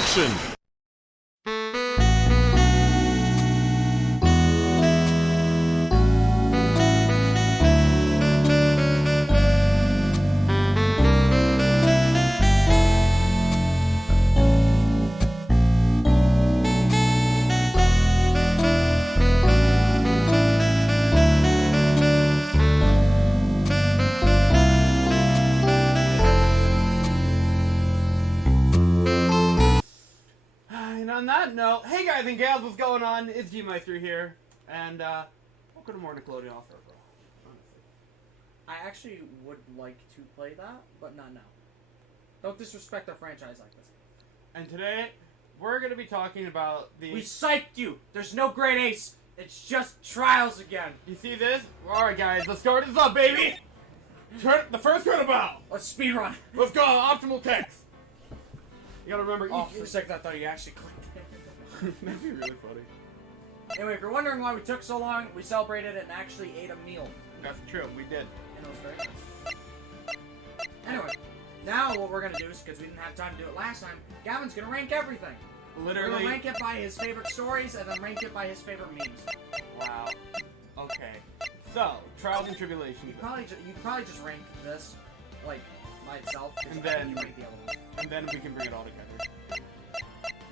section. On that note, hey guys and gals, what's going on? It's G-Meister here, and welcome to more Nickelodeon All-Star, bro. Honestly. I actually would like to play that, but not now. Don't disrespect our franchise like this. And today, we're going to be talking about the... We psyched you! There's no Great Ace! It's just Trials again! You see this? Alright guys, let's start this up, baby! The first turnabout! Let's speedrun! Let's go, optimal text! You gotta remember Oh, for a second I thought you actually clicked it. That'd be really funny. Anyway, if you're wondering why we took so long, we celebrated it and actually ate a meal. That's true, we did. And it was very nice. Anyway, now what we're gonna do is, because we didn't have time to do it last time, Gavin's gonna rank everything. Literally. We're gonna rank it by his favorite stories and then rank it by his favorite memes. Wow. Okay. So, Trials and Tribulations. You'd probably just rank this, like, by itself, And then- you rank the other one. And then we can bring it all together.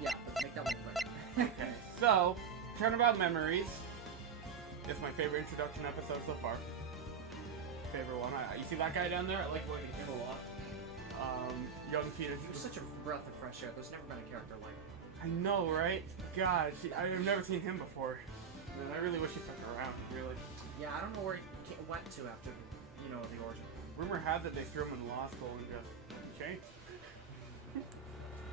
Yeah, let's make that one quick. Okay, so, Turnabout Memories is my favorite introduction episode so far. Favorite one. You see that guy down there? I like voicing him a lot. Young Peter. He was such a breath of fresh air. There's never been a character like him. I know, right? God, I've never seen him before. Man, I really wish he stuck around, really. Yeah, I don't know where he went to after, you know, the origin. Rumor had that they threw him in law school and just changed.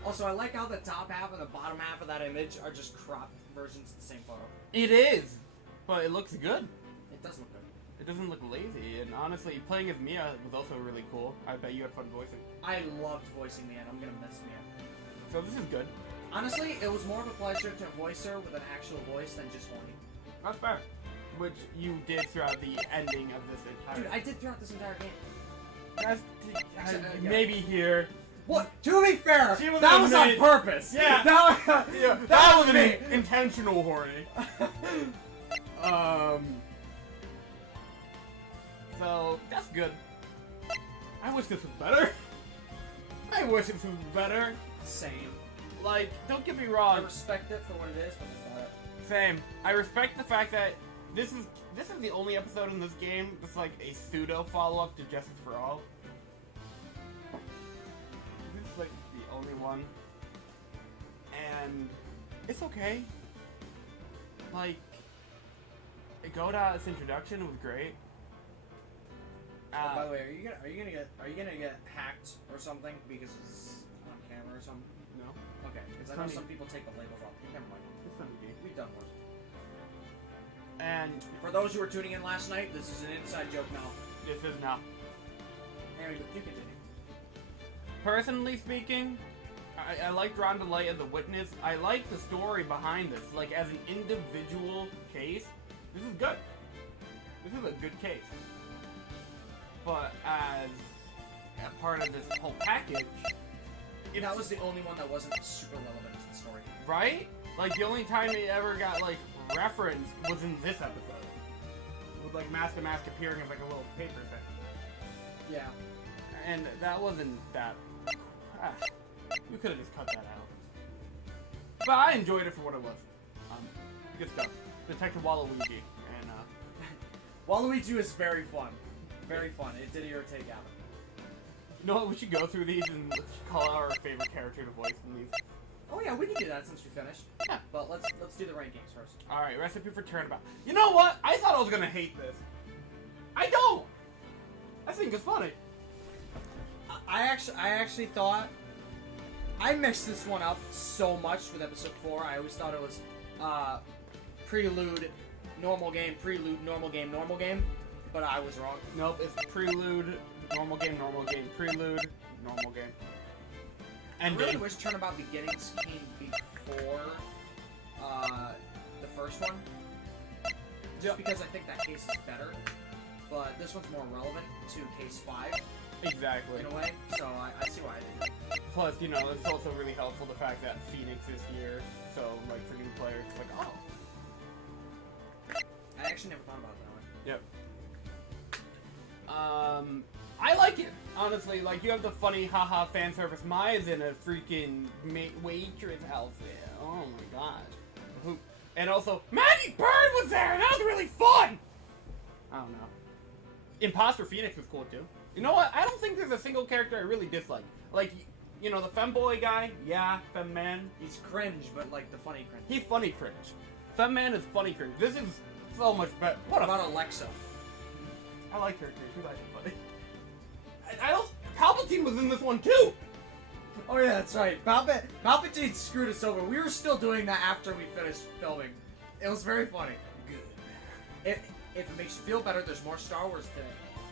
Also, I like how the top half and the bottom half of that image are just cropped versions of the same photo. It is! But it looks good. It does look good. It doesn't look lazy, and honestly, playing as Mia was also really cool. I bet you had fun voicing. I loved voicing Mia, and I'm gonna miss Mia. So this is good. Honestly, it was more of a pleasure to voice her with an actual voice than just horny. That's fair. Which you did throughout the ending of this entire... Dude, I did throughout this entire game. That's... Yeah. Maybe here. What? To be fair, She was that was on amazing. purpose. Yeah. That was me. Intentional horny. So, that's good. I wish this was better. I wish this was better. Same. Like, don't get me I wrong. respect it for what it is, but it's not it. Same. I respect the fact that this is the only episode in this game that's like a pseudo follow-up to Justice for All. This is like the only one. And it's okay. Like, Godot's introduction was great. Oh, by the way, are you gonna get hacked or something because it's on camera or something? No. Okay, because I know some people take the labels off. Never mind. It's not a game. We've done worse. And For those who were tuning in last night, this is an inside joke now. this is now. Anyway, you continue. Personally speaking, I like Drawn to Light as a witness. I like the story behind this. Like, as an individual case, this is good. This is a good case. But as a part of this whole package, That was the only one that wasn't super relevant to the story. right? Like, the only time it ever got, like, referenced was in this episode. With, like, Mask appearing as, like, a little paper thing. Yeah. And that wasn't that... we could have just cut that out. But I enjoyed it for what it was. Good stuff. Detective Waluigi. And, Waluigi is very fun. Very fun. It did irritate Gavin. you know what? We should go through these and let's call out our favorite character to voice in these. Oh yeah, we can do that since we finished. Yeah. But let's do the rankings first. Alright, recipe for Turnabout. You know what? I thought I was gonna hate this. I don't! I think it's funny. I actually thought I mixed this one up so much with episode 4. I always thought it was prelude, normal game, prelude, normal game, normal game. But I was wrong. Nope, it's prelude, normal game, prelude, normal game. I really wish Turnabout Beginnings came before the first one. Just because I think that case is better. But this one's more relevant to case 5. Exactly. in a way. So I see why I did it. Plus, you know, it's also really helpful the fact that Phoenix is here. So, like, for new players, it's like, oh. I actually never thought about it that way. Yep. I like it, honestly. Like, you have the funny haha fan service. Maya's in a freaking waitress outfit. Oh my gosh. And also, Maggie Bird was there! That was really fun! I don't know. Imposter Phoenix was cool too. You know what? I don't think there's a single character I really dislike. Like, you know, the femboy guy, yeah, fem man. He's cringe, but like the funny cringe. He's funny cringe. Fem man is funny cringe. This is so much better. What about Alexa? I like her too. She's actually funny. I don't. Palpatine was in this one too. Oh yeah, that's right. Palpatine screwed us over. We were still doing that after we finished filming. It was very funny. Good. If it makes you feel better, there's more Star Wars today.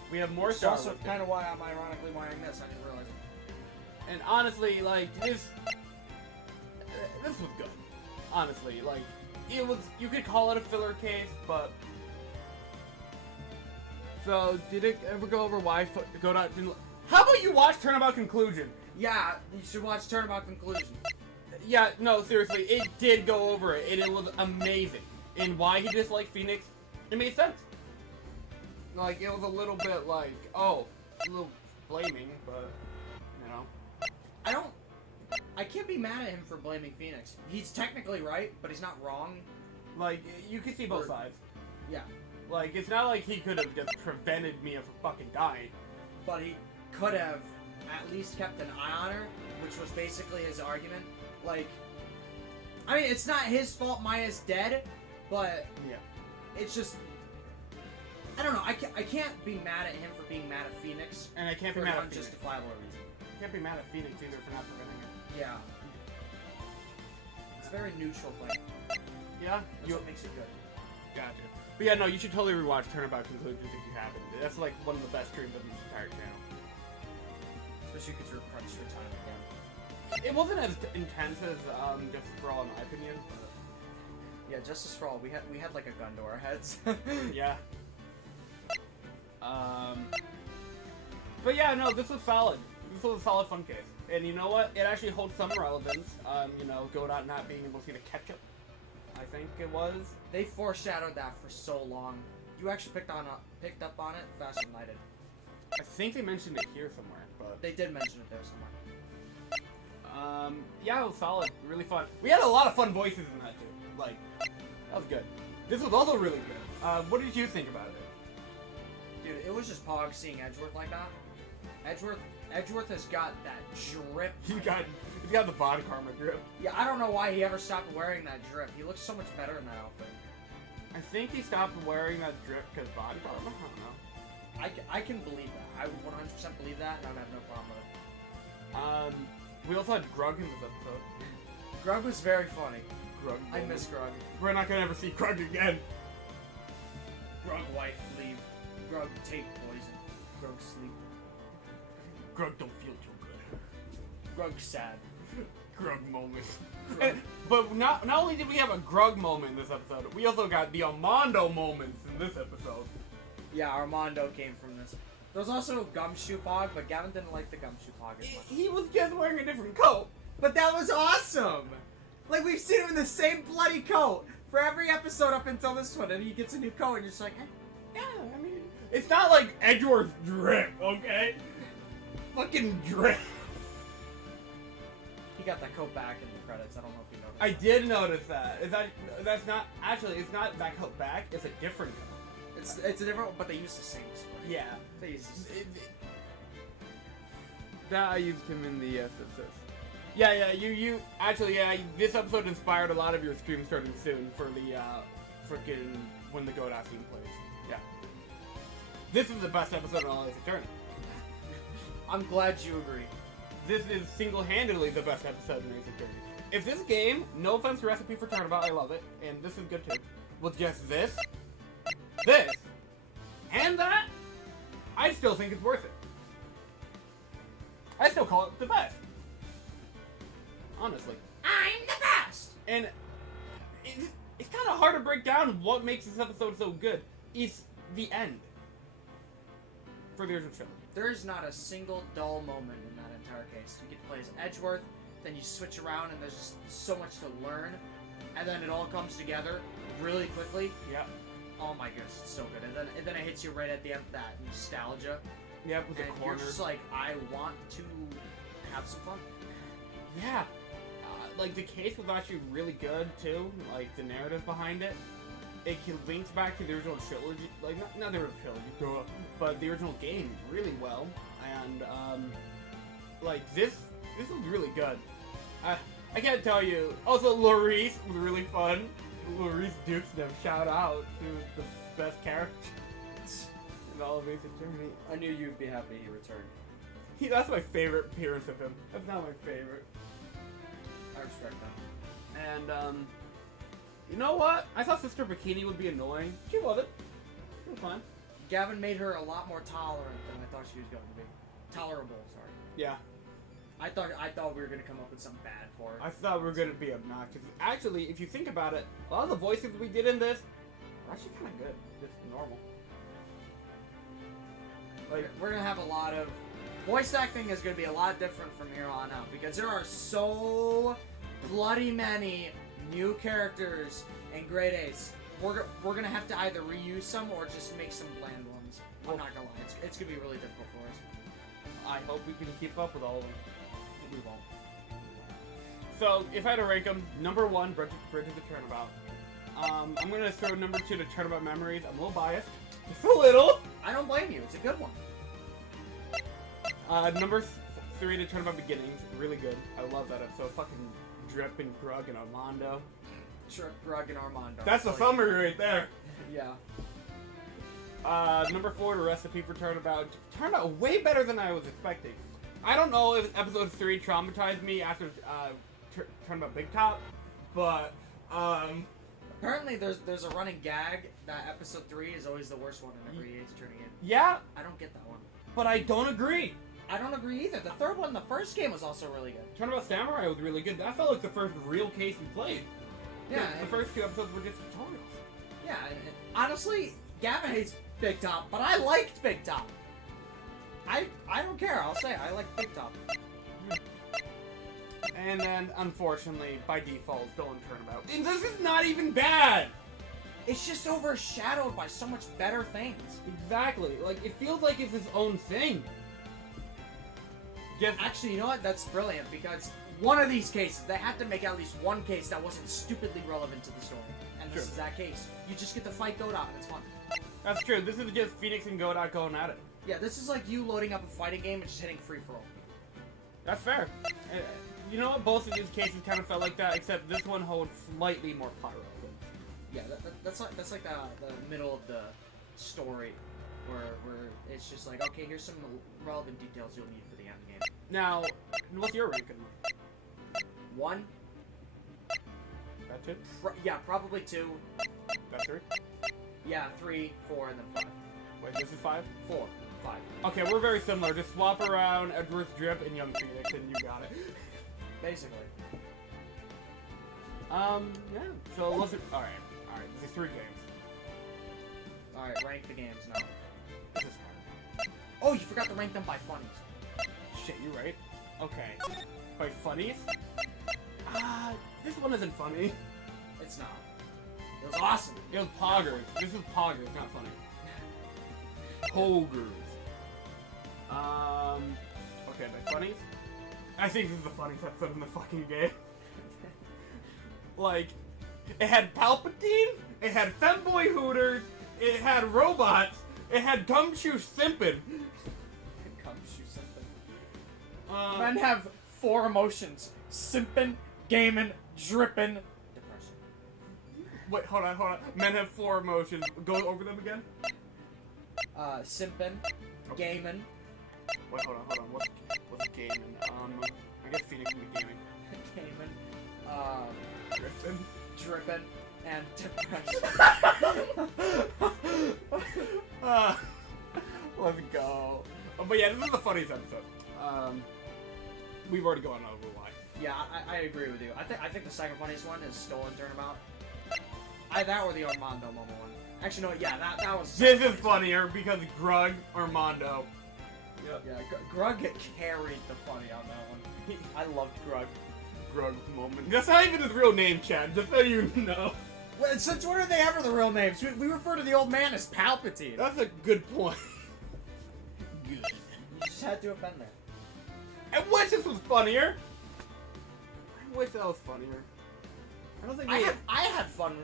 We have more It's Star also Wars. kind of why I'm ironically wearing this. I didn't realize it. And honestly, like this was good. Honestly, like it was. You could call it a filler case, but. So, did it ever go over why Godot didn't? How about you watch Turnabout Conclusion? Yeah, you should watch Turnabout Conclusion. Yeah, no, seriously, it did go over it, and it was amazing. And why he disliked Phoenix, it made sense. Like, it was a little bit like, oh, a little blaming, but, you know. I can't be mad at him for blaming Phoenix. He's technically right, but he's not wrong. Like, you can see both sides. Yeah. Like, it's not like he could have just prevented me from fucking dying. But he could have at least kept an eye on her, which was basically his argument. Like, I mean, it's not his fault Maya's dead, but yeah, it's just, I don't know. I can't be mad at him for being mad at Phoenix. And I can't be for mad an at Phoenix. unjustifiable reason. I can't be mad at Phoenix either for not preventing it. Yeah. It's a very neutral thing. Yeah? That's what makes it good. Gotcha. But yeah, no, you should totally rewatch Turnabout Conclusions if you haven't. That's like one of the best streams of this entire channel. Especially because you're crunched for time again. It wasn't as intense as Justice for All in my opinion. But... Yeah, Justice for All. We had like a gun to our heads. Yeah. But yeah, no, this was solid. This was a solid fun case. And you know what? It actually holds some relevance. You know, Godot not being able to see the ketchup. I think it was. They foreshadowed that for so long. You actually picked up on it faster than I did. I think they mentioned it here somewhere, but They did mention it there somewhere. yeah, it was solid, really fun. We had a lot of fun voices in that too. Like, that was good. This was also really good. What did you think about it? Dude, it was just Pog seeing Edgeworth like that. Edgeworth has got that drip. He's got the Von Karma drip. Yeah, I don't know why he ever stopped wearing that drip. He looks so much better in that outfit. I think he stopped wearing that drip because Von Karma? I don't know. I can believe that. I would 100% believe that, and I would have no problem with it. We also had Grug in this episode. Grug was very funny. Grug. I miss Grug. We're not gonna ever see Grug again. Grug wife leave. Grug take poison. Grug sleep. Grug don't feel too good. Grug sad. Grug moments. Grug. But not only did we have a Grug moment in this episode, we also got the Armando moments in this episode. Yeah, Armando came from this. There was also Gumshoe Pog, but Gavin didn't like the Gumshoe Pog as much. He was just wearing a different coat. But that was awesome! Like, we've seen him in the same bloody coat for every episode up until this one, and he gets a new coat, and you're just like, eh. Yeah, I mean, it's not like Edgeworth's drip, okay? Fucking drip. He got that coat back in the credits. I don't know if you noticed. I did notice that. That's not actually. It's not that coat back. It's a different coat. It's a different, but they use the same spray. Yeah. They use the same. That I used him in the SSS. Yeah, you actually, yeah, this episode inspired a lot of your stream starting soon for the, frickin' when the Godot scene plays. Yeah. This is the best episode in all of Eternity. I'm glad you agree. This is single-handedly the best episode in Ace Attorney. If this game, no offense to Recipe for Turnabout, I love it, and this is good too, with just this, and that, I still think it's worth it. I still call it the best. Honestly. I'm the best! And it's kind of hard to break down what makes this episode so good. It's the end. for the original trilogy. There's not a single dull moment in that entire case. You get to play as Edgeworth, then you switch around, and there's just so much to learn, and then it all comes together really quickly. Yeah. Oh my goodness, it's so good. And then it hits you right at the end of that nostalgia. Yeah, with the And corner. you're just like, I want to have some fun. Yeah. Like, the case was actually really good, too. Like, the narrative behind it. It links back to the original trilogy. Like, not the original trilogy, but the original game really well. And, like, this was really good. I can't tell you. Also, Laurice was really fun. Laurice Dukesnip, shout out. She was the best character in all of Ace Attorney. I knew you'd be happy he returned. That's my favorite appearance of him. That's not my favorite. I respect that. And, you know what? I thought Sister Bikini would be annoying. She wasn't. She was fine. Gavin made her a lot more tolerant than I thought she was going to be. Tolerable, sorry. Yeah. I thought we were going to come up with something bad for her. I thought we were going to be obnoxious. Actually, if you think about it, a lot of the voices we did in this are actually kind of good. Just normal. Like, We're going to have a lot of... Voice acting is going to be a lot different from here on out, because there are so bloody many new characters in Grade Ace. We're going to have to either reuse some or just make some bland ones. I'm not going to lie. It's going to be really difficult for us. I hope we can keep up with all of them. We won't. So, if I had to rank them, number 1, Bridge of the Turnabout. I'm going to throw number 2 to Turnabout Memories. I'm a little biased. Just a little. I don't blame you. It's a good one. Number 3 to Turnabout Beginnings. Really good. I love that episode. Fucking Drip and Grug and Armando. Trip, Grug, and Armando. That's a summary right there. Yeah. Number 4, The Recipe for Turnabout. Turned out way better than I was expecting. I don't know if episode 3 traumatized me after Turnabout Big Top, but Apparently, there's a running gag that episode 3 is always the worst one in every Ace Attorney game. yeah, I don't get that one. but I don't agree. I don't agree either. The third one, the first game, was also really good. Turnabout Samurai was really good. That felt like the first real case we played. Yeah. The first 2 episodes were just tutorials. Yeah, and honestly, Gavin hates Big Top, but I liked Big Top. I don't care. I'll say I like Big Top. And then, unfortunately, by default, Stolen Turnabout. And this is not even bad! It's just overshadowed by so much better things. Exactly. Like, it feels like it's its own thing. Just, Actually, you know what? That's brilliant, because one of these cases, they had to make at least one case that wasn't stupidly relevant to the story. And this True. is that case. You just get to fight Godot, and it's fun. that's true. This is just Phoenix and Godot going at it. Yeah, this is like you loading up a fighting game and just hitting free-for-all. That's fair. You know what? Both of these cases kind of felt like that, except this one holds slightly more pyro. Yeah, that's like the middle of the story, where it's just like, okay, here's some relevant details you'll need for the end game. Now, what's your ranking? 1, That's it? yeah, probably 2, That's 3? yeah, 3, 4, and then 5. Wait, this is 5? 4, 5. Okay, we're very similar. Just swap around Edgeworth Drip and Young Phoenix, and you got it. Basically. Yeah. So let's. All right. This is 3 games. Alright, rank the games now. This is hard. Oh, you forgot to rank them by funnies. Shit, you're right. Okay. By funnies? This one isn't funny. It's not. It was awesome. It was Poggers. This is Poggers, not funny. Poggers. Okay, by funnies? I think this is the funniest episode in the fucking game. Like, it had Palpatine, it had Femboy Hooters, it had robots, it had Gumshoe Simpin. Gumshoe Simpin. Men have 4 emotions. Simpin, gaming, drippin', depression. Wait, hold on. Men have 4 emotions. Go over them again? Simpin, gaming. Wait, hold on. What's gaming? I guess Phoenix would be gaming. Gaming, drippin', and depression. Let's go. But yeah, this is the funniest episode. We've already gone over why. Yeah, I agree with you. I think the second funniest one is Stolen Turnabout. That or the Armando moment one. Actually, no, yeah, that was... This is funnier because Grug Armando. Yep. Yeah, Grug carried the funny on that one. I loved Grug. Grug moment. That's not even his real name, Chad, just so you know. Well, since when are they ever the real names? We refer to the old man as Palpatine. That's a good point. Good. You just had to have been there. I wish this was funnier. I wish that was funnier. I don't think I had fun.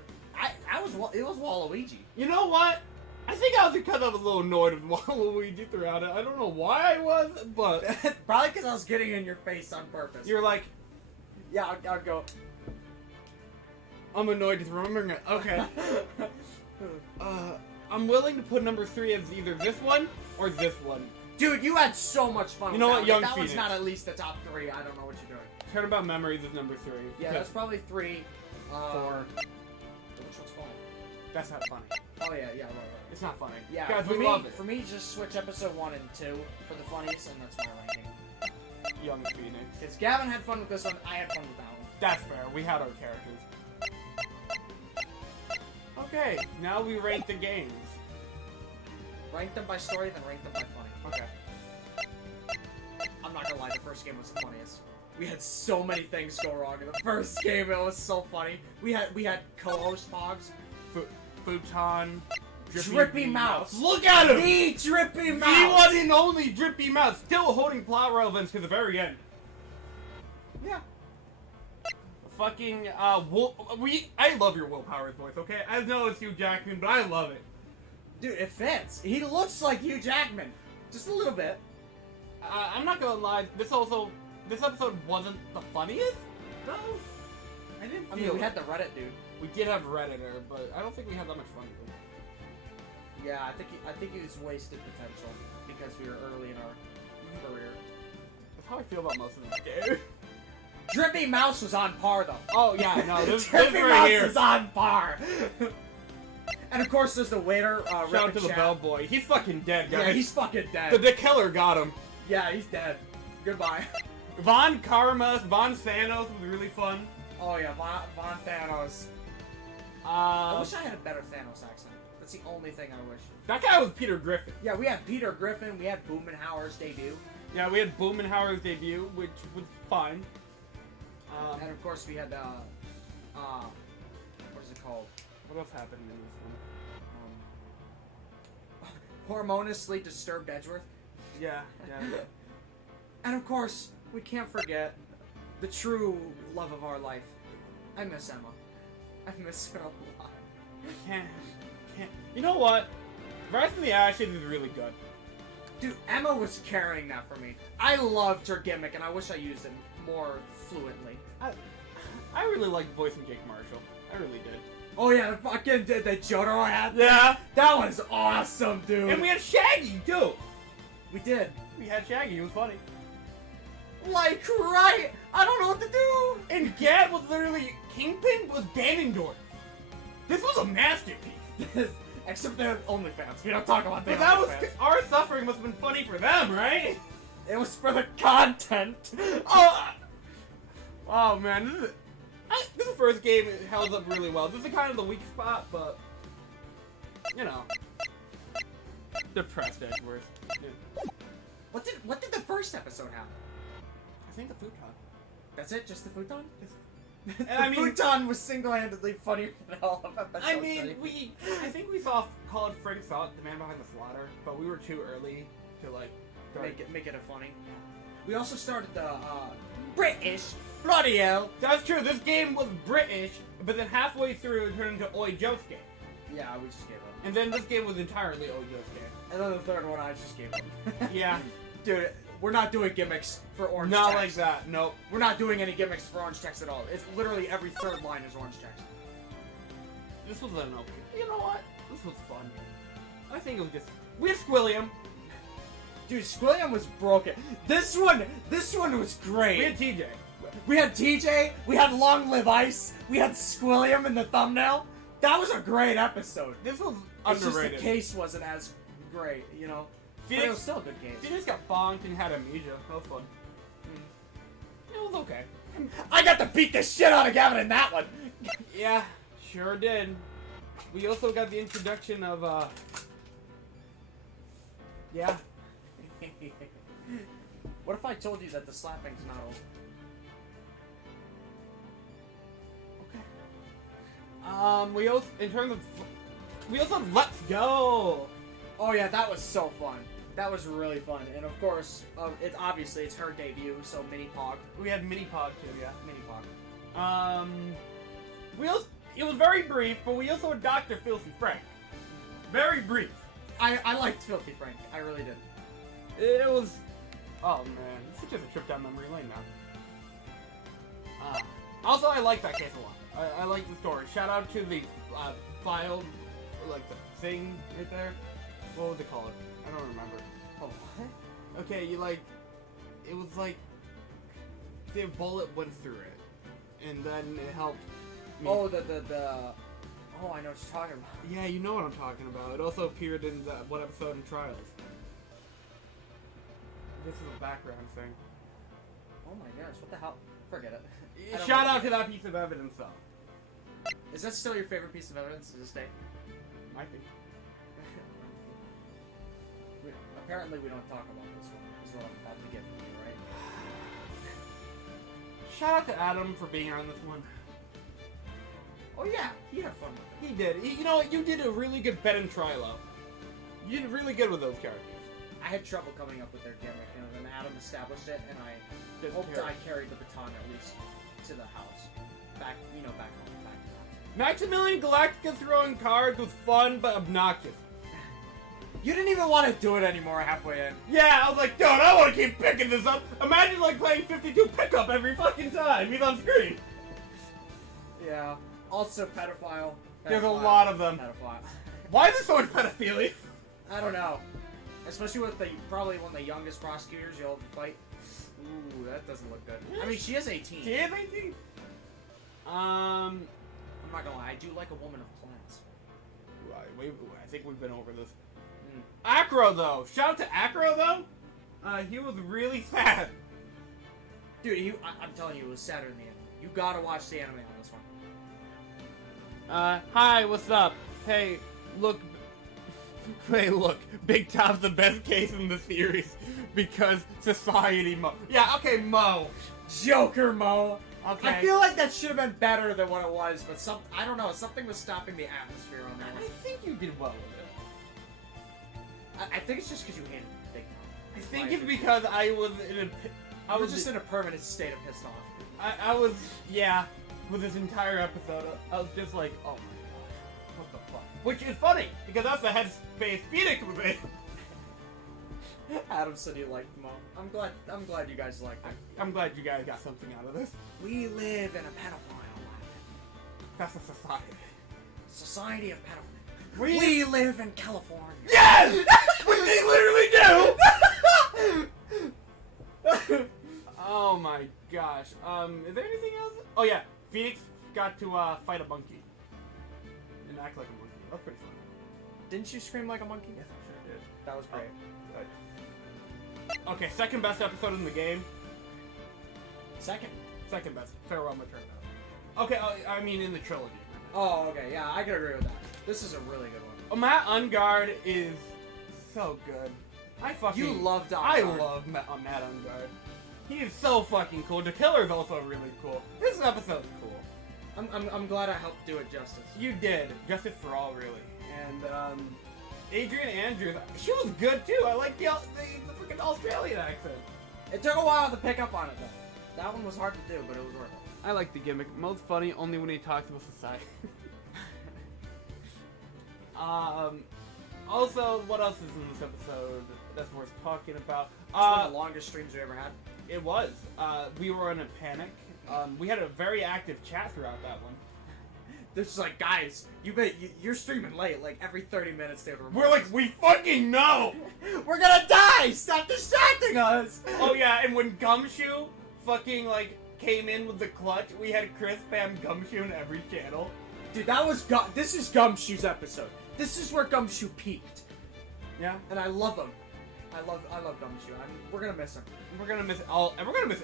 It was Waluigi. You know what? I think I was because I was a little annoyed with Waluigi throughout it. I don't know why I was, but Probably because I was getting in your face on purpose. you're like, Yeah, I'll go. I'm annoyed just remembering it. Okay. I'm willing to put number 3 as either this one or this one. Dude, you had so much fun. You know with what, that. Young If that Phoenix. one's not at least the top 3. I don't know what you're doing. Turnabout Memories is number 3. Yeah, that's probably 3. 4. Which one's 5? That's not funny. Oh yeah, right. It's not funny. Yeah, Guys, for we me, love it. for me, just switch episode 1 and 2 for the funnies, and that's my ranking. Young Phoenix. Because Gavin had fun with this one, I had fun with that one. That's fair. We had our characters. Okay, now we rank the games. Rank them by story, then rank them by funny. Okay. I'm not gonna lie, the first game was the funniest. We had so many things go wrong in the first game. It was so funny. We had co-host Pogs, Futon. Drippy Mouse. Look at him! The Drippy Mouse. The one and only Drippy Mouse, still holding plot relevance to the very end. Yeah. Fucking I love your Willpower's voice. Okay, I know it's Hugh Jackman, but I love it. Dude, it fits. He looks like Hugh Jackman, just a little bit. I'm not gonna lie. This episode wasn't the funniest. No, I didn't. I mean, we had the Reddit dude. We did have Redditor, but I don't think we had that much fun with him. Yeah, I think he was wasted potential because we were early in our career. That's how I feel about most of this game. Drippy Mouse was on par though. Oh yeah, no, this Drippy right Mouse here. is on par. And of course, there's the waiter. Shout out to the bellboy. He's fucking dead, guys. Yeah, he's fucking dead. The killer got him. Yeah, he's dead. Goodbye. Von Karmas, Von Thanos was really fun. Oh yeah, Von Thanos. I wish I had a better Thanos accent. That's the only thing I wish. That guy was Peter Griffin. Yeah, we had Peter Griffin. We had Boomenhauer's debut. Yeah, we had Boomenhauer's debut, which was fine. And of course, we had what is it called? What else happened in this one? Hormonally disturbed Edgeworth. Yeah. And of course, we can't forget the true love of our life. I miss Emma. I miss her a lot. Can't. You know what? Rise from the Ashes is really good. Dude, Emma was carrying that for me. I loved her gimmick, and I wish I used it more fluently. I really liked voicing Jake Marshall. I really did. Oh yeah, the fucking the Jotaro hat. Yeah. That was awesome, dude. And we had Shaggy too. We did. We had Shaggy. It was funny. Like, right? I don't know what to do. And Gad was literally Kingpin was Ganondorf. This was a masterpiece. Except they're OnlyFans. We don't talk about But that. that was our suffering must have been funny for them, right? It was for the content. Oh man, this first game held up really well. This is kind of the weak spot, but you know, depressed Edgeworth. Yeah. What did the first episode have? I think the futon. That's it? Just the futon? And The I mean, futon was single-handedly funnier than all of episode I mean, 3. I think we saw called Frank saw the man behind the slaughter, but we were too early to like make it a funny. We also started the British. Bloody hell. That's true. This game was British, but then halfway through it turned into Oi Josuke. Yeah, we just gave up. And then this game was entirely Oi Josuke. And then the third one, I just gave up. Yeah. Dude, we're not doing gimmicks for orange Not text. like that. Nope. We're not doing any gimmicks for orange text at all. It's literally every third line is orange text. This was an okay. You know what? This was fun. I think it was just we had Squilliam. Dude, Squilliam was broken. This one was great. We had TJ. We had TJ, we had Long Live Ice, we had Squilliam in the thumbnail. That was a great episode. This was It's just underrated. the case wasn't as great, you know? But it was still a good case. Phoenix got bonked and had amnesia. That was fun. It was okay. I got to beat the shit out of Gavin in that one! Yeah, sure did. We also got the introduction of, yeah. What if I told you that the slapping's not over? We also, we also have Let's Go! Oh yeah, that was so fun. That was really fun. And of course, it's her debut, so Mini Pog. We had Mini Pog too, yeah. Mini Pog. It was very brief, but we also had Dr. Filthy Frank. Very brief. I liked Filthy Frank. I really did. It was... Oh man, it's just a trip down memory lane now. Also, I like that case a lot. I like the story. Shout out to the file, like the thing right there. What was it called? I don't remember. Oh, what? Okay, it was like, the bullet went through it, and then it helped me. Oh, oh, I know what you're talking about. Yeah, you know what I'm talking about. It also appeared in that one episode in Trials. This is a background thing. Oh my gosh, what the hell? Forget it. Shout out to that piece of evidence, though. Is that still your favorite piece of evidence to this day? Might be. Apparently we don't talk about this one. This is what I'm about to get from you, right? Shout out to Adam for being on this one. Oh yeah, he had fun with it. He did. You know what? You did a really good bet in Trilo. You did really good with those characters. I had trouble coming up with their gimmick, and then Adam established it, and I hoped I carried the baton at least to the house. Back home, back to the house. Maximilian Galactica throwing cards was fun, but obnoxious. You didn't even want to do it anymore halfway in. Yeah, I was like, dude, I want to keep picking this up. Imagine, like, playing 52 pickup every fucking time. He's on screen. Yeah. Also, pedophile. There's a lot of them. Pedophile. Why is there so much pedophilia? I don't know. Especially with probably one of the youngest prosecutors you'll ever fight. Ooh, that doesn't look good. I mean, she is 18. She is 18? I'm not gonna lie, I do like a woman of class. Right, I think we've been over this. Acro, though. Shout out to Acro, though. He was really sad. Dude, I'm telling you, it was sadder than the anime. You gotta watch the anime on this one. Hi, what's up? Hey, look. Hey, look. Big Top's the best case in the series because Society Mo. Yeah, okay, Mo. Joker Mo. Okay. I feel like that should have been better than what it was, but I don't know, something was stopping the atmosphere on that one. I think you did well with it. I think it's just because you hated Big Top. I think it's because I was in a... I was just in a permanent state of pissed off. I was, yeah, with this entire episode, I was just like, oh my gosh, what the fuck? Which is funny, because that's the headspace Phoenix was in. Adam said he liked Mo. I'm glad you guys liked it. I'm glad you guys got something out of this. We live in a pedophile land. That's a society. Society of pedophiles. We live in California. Yes! We literally do! Oh my gosh. Is there anything else? Oh yeah, Phoenix got to fight a monkey. And act like a monkey. That was pretty fun. Didn't you scream like a monkey? Yes, I sure did. That was great. Okay, second best episode in the game. Second best. Farewell Maternal. Okay, I mean in the trilogy. Oh, okay, yeah, I can agree with that. This is a really good one. Oh, Matt Ungard is so good. You love Doc. I love Matt Ungard. He is so fucking cool. The Killer is also really cool. This episode is cool. I'm glad I helped do it justice. You did. Justice for all, really. And, Adrian Andrews, she was good, too. I like the freaking Australian accent. It took a while to pick up on it, though. That one was hard to do, but it was worth it. I like the gimmick. Most funny only when he talks about society. Also, what else is in this episode that's worth talking about? It's one of the longest streams we ever had. It was. We were in a panic. We had a very active chat throughout that one. This is like, guys, you're streaming late. Like every 30 minutes they would. We're like, we fucking know. We're gonna die. Stop distracting us. Oh yeah, and when Gumshoe fucking like came in with the clutch, we had Chris spam Gumshoe in every channel. Dude, this is Gumshoe's episode. This is where Gumshoe peaked. Yeah, and I love him. I love Gumshoe. We're gonna miss him. We're gonna miss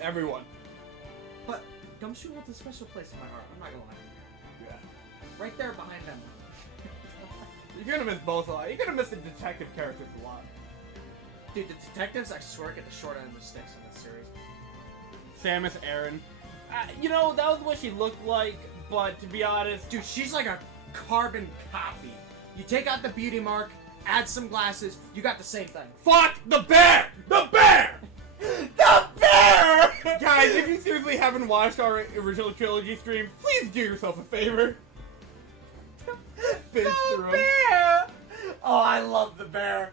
everyone. But Gumshoe holds a special place in my heart. I'm not gonna lie. Yeah. Right there behind them. You're gonna miss both a lot. You're gonna miss the detective characters a lot. Dude, the detectives, I swear, get the short end of the sticks in this series. Samus Aran. You know, that was what she looked like, but to be honest... Dude, she's like a carbon copy. You take out the beauty mark, add some glasses, you got the same thing. Fuck the bear! The bear! The bear! Guys, if you seriously haven't watched our original trilogy stream, please do yourself a favor. Binge through 'em. Bear! Oh, I love the bear.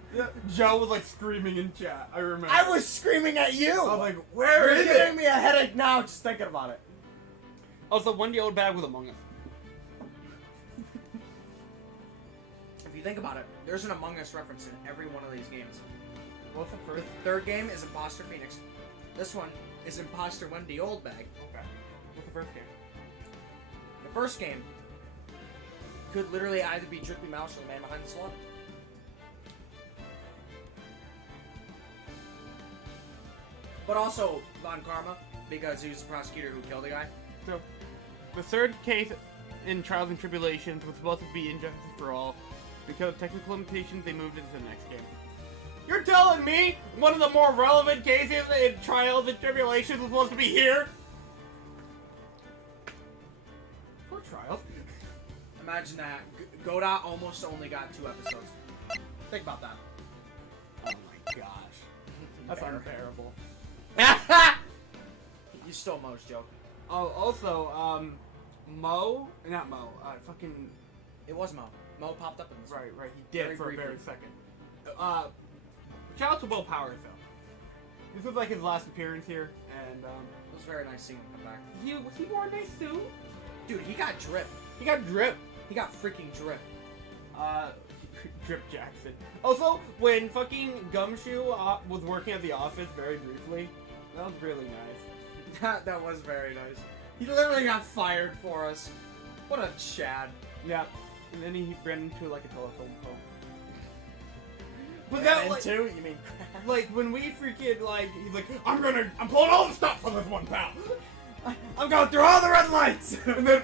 Joe was like screaming in chat, I remember. I was screaming at you! I was like, where is You're it? giving me a headache now just thinking about it. Also, Wendy old bag with Among Us. If you think about it, there's an Among Us reference in every one of these games. What's the The first? third game is Imposter Phoenix. This one is Imposter Wendy Oldbag. Okay. What's the first game? The first game could literally either be Drippy Mouse or the man behind the slaughter. But also Von Karma, because he was the prosecutor who killed the guy. So, the third case in Trials and Tribulations was supposed to be Injustice for All. Because of technical limitations, they moved it to the next game. You're telling me one of the more relevant cases in Trials and Tribulations was supposed to be here? Poor Trials. Imagine that. Godot almost only got 2 episodes. Think about that. Oh my gosh. That's Bear. unbearable. You stole Mo's joke. Oh, also, not Mo, fucking... It was Mo. Mo popped up in this one. Right, he did Very for briefly. a very second. Shout out to Will Powers, though. This was like his last appearance here, and, It was very nice seeing him come back. he wore a nice suit. Dude, he got drip. He got drip. He got freaking drip. Drip Jackson. Also, when fucking Gumshoe was working at the office very briefly, that was really nice. That was very nice. He literally got fired for us. What a Chad. Yeah. And then he ran into like a telephone pole. But And that like, two, you mean like when we freaking like he's like I'm pulling all the stops on this one pal. I'm going through all the red lights! And then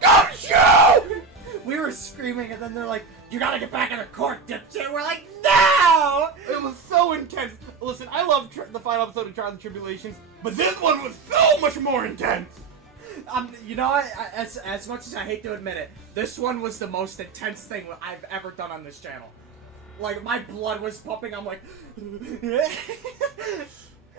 Gumshoe! We were screaming and then they're like, you gotta get back in the court, dipshit! We're like, no! It was so intense. Listen, I love the final episode of Trials and Tribulations, but this one was so much more intense. You know what? As much as I hate to admit it, this one was the most intense thing I've ever done on this channel. Like, my blood was pumping, I'm like...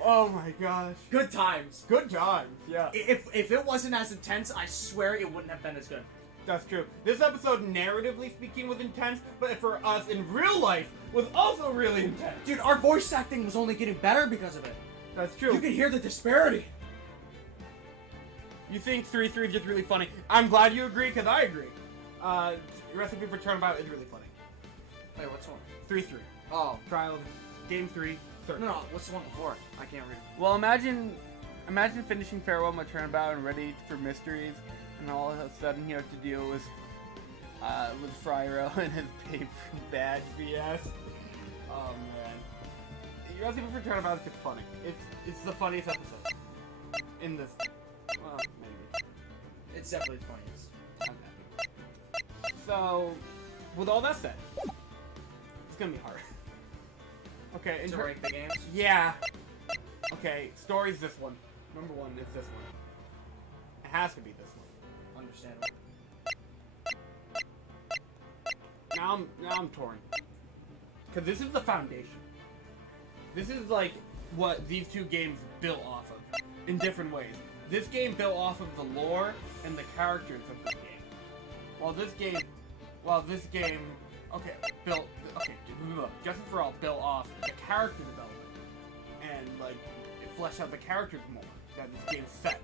Oh my gosh. Good times. Good times, yeah. If it wasn't as intense, I swear it wouldn't have been as good. That's true. This episode, narratively speaking, was intense, but for us in real life, was also really intense. Dude, our voice acting was only getting better because of it. That's true. You could hear the disparity. You think 3-3 is just really funny. I'm glad you agree, because I agree. Recipe for Turnabout is really funny. Wait, what's one? 3-3. Oh. Trials, Game 3, third. No, what's the one before? I can't read. Well, imagine finishing Farewell My Turnabout and ready for mysteries, and all of a sudden you have to deal with Fryro and his paper badge BS. Oh man. Recipe for Turnabout is just funny. It's the funniest episode in this. Well, maybe. It's definitely the funniest. I'm happy. So, with all that said, it's gonna be hard. Okay, To rank the games? yeah. Okay, story's this one. Number 1 is this one. It has to be this one. Understandable. Now I'm torn. Cause this is the foundation. This is like what these two games built off of in different ways. This game built off of the lore and the characters of this game. While this game Justice for All built off the character development and like it fleshed out the characters more that this game set.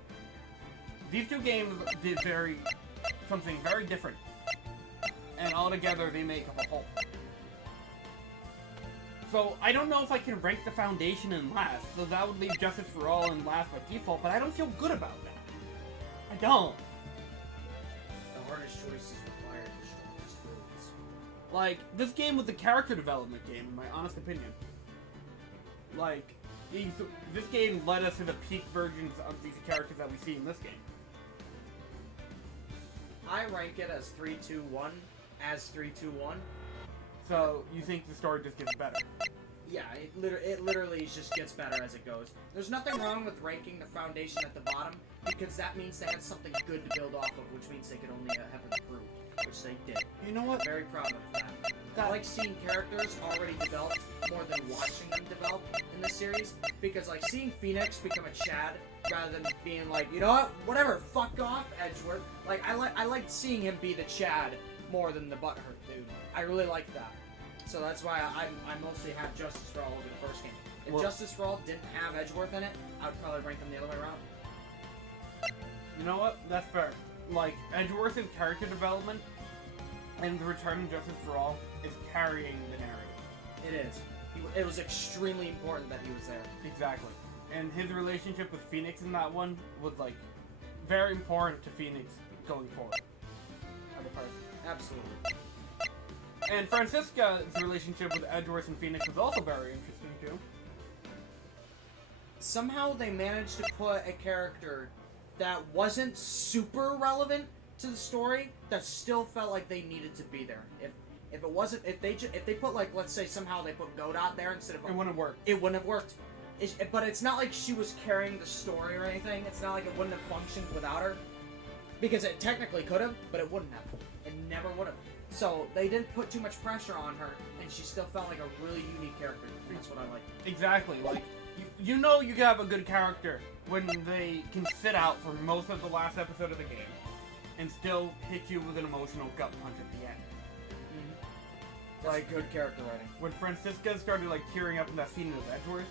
These two games did something very different, and all together they make up a whole. So I don't know if I can rank the foundation in last, so that would leave Justice for All in last by default, but I don't feel good about that. I don't. The hardest choices require the strongest wills. Like, this game was a character development game, in my honest opinion. Like, this game led us to the peak versions of these characters that we see in this game. I rank it as 3-2-1, So you think the story just gets better? Yeah, it literally just gets better as it goes. There's nothing wrong with ranking the foundation at the bottom, because that means they had something good to build off of, which means they could only have improved, which they did. You know what? I'm very proud of that. I like seeing characters already developed more than watching them develop in this series, because like seeing Phoenix become a Chad rather than being like, you know what, whatever, fuck off, Edgeworth. Like I liked seeing him be the Chad more than the butthurt dude. I really liked that. So that's why I mostly have Justice for All over the first game. If Well, Justice for All didn't have Edgeworth in it, I would probably rank them the other way around. You know what? That's fair. Like, Edgeworth's character development and the return of Justice for All is carrying the narrative. It is. It was extremely important that he was there. Exactly. And his relationship with Phoenix in that one was, like, very important to Phoenix going forward. As a person. Absolutely. And Francisca's relationship with Edgeworth and Phoenix was also very interesting, too. Somehow they managed to put a character that wasn't super relevant to the story that still felt like they needed to be there. If it wasn't, if they put, like, let's say somehow they put Godot there instead of It wouldn't work. it wouldn't have worked. But it's not like she was carrying the story or anything. It's not like it wouldn't have functioned without her, because it technically could have, but it wouldn't have. It never would have. So they didn't put too much pressure on her, and she still felt like a really unique character. That's what I like. Exactly. Like, you know you can have a good character when they can sit out for most of the last episode of the game and still hit you with an emotional gut punch at the end. That's Like, good character writing. when Francisca started, like, tearing up in that scene with Edgeworth,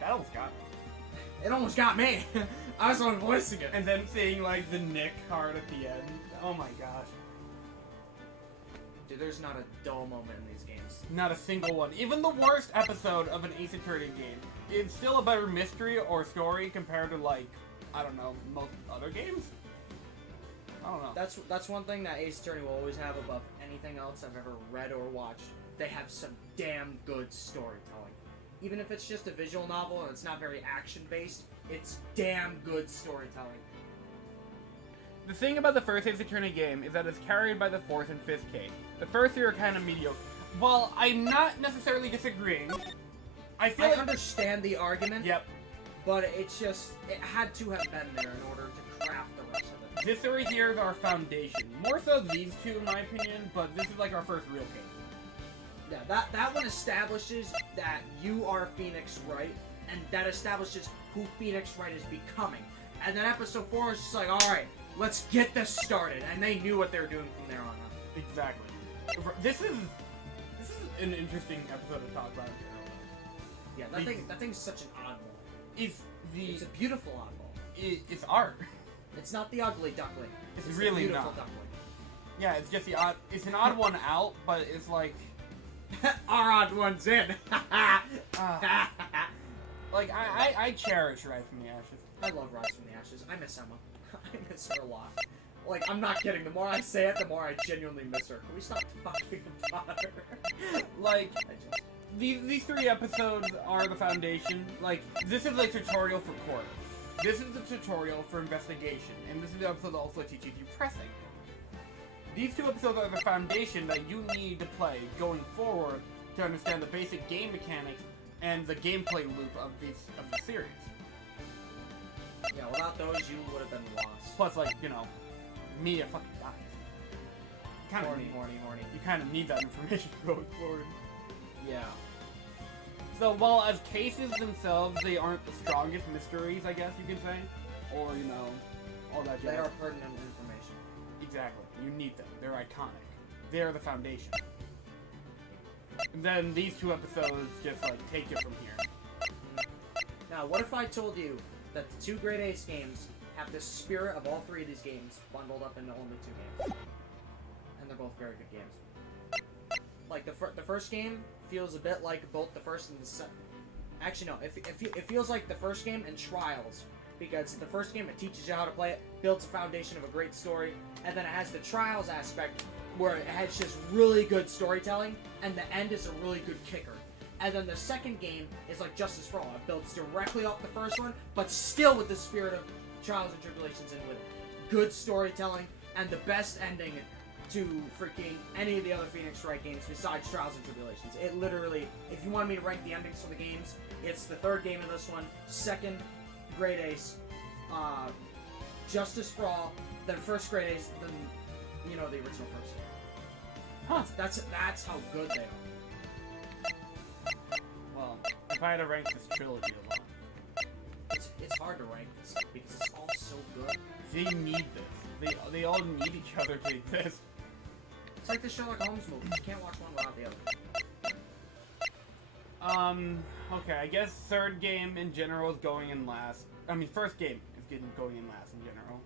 that almost got me. It almost got me. I was the one voicing it. And then seeing, like, the Nick card at the end. Oh my gosh. Dude, there's not a dull moment in these games. Not a single one. Even the worst episode of an Ace Attorney game, it's still a better mystery or story compared to, like, I don't know, most other games? I don't know. That's one thing that Ace Attorney will always have above anything else I've ever read or watched. They have some damn good storytelling. Even if it's just a visual novel and it's not very action-based, it's damn good storytelling. The thing about the first Ace Attorney game is that it's carried by the fourth and fifth case. The first three are kind of mediocre. While I'm not necessarily disagreeing, I feel I like... understand the argument, Yep. but it's just, it had to have been there in order to craft the rest of it. This three here is our foundation. More so these two, in my opinion, but this is like our first real case. Yeah, that one establishes that you are Phoenix Wright, and that establishes who Phoenix Wright is becoming. And then episode 4 is just like, alright, let's get this started. And they knew what they were doing from there on out. Exactly. This is an interesting episode to talk about here. Yeah, that thing's such an oddball. It's It's a beautiful oddball. it's art. It's not the ugly duckling. It's the really beautiful not. duckling. Yeah, it's just it's an odd one out, but it's like Our odd one's in. like I cherish Rise from the Ashes. I love Rise from the Ashes. I miss Emma. I miss her a lot. Like, I'm not kidding. The more I say it, the more I genuinely miss her. Can we stop talking about her? Like, these three episodes are the foundation. Like, this is a tutorial for court. This is the tutorial for investigation. And this is the episode that also teaches you pressing. These two episodes are the foundation that you need to play going forward to understand the basic game mechanics and the gameplay loop of the series. Yeah, without those, you would have been lost. Plus, like, you know, Mia fucking dies. Kind of Horny. You kind of need that information going forward. Yeah. So, while as cases themselves, they aren't the strongest mysteries, I guess you can say, or, you know, all that jazz. They are pertinent information. Exactly. You need them. They're iconic. They're the foundation. And then these two episodes just, like, take it from here. Now, what if I told you that the two Great Ace games have the spirit of all three of these games bundled up into only 2 games? And they're both very good games. Like, the first game feels a bit like both the first and the second. Actually, no. It feels like the first game and Trials. Because the first game, it teaches you how to play it, builds a foundation of a great story, and then it has the Trials aspect, where it has just really good storytelling, and the end is a really good kicker. And then the second game is like Justice for All. It builds directly off the first one, but still with the spirit of Trials and Tribulations in with it. Good storytelling, and the best ending to freaking any of the other Phoenix Wright games besides Trials and Tribulations. It literally, if you want me to rank the endings for the games, it's the third game of this one, second, Great Ace, Justice for All, then first Great Ace, then, you know, the original first game. Huh. That's how good they are. Well, if I had to rank this trilogy alone, It's hard to rank this because it's all so good. they need this. They all need each other to exist. It's like the Sherlock Holmes movies. You can't watch one without the other. Okay, I guess third game in general is going in last. I mean, first game is going in last in general.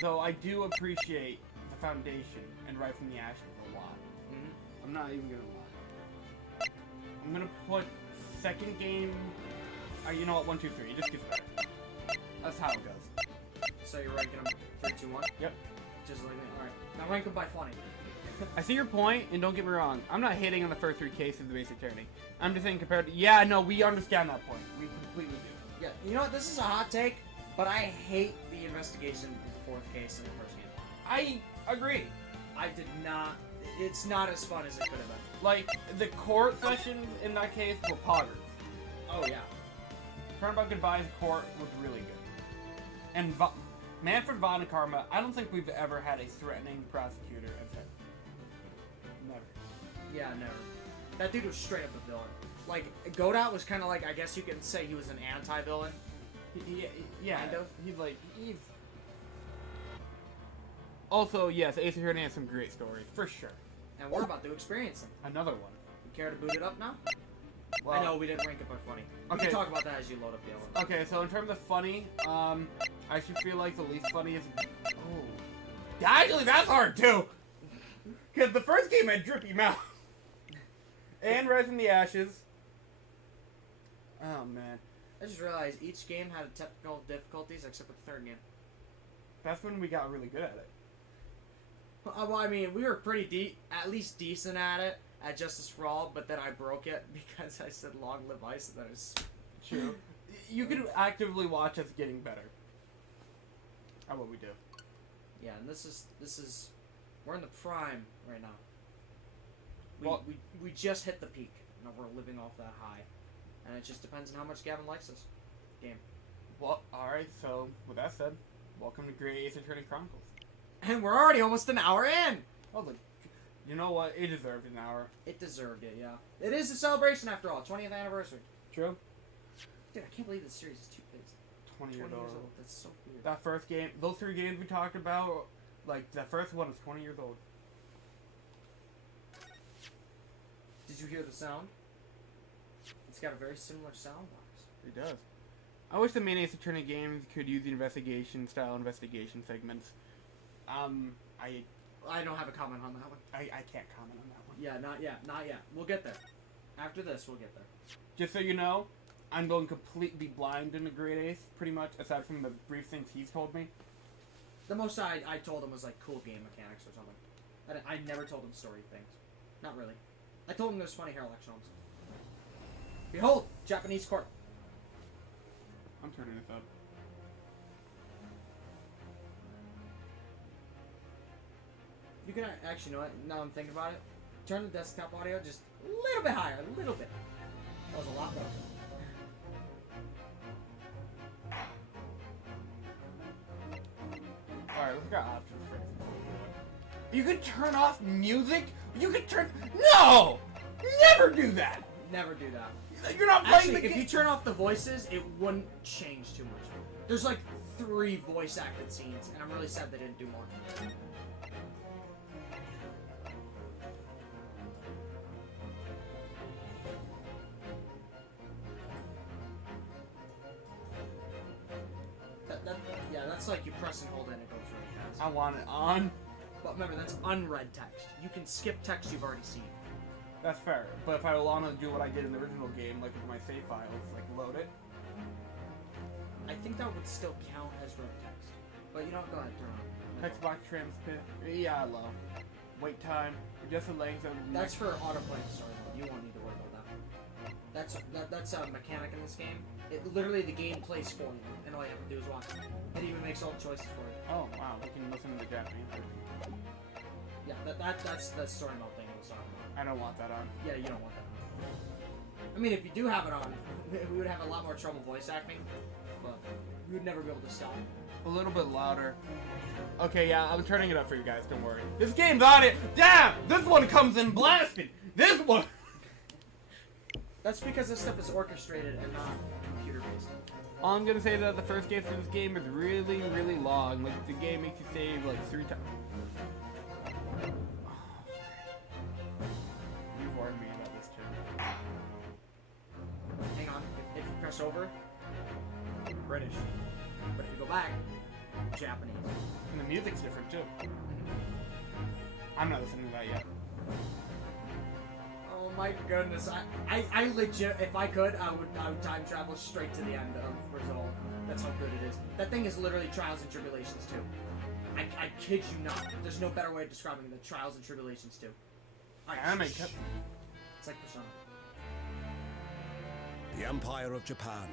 Though I do appreciate the foundation and Right from the Ashes a lot. I'm not even gonna lie. I'm gonna put second game. You know what? 1, 2, 3. It just gets better. That's how it goes. So you're ranking them 3, 2, 1? Yep. Just like me. Alright. Now rank them by funny. I see your point, and don't get me wrong. I'm not hating on the first 3 cases of the basic attorney. I'm just saying compared to... Yeah, no, we understand that point. We completely do. Yeah, you know what? This is a hot take, but I hate the investigation of the fourth case in the first game. I agree. I did not... It's not as fun as it could have been. Like, the court sessions in that case were poggers. Oh, yeah. Turnabout Goodbye's court was really good. And Manfred Von Karma, I don't think we've ever had a threatening prosecutor as him. Never. Yeah, never. That dude was straight up a villain. Like, Godot was kind of like, I guess you could say he was an anti-villain. Yeah, Kind of. He's... Also, yes, Ace Attorney has some great stories, for sure. And we're about to experience them. Another one. You care to boot it up now? Well, I know we didn't rank it by funny. We Okay. can talk about that as you load up the other one. Okay, so in terms of funny, I actually feel like the least funny is... Oh. Actually, that's hard, too! Because the first game had Drippy Mouth. And Rise from the Ashes. Oh, man. I just realized each game had technical difficulties except for the third game. That's when we got really good at it. Well, I mean, we were pretty at least decent at it, at Justice for All, but then I broke it because I said Long Live Ice, and that is True. You could actively watch us getting better. How what we do. Yeah, and this is, we're in the prime right now. We just hit the peak, and we're living off that high. And it just depends on how much Gavin likes this game. Well, alright, so, with that said, welcome to Great Ace Attorney Chronicles. And we're already almost an hour in! Oh, look. You know what? It deserved an hour. It deserved it, yeah. It is a celebration after all, 20th anniversary. True. Dude, I can't believe this series is 20 years 20 years old. old. That's so weird. That first game, those 3 games we talked about, like, that first one is 20 years old. Did you hear the sound? It's got a very similar sound box. It does. I wish the main Ace Attorney games could use the investigation-style investigation segments. I don't have a comment on that one. I can't comment on that one. Yeah, not yet. Not yet. We'll get there. After this, we'll get there. Just so you know, I'm going completely blind into Great Ace, pretty much, aside from the brief things he's told me. The most I told him was like cool game mechanics or something. I never told him story things. Not really. I told him there's funny Sherlock Holmes. Behold, Japanese court. I'm turning this up. You can actually know it. Now I'm thinking about it. Turn the desktop audio just a little bit higher, a little bit. That was a lot better. Alright, we've got options for this. You could turn off music? You could turn... No! Never do that! Never do that. You're not playing Actually, the if game. you turn off the voices, it wouldn't change too much. There's like 3 voice acted scenes, and I'm really sad they didn't do more. Yeah, that's like you press and hold it and it goes really fast. I want it on. But remember, that's unread text. You can skip text you've already seen. That's fair. But if I want to do what I did in the original game, like with my save files, like load it. I think that would still count as read text. But you know what? Go ahead, turn on. Text box transmit. Yeah, low. Wait time. Adjust the length of... That's for autoplaying story mode. You won't need to worry about that. That's a mechanic in this game. It literally the game plays for you, and all you have to do is watch. It even makes all the choices for you. Oh, wow. We can listen to the Japanese version. That's the story mode thing I was talking about. I don't want that on. Yeah, you don't want that on. I mean, if you do have it on, we would have a lot more trouble voice acting, but we would never be able to stop. A little bit louder. Okay, yeah, I'm turning it up for you guys, don't worry. This game's on it! Damn! This one comes in blasting! This one! That's because this stuff is orchestrated and not computer-based. All I'm gonna say is that the first game for this game is really, really long. Like, the game makes you save, like, 3 times. You warned me about this, too. Hang on. If you press over, British. But if you go back, Japanese. And the music's different, too. I'm not listening to that yet. Oh my goodness, I legit, if I could, I would time travel straight to the end of Brazil. That's how good it is. That thing is literally Trials and Tribulations 2. I kid you not. There's no better way of describing it than Trials and Tribulations 2. It's like Persona. The Empire of Japan.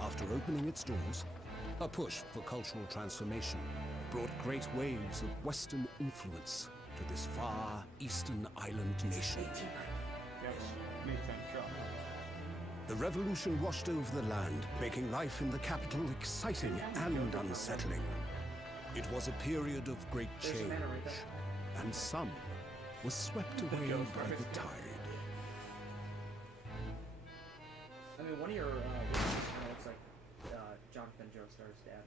After opening its doors, a push for cultural transformation brought great waves of Western influence to this far eastern island nation. Yep, makes sense, sure. The revolution washed over the land, making life in the capital exciting and unsettling. It was a period of great change, and some was swept away by the tide. I mean, one of your looks like Jonathan Joestar's dad.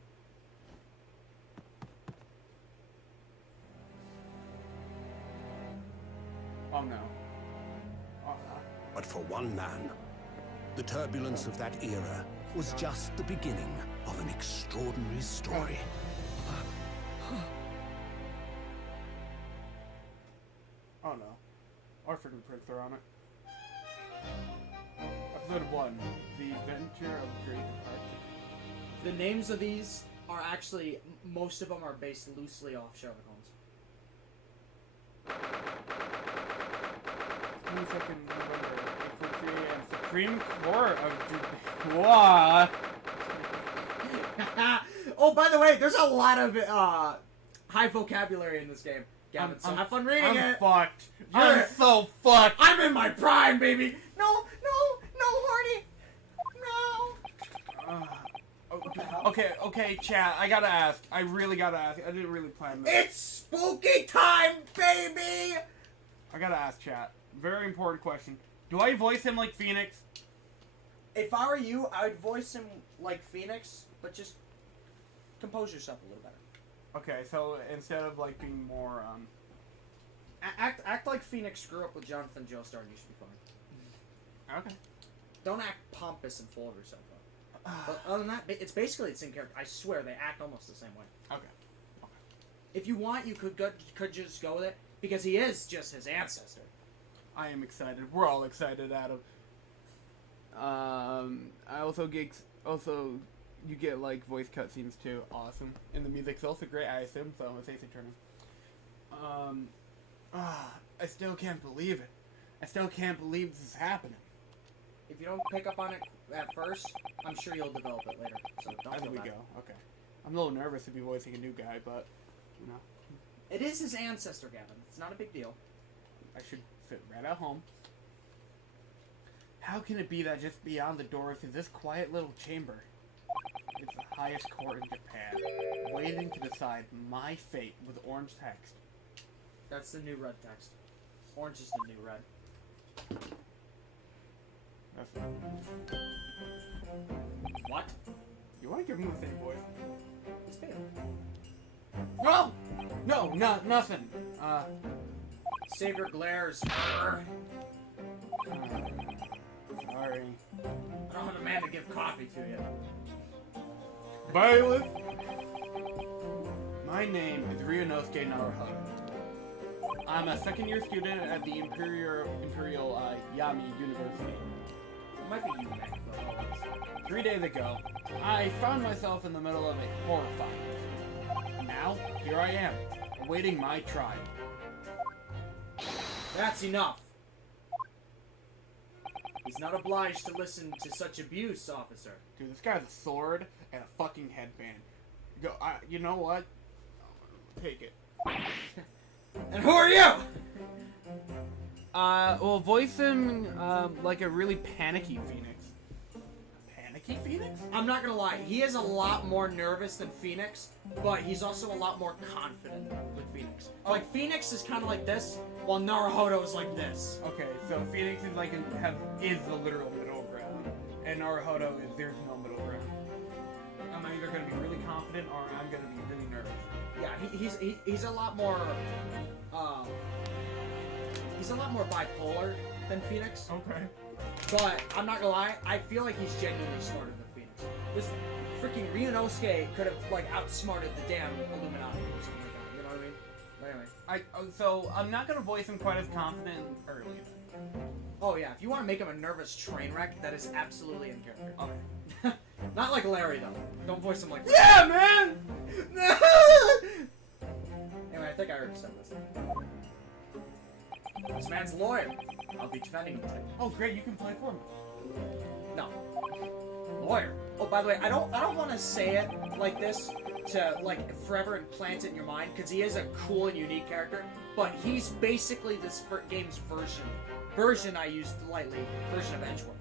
Oh no. Oh, But for one man, the turbulence of that era was just the beginning of an extraordinary story. oh no. Our fingerprints are on it. Episode 1. The Adventure of Great Departure. The names of these are actually, most of them are based loosely off Sherlock Holmes. 22nd November, 8:43 a.m. Supreme Court of What? Oh, by the way, there's a lot of high vocabulary in this game, Gavin. So have fun reading it. I'm fucked. I'm so fucked. I'm in my prime, baby. No, Horny. No. Okay, chat. I gotta ask. I really gotta ask. I didn't really plan this. It's spooky time, baby. I gotta ask, chat. Very important question. Do I voice him like Phoenix? If I were you, I would voice him like Phoenix, but just compose yourself a little better. Okay, so instead of like being more Act like Phoenix grew up with Jonathan Joestar and used to be funny. Okay. Don't act pompous and full of yourself, though. But other than that, it's basically the same character. I swear, they act almost the same way. Okay. If you want, you could just go with it, because he is just his ancestor. I am excited. We're all excited, Adam. I also you get like voice cutscenes too. Awesome. And the music's also great, I assume, so it's AC turning. I still can't believe it. I still can't believe this is happening. If you don't pick up on it at first, I'm sure you'll develop it later. So don't As feel we bad. go. Okay. I'm a little nervous to be voicing a new guy, but you know, It is his ancestor, Gavin. It's not a big deal. I should fit right at home. How can it be that just beyond the doors is this quiet little chamber? It's the highest court in Japan, waiting to decide my fate with orange text. That's the new red text. Orange is the new red. That's What? You want to give him the same voice? It's Bale. No, nothing. Savior glares. Sorry. I don't have a man to give coffee to you. Bailiff! My name is Ryunosuke Naruhodo. I'm a second-year student at the Imperial Yami University. It might be you, Mac. 3 days ago, I found myself in the middle of a horrifying incident. Now, here I am, awaiting my trial. That's enough. He's not obliged to listen to such abuse, officer. Dude, this guy has a sword and a fucking headband. You know what? Take it. And who are you? Well, voice him, like a really panicky Phoenix. Panicky Phoenix? I'm not gonna lie, he is a lot more nervous than Phoenix, but he's also a lot more confident with Phoenix. Like, Phoenix is kind of like this, while Naruhodo is like this. Okay, so Phoenix is like, is the literal middle ground, and Naruhodo is, there's no middle ground. I'm either gonna be really confident, or I'm gonna be really nervous. Yeah, he's a lot more, he's a lot more bipolar than Phoenix. Okay. But I'm not gonna lie, I feel like he's genuinely smarter than Phoenix. This freaking Ryunosuke could have like outsmarted the damn Illuminati or something like that. You know what I mean? But anyway. So I'm not gonna voice him quite as confident early. Oh yeah, if you want to make him a nervous train wreck, that is absolutely in character. Okay. Not like Larry though. Don't voice him like. Yeah, man. Anyway, I think I already said this. This man's a lawyer. I'll be defending him today. Oh, great! You can play for me. No. Lawyer. Oh, by the way, I don't want to say it like this to like forever implant it in your mind because he is a cool and unique character, but he's basically this game's version I used lightly version of Edgeworth.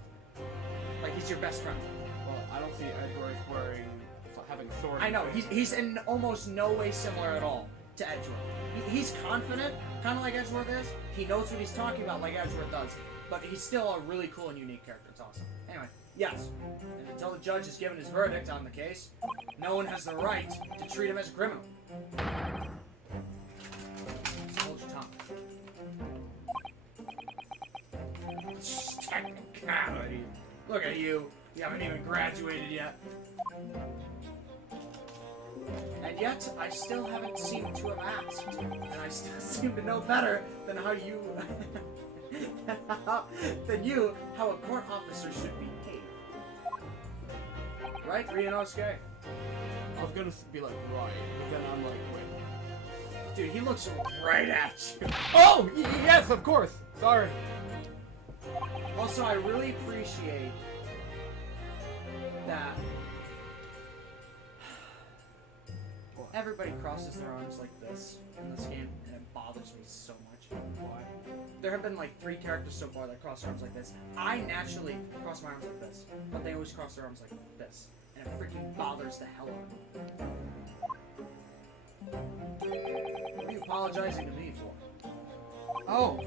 Like he's your best friend. Well, I don't see Edgeworth having a sword. I know he's in almost no way similar at all to Edgeworth. He's confident, kind of like Edgeworth is. He knows what he's talking about like Edgeworth does. But he's still a really cool and unique character. It's awesome. Anyway, yes. And until the judge has given his verdict on the case, no one has the right to treat him as a criminal. Just hold your tongue. Technicality. Look at you. You haven't even graduated yet. And yet, I still haven't seemed to have asked. And I still seem to know better than how you... how a court officer should behave. Right, Ryunosuke? I was gonna be like, right, but then I'm like, wait. Dude, he looks right at you. Oh! Yes, of course! Sorry. Also, I really appreciate that everybody crosses their arms like this in this game, and it bothers me so much. Why? There have been like 3 characters so far that cross their arms like this. I naturally cross my arms like this, but they always cross their arms like this, and it freaking bothers the hell out of me. What are you apologizing to me for? Oh,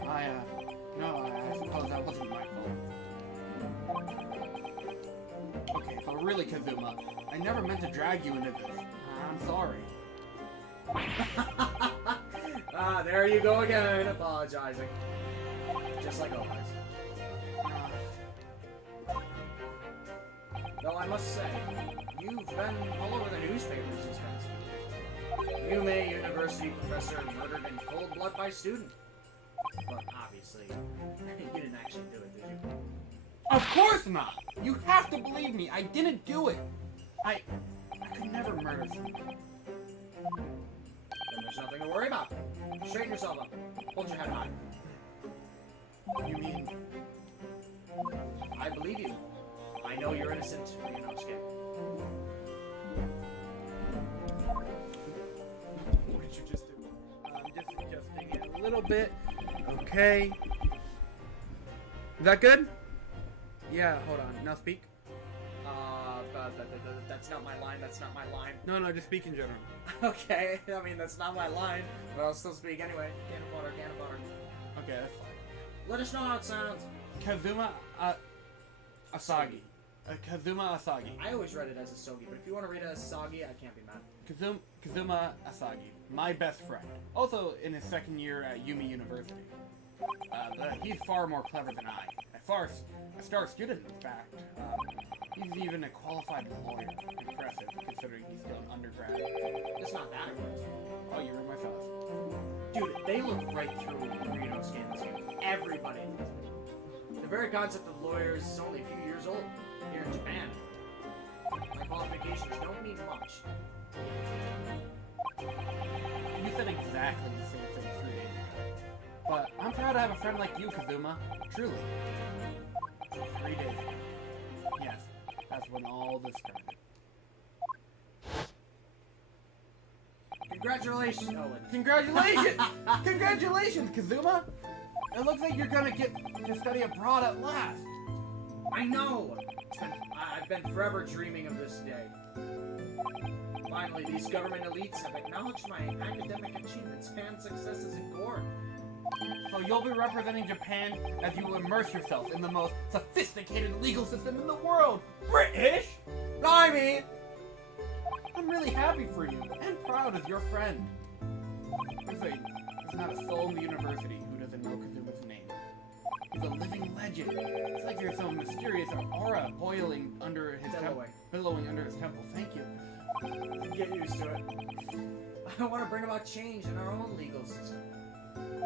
no, I suppose that wasn't my fault. Okay, but really, Kazuma, I never meant to drag you into this. I'm sorry. There you go again, apologizing. Just like always. Though I must say, you've been all over the newspapers this past week. Yume University professor murdered in cold blood by student. But obviously, you didn't actually do it, did you? Of course not! You have to believe me, I didn't do it! I could never murder someone. Then there's nothing to worry about. Straighten yourself up. Hold your head high. You mean... I believe you. I know you're innocent, Ryunosuke. What did you just do? I'm just adjusting it a little bit. Okay. Is that good? Yeah, hold on. Now speak. That's not my line. That's not my line. No, just speak in general. Okay, I mean, that's not my line, but I'll still speak anyway. Can of butter, can of butter. Okay, that's fine. Let us know how it sounds. Kazuma Asagi. Kazuma Asagi. I always read it as Asogi, but if you want to read it as Asagi, I can't be mad. Kazuma Asagi. My best friend. Also in his second year at Yumi University. He's far more clever than I. A star student, in fact. He's even a qualified lawyer. Impressive, considering he's still an undergrad. It's not that impressive. Oh, you read my thoughts. Dude, they look right through Ryunosuke in this game. Everybody. The very concept of lawyers is only a few years old here in Japan. My qualifications don't mean much. You said exactly the same thing 3 days ago. But I'm proud to have a friend like you, Kazuma. Truly. 3 days ago. Yes, that's when all this started. Congratulations, Owen. Congratulations! Congratulations, Kazuma! It looks like you're gonna get to study abroad at last. I know! I've been forever dreaming of this day. Finally, these government elites have acknowledged my academic achievements and successes in court. So you'll be representing Japan as you immerse yourself in the most sophisticated legal system in the world. British? Blimey! I'm really happy for you and proud as your friend. There's not a soul in the university who doesn't know Kazuma's name. He's a living legend. It's like there's some mysterious aura boiling under his billowing under his temple. Thank you. Get used to it. I want to bring about change in our own legal system.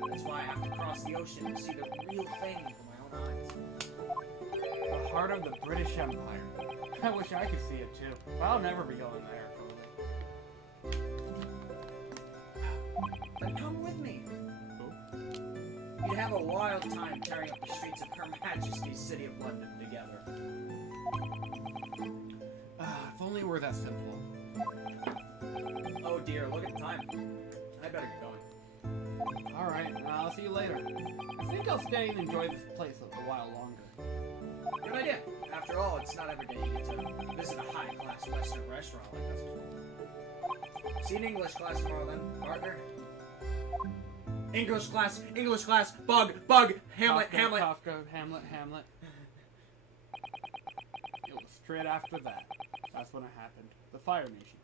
That's why I have to cross the ocean to see the real thing with my own eyes. The heart of the British Empire. I wish I could see it too. But I'll never be going there, probably. Then come with me. You'd have a wild time tearing up the streets of Her Majesty's City of London together. If only we were that simple. Oh dear, look at the time. I better get going. Alright, I'll see you later. I think I'll stay and enjoy this place a while longer. Good idea. After all, it's not every day you get to visit a high-class Western restaurant like this. See you in English class tomorrow then, partner. English class, bug, Hamlet, Kafka, Hamlet. Kafka, Hamlet. It was straight after that. That's when it happened. The Fire Nation.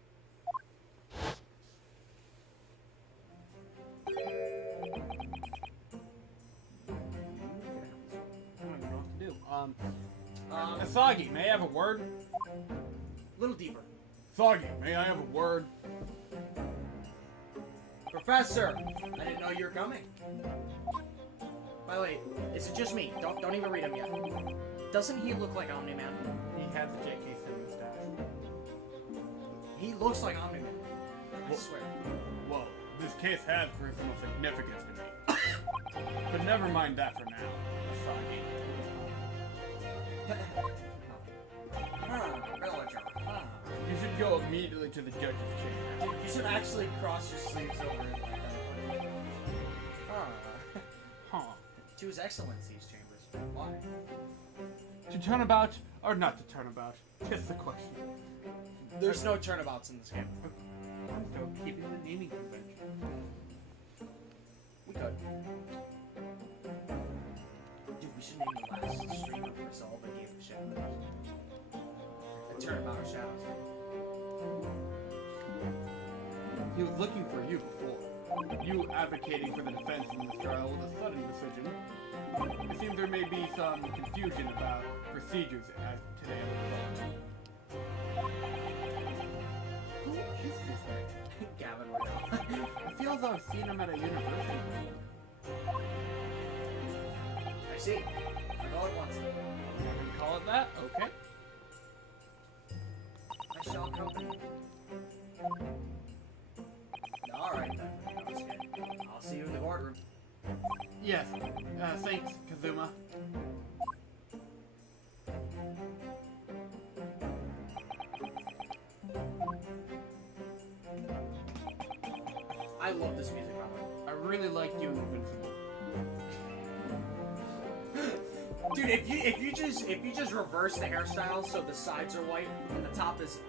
I don't even know what to do. Asagi, may I have a word? Little deeper. Asagi, may I have a word? Professor, I didn't know you were coming. By the way, is it just me? Don't even read him yet. Doesn't he look like Omni-Man? He has the J.K. Simmons stash. He looks like Omni-Man. I swear. Whoa, this case has personal significance to me. But never mind that for now, Asagi. Villager. You should go immediately to the judge's chamber. You should actually cross your sleeves over it. To His Excellency's chambers. Why? To turnabout, or not to turnabout? Just the question. There's no turnabouts in this game. I'm still keeping the naming convention. We could. Dude, we should name the last stream of Resolve a Game of Shadows. A Turnabout of Shadows. He was looking for you before. You advocating for the defense in this trial was a sudden decision. It seems there may be some confusion about procedures as today as a result. Who is this man? Gavin Royale. It feels like I've seen him at a university before. I see. I know it once. You can call it that? Okay. I shall accompany you. Alright then, Ryunosuke. I'll see you in the boardroom. Yes. Thanks, Kazuma. I love this music, by the way. I really like you, Invincible. Dude, if you just reverse the hairstyle so the sides are white and the top is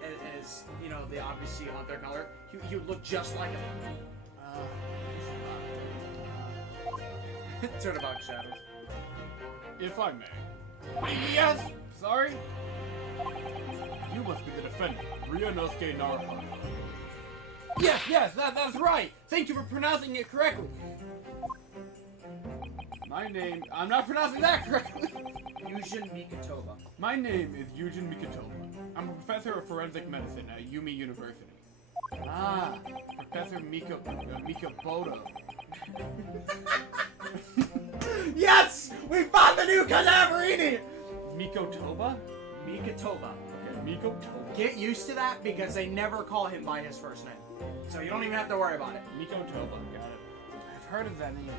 you know, the obviously other color, you look just like him. Turnabout Shadows. If I may. Yes! Sorry? You must be the defendant, Ryunosuke Naruhodo. Yes, that's right! Thank you for pronouncing it correctly! My name... I'm not pronouncing that correctly! Yujin Mikotoba. My name is Yujin Mikotoba. I'm a professor of forensic medicine at Yumi University. Ah, Professor Mikobodo. Yes! We found the new Cadaverini! Mikotoba? Mikotoba. Okay, Mikotoba. Get used to that because they never call him by his first name. So you don't even have to worry about it. Mikotoba, got it. I've heard of that name.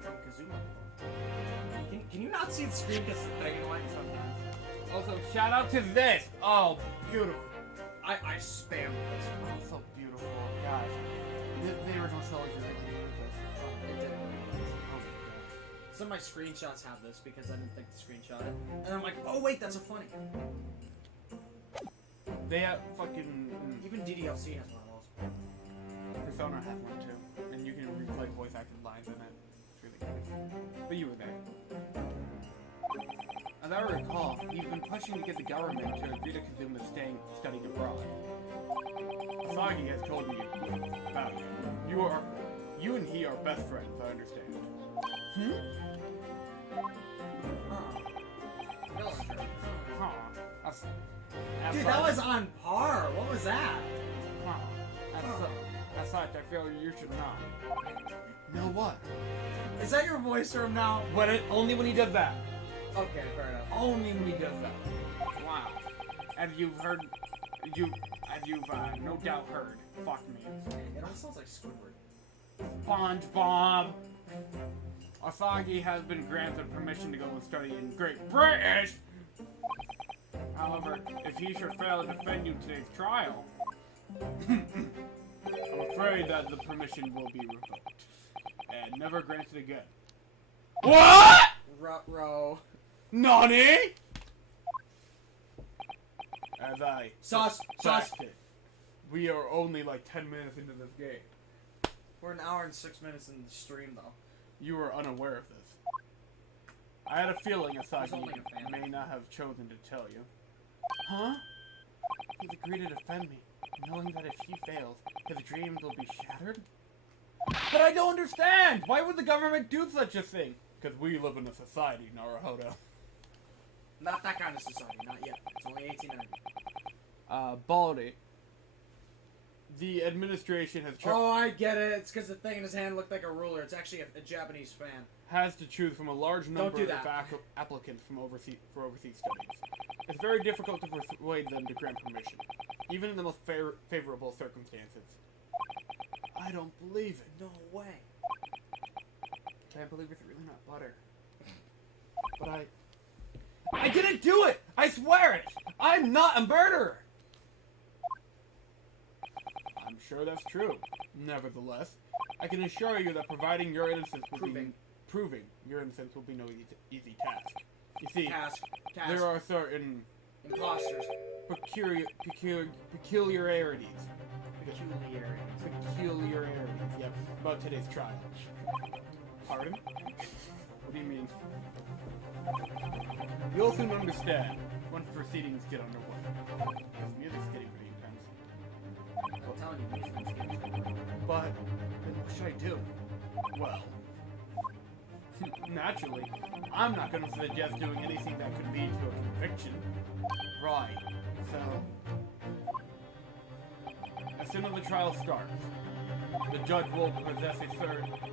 From Kazuma. Can you not see the screen because the thing like sometimes? Also, shout out to this! Oh, beautiful. I spam this. Oh, so beautiful, guys. The original trilogy didn't use this. It didn't. Oh my Some of my screenshots have this because I didn't think to screenshot it. And I'm like, oh wait, that's a funny. god. They have fucking... Even DDLC has one of those. Persona has one too. And you can replay voice acted lines in it. It's really good. But you were there. As I recall, you've been pushing to get the government to agree to Kazuma's studying abroad. Sagi has told me about you. You and he are best friends, I understand. Huh. That's Dude, that was on par. What was that? Huh. As such, I feel you should know. Know what? Is that your voice from now? Only when he does that. Okay, fair enough. Only when he does that. Wow. As you've heard, no doubt heard, fuck me. It almost sounds like Squidward. SpongeBob! Asagi has been granted permission to go and study in Great British! However, if he should fail to defend you in today's trial, I'm afraid that the permission will be revoked. And never granted again. What?! Ruh-roh. Nani?! As I Sauce. suspected, we are only like 10 minutes into this game. We're an hour and 6 minutes in the stream, though. You were unaware of this. I had a feeling He's only a Asagi fan. may not have chosen to tell you. Huh? He's agreed to defend me, knowing that if he fails, his dreams will be shattered? But I don't understand! Why would the government do such a thing? Because we live in a society, Naruhodo. Not that kind of society, not yet. It's only 1890. Baldy. The administration has Oh, I get it. It's because the thing in his hand looked like a ruler. It's actually a Japanese fan. has to choose from a large number do of that. applicants from overseas studies. It's very difficult to persuade them to grant permission, even in the most favorable circumstances. I don't believe it. No way. Can't believe it's really not butter. But I didn't do it! I swear it! I'm not a murderer! I'm sure that's true. Nevertheless, I can assure you that providing your innocence will proving your innocence will be no easy task. You see, Task. there are certain Imposters. peculiarities. Peculiarities. Peculiarities, yep, about today's trial. Pardon? What do you mean? You'll soon understand when proceedings get underway. This music's getting pretty intense. I'm telling you, But, what should I do? Well, naturally, I'm not going to suggest doing anything that could lead to a conviction. Right, so... As soon as the trial starts, the judge will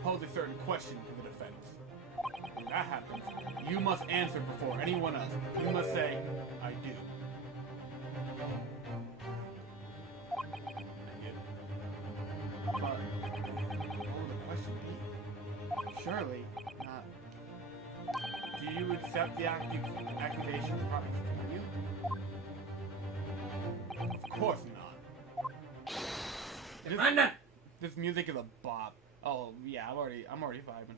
pose a certain question to the defense. When that happens, you must answer before anyone else. You must say, I do. But, what would the question be? Surely not. Do you accept the accusations brought before you? Of course not. This music is a bop. Oh yeah, I'm already vibing.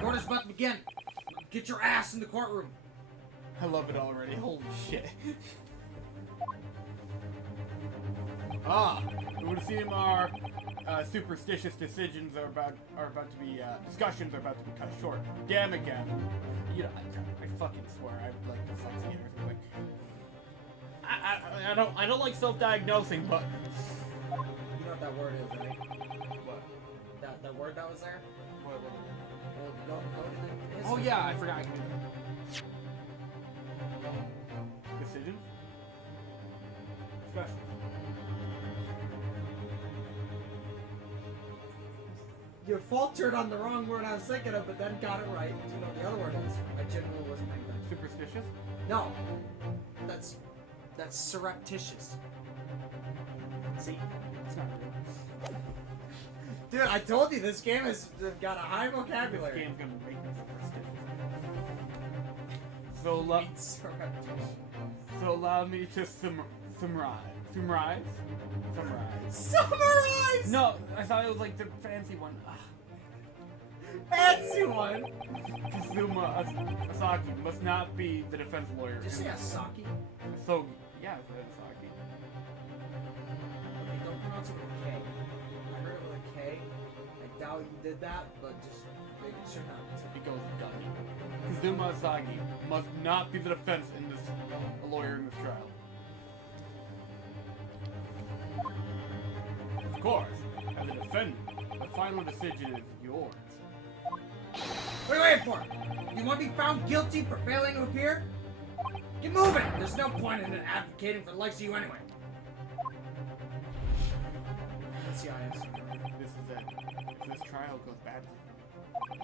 Court is about to begin. Get your ass in the courtroom. I love it already. Holy shit. It would seem our superstitious decisions are about to be discussions are about to be cut short. Damn again. You know, I fucking swear I like dyslexia or something. I don't like self-diagnosing, but You know what that word is, right? what? That word that was there? What? Well, go to the... Oh yeah, I forgot I can do that. Decision? Special. You faltered on the wrong word I was thinking of, but then got it right. Do you know what the other word is? I genuinely wasn't thinking that. Superstitious? No. That's surreptitious. See? It's not real. Dude, I told you this game has got a high This vocabulary. game's gonna make me superstitious. So, Surreptitious. so allow me to Summarize? Summarize! No, I thought it was like the fancy one. Ugh. Fancy one! Kazuma Asaki must not be the defense lawyer. Did you say Asaki? So, yeah, I said Asaki. Okay, don't pronounce it with a K. I heard it with a K. I doubt you did that, but just making sure not. It goes dummy. Kazuma Asaki must not be the defense in this lawyer in this trial. Of course, as a defendant, the final decision is yours. What are you waiting for? You want to be found guilty for failing to appear? Get moving! There's no point in advocating for the likes of you anyway. Let's see how I answer. This is it. If this trial goes badly,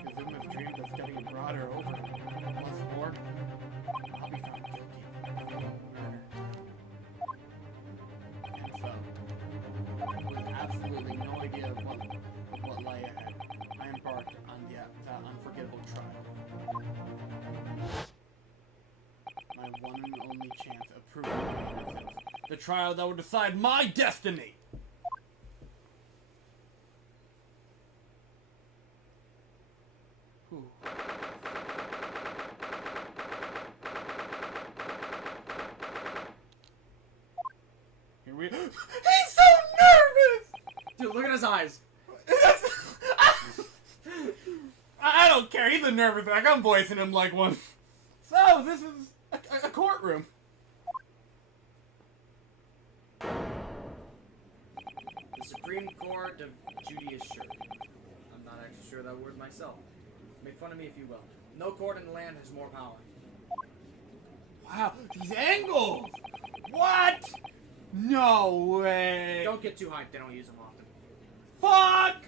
Kazuma's dreams of studying abroad are over. Once more, I'll be found guilty of murder. And so, with absolutely no idea of what lay ahead, I embarked on that unforgettable trial. My one and only chance of proving my innocence. The trial that would decide my destiny! Whew. Here we... He's so nervous! Dude, look at his eyes. I don't care. He's a nervous wreck. I'm voicing him like one. So, this is a courtroom. The Supreme Court of Judiciary. I'm not actually sure of that word myself. Make fun of me if you will. No court in the land has more power. Wow, these angles! What? No way. Don't get too hyped. They don't use them often. Fuck!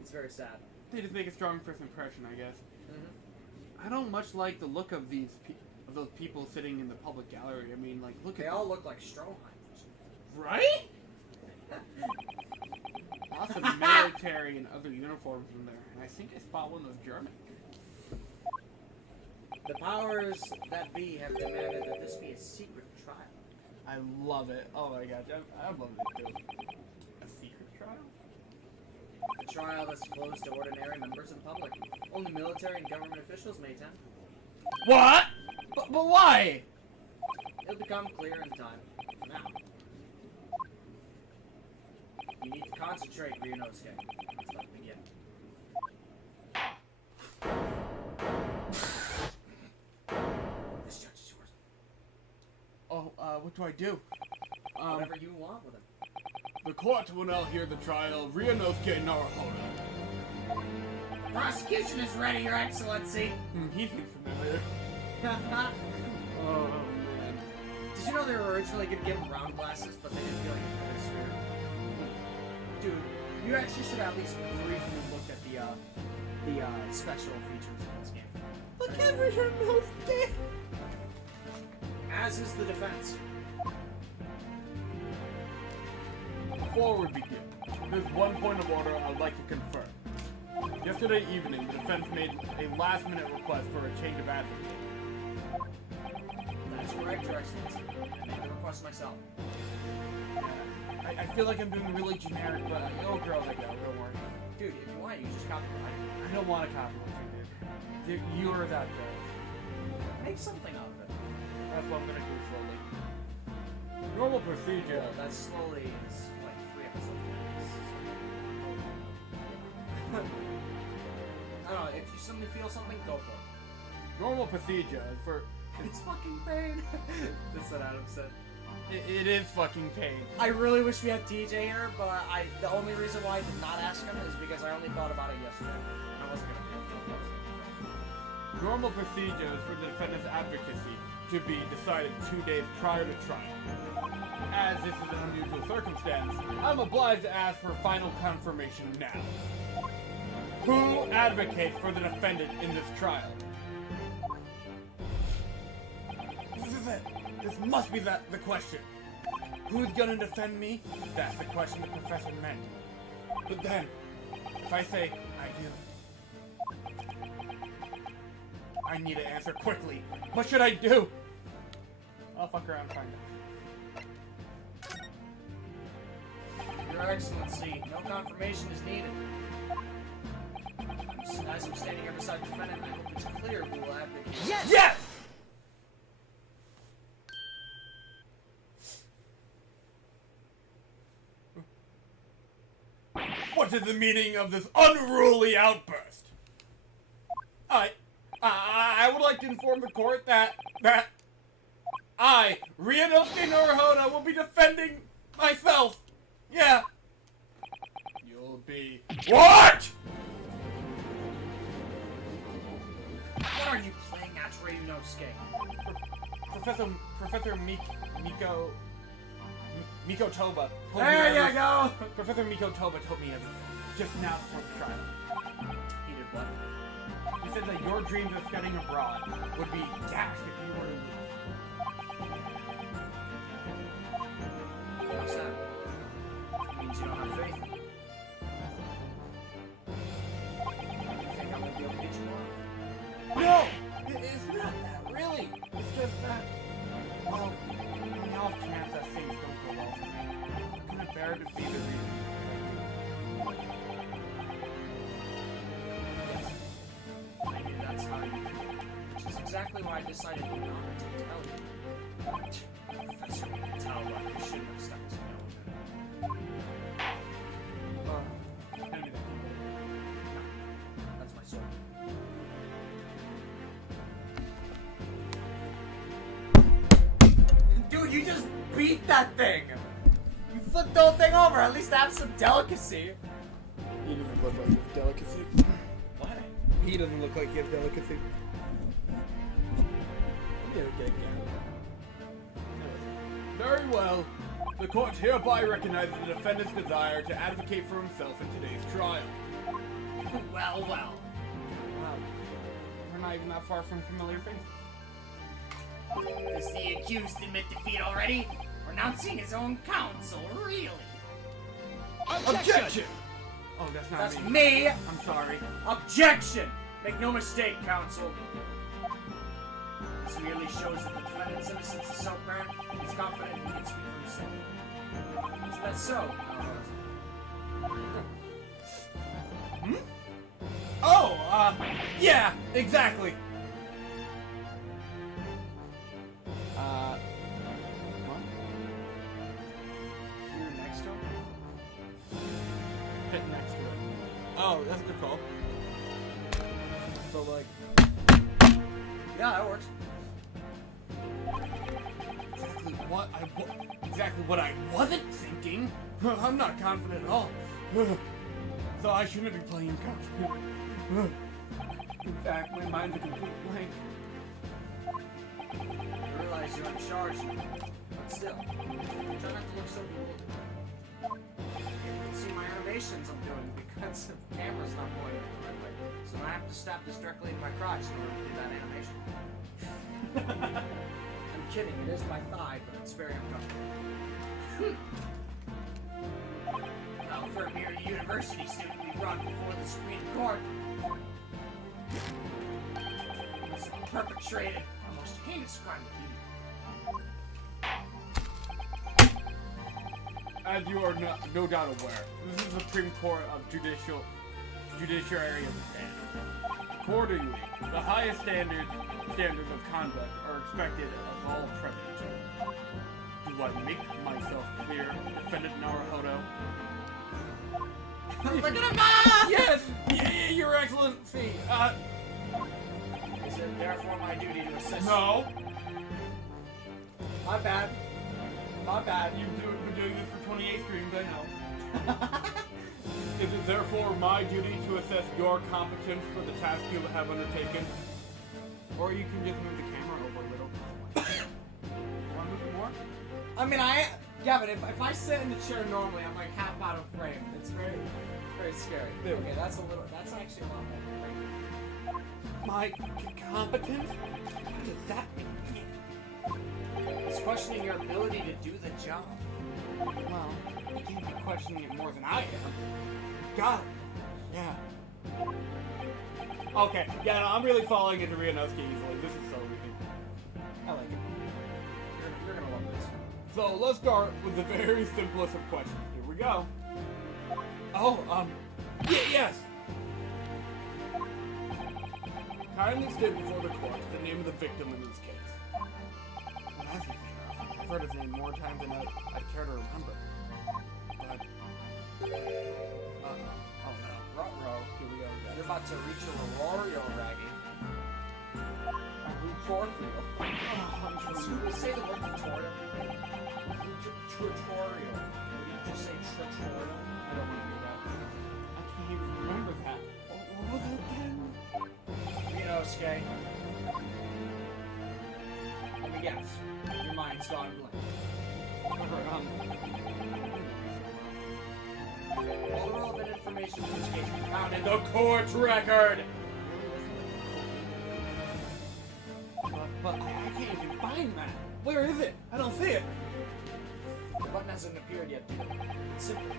It's very sad. They just make a strong first impression, I guess. Mm-hmm. I don't much like the look of those people sitting in the public gallery. I mean, like, look They at all them. look like Stroheim. Right? Lots of military and other uniforms in there, and I think I spot one of those German. The powers that be have demanded that this be a secret trial. I love it. Oh my gosh, I love it too. A secret trial? A trial that's closed to ordinary members of the public. Only military and government officials may attend. What? But why? It'll become clear in time. For now. You need to concentrate, Ryunosuke. Let's begin. This judge is yours. Oh, what do I do? Whatever you want with him. The court will now hear the trial of Ryunosuke Naruhodo. Prosecution is ready, Your Excellency. He seems familiar. Oh, man. Did you know they were originally going to give him round glasses, but they didn't feel like it was fair? Dude, you actually should at least briefly look at the special features in this game. Look at Ryunosuke! As is the defense. Before we begin, there's one point of order I'd like to confirm. Yesterday evening, the defense made a last-minute request for a change of advocate. That's correct, Your Excellency. I made the request myself. I feel like I'm doing really generic, but oh girl, I go, don't worry. Dude, if you want, you just copy mine. I don't want to copy what you did. You are that judge. Make something out of it. That's what I'm gonna do slowly. Normal procedure. Well, that slowly is like 3 episodes. I don't know, if you suddenly feel something, go for it. Normal procedure for... It's fucking pain. That's what Adam said. It is fucking pain. I really wish we had TJ here, but the only reason why I did not ask him is because I only thought about it yesterday. I wasn't gonna pay him. Normal procedure is for the defendant's advocacy to be decided 2 days prior to trial. As this is an unusual circumstance, I'm obliged to ask for final confirmation now. Who advocates for the defendant in this trial? This is it. This must be the question. Who's gonna defend me? That's the question the professor meant. But then, if I say, I do, I need an answer quickly. What should I do? I'll fuck around and find out. Excellency. No confirmation is needed. As I'm standing here beside the defendant, I hope it's clear who will advocate. Yes! Yes! What is the meaning of this unruly outburst? I would like to inform the court that I, Ryunosuke Naruhodo, will be defending myself. Yeah. You'll be... What?! What are you playing at, Ryunosuke? Professor Miko Toba. There you go! Professor Miko Toba told me everything. Just now before the trial. He did what? He said that your dreams of studying abroad would be dashed if you were to leave. What's that? It means you don't have faith. You think I'm gonna be able to get you more? No! It's not that, really. It's just that, well, on the off chance that things don't go well for me, I couldn't bear to be the reason. Maybe that's how you feel. Which is exactly why I decided not to tell you. Professor Minotauro, you shouldn't have stuck to know. That's my sword. Dude, you just beat that thing! You flipped the whole thing over, at least have some delicacy. He doesn't look like he has delicacy. What? He doesn't look like he has delicacy. Very well. The court hereby recognizes the defendant's desire to advocate for himself in today's trial. Well. Wow. We're not even that far from familiar faces. Does the accused admit defeat already? Renouncing his own counsel, really? Objection! Oh, that's not That's me. me! I'm sorry. Objection! Make no mistake, counsel. This merely shows that the defendant's innocence is so apparent, he's confident he can speak for himself. Isn't that so? Hmm? Oh, yeah, exactly. What? Here next to him? Hit next to it. Oh, that's a good call. So, like... Yeah, that works. Exactly what I wasn't thinking. I'm not confident at all. So I shouldn't be playing confident. In fact, my mind's a complete blank. I realize you're in charge, but still, try not to look so bewildered. You can see my animations I'm doing because the camera's not pointing the right way. So I have to stab this directly in my crotch in order to do that animation. I'm kidding, it is my thigh, but it's very uncomfortable. Well, for a mere university student to be brought before the Supreme Court, was perpetrated a most heinous crime of evil. As you are no doubt aware, this is the Supreme Court of Judiciary of Japan. Accordingly, the highest standards of conduct are expected of all present. Do I make myself clear, Defendant Naruhodo? Look at him! Yes! Your Excellency! Is it therefore my duty to assist? No! My bad. My bad. You've been doing this for 28 streams, I know. Is it therefore my duty to assess your competence for the task you have undertaken? Or you can just move the camera over a little. Want to move it more? I mean, yeah, but if I sit in the chair normally, I'm like half out of frame. It's very, very scary. Yeah. Okay, that's actually a lot more. My competence? What does that mean? It's questioning your ability to do the job. Well, you can't be questioning it more than I am. Got it. Yeah. Okay, yeah, no, I'm really falling into Ryunosuke easily. This is so easy. I like it. You're gonna love this. So let's start with the very simplest of questions. we go. Oh, yes. Kindly state before the court the name of the victim in this case. Well, that's easy enough. I've heard his name more times than I'd care to remember. But... oh no. Ruh-roh. Here we go again. You're about to reach a Rorio, Raggy. Fourth wheel. Should we say the word tutorial? Tutorial. Would you just say tutorial? I don't want to do that. I can't even remember that. What was it again? Ryunosuke. Let me guess. Your mind's gone blank. All the relevant information in this case can be found in the court record! But I can't even find that. Where is it? I don't see it. The button hasn't appeared yet, dude. It's simple.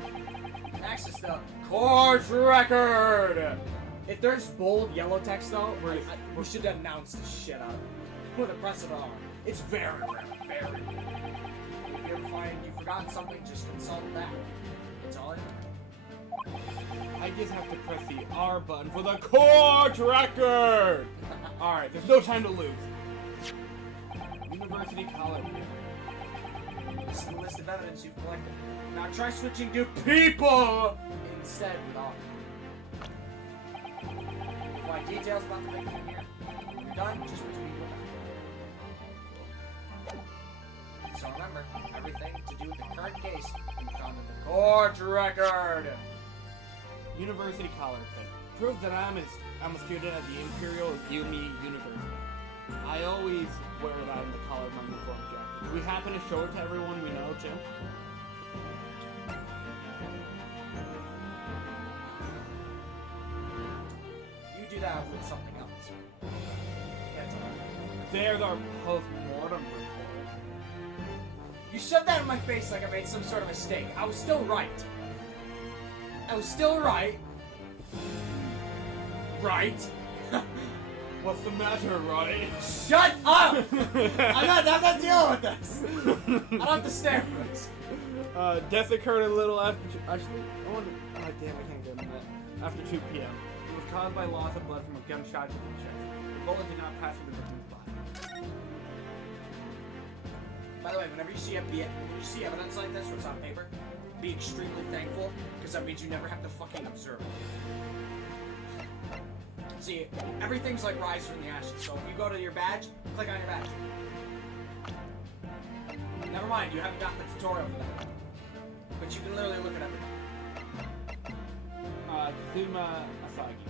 Access the court record! If there's bold yellow text though, we should announce the shit out of it. With a press of an R. It's very rare. Very rare. If you ever find you've forgotten something, just consult that. That's all I know. I just have to press the R button for the court record! Alright, there's no time to lose. University College. This is the list of evidence you've collected. Now try switching to people instead with R. You'll find details about the victim here. When you're done, just switch to people now. So remember, everything to do with the current case can be found in the court record. University collar pin. Proves that I'm a student at the Imperial Yumi University. I always wear it on the collar of my uniform jacket. Do we happen to show it to everyone we know, too? You do that with something else. Can't tell. There's our post-mortem report. You shoved that in my face like I made some sort of mistake. I was still right. I was still right. Right? What's the matter, Roddy? Shut up! I'm not dealing with this. I don't have to stare for this. Death occurred a little after... Actually, I wonder... Oh, damn, I can't get into that. After 2 p.m. It was caused by loss of blood from a gunshot to the chest. The bullet did not pass through the victim's body. By the way, whenever you see evidence like this, where it's on paper, be extremely thankful, because that means you never have to fucking observe it. See, everything's like rise from the ashes, so if you go to your badge, click on your badge. Never mind, you haven't got the tutorial for that. But you can literally look at everything. Kazuma Asagi.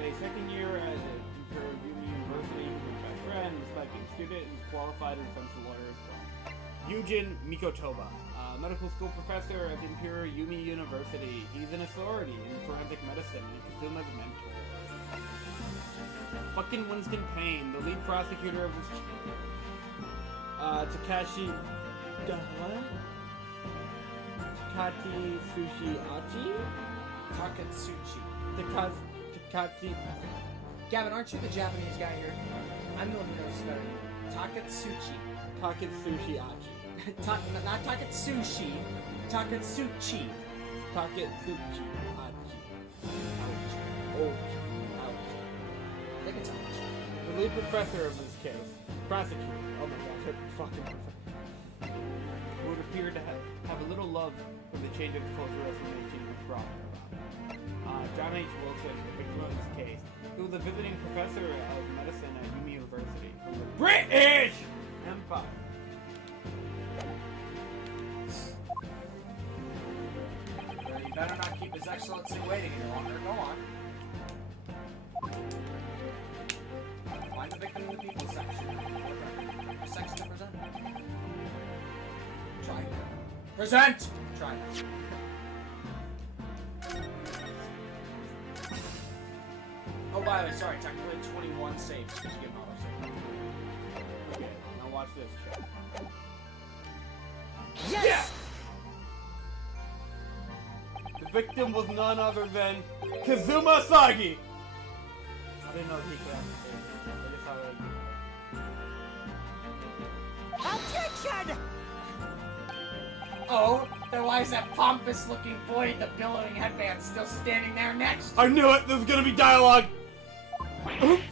A second year at Imperial University with my best friend, respected student, and qualified defense lawyer as well. Yujin Mikotoba. Medical school professor at the Imperial Yumi University. He's an authority in forensic medicine and Kazuma's mentor. Fucking Winston Payne, the lead prosecutor of this Takashi... what? Takati Sushiachi? Takatsuchi. Takati... Gavin, aren't you the Japanese guy here? I'm the one who knows better. Takatsuchi. Takatsushiachi. Not Takatsushi. Takatsuchi. Takatsuchi. Achi. Ouch. Ouch. Ouch. I think it's ouch. The lead professor of this case, prosecutor, oh my gosh, fucking professor, would appear to have a little love for the change of culture reformation was brought about. John H. Wilson, the victim of this case, who was a visiting professor of medicine at Yumi University from the British Empire. You better not keep his excellency waiting any longer. Go on. Find the victim in the people section. Sex to present. Try. Present! Try. Oh, by the way, sorry, technically 21 saves because you get an auto save. Okay, now watch this, chat. Yes! Yeah! The victim was none other than Kazuma Asagi! I didn't know he could have a face. I just thought it would be Objection! Oh, Then why is that pompous-looking boy in the billowing headband still standing there next? I knew it! There's gonna be dialogue! Oops!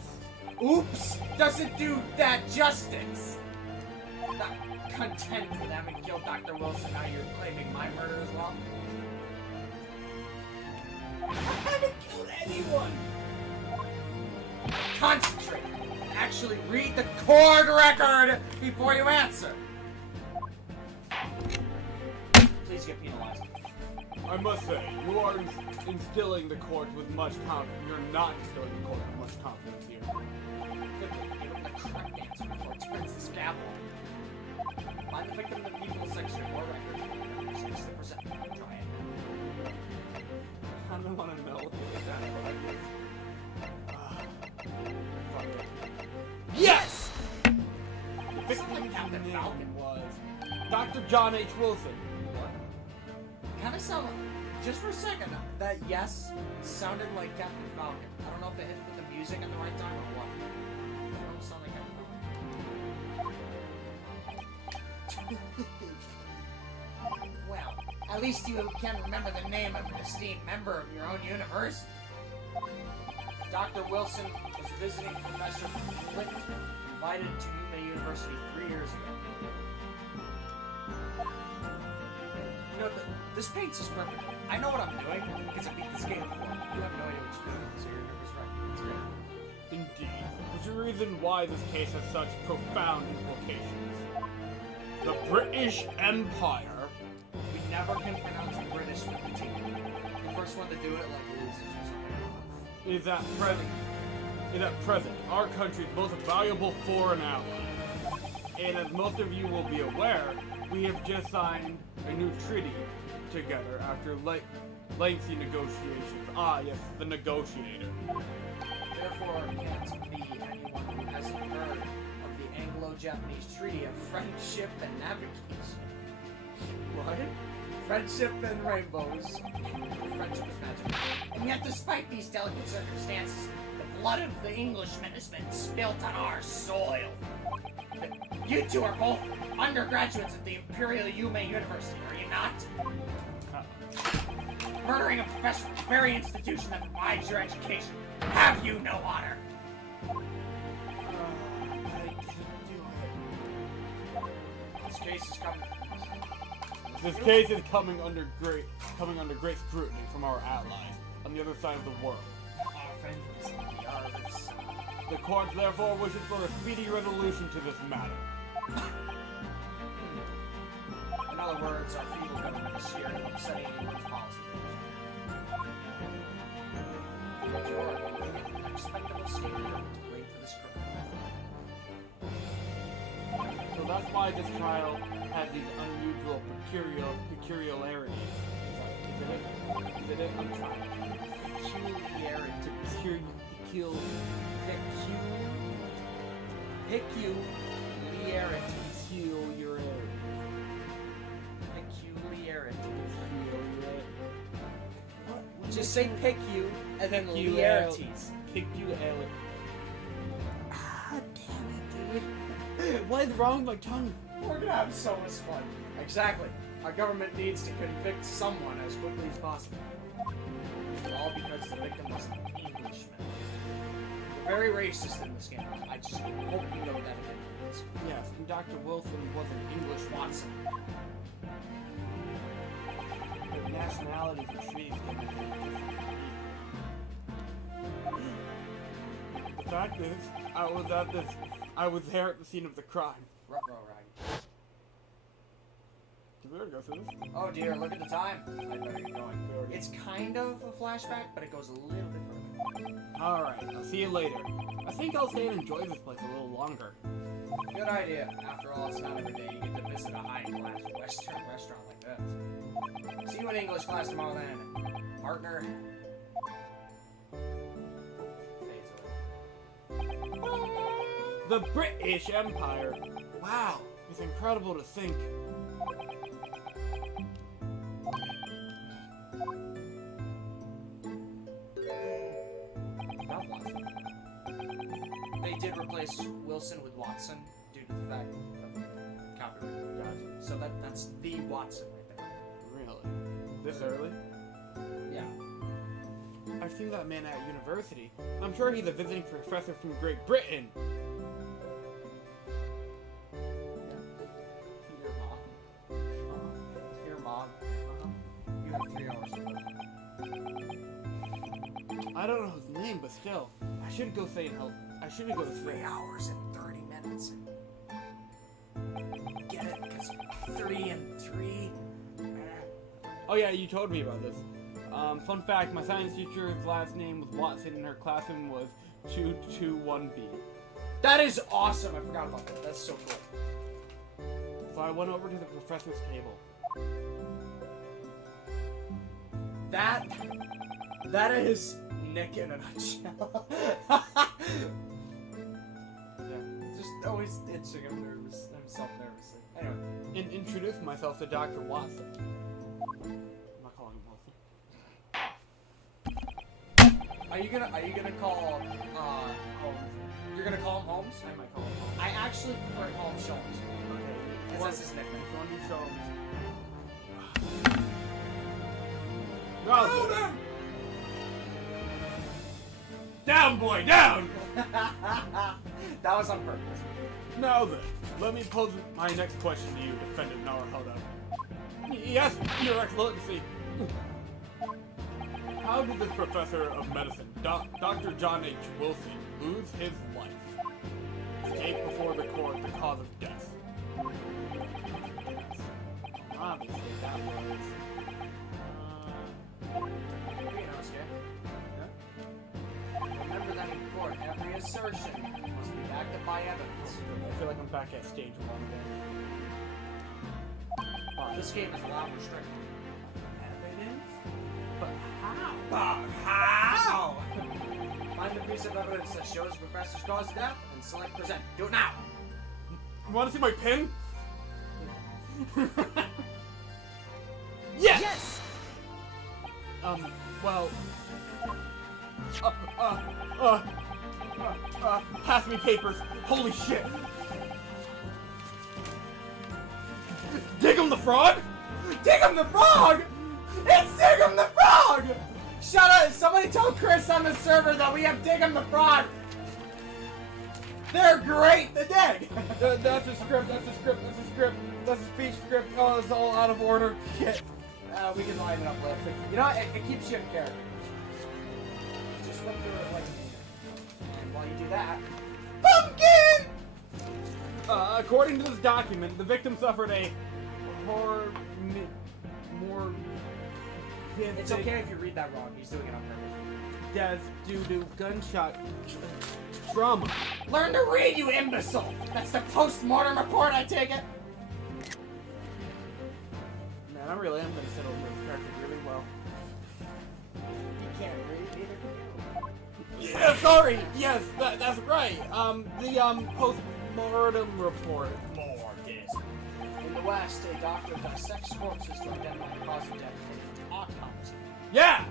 Oops! Doesn't do that justice! Not content with having killed Dr. Wilson, now you're claiming my murder as well? I haven't killed anyone! Concentrate! Actually read the court record before you answer! Please get penalized. I must say, you are instilling the court with much confidence. You're not instilling the court with much confidence here. Quickly, give him the correct answer before it turns the scabble. Find the victim in the people's section or record. 60%. Try it. I kind of want to know what the dialogue is. Fuck it. Yes! The Something victim's Captain name Falcon. was Dr. John H. Wilson. Kind of sound just for a second, that yes sounded like Captain Falcon. I don't know if it hit with the music at the right time or what. It almost sounded like Captain Falcon. Well, at least you can remember the name of an esteemed member of your own universe. Dr. Wilson was a visiting professor from Clinton, invited to Yume University 3 years ago. You know, this paints is perfect. I know what I'm doing because I beat this game before. You have no idea what you're doing, so you're just right. It's great. Indeed. There's a reason why this case has such profound implications. The British Empire. We never can pronounce British with the T. The first one to do it, like, loses or something. Is at present, our country is both a valuable foreign ally. And as most of you will be aware, we have just signed a new treaty together after lengthy negotiations. Ah, yes, the negotiator. Therefore, can't be anyone who hasn't heard of the Anglo-Japanese Treaty of Friendship and Navigation. What? Friendship and rainbows. Friendship is magic. And yet, despite these delicate circumstances, the blood of the Englishman has been spilt on our soil. You two are both undergraduates at the Imperial Yume University, are you not? Murdering a professor at the very institution that provides your education. Have you no honor? I didn't do it. This case is coming. This case is coming under great scrutiny from our allies on the other side of the world. Our friend is on the other side. The court therefore wishes for a speedy resolution to this matter. In other words, our feeble government is here and upsetting England's policy. But you're an expendable scapegoat to blame for this crime. So that's why this trial has these unusual peculiarities. Is it? I'm trying. Peculiarity. Just say pick you and then liarities. Peculiarity. Ah, damn it, dude. What is wrong with my tongue? We're gonna have so much fun. Exactly. Our government needs to convict someone as quickly as possible. All because the victim was an Englishman. We're very racist in this game. I just hope you know that it is. Yes, and Dr. Wilson was an English Watson. But nationalities and treaties can be very different. The fact is, I was there at the scene of the crime. Ruh-roh, Raggy. Do we ever go through this? Oh dear, look at the time. I better get going. It's kind of a flashback, but it goes a little bit further. Alright, I'll see you later. I think I'll stay and enjoy this place a little longer. Good idea. After all, it's not every day you get to visit a high-class Western restaurant like this. See you in English class tomorrow then, partner. Fades away. The British Empire! Wow, it's incredible to think. Not Watson. They did replace Wilson with Watson due to the fact of copyright. So that's the Watson right there. This early? Yeah. I've seen that man at university. I'm sure he's a visiting professor from Great Britain. Your mom. Your mom. You have 3 hours to live. I don't know his name, but still, I should go say and help. I should go to 3 hours and 30 minutes. Get it? Because 3 and 3. Oh yeah, you told me about this. Fun fact, my science teacher's last name was Watson and her classroom was 221B. That is awesome. I forgot about that. That's so cool. So I went over to the professor's table. That is Nick in a nutshell. Yeah, just always itching. I'm nervous. I'm self-nervous. Anyway. Introduce myself to Dr. Watson. I'm not calling him Watson. Are you gonna call Holmes. You're gonna call him Holmes? I might call him Holmes. I actually prefer to call him Sholmes. Okay. Because that's his nickname. Holmes. Down, boy, down! That was on purpose. Now then, let me pose my next question to you, Defendant Naruhodo. Yes, Your Excellency. How did this professor of medicine, Dr. John H. Wilson, lose his life? Escape before the court the cause of death. Obviously, that was... Ryunosuke. Remember that in court, every assertion must be backed up by evidence. I feel like I'm back at stage 1 again. Wow, this game is a lot more strict. Evidence? But how? But how? Find the piece of evidence that shows the professor's cause of death and select present. Do it now! You want to see my pin? Yes! Yes! Well... pass me papers. Holy shit! Dig'em the Frog? Dig'em the Frog! It's Dig'em the Frog! Shut up! Somebody tell Chris on the server that we have Dig'em the Frog! They're great! The dig! That's a script, that's a script, that's a script, that's a speech script. Oh, it's all out of order. Shit. We can line it up later. You know what? It keeps you in character. Just flip through it like a minute. And while you do that... Pumpkin! According to this document, the victim suffered a It's okay if you read that wrong. He's doing it on purpose. death due to gunshot trauma. Learn to read, you imbecile! That's the post-mortem report, I take it! Man, I really am gonna settle this character really well. You can't read either, can you? Yeah, sorry! Yes, that's right. The post-mortem report. In the West, a doctor dissects corpses to identify the cause of death in an autopsy. Yeah!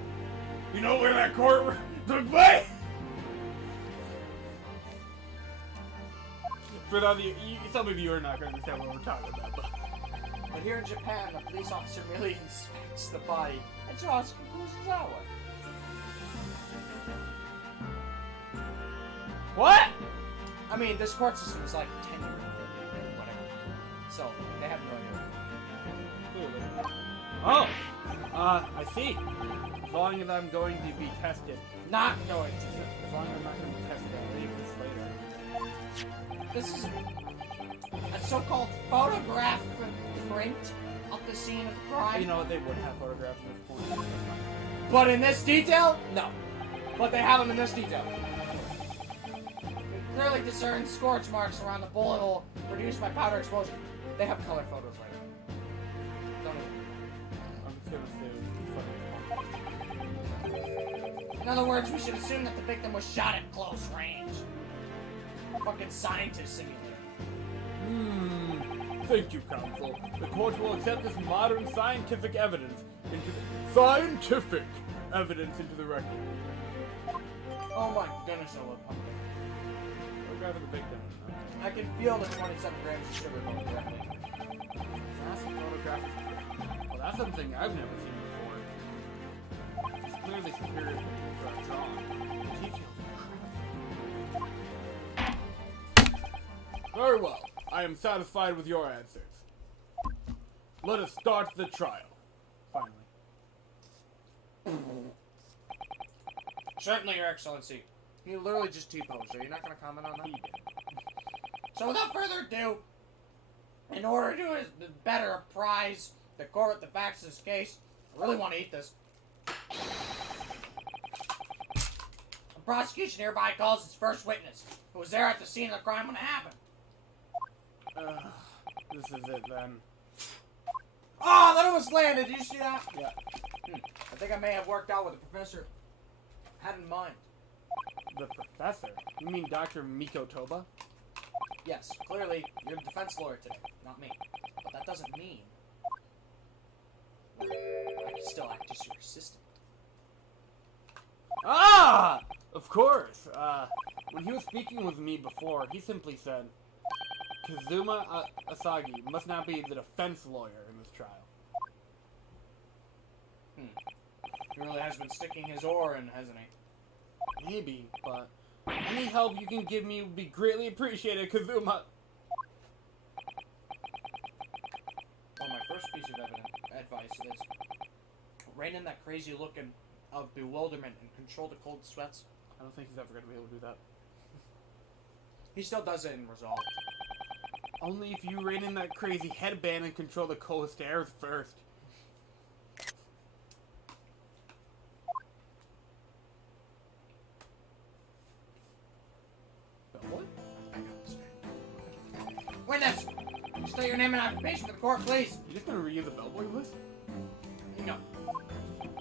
You know where that court took place? For those of you, some of you are not going to understand what we're talking about, But here in Japan, the police officer merely inspects the body and draws conclusions that way. What? I mean, this court system is like 10 years old, whatever. So, they have no idea. Oh! I see. As long as I'm going to be tested. Not going to. As long as I'm not going to be tested, I'll leave this later. This is a so-called photograph print of the scene of the crime. You know what? They would have photographs at this point. But in this detail, no. But they have them in this detail. You clearly discern scorch marks around the bullet hole produced by powder explosion. They have color photos later. Don't even. I'm just going to say In other words, we should assume that the victim was shot at close range. Fucking scientist simulator. Thank you, counsel. The court will accept this modern scientific evidence into the record. Oh my goodness, I love pumpkin. Photograph of the victim. I can feel the 27 grams of sugar going directly. That's a photograph. Well, that's something I've never seen before. clearly superior to drawn. The details are incredible. Very well. I am satisfied with your answers. Let us start the trial. Finally. Certainly, Your Excellency. He literally just T-posed. Are you not going to comment on that? He did. So without further ado, in order to better apprise the court with the facts of this case, I really want to eat this. The prosecution hereby calls its first witness, who was there at the scene of the crime when it happened. This is it then. Oh, that almost landed. Did you see that? Yeah. I think I may have worked out what the professor had in mind. The professor? You mean Dr. Miko Toba? Yes, clearly, you're the defense lawyer today, not me. But that doesn't mean I can still act as your assistant. Ah! Of course. When he was speaking with me before, he simply said, Kazuma Asagi must now be the defense lawyer in this trial. He really has been sticking his oar in, hasn't he? Maybe, but any help you can give me would be greatly appreciated, Kazuma. Well, my first piece of advice is rein in that crazy look of bewilderment and control the cold sweats. I don't think he's ever going to be able to do that. He still does it in Resolve. Only if you rein in that crazy headband and control the cold stares first. What? Witness! State your name and occupation for the court, please. You just gonna read the bellboy list? No.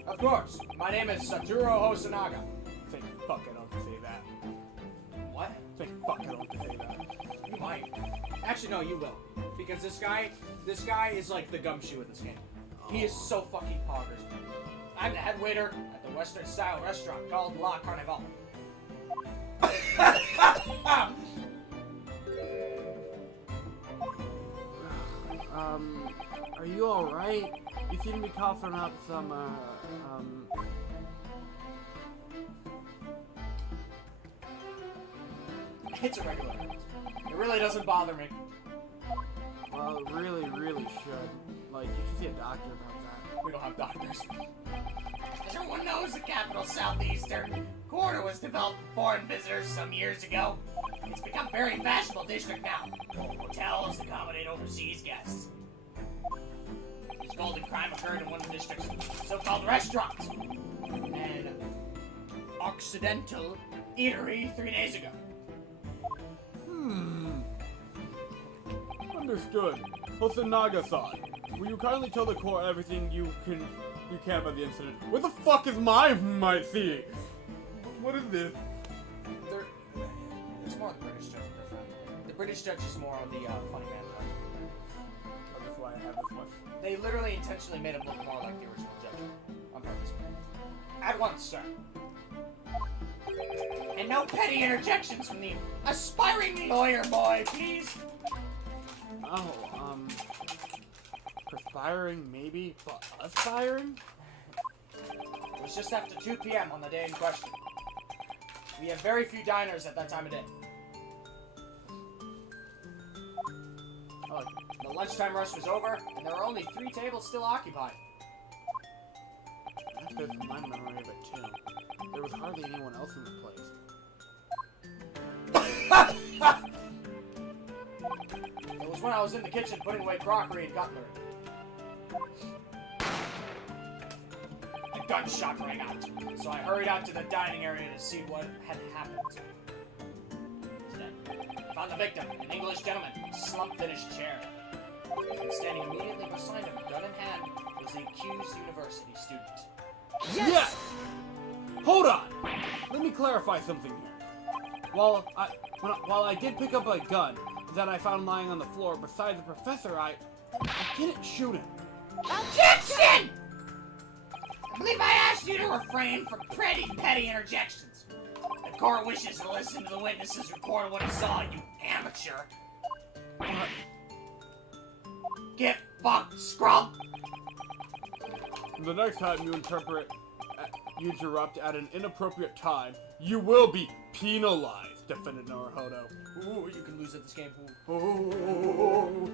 Of course, my name is Satoru Hosonaga. Say fuck, I don't have to say that. What? Say fuck, I don't have to say that. You might. Actually, no, you will. Because this guy is like the gumshoe of this game. He is so fucking poggers. I'm the head waiter at the Western style restaurant called La Carnival. Are you alright? You seem to be coughing up some, It's a regular occurrence. It really doesn't bother me. Well, it really, really should. Like, you should see a doctor about that. We don't have doctors. As everyone knows, the capital southeastern corridor was developed for foreign visitors some years ago. It's become a very fashionable district now. Hotels accommodate overseas guests. This golden crime occurred in one of the district's so-called restaurants. An Occidental eatery 3 days ago. Understood. Hosonaga-san, will you kindly tell the court everything you can about the incident? Where the fuck is my see? What is this? It's more the British judge that does that. The British judge is more of the funny man part. Oh, that's why I have this much. They literally intentionally made him look more like the original judge. On purpose. At once, sir. And no petty interjections from the aspiring lawyer boy, please. Oh, perspiring maybe, but aspiring? It was just after 2 p.m. on the day in question. We have very few diners at that time of day. Oh, The lunchtime rush was over, and there were only 3 tables still occupied. that fits my memory of it too. There was hardly anyone else in the place. It was when I was in the kitchen putting away crockery and cutlery. A gunshot rang out, so I hurried out to the dining area to see what had happened. Instead, I found the victim, an English gentleman, slumped in his chair. And standing immediately beside him, gun in hand, was the accused university student. Yes! Hold on! Let me clarify something here. While I did pick up a gun that I found lying on the floor beside the professor, I didn't shoot him. Objection! I believe I asked you to refrain from petty interjections. The court wishes to listen to the witnesses report what he saw, you amateur. Get fucked, scrub! The next time you interpret you interrupt at an inappropriate time, you will be penalized, defended Naruhodo. Ooh, you can lose at this game. Ooh.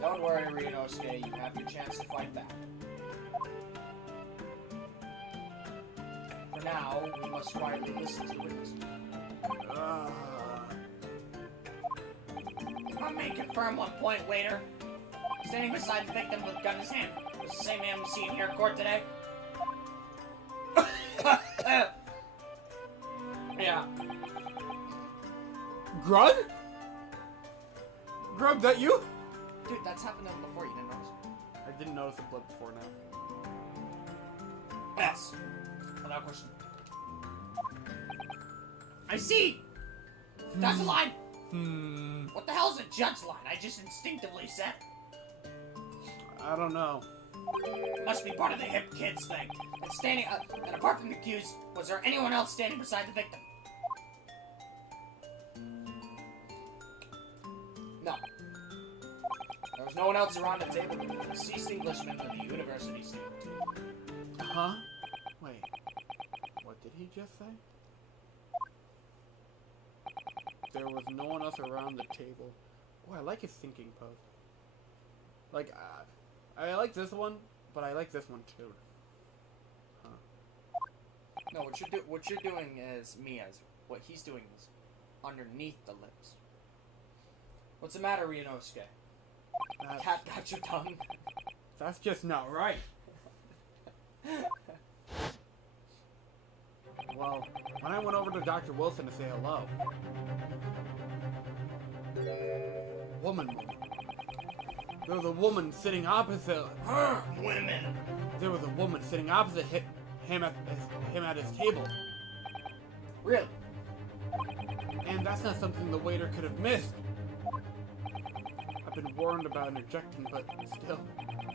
Don't worry, Ryunosuke. You have your chance to fight back. For now, we must quietly listen to the witness. If I may confirm one point, waiter. Standing beside the victim with gun in his hand was the same man we see in here in court today. Yeah. Grug? Grug, that you? Dude, that's happened to him before, you didn't notice? I didn't notice the blood before now. Yes. Without question. I see! Judge line! Hmm. What the hell's a judge line? I just instinctively said. I don't know. It must be part of the hip kids thing. And apart from the accused, was there anyone else standing beside the victim? No. There was no one else around the table but the deceased Englishman and the university student. Huh? Wait. What did he just say? There was no one else around the table. Oh, I like his thinking pose. Like, I like this one, but I like this one too. Huh. No, what you're doing is Mia's. What he's doing is underneath the lips. What's the matter, Ryunosuke? Cat got your tongue? That's just not right. Well, when I went over to Dr. Wilson to say hello, woman. There was a woman sitting opposite her. Women. There was a woman sitting opposite him at his table. Really? And that's not something the waiter could have missed. I've been warned about interjecting, but still,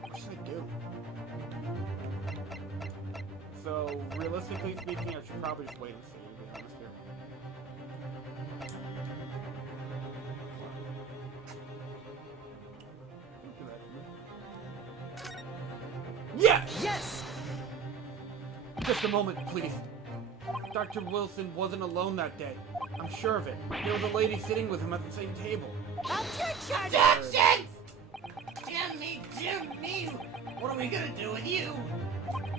what should I do? So, realistically speaking, I should probably just wait and see, to be honest here. Yes! Yes! Just a moment, please. Dr. Wilson wasn't alone that day. I'm sure of it. There was a lady sitting with him at the same table. Objection! Damn me! What are we gonna do with you?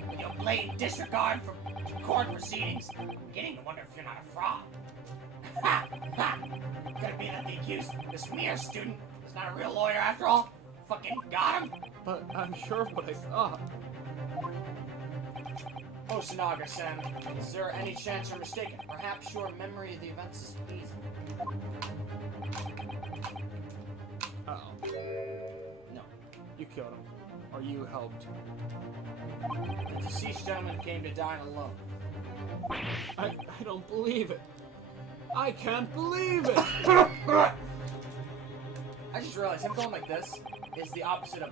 With your blatant disregard for court proceedings, I'm beginning to wonder if you're not a fraud. Ha! Ha! Could it be that the accused, this mere student, is not a real lawyer after all? Fucking got him? But I'm sure of what I saw. Oh, Sanaga-san, is there any chance you're mistaken? Perhaps your memory of the events is hazy. Uh-oh. No. You killed him. Or you helped. The deceased gentleman came to dine alone. I don't believe it. I can't believe it! I just realized him going like this is the opposite of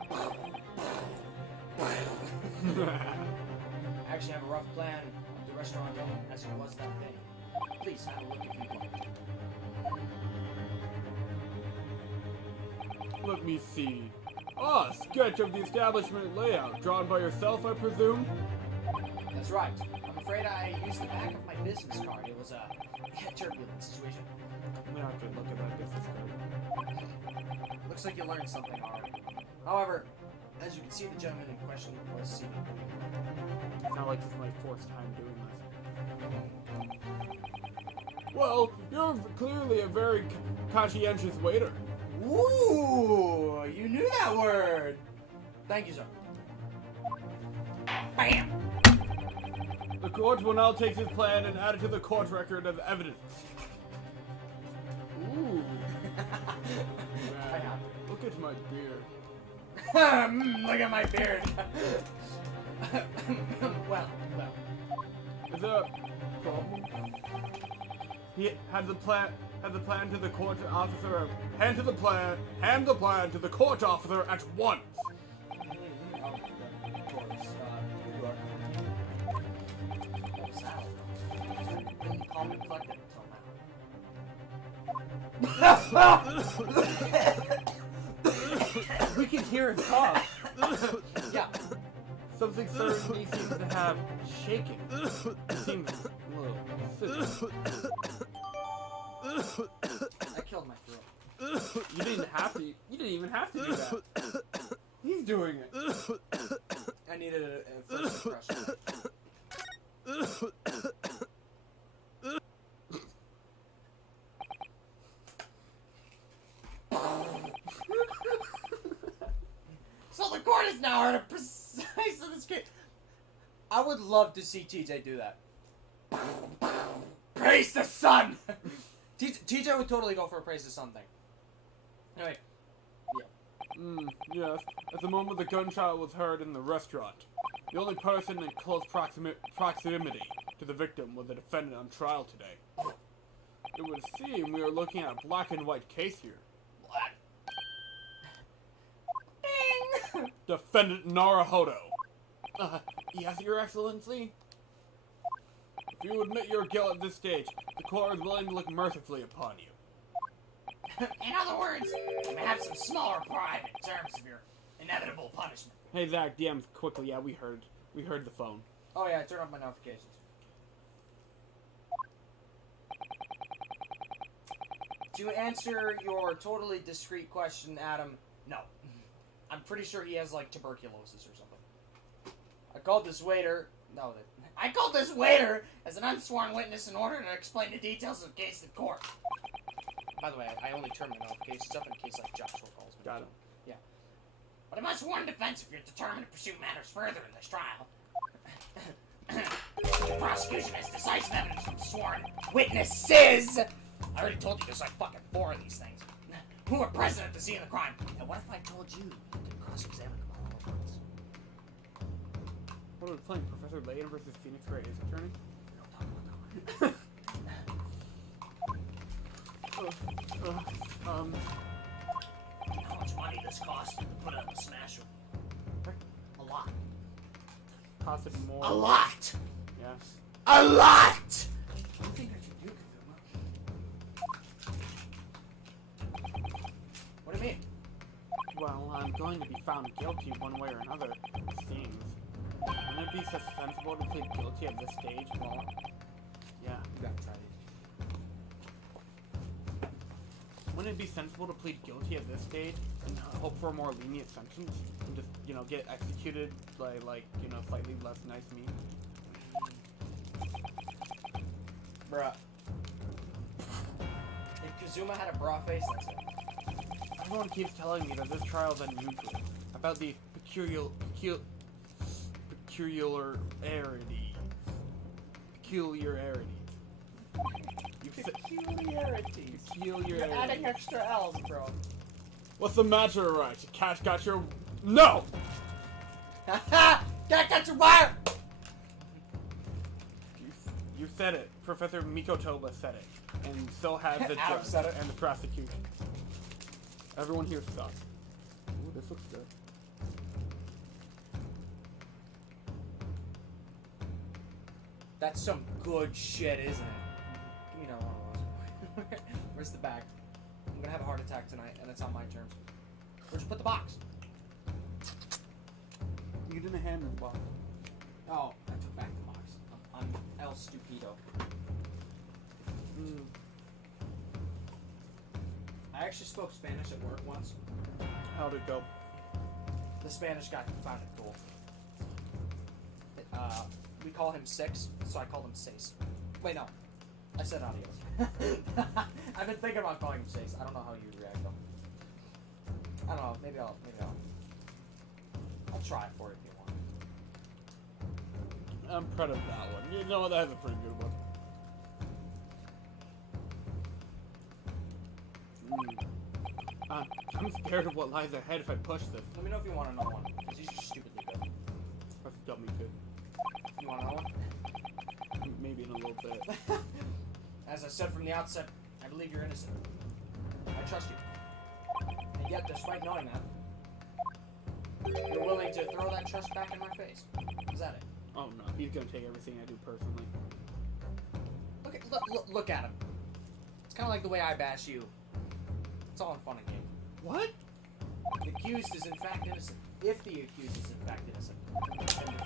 I actually have a rough plan of the restaurant owner as it was that day. Please have a look if you want. Let me see. Ah, sketch of the establishment layout, drawn by yourself, I presume? That's right. I'm afraid I used the back of my business card. It was a turbulent situation. I'm gonna have to look at that business card. Looks like you learned something already. However, as you can see, the gentleman in question was seated. It's not like this is my fourth time doing this. Well, you're clearly a very conscientious waiter. Ooh, you knew that word. Thank you, sir. Bam! The court will now take this plan and add it to the court record as evidence. Ooh. Man, look at my beard. Look at my beard. well. Is there a problem? He had the plan to the court officer. Hand the plan to the court officer at once. Of course. Calm and collected until now. We can hear him cough. Yeah. Something certainly seems to have shaken. It seems a little physical. I killed my throat. You didn't have to. You didn't even have to do that. He's doing it. I needed a first impression. So the court is now heard of precise of this case. I would love to see TJ do that. Praise the sun! TJ would totally go for a praise the sun thing. Anyway, Yes. At the moment the gunshot was heard in the restaurant. The only person in close proximity to the victim was the defendant on trial today. It would seem we are looking at a black and white case here. Ding! Defendant Naruhodo. Yes, Your Excellency? If you admit your guilt at this stage, the court is willing to look mercifully upon you. In other words, you may have some smaller pride in terms of your inevitable punishment. Hey Zach, DMs quickly. Yeah, we heard the phone. oh yeah, I turned off my notifications. To answer your totally discreet question, Adam, no. I'm pretty sure he has like tuberculosis or something. I called this waiter. No, I called this waiter as an unsworn witness in order to explain the details of the case in court. by the way, I only turn my notifications up in case like Joshua calls me. Got it. Yeah. But I must warn defense if you're determined to pursue matters further in this trial. The prosecution has decisive evidence from sworn witnesses. I already told you there's like fucking 4 of these things. Who were present at the scene of the crime. And what if I told you to cross-examine them all at once? What are we playing? Professor Layton versus Phoenix Wright is attorney? We don't talk about that one. How much money this cost to put up a smasher? A lot. Costed more. A lot! Yes. A lot! What do you think I should do, Kazuma? What do you mean? Well, I'm going to be found guilty one way or another, it seems. Wouldn't it be so sensible to plead guilty at this stage? Well, yeah. You gotta try these. Wouldn't it be sensible to plead guilty at this stage and hope for a more lenient sentence and just, you know, get executed by, like, you know, slightly less nice meat? Bruh. If Kazuma had a bra face, that's it. Everyone keeps telling me that this trial is unusual, about the peculiarity. Peculiarities. Peculiarity. You're adding extra L's, bro. What's the matter, right? Cash got your... No! Haha! Cat got your wire! You said it. Professor Mikotoba said it. And so had the Adam judge said it. and the prosecution. Everyone here sucks. Ooh, this looks good. That's some good shit, isn't it? Give me another one of those. Where's the bag? I'm gonna have a heart attack tonight, and it's on my terms. Where'd you put the box? You didn't hand me the box. Oh, I took back the box. I'm El Stupido. I actually spoke Spanish at work once. How'd it go? The Spanish guy found it cool. We call him Six, so I called him Seis. Wait, no. I said adios. I've been thinking about calling him Seis. I don't know how you react though. I don't know. Maybe I'll try it for it if you want. I'm proud of that one. You know, that is a pretty good one. I'm scared of what lies ahead if I push this. Let me know if you want another one, because these are stupidly good. That's dummy good. You want another one? Maybe in a little bit. As I said from the outset, I believe you're innocent. I trust you. And yet, despite knowing that, you're willing to throw that trust back in my face. Is that it? Oh no, he's gonna take everything I do personally. Look at him. It's kind of like the way I bash you. It's all in fun and game. What? The accused is in fact innocent. If the accused is in fact innocent, then the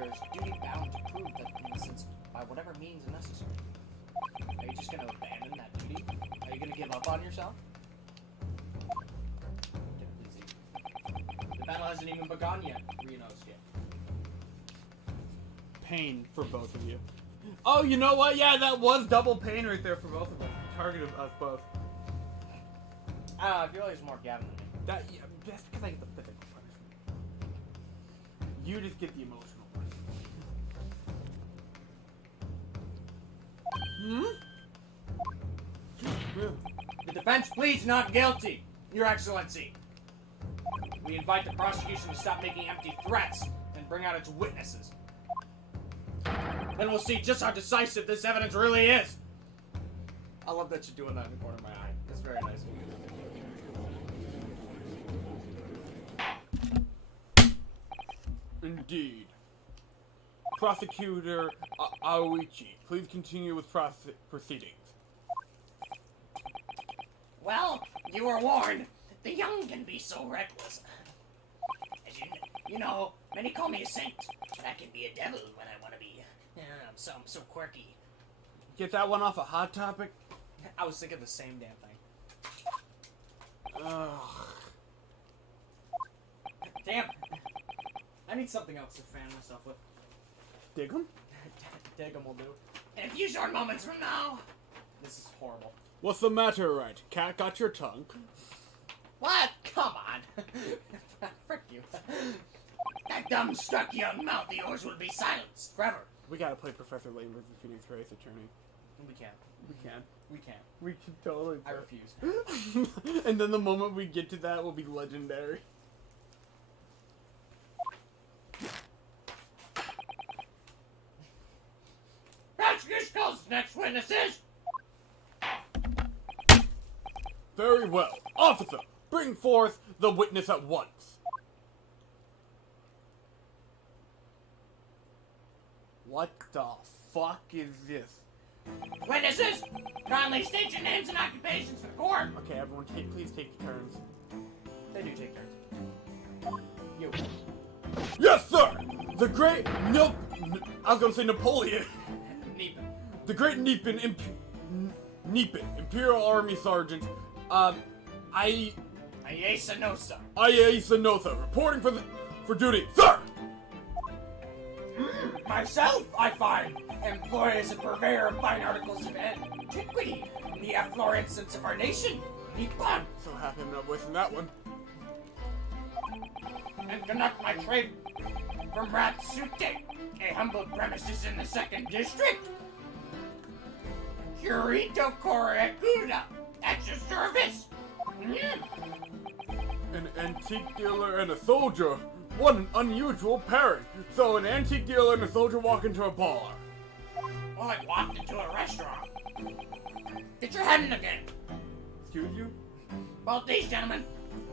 prosecutor is duty bound to prove that innocence by whatever means necessary. Are you just gonna abandon that duty? Are you gonna give up on yourself? The battle hasn't even begun yet, Ryunosuke. Pain for both of you. Oh, you know what? Yeah, that was double pain right there for both of us. Targeted us both. I don't know, I feel like it's more Gavin than me. That, yeah, that's because I get the physical punishment. You just get the emotional one. The defense pleads not guilty, Your Excellency. We invite the prosecution to stop making empty threats and bring out its witnesses. Then we'll see just how decisive this evidence really is. I love that you're doing that in the corner of my eye. That's very nice. Indeed. Prosecutor Aoichi, please continue with proceedings. Well, you were warned. The young can be so reckless. As you know, many call me a saint, but I can be a devil when I want to be. I'm so quirky. Get that one off a Hot Topic? I was thinking the same damn thing. Ugh. Damn. I need something else to fan myself with. Dig 'em? Dig 'em will do. In a few short moments from now. This is horrible. What's the matter, right? Cat got your tongue? What? Come on. Frick you. That dumb, stuck young mouth of yours will be silenced forever. We gotta play Professor Layton versus Phoenix Wright's attorney. We can't. We can. We can't. We can totally I play. refuse. And then the moment we get to that will be legendary. Prosecution calls the next witnesses. Very well. Officer, bring forth the witness at once. What the fuck is this? Witnesses, kindly state your names and occupations for the court. Okay, everyone, please take turns. They do take turns. You. Yes, sir! The great I was gonna say Napoleon. Neepin. The great Neepin Imperial Army Sergeant, Ayesa Nosa. Ayesa Nosa, reporting for duty, sir! Myself, I find, employed as a purveyor of fine articles of antiquity in the affluent sense of our nation, Nippon, So happy I'm not wasting that one. and conduct my trade from Ratsute, a humble premises in the 2nd District. Kurito Korekuda, at your service. An antique dealer and a soldier. What an unusual pairing. So an antique dealer and a soldier walk into a bar. Well, I walked into a restaurant. Get your head in the game. Excuse you? Both these gentlemen,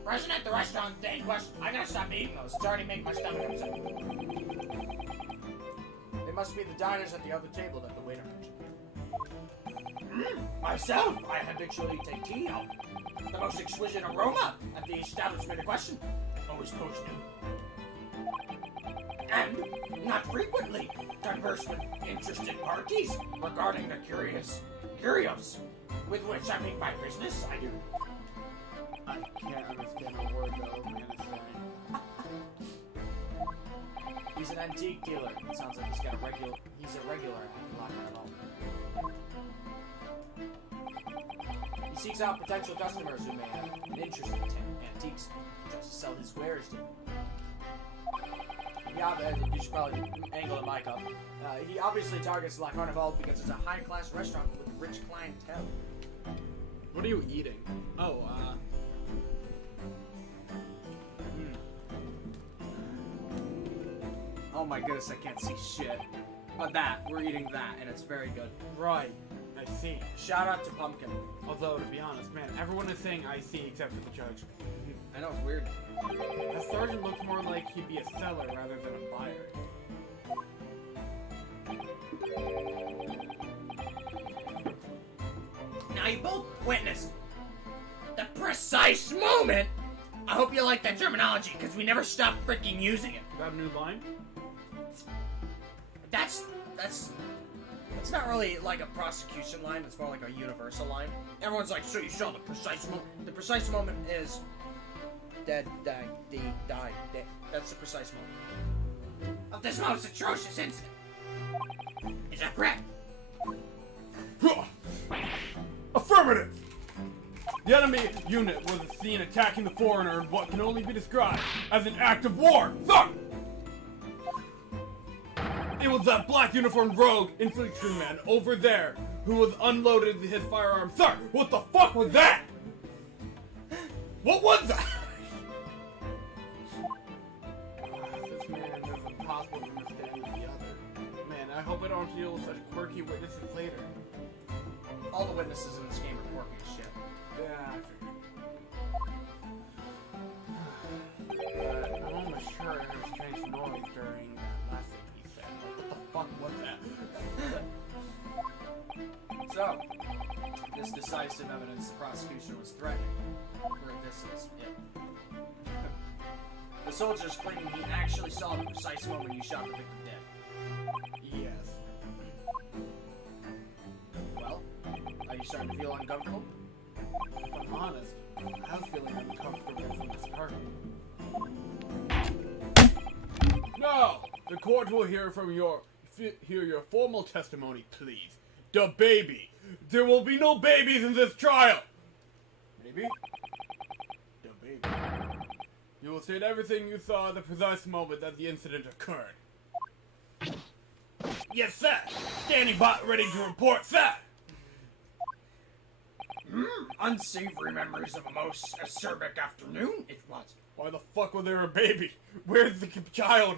present at the restaurant in question. I gotta stop eating those. It's already making my stomach upset. They must be the diners at the other table that the waiter mentioned. Myself, I habitually take tea out. The most exquisite aroma at the establishment in question. Always post new. And, not frequently, converse with interested parties regarding the curios, with which I make my business, I do. I can't understand a word that old man is saying. He's an antique dealer. It sounds like he's a regular at Lock Carnival. He seeks out potential customers who may have an interest in antiques, just to sell his wares to. Yeah, you should probably angle the mic up. He obviously targets La Carnival because it's a high-class restaurant with rich clientele. What are you eating? Oh, Oh my goodness, I can't see shit. But we're eating that, and it's very good. right. I see. Shout out to Pumpkin. Although, to be honest, man, everyone is saying I see except for the judge. I know, it's weird. A sergeant looks more like he'd be a seller rather than a buyer. Now you both witnessed the precise moment. I hope you like that terminology, because we never stop freaking using it. Got a new line? That's not really like a prosecution line. It's more like a universal line. Everyone's like, so you saw the precise moment. The precise moment is dead, die, die. That's the precise moment Of this most atrocious incident. Is that correct? Affirmative! The enemy unit was seen attacking the foreigner in what can only be described as an act of war. Sir! It was that black uniformed rogue infantryman over there who was unloaded his firearm. Sir, what the fuck was that? What was that? This man is impossible to understand with the other. Man, I hope I don't deal with such quirky witnesses later. All the witnesses in this game are quirky as shit. Yeah, I figured. I'm almost sure I heard a strange noise during that last thing he said. What the fuck was that? So, this decisive evidence the prosecution was threatening. Where this is, yeah. The soldiers claim he actually saw the precise moment you shot the victim dead. Yes. Well, are you starting to feel uncomfortable? If I'm honest, I was feeling uncomfortable from the start. No! The court will hear your formal testimony, please. The baby! There will be no babies in this trial! Maybe? The baby. You will state everything you saw at the precise moment that the incident occurred. Yes, sir! Standing by, ready to report, sir! Unsavory memories of a most acerbic afternoon it was. Why the fuck was there a baby? Where's the child?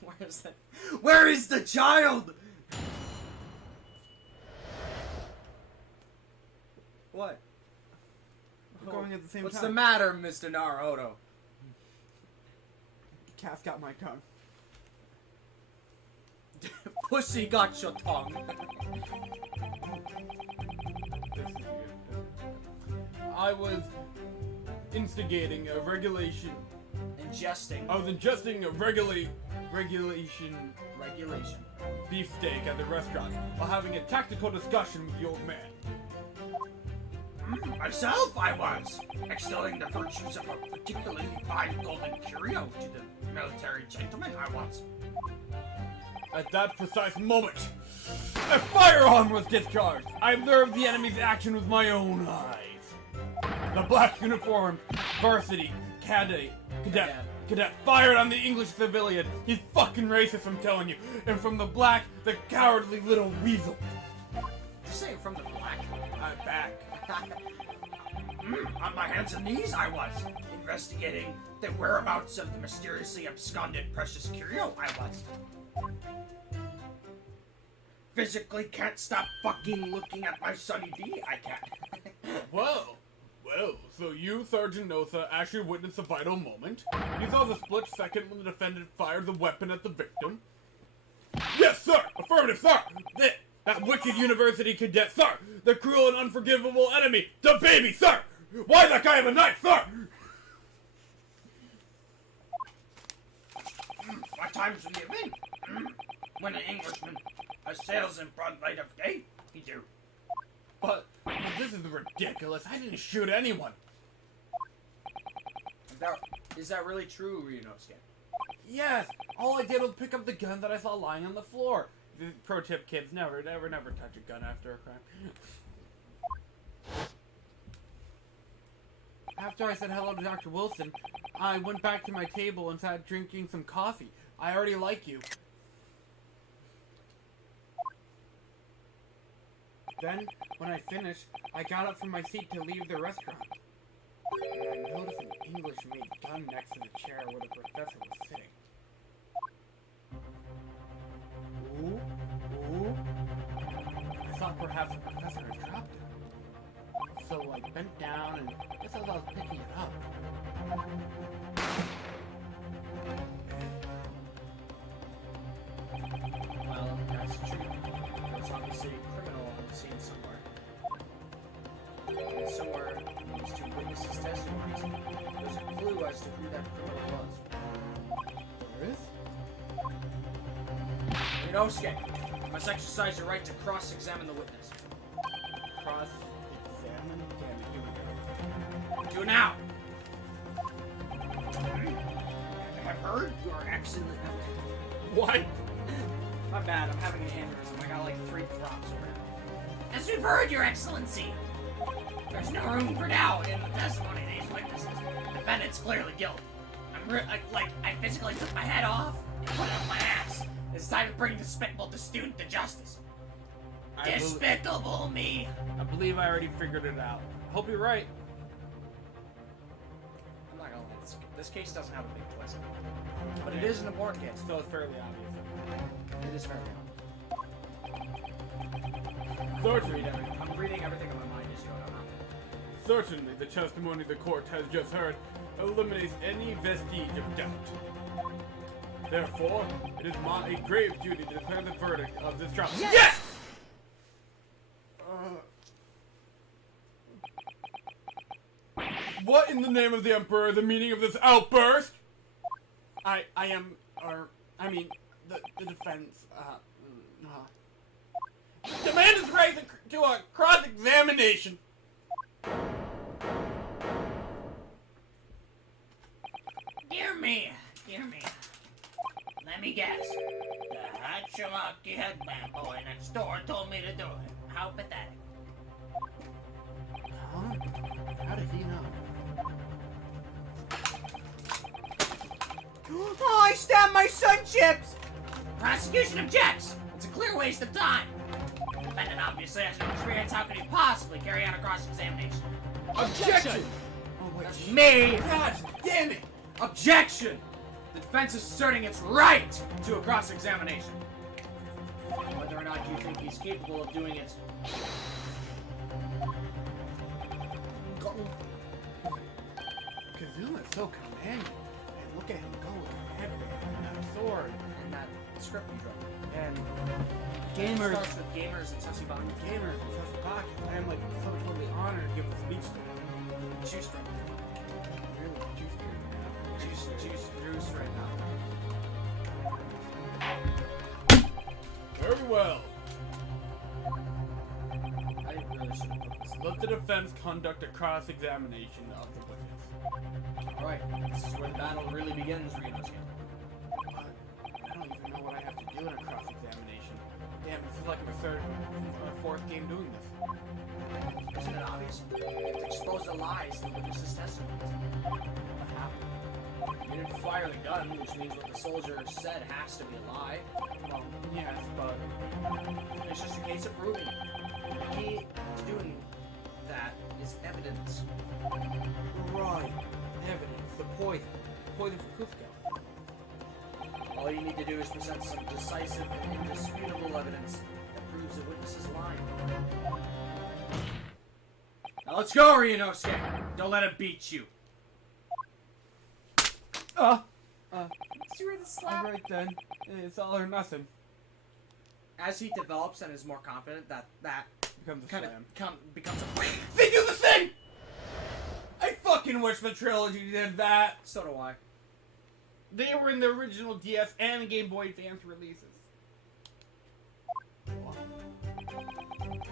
Where is that? Where is the child? What? We're going at the same What's time. the matter, Mr. Naruhodo? Cat's got my tongue. Pussy got your tongue. I was instigating a regulation. Ingesting. I was ingesting a regulation Regulation. beefsteak at the restaurant while having a tactical discussion with the old man. Myself, I was extolling the virtues of a particularly fine golden curio to the military gentleman I was. At that precise moment, a firearm was discharged. I observed the enemy's action with my own eyes. The black uniformed varsity cadet fired on the English civilian. He's fucking racist, I'm telling you. And from the black, the cowardly little weasel. Did you say from the black? I'm back. On my hands and knees, I was investigating the whereabouts of the mysteriously absconded precious curio. I was. Physically can't stop fucking looking at my Sunny D. I can't. Whoa. Well, so you, Sergeant Nosa, actually witnessed a vital moment? You saw the split second when the defendant fired the weapon at the victim? Yes, sir! Affirmative, sir! That wicked university cadet, sir! The cruel and unforgivable enemy, the baby, sir! Why that guy have a knife, sir? What times do you live in? When an Englishman assails in broad light of day, he do. But this is ridiculous. I didn't shoot anyone. Is that really true, Ryunosuke? Yes, all I did was pick up the gun that I saw lying on the floor. Pro tip, kids, never touch a gun after a crime. After I said hello to Dr. Wilson, I went back to my table and sat drinking some coffee. I already like you. Then, when I finished, I got up from my seat to leave the restaurant. And I noticed an English-made gun next to the chair where the professor was sitting. Ooh. I thought perhaps the professor had dropped it. So I bent down and just as I was picking it up. Well, that's true. There's obviously a criminal on the scene somewhere. And somewhere in these two witnesses' testimonies, there's a clue as to who that criminal was. There is? Ryunosuke, you must exercise your right to cross-examine the witness. Cross-examine? Damn it, here we go. Do it now! I have heard your excellent... What? My bad, I'm having an aneurysm. I got like 3 drops over here. As we've heard, Your Excellency, there's no room for doubt in the testimony of these witnesses. The defendant's clearly guilty. I physically took my head off and put it up my ass. It's time to bring despicable the student to justice. Despicable me. I believe I already figured it out. Hope you're right. I'm not gonna lie, this case doesn't have a big twist. But it is an important case. So it's fairly obvious. It is fairly obvious. Certainly, I'm reading everything in my mind as you go down. certainly, the testimony the court has just heard eliminates any vestige of doubt. Therefore, it is my grave duty to declare the verdict of this trial. Yes! What in the name of the Emperor the meaning of this outburst? I mean, the defense, demand is raised to a cross-examination. Dear me. Let me guess. The Hachiwaki headband boy next door told me to do it. How pathetic. Huh? How does he know? Oh, I stabbed my son chips! Prosecution objects. It's a clear waste of time. The defendant obviously has no experience. How could he possibly carry out a cross-examination? Objection! Oh, wait. That's me! God damn it! Objection! The defense is asserting its right to a cross-examination. Whether or not you think he's capable of doing it. Kazuma's so commanding. And look at him go with a headband and a sword. And that script you wrote. And It gamers. starts with gamers and Sasibaki. Gamers and Sasabaki. I am like so totally honored to give a speech to them. Juice right Really juicy now. Juice right now. Very well. I really should have put this. Let the defense conduct a cross-examination of the witness. Alright, this is where the battle really begins, Ryunosuke. But I don't even know what I have to do in a cross-examination. Damn, this is like my third or fourth game doing this. Isn't it obvious? You have to expose the lies in the witness's testimony. What happened? You didn't fire the gun, which means what the soldier said has to be a lie. Well, yes, but It's just a case of proving. The key to doing that is evidence. right. Evidence. The poison. Poison for Kufka. All you need to do is present some decisive and indisputable evidence that proves the witness is lying. Now let's go, Ryunosuke! Don't let it beat you. See where the slap? Alright then. It's all or nothing. As he develops and is more confident, that Becomes a kind slam. of becomes a... They do the thing! I fucking wish the trilogy did that. So do I. They were in the original DS and Game Boy Advance releases.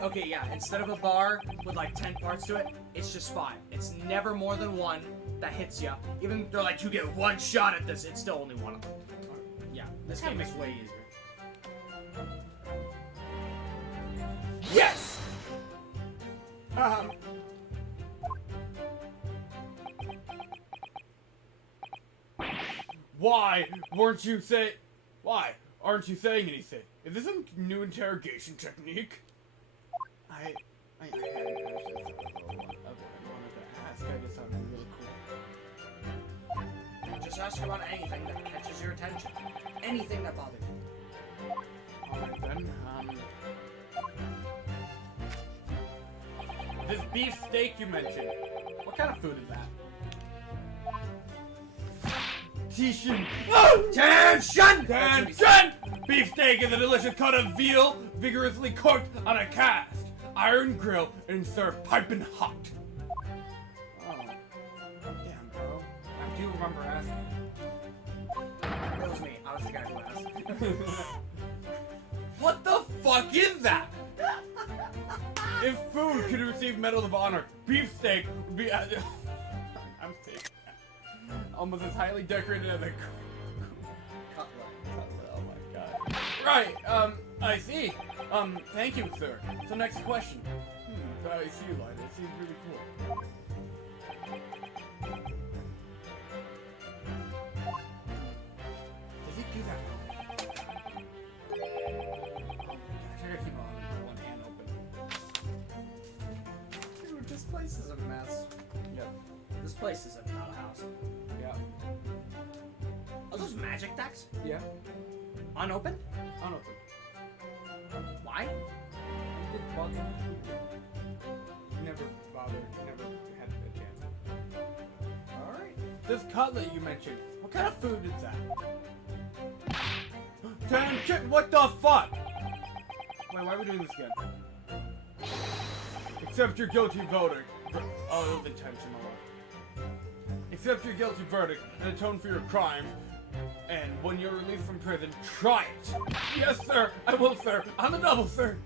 Okay, yeah, instead of a bar with like 10 parts to it, it's just 5. It's never more than one that hits you. Even if they're like, you get one shot at this, it's still only one of them. Yeah, this game is way easier. Yes! Why aren't you saying anything? Is this some new interrogation technique? I hadn't actually thought of it. I wanted to ask. I just sounded really cool. Just ask about anything that catches your attention. Anything that bothers you. Alright then, this beef steak you mentioned, what kind of food is that? Tishin! Oh! Tension! Tension! Beefsteak is a delicious cut of veal, vigorously cooked on a cast iron grill and served piping hot. Oh, damn, bro. I do remember asking. That was me. I was the guy who asked. receive Medal of Honor. Beefsteak would be... I'm sick. Almost as highly decorated as a... Oh my god. Right, I see. Thank you, sir. So next question. I see you, Light. It seems really cool. Does he do that? Oh my gosh, I gotta keep one hand open. Dude, this place is a mess. Yep. This place is not a house. Yeah. Are those magic decks? Yeah. Unopened? Unopened. Why? Never bothered. Never had a chance. Alright. This cutlet you mentioned. What kind of food is that? Damn shit! What the fuck? Wait, why are we doing this again? Accept your guilty verdict. Oh, it was intentional. Accept your guilty verdict and atone for your crimes. And when you're released from prison, try it! Yes, sir! I will, sir! On the double, sir!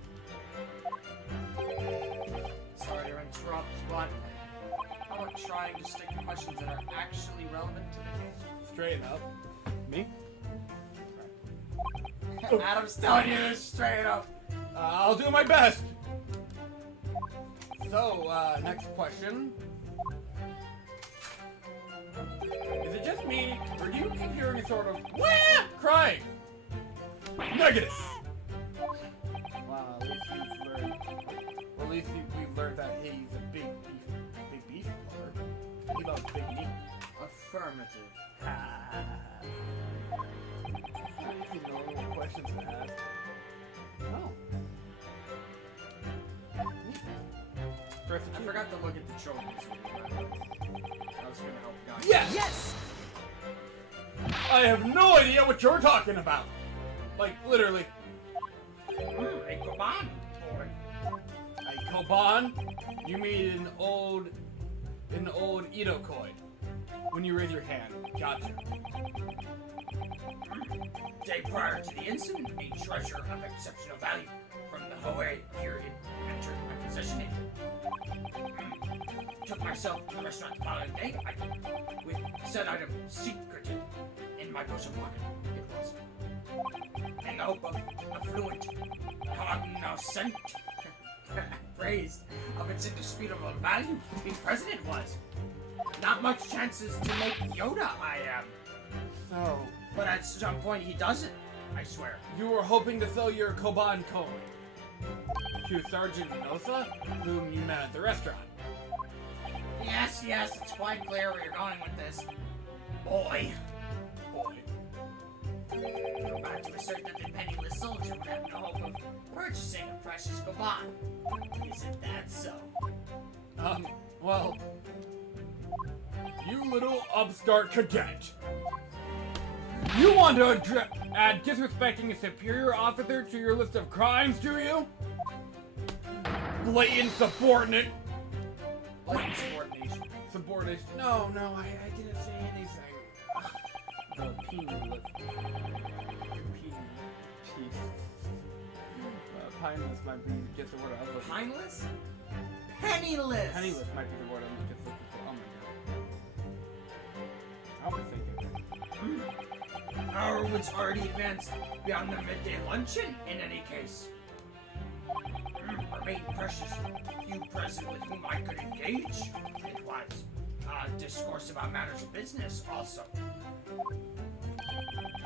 Sorry to interrupt, but how about trying to stick to questions that are actually relevant to the game? Straighten up. Me? Adam's telling you this straight up. I'll do my best! So, next question. Is it just me, or do you keep hearing a sort of wah crying? Negative! Wow, at least you've learned. Well, at least we've learned that he's a big beef lover. He loves big meat. Affirmative. It's not easy to know what questions to ask. Oh. First, I forgot to look at the trophies. I was gonna help guys. Yes! Yes! I have no idea what you're talking about. Like, literally. A Koban. A koban? You mean an old Edo coin. When you raise your hand. Gotcha. Day prior to the incident, a treasure of exceptional value from the Hoei period entered my possession. Took myself to the restaurant the following day, with said item secreted in my bosom pocket. It was. In the hope of affluent, cognoscent praise of its indisputable value, the president was. Not much chances to make Yoda, I am. So, But at some point he doesn't, I swear. you were hoping to sell your koban coin to Sergeant Nosa, whom you met at the restaurant. Yes, it's quite clear where you're going with this. Boy. You're about to assert that the penniless soldier would have no hope of purchasing a precious koban. Isn't that so? Well, you little upstart cadet. You want to add disrespecting a superior officer to your list of crimes, do you? Blatant subordinate. Blatant subordination. Subordination. No, I didn't say anything. The penal. Pineless might be just the word I was looking for. Pineless? Penniless! Penniless might be the word I'm just looking for. Oh my god. I was thinking. Our was already advanced beyond the midday luncheon, in any case. Remained precious. You present with whom I could engage? It was. Discourse about matters of business, also.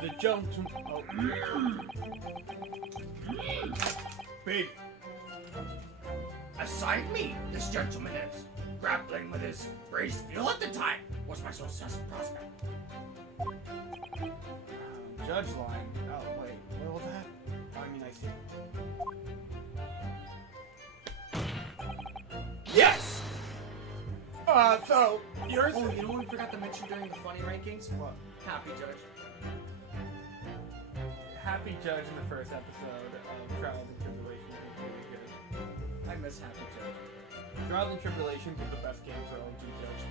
The gentleman. Oh. Baby. Aside me, this gentleman is. Grappling with his raised fuel at the time was my sole prospect. Judge line. Oh, wait. What was that? I mean, I see. Yes! So, yours? Oh, you know what we forgot to mention during the funny rankings? What? Happy Judge. Happy Judge in the first episode of Trials and Tribulations was really good. I miss Happy Judge. Trials and Tribulations was the best game for OG Judge.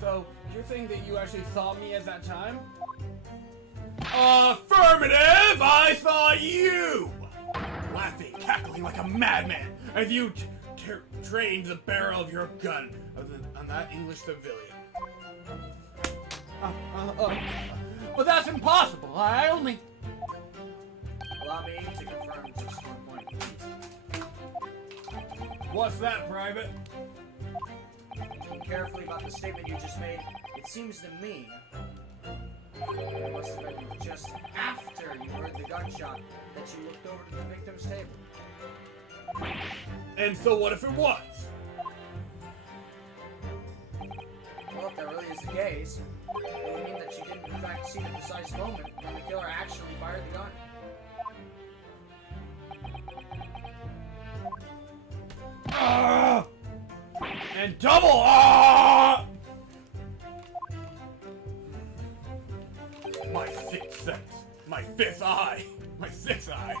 So, you're saying that you actually saw me at that time? Affirmative! I saw you! Laughing cackling like a madman as you trained the barrel of your gun on that English civilian. But that's impossible. I only... Allow me to confirm just 1 point, please. What's that, Private? Thinking carefully about the statement you just made, it seems to me it must have been just after you heard the gunshot that you looked over to the victim's table. And so what if it was? Well, if that really is the case, it would mean that you didn't in fact see the precise moment when the killer actually fired the gun. And double ah! My sixth sense, my fifth eye, my sixth eye.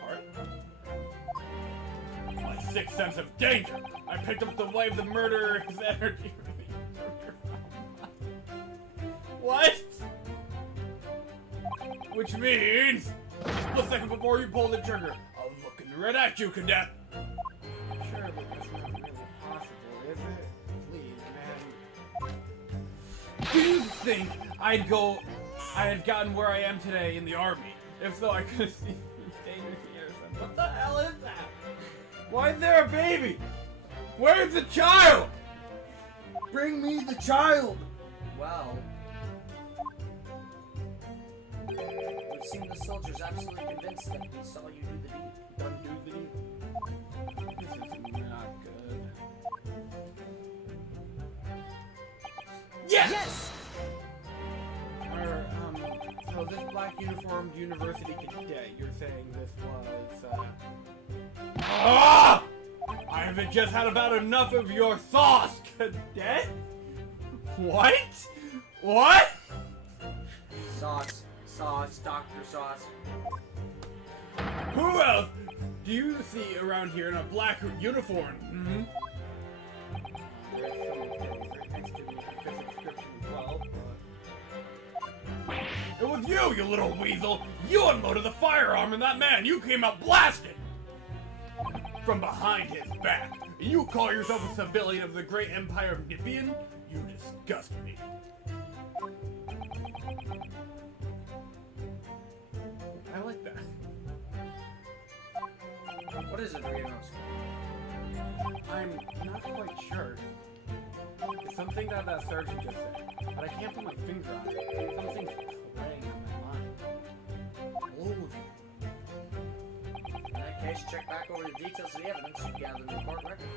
Heart? My sixth sense of danger. I picked up the wave the murderer's energy. What? Which means, a split second before you pull the trigger, I was looking right at you, Cadet. Sure, but that's not really possible, is it? Please, man. Do you think I had gotten where I am today in the army? If so, I could have seen this dangerous here. What the hell is that? Why is there a baby? Where's the child? Bring me the child! Well, we've seen the soldiers absolutely convinced that we saw you do the deed. Don't do the deed. This is not good. Yes! Yes! So this black uniformed university cadet, you're saying this was, I haven't just had about enough of your sauce, cadet? What? What? Sauce, Dr. Sauce. Who else do you see around here in a black uniform? Hmm? It was you little weasel! You unloaded the firearm in that man! You came out blasting! From behind his back! And you call yourself a civilian of the great empire of Nippian? You disgust me. I like that. What is it, Ryunosuke? I'm not quite sure. It's something that that surgeon just said, but I can't put my finger on it. Something's playing on my mind. Oh. In that case, check back over the details of the evidence you gathered in the court record.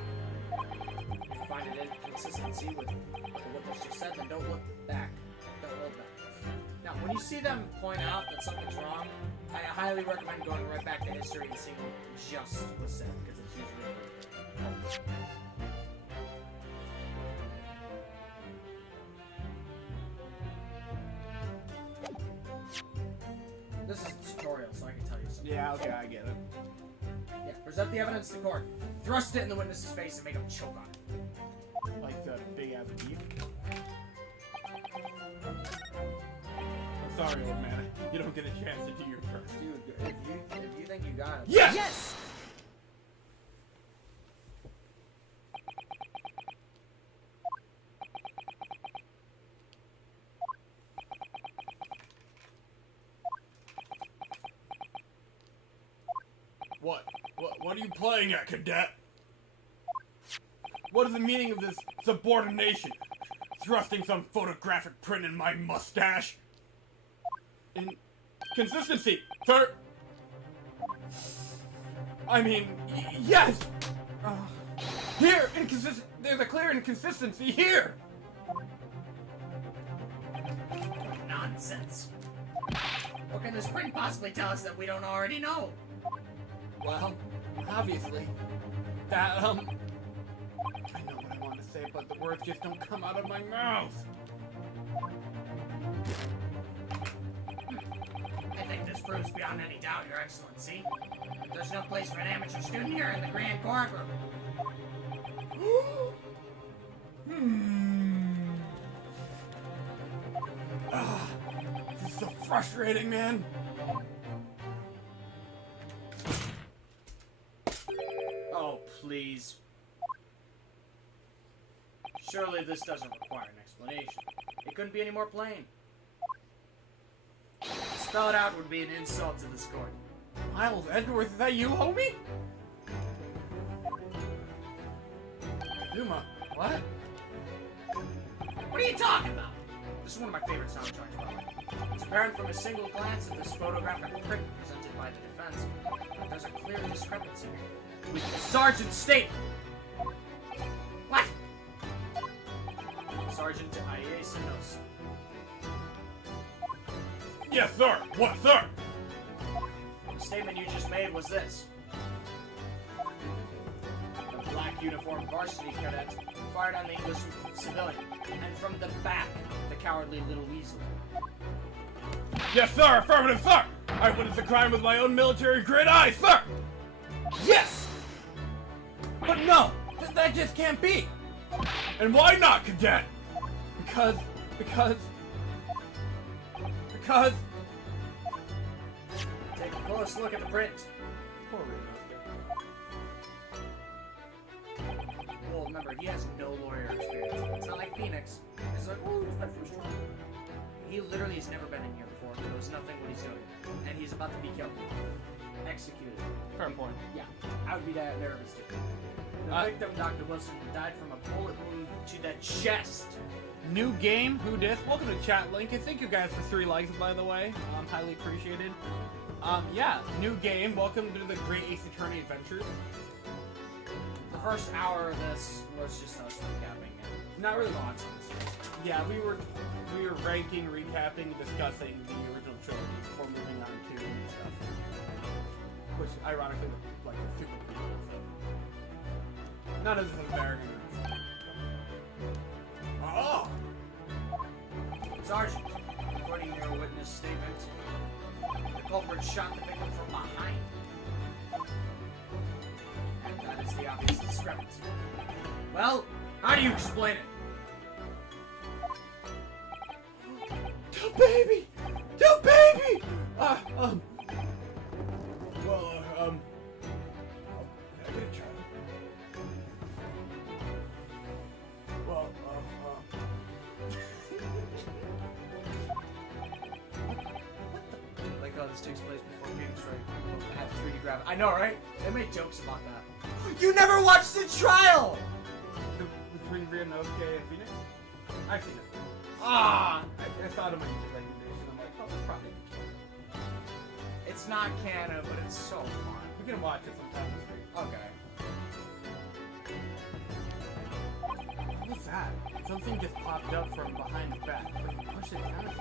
If you find an inconsistency with what the witness just said, then don't look back. Don't hold back. Now, when you see them point out that something's wrong, I highly recommend going right back to history and seeing what just was said, because it's usually This is a tutorial, so I can tell you something. Yeah, okay, I get it. Yeah, present the evidence to court. Thrust it in the witness's face and make him choke on it. Like the big ass beef. I'm sorry, old man. You don't get a chance to do your part. Dude, if you think you got it. Yes! Yes! What are you playing at, cadet? What is the meaning of this subordination? Thrusting some photographic print in my mustache? Inconsistency, sir! I mean, yes! Here, there's a clear inconsistency here! Nonsense. What can this print possibly tell us that we don't already know? Well, obviously, that, I know what I want to say, but the words just don't come out of my mouth. I think this proves beyond any doubt, Your Excellency. There's no place for an amateur student here in the Grand Courtroom. This is so frustrating, man. please. Surely this doesn't require an explanation. It couldn't be any more plain. To spell it out would be an insult to the score. Miles Edwards, is that you, homie? Zuma, what? What are you talking about? This is one of my favorite soundtracks, by the way. It's apparent from a single glance at this photographic print presented by the defense that there's a clear discrepancy with the sergeant's statement. What? Sergeant I.A. Sinosa. Yes, sir. What, sir? The statement you just made was this. A black uniformed varsity cadet fired on the English civilian, and from the back, the cowardly little weasel. Yes, sir. Affirmative, sir. I witnessed the crime with my own military-grade eyes, sir. Yes. But no, that just can't be. And why not, cadet? Because... Take a close look at the print. Poor Ryunosuke. Well, remember, he has no lawyer experience. It's not like Phoenix. It's like, oh, it's my first trial. He literally has never been in here before. He knows nothing what he's doing. And he's about to be killed. Executed. Fair point. Yeah, I would be that nervous too. The victim, Dr. Wilson, died from a bullet wound to the chest. New game, who dis? Welcome to chat link, and thank you guys for 3 likes, by the way. Highly appreciated. Yeah, new game. Welcome to the Great Ace Attorney Adventures. The first hour of this was just us recapping it. Not really. Thoughts on this. Yeah, we were ranking, recapping, discussing the original trilogy before moving on to new stuff. Which, ironically, like a super prequel, so. None of this is American. Oh! Sergeant, according to your witness statement, the culprit shot the victim from behind. And that is the obvious discrepancy. Well, how do you explain it? The baby! The baby! I gotta try. Well, Like how this takes place before Phoenix Wright had 3D gravity. I know, right? They made jokes about that. You never watched the trial! Between Ryunosuke and Phoenix? I've seen it. Ah! I thought of my recommendation. I'm like, oh, it's probably canon. It's not canon, but it's so fun. We can watch it sometime this week. Okay. What was that? Something just popped up from behind his back, but he pushed it down.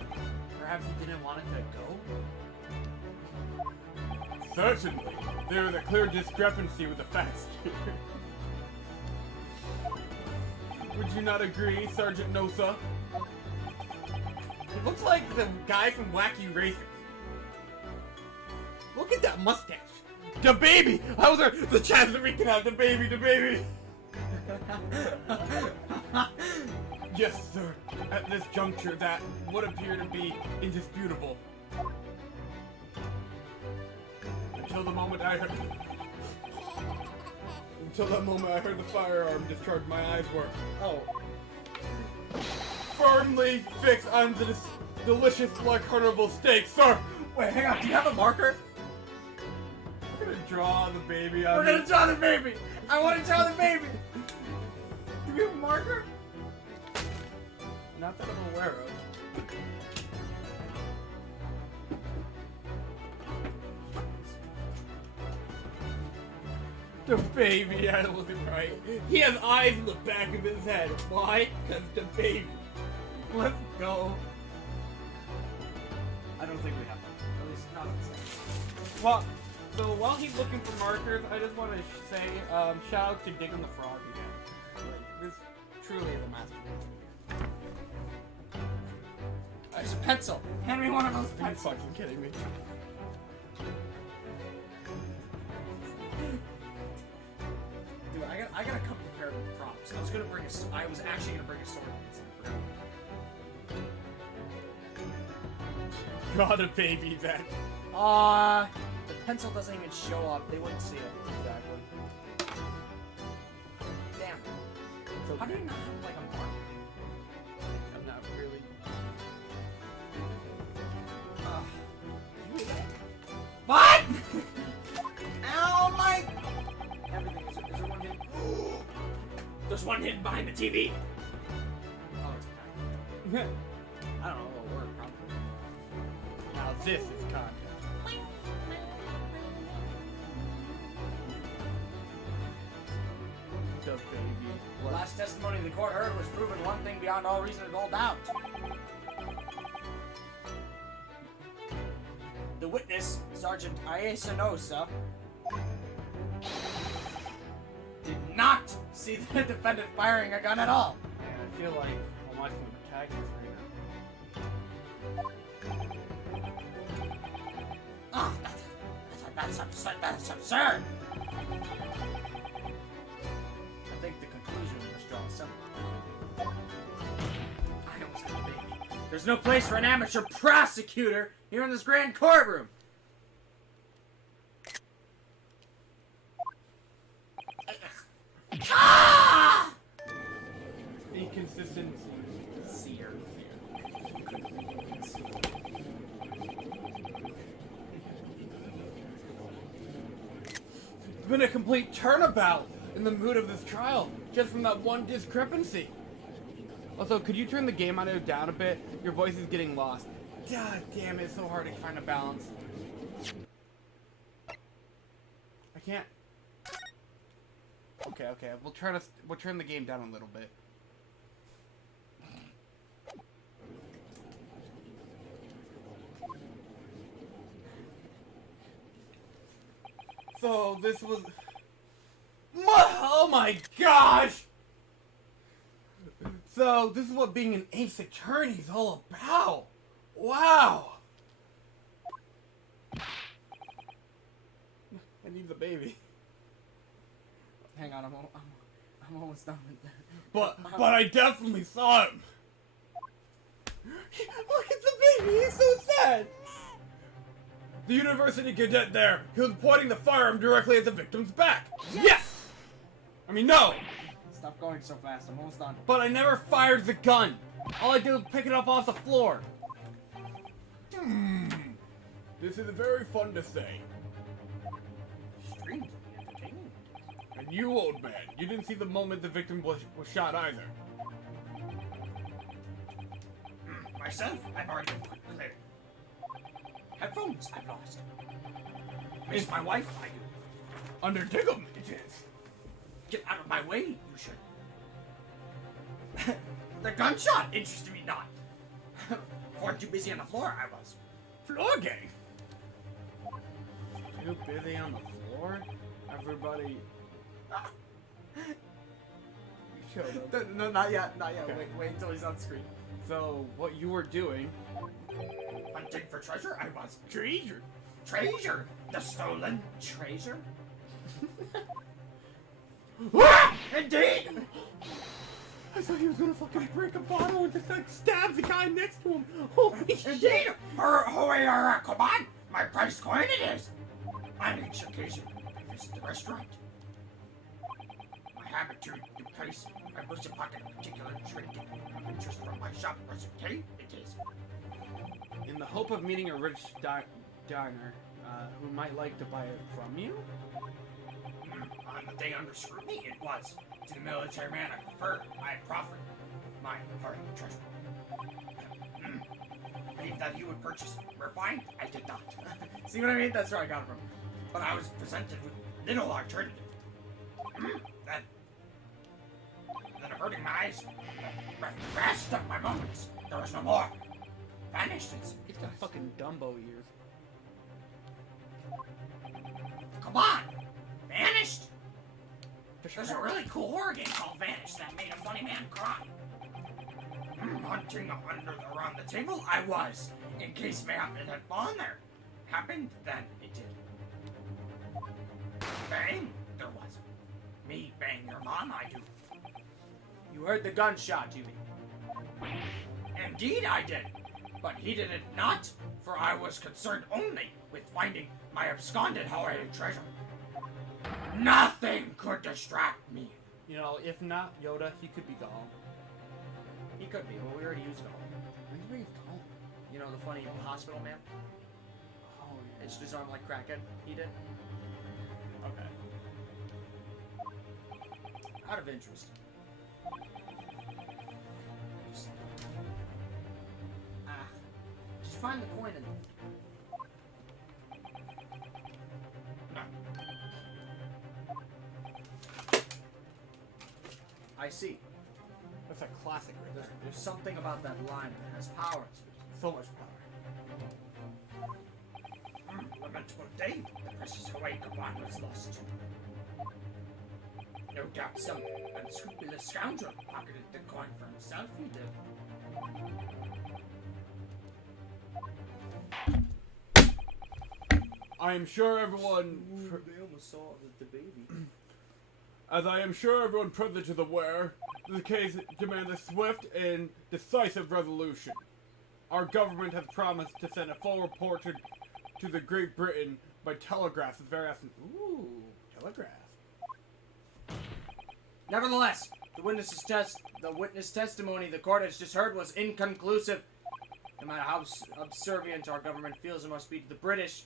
Perhaps he didn't want it to go? Certainly. There is a clear discrepancy with the facts here. Would you not agree, Sergeant Nosa? He looks like the guy from Wacky Racers. Look at that mustache. The baby! How was there the chance that we can have the baby, the baby? Yes, sir. At this juncture, that would appear to be indisputable. Until the moment I heard... Until that moment I heard the firearm discharge, my eyes were... Oh. Firmly fixed on this delicious blood carnival steak, sir! Wait, hang on. Do you have a marker? We're gonna draw the baby on We're gonna draw the baby! I want to draw the baby! Do we have a marker? Not that I'm aware of. The baby, I wasn't right. He has eyes in the back of his head. Why? Because the baby. Let's go. I don't think we have one. At least not on the side. Well, so while he's looking for markers, I just want to say, shout out to Digging the Frog again. Like, this truly is a masterpiece. There's a pencil. Hand me one of those Are you pencils. fucking kidding me? Dude, I got a couple prepared with props. I was actually gonna bring a sword. Got a baby then. The pencil doesn't even show up. They wouldn't see it. Exactly. How do you not have like a mark? I'm not really. What? Ow, my! Everything is there one hidden? There's one hidden behind the TV. Oh, it's okay. I don't know what word, probably. Now this is content. The baby. The last testimony the court heard was proven one thing beyond all reasonable doubt. The witness, Sergeant Ayesanosa, did not see the defendant firing a gun at all. Man, I feel like I'm watching the protagonist right now. Ah, that's absurd. I think the conclusion was drawn simple. I almost had a baby. There's no place for an amateur prosecutor here in this grand courtroom. Ah! Inconsistency. Seer. It's been a complete turnabout in the mood of this trial, just from that one discrepancy. Also, could you turn the game audio down a bit? Your voice is getting lost. God damn it, it's so hard to find a balance. I can't. Okay, we'll turn the game down a little bit. So this was. Oh my gosh! So this is what being an ace attorney is all about. Wow! I need the baby. Hang on, I'm almost done with that. But I definitely saw him. Look at the baby. He's so sad. The university cadet there. He was pointing the firearm directly at the victim's back. Yes. I mean, no. Stop going so fast. I'm almost done. But I never fired the gun. All I did was pick it up off the floor. This is very fun to say. Extremely entertaining. And you, old man, you didn't see the moment the victim was shot either. Myself, I've already been cleared. Headphones, I've lost. Miss my wife, I do. Undertaker, it is. Get out of my way, you should. The gunshot interested me not. Far too busy on the floor, I was. Floor gang. Too busy on the floor? Everybody. You showed up. No, not yet. Not yet. Okay. Wait until he's on screen. So, what you were doing. Hunting for treasure, I was. Treasure? Treasure! The stolen treasure? Indeed! I thought he was gonna fucking break a bottle and just like stab the guy next to him. Holy shit. Indeed! Come on! My price coin it is! On each occasion, I visit the restaurant. My habit to place my bosom pocket a particular trinket of interest from my shop recipe, it is. In the hope of meeting a rich diner who might like to buy it from you? On the day under scrutiny, it was. To the military man I preferred, I proffered my party treasure. Believe that he would purchase refined, I did not. See what I mean? That's where I got it from. But I was presented with little alternative. Then averting my eyes, the best of my moments, there was no more. Vanished it. He's got fucking Dumbo ears. Come on! Vanished? There's a really cool horror game called Vanish that made a funny man cry. Hunting around the table, I was. In case mayhap it had fallen there. Happened, then it did. Bang, there was. Me bang your mom, I do. You heard the gunshot, Jimmy. Indeed I did. But he did it not, for I was concerned only with finding my absconded Hawaiian treasure. Nothing could distract me. You know, if not Yoda, he could be Gollum. He could be, but we already used Gollum. When did we use Gollum? You know, the funny hospital man? Oh, yeah. Itched his arm like Kraken. He did. Okay. Out of interest. Just find the coin in I see. That's a classic right there. There's something about that line that has power to it. So much power. Lamentable day. The precious Hawaii command was lost. No doubt some unscrupulous scoundrel pocketed the coin for himself, he did. I am sure everyone... They almost saw the baby. As I am sure everyone present is aware, the case demands a swift and decisive resolution. Our government has promised to send a full report to the Great Britain by telegraph this very afternoon. Ooh, telegraph. Nevertheless, the witness testimony the court has just heard was inconclusive. No matter how subservient our government feels it must be to the British,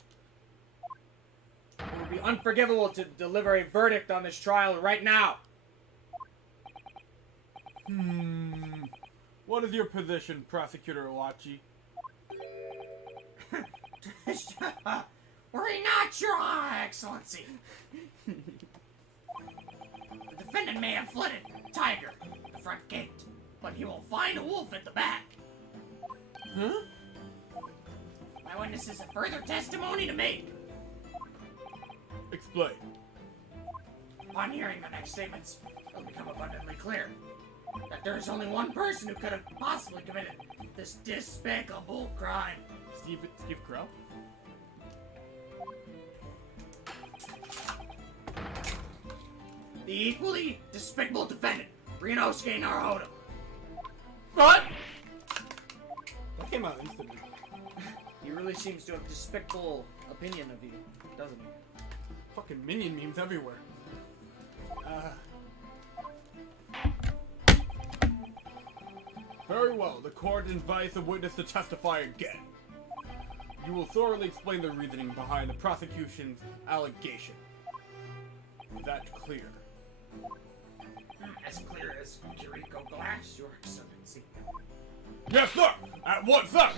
it would be unforgivable to deliver a verdict on this trial right now. What is your position, Prosecutor Iwachi? Worry not, Your Excellency. The defendant may have fled a tiger at the front gate, but he will find a wolf at the back. Huh? My witness has a further testimony to make. Explain. Upon hearing the next statements, it will become abundantly clear that there is only one person who could have possibly committed this despicable crime. Steve Crow? The equally despicable defendant, Ryunosuke Naruhodo. What? That came out instantly. He really seems to have despicable opinion of you, doesn't he? Fucking minion memes everywhere. Very well, the court invites the witness to testify again. You will thoroughly explain the reasoning behind the prosecution's allegation. Is that clear? As clear as Kiriko glass, Your Excellency. Yes, sir! At once, sir!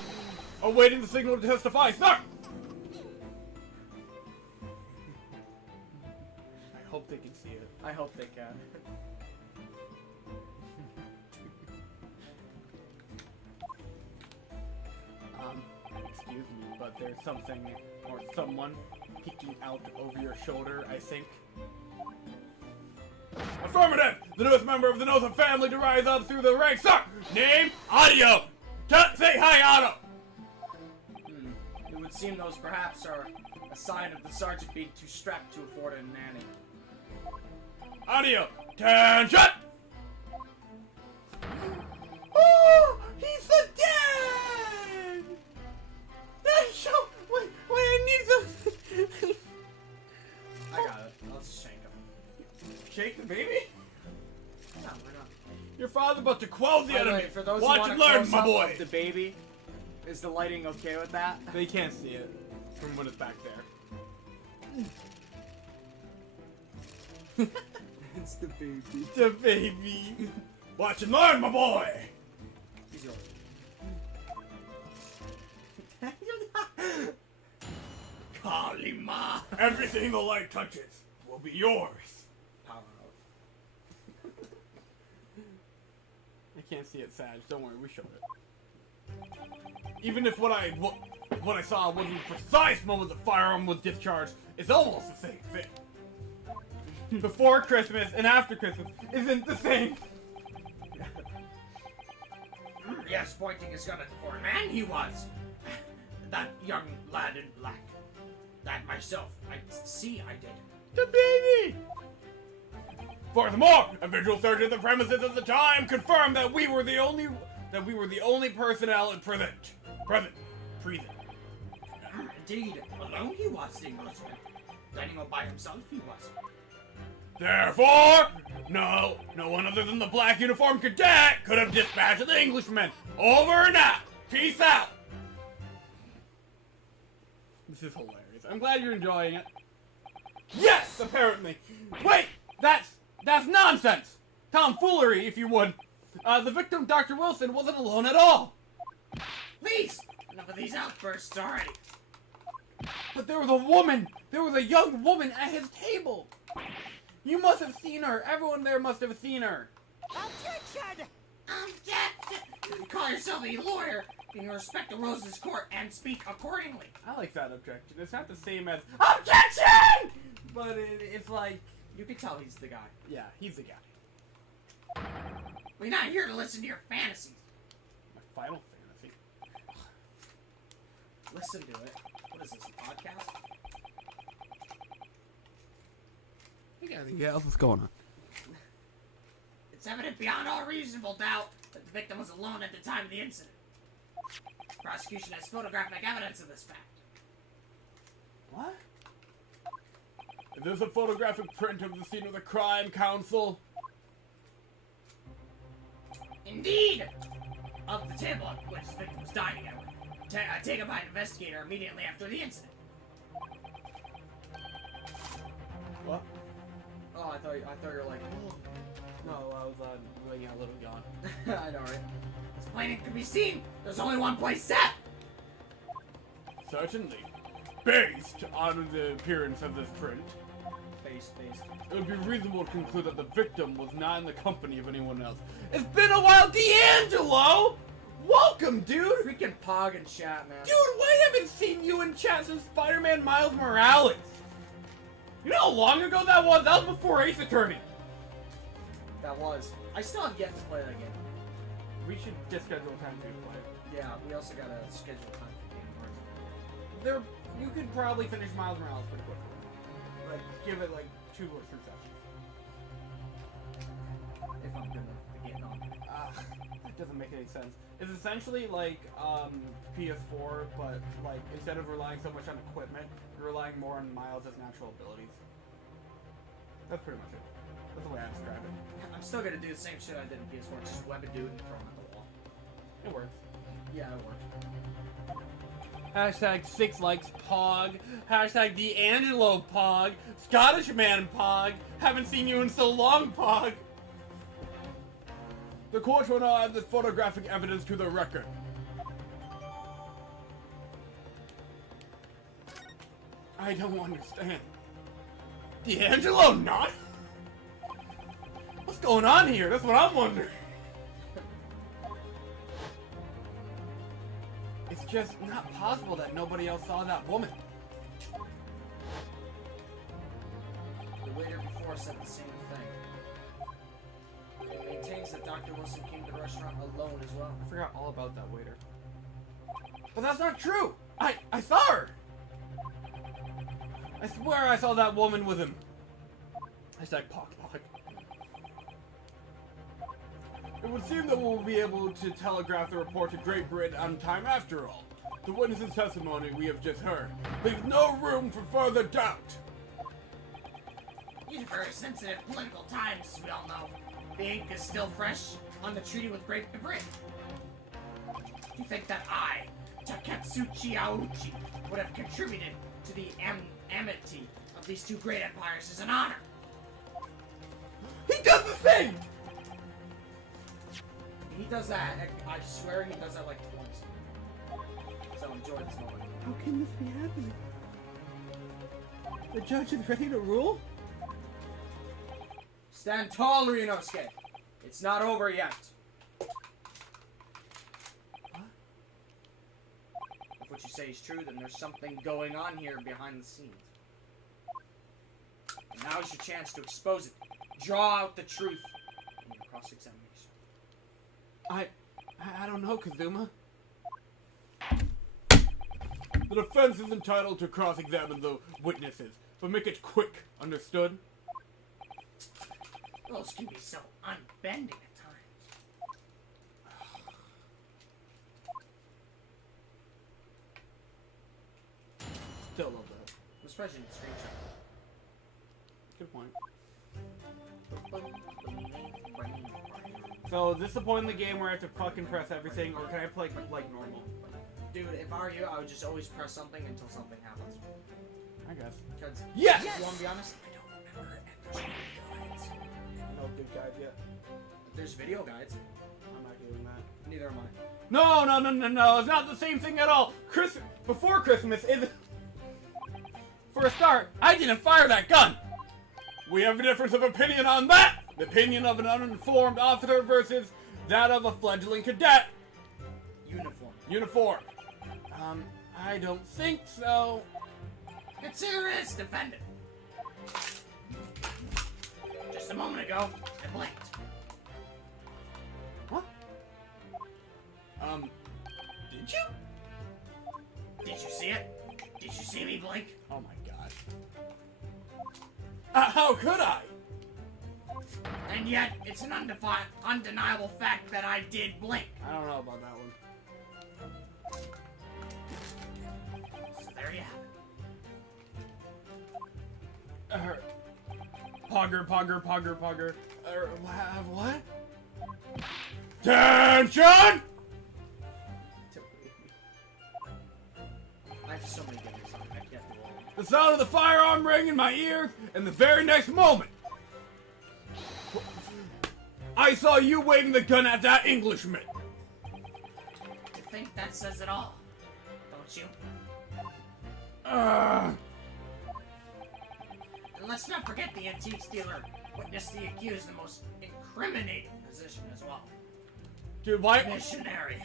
Awaiting the signal to testify, sir! I hope they can see it. I hope they can. Excuse me, but there's something or someone peeking out over your shoulder, I think. Affirmative! The newest member of the Nosa family to rise up through the ranks, sir! Name, Audio! Say hi, Otto! It would seem those perhaps are a sign of the sergeant being too strapped to afford a nanny. Audio! Attention! Oh! He's the dad! That's so... Wait, I need some... I got it. Let's shake him. Shake the baby? No, we're not. Your father's about to quell the By the enemy. way, for those Watch who want and a learn, close my up boy! of the baby, is the lighting okay with that? They can't see it from when it's back there. It's the baby. The baby. Watch and learn, my boy! He's yours. Kalima. Everything the light touches will be yours. Power out. I can't see it, Sag. Don't worry, we showed it. Even if what I saw wasn't the precise moment the firearm was discharged, it's almost the same thing. Before Christmas and after Christmas isn't the same. Yes, pointing his gun at the foreign man, he was. That young lad in black. That myself. I did. The baby! Furthermore, a visual search at the premises at the time confirmed that we were the only personnel in prison. Indeed, alone he was the Englishman. Dining all by himself he was. Therefore, no one other than the black uniformed cadet could have dispatched the Englishman. Over and out. Peace out. This is hilarious. I'm glad you're enjoying it. Yes, apparently. Wait, that's nonsense. Tomfoolery, if you would. The victim, Dr. Wilson, wasn't alone at all. Please, enough of these outbursts already. But there was a woman. There was a young woman at his table. You must have seen her. Everyone there must have seen her. Objection! You call yourself a lawyer, then you respect the rules of this court and speak accordingly. I like that objection. It's not the same as objection, but it's like You can tell he's the guy. yeah, he's the guy. We're not here to listen to your fantasies. My final fantasy. Listen to it. What is this, a podcast? Yeah, what's going on? It's evident beyond all reasonable doubt that the victim was alone at the time of the incident. The prosecution has photographic evidence of this fact. What? Is this a photographic print of the scene of the crime, Counsel? Indeed! Of the table at which the victim was dining at, taken by an investigator immediately after the incident. What? Oh, I thought you were like, No, I was laying out a little yawn. I know, right? As plain as can be seen, there's only one place set! Certainly. Based on the appearance of this print, Based. it would be reasonable to conclude that the victim was not in the company of anyone else. It's been a while, D'Angelo! Welcome, dude! Freaking Pog and chat, man. Dude, I haven't seen you in chat since Spider-Man Miles Morales. You know how long ago that was? That was before Ace Attorney. That was. I still have yet to play that game. We should just schedule time for you to play. Yeah, we also gotta schedule time for Game Awards. There, you could probably finish Miles Morales pretty quickly. Like, give it like 2 or 3 sessions. If I'm good enough to get on. That doesn't make any sense. It's essentially like PS4, but like instead of relying so much on equipment, you're relying more on Miles' natural abilities. That's pretty much it. That's the way I describe it. I'm still gonna do the same shit I did in PS4, just web a dude and throw him at the wall. It works. Yeah, it worked. Hashtag 6 likes Pog. Hashtag D'Angelo Pog. Scottish man Pog. Haven't seen you in so long, Pog. The court will now add the photographic evidence to the record. I don't understand. D'Angelo not? What's going on here? That's what I'm wondering. It's just not possible that nobody else saw that woman. The waiter before said the same thing. It maintains that Dr. Wilson came to the restaurant alone as well. I forgot all about that waiter. But that's not true! I saw her! I swear I saw that woman with him. Hashtag Pog. It would seem that we'll be able to telegraph the report to Great Britain on time after all. The witness's testimony we have just heard leaves no room for further doubt. These are very sensitive political times, as we all know. The ink is still fresh on the treaty with Great Britain. Do you think that I, Taketsuchi Aochi, would have contributed to the amity of these two great empires as an honor? He does the thing! He does that, I swear he does that like twice. So enjoy this moment. How can this be happening? The judge is ready to rule? Stand tall, Ryunosuke. It's not over yet. If what you say is true, then there's something going on here behind the scenes. And now's your chance to expose it. Draw out the truth in your cross-examination. I don't know, Kazuma. The defense is entitled to cross-examine the witnesses, but make it quick, understood? Those can be so unbending at times. Still love that. I'm surprised you didn't screenshot. Good point. So is this the point in the game where I have to fucking press everything, or can I play like normal? Dude, if I were you, I would just always press something until something happens. I guess. Because, Yes! you want to be honest? I don't remember, and there's guides. No good guide yet. There's video guides. I'm not doing that. Neither am I. No, no, no, no, no. It's not the same thing at all. Before Christmas is. For a start, I didn't fire that gun. We have a difference of opinion on that. The opinion of an uninformed officer versus that of a fledgling cadet. Uniform. I don't think so. Consider it as defendant. Just a moment ago, I blinked. What? Did you? Did you see it? Did you see me blink? Oh my god. How could I? And yet, it's an undeniable fact that I did blink. I don't know about that one. So there you have it. Pogger. What? Tension! I have so many games on. I can't do all of them. The sound of the firearm rang in my ears, and the very next moment, I saw you waving the gun at that Englishman. I think that says it all, don't you? Uh, And let's not forget the antiques dealer witnessed the accused in the most incriminating position as well. dude, why? Missionary.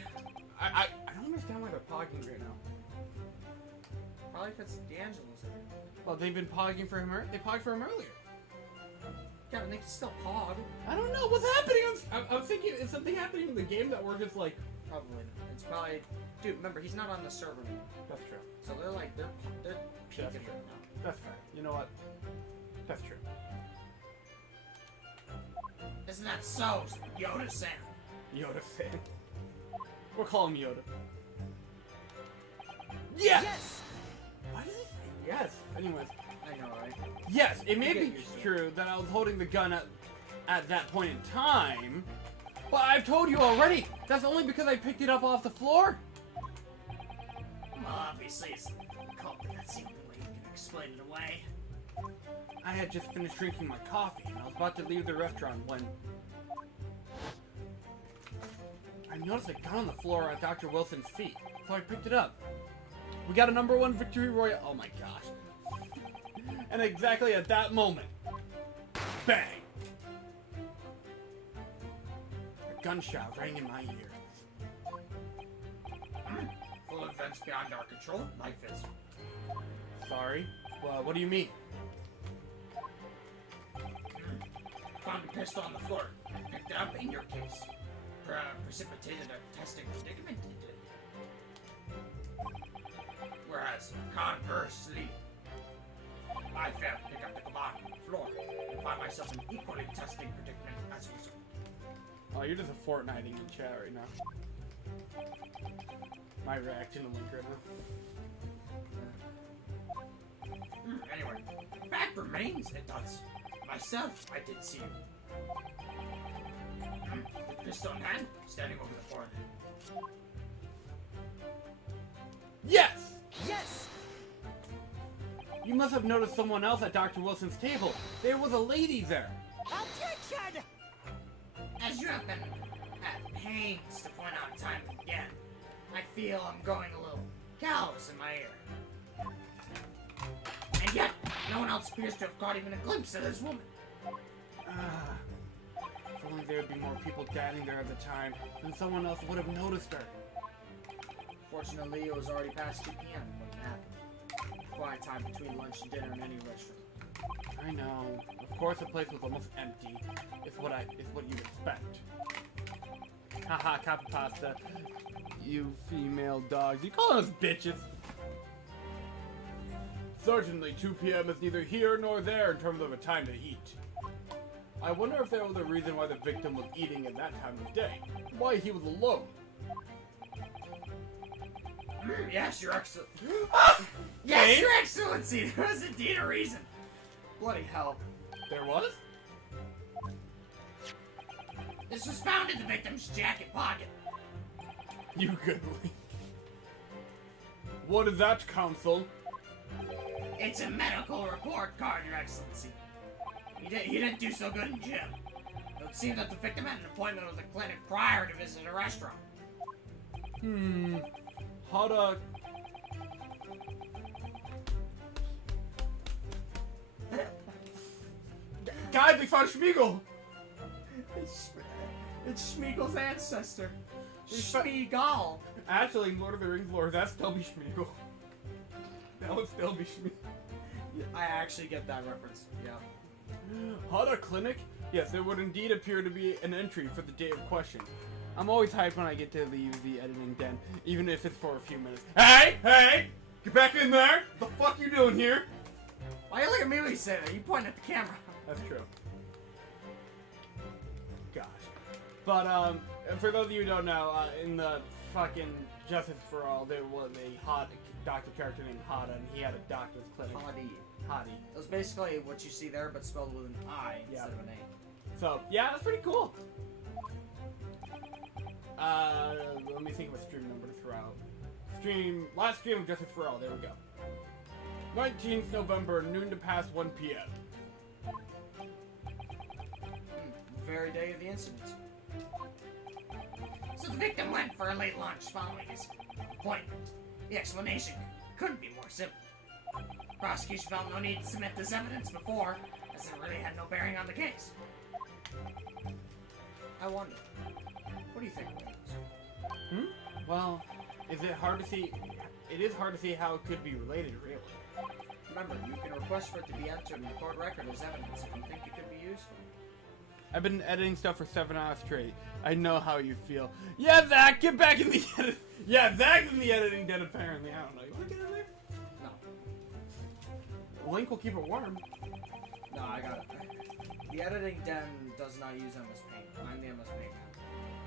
I don't understand why they're pogging right now. Probably because D'Angelo's in it. Well, they've been pogging for him. They pogged for him earlier. Yeah, but they can still pog. I don't know what's happening. I'm thinking, is something happening in the game that we're just like? Probably not. It's probably... Dude, remember, he's not on the server anymore. That's true. So they're like, they're peeking That's right true. now. That's fair. You know what? That's true. Isn't that so, Yoda-san? Yoda fan. We'll call him Yoda. Yes! Why does he say yes? Anyways, I know, right? yes, it may You get be used to it. true that I was holding the gun at that point in time, but I've told you already, that's only because I picked it up off the floor. Well, obviously it's the culprit. That's the only way you can explain it away. I had just finished drinking my coffee, and I was about to leave the restaurant when I noticed a gun on the floor at Dr. Wilson's feet, so I picked it up. We got a #1 victory royale. Oh my gosh. And exactly at that moment, bang! A gunshot rang in my ear. Full events beyond our control, life is. Sorry? Well, what do you mean? Found a pistol on the floor. Picked it up in your case. Precipitated a testing predicament it did. Whereas, conversely, I failed to pick up the command on the floor and find myself in equally testing predicament as a result. Oh, you're just a Fortniting in chat right now. My reaction to Link right now. Anyway, fact remains, it does. Myself, I did see you. With pistol in hand, standing over the floor. Yes! Yes! You must have noticed someone else at Dr. Wilson's table. There was a lady there. Objection! As you have been at pains to point out time and again, I feel I'm going a little callous in my ear. And yet, no one else appears to have caught even a glimpse of this woman. If only there would be more people gathering there at the time, then someone else would have noticed her. Fortunately, it was already past 2 p.m. when it happened. Quiet time between lunch and dinner in any restaurant. I know. Of course, the place was almost empty. It's what you'd expect. Haha, copy pasta. You female dogs. You call us bitches. Certainly, 2 p.m. is neither here nor there in terms of a time to eat. I wonder if there was a reason why the victim was eating at that time of day. Why he was alone. Yes, Your Excellency. Yes, Yes, Your Excellency. There was indeed a reason. Bloody hell. There was? This was found in the victim's jacket pocket. You good Link. What is that, Counsel? It's a medical report card, Your Excellency. He didn't do so good in gym. It would seem that the victim had an appointment with the clinic prior to visiting a restaurant. Hada... Guys, we found Schmiegel! It's Schmiegel's ancestor. Schmiegel. Actually, Lord of the Rings lore, that'd still be Schmiegel. That would still be Schmiegel. Yeah, I actually get that reference. Yeah. Hada Clinic? Yes, there would indeed appear to be an entry for the date of question. I'm always hyped when I get to leave the editing den, even if it's for a few minutes. Hey! Hey! Get back in there! The fuck you doing here? Why you look at me when you say that? You pointing at the camera. That's true. Gosh. But, for those of you who don't know, in the fucking Justice for All, there was a hot doctor character named Hada, and he had a doctor's clinic. Hadi. It was basically what you see there, but spelled with an I instead of an A. So, yeah, that's pretty cool. Let me think of a stream number to throw out. Last stream of Justice for All, there we go. 19th November, noon to past 1 p.m. Very day of the incident. So the victim went for a late lunch following his appointment. The explanation couldn't be more simple. Prosecution felt no need to submit this evidence before, as it really had no bearing on the case. I wonder. What do you think, Williams? Well, is it hard to see? It is hard to see how it could be related, really. Remember, you can request for it to be entered in the court record as evidence if you think it could be useful. I've been editing stuff for 7 hours straight. I know how you feel. Yeah, Zach, get back in the edit. Yeah, Zach's in the editing den apparently. I don't know. You want to get in there? No. Link will keep it warm. No, I got it. The editing den does not use MS Paint. I'm the MS Paint.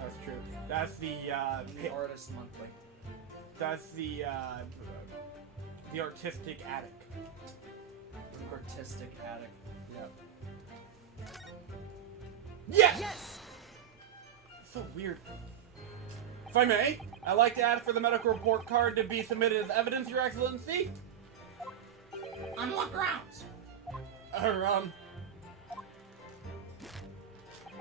That's true. That's The Artist Monthly. That's the artistic attic. Artistic attic. Yep. Yes! So weird. If I may, I'd like to add for the medical report card to be submitted as evidence, Your Excellency. On what grounds?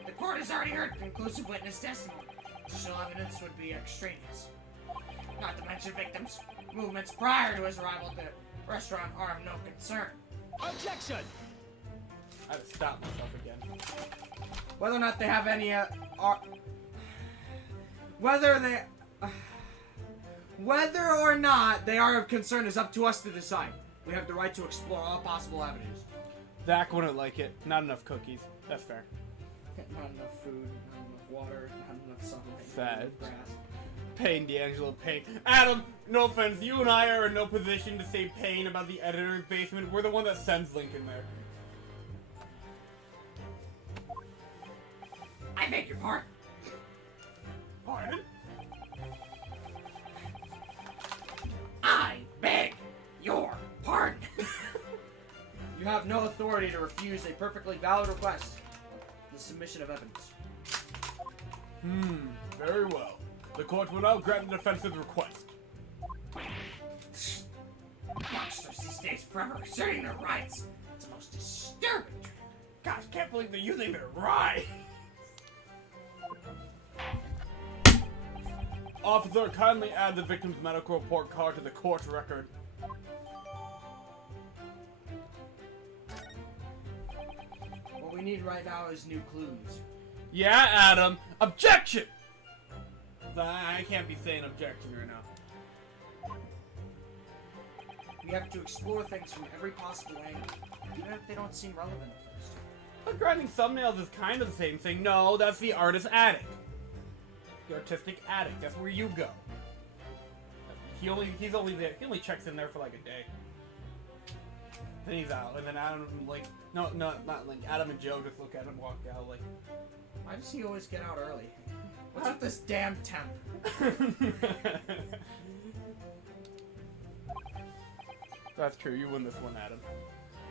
The court has already heard conclusive witness testimony. Additional evidence would be extraneous. Not to mention victims' movements prior to his arrival at the restaurant are of no concern. Objection! I had to stop myself again. Whether or not they have any, whether or not they are of concern is up to us to decide. We have the right to explore all possible avenues. Zach wouldn't like it. Not enough cookies. That's fair. Not enough food, not enough water, not enough sunlight, Sad. not enough grass. Pain, D'Angelo, pain. Adam, no offense, you and I are in no position to say pain about the editor's basement. We're the one that sends Link in there. I beg your pardon. Pardon? I beg your pardon. You have no authority to refuse a perfectly valid request. The submission of evidence. Very well. The court will now grant the defense's request. Monsters these days forever asserting their rights. It's the most disturbing. Gosh, can't believe they're using their rights. Officer, kindly add the victim's medical report card to the court record. What we need right now is new clues. Yeah, Adam. Objection! I can't be saying objection right now. We have to explore things from every possible angle, even if they don't seem relevant at first. But granting thumbnails is kind of the same thing. No, that's the artist's attic. The artistic attic. That's where you go. He only checks in there for like a day. Then he's out, and then Adam and Link. No, not Link. Adam and Joe just look at him walk out like. Why does he always get out early? What's with this damn temp? That's true. You win this one, Adam.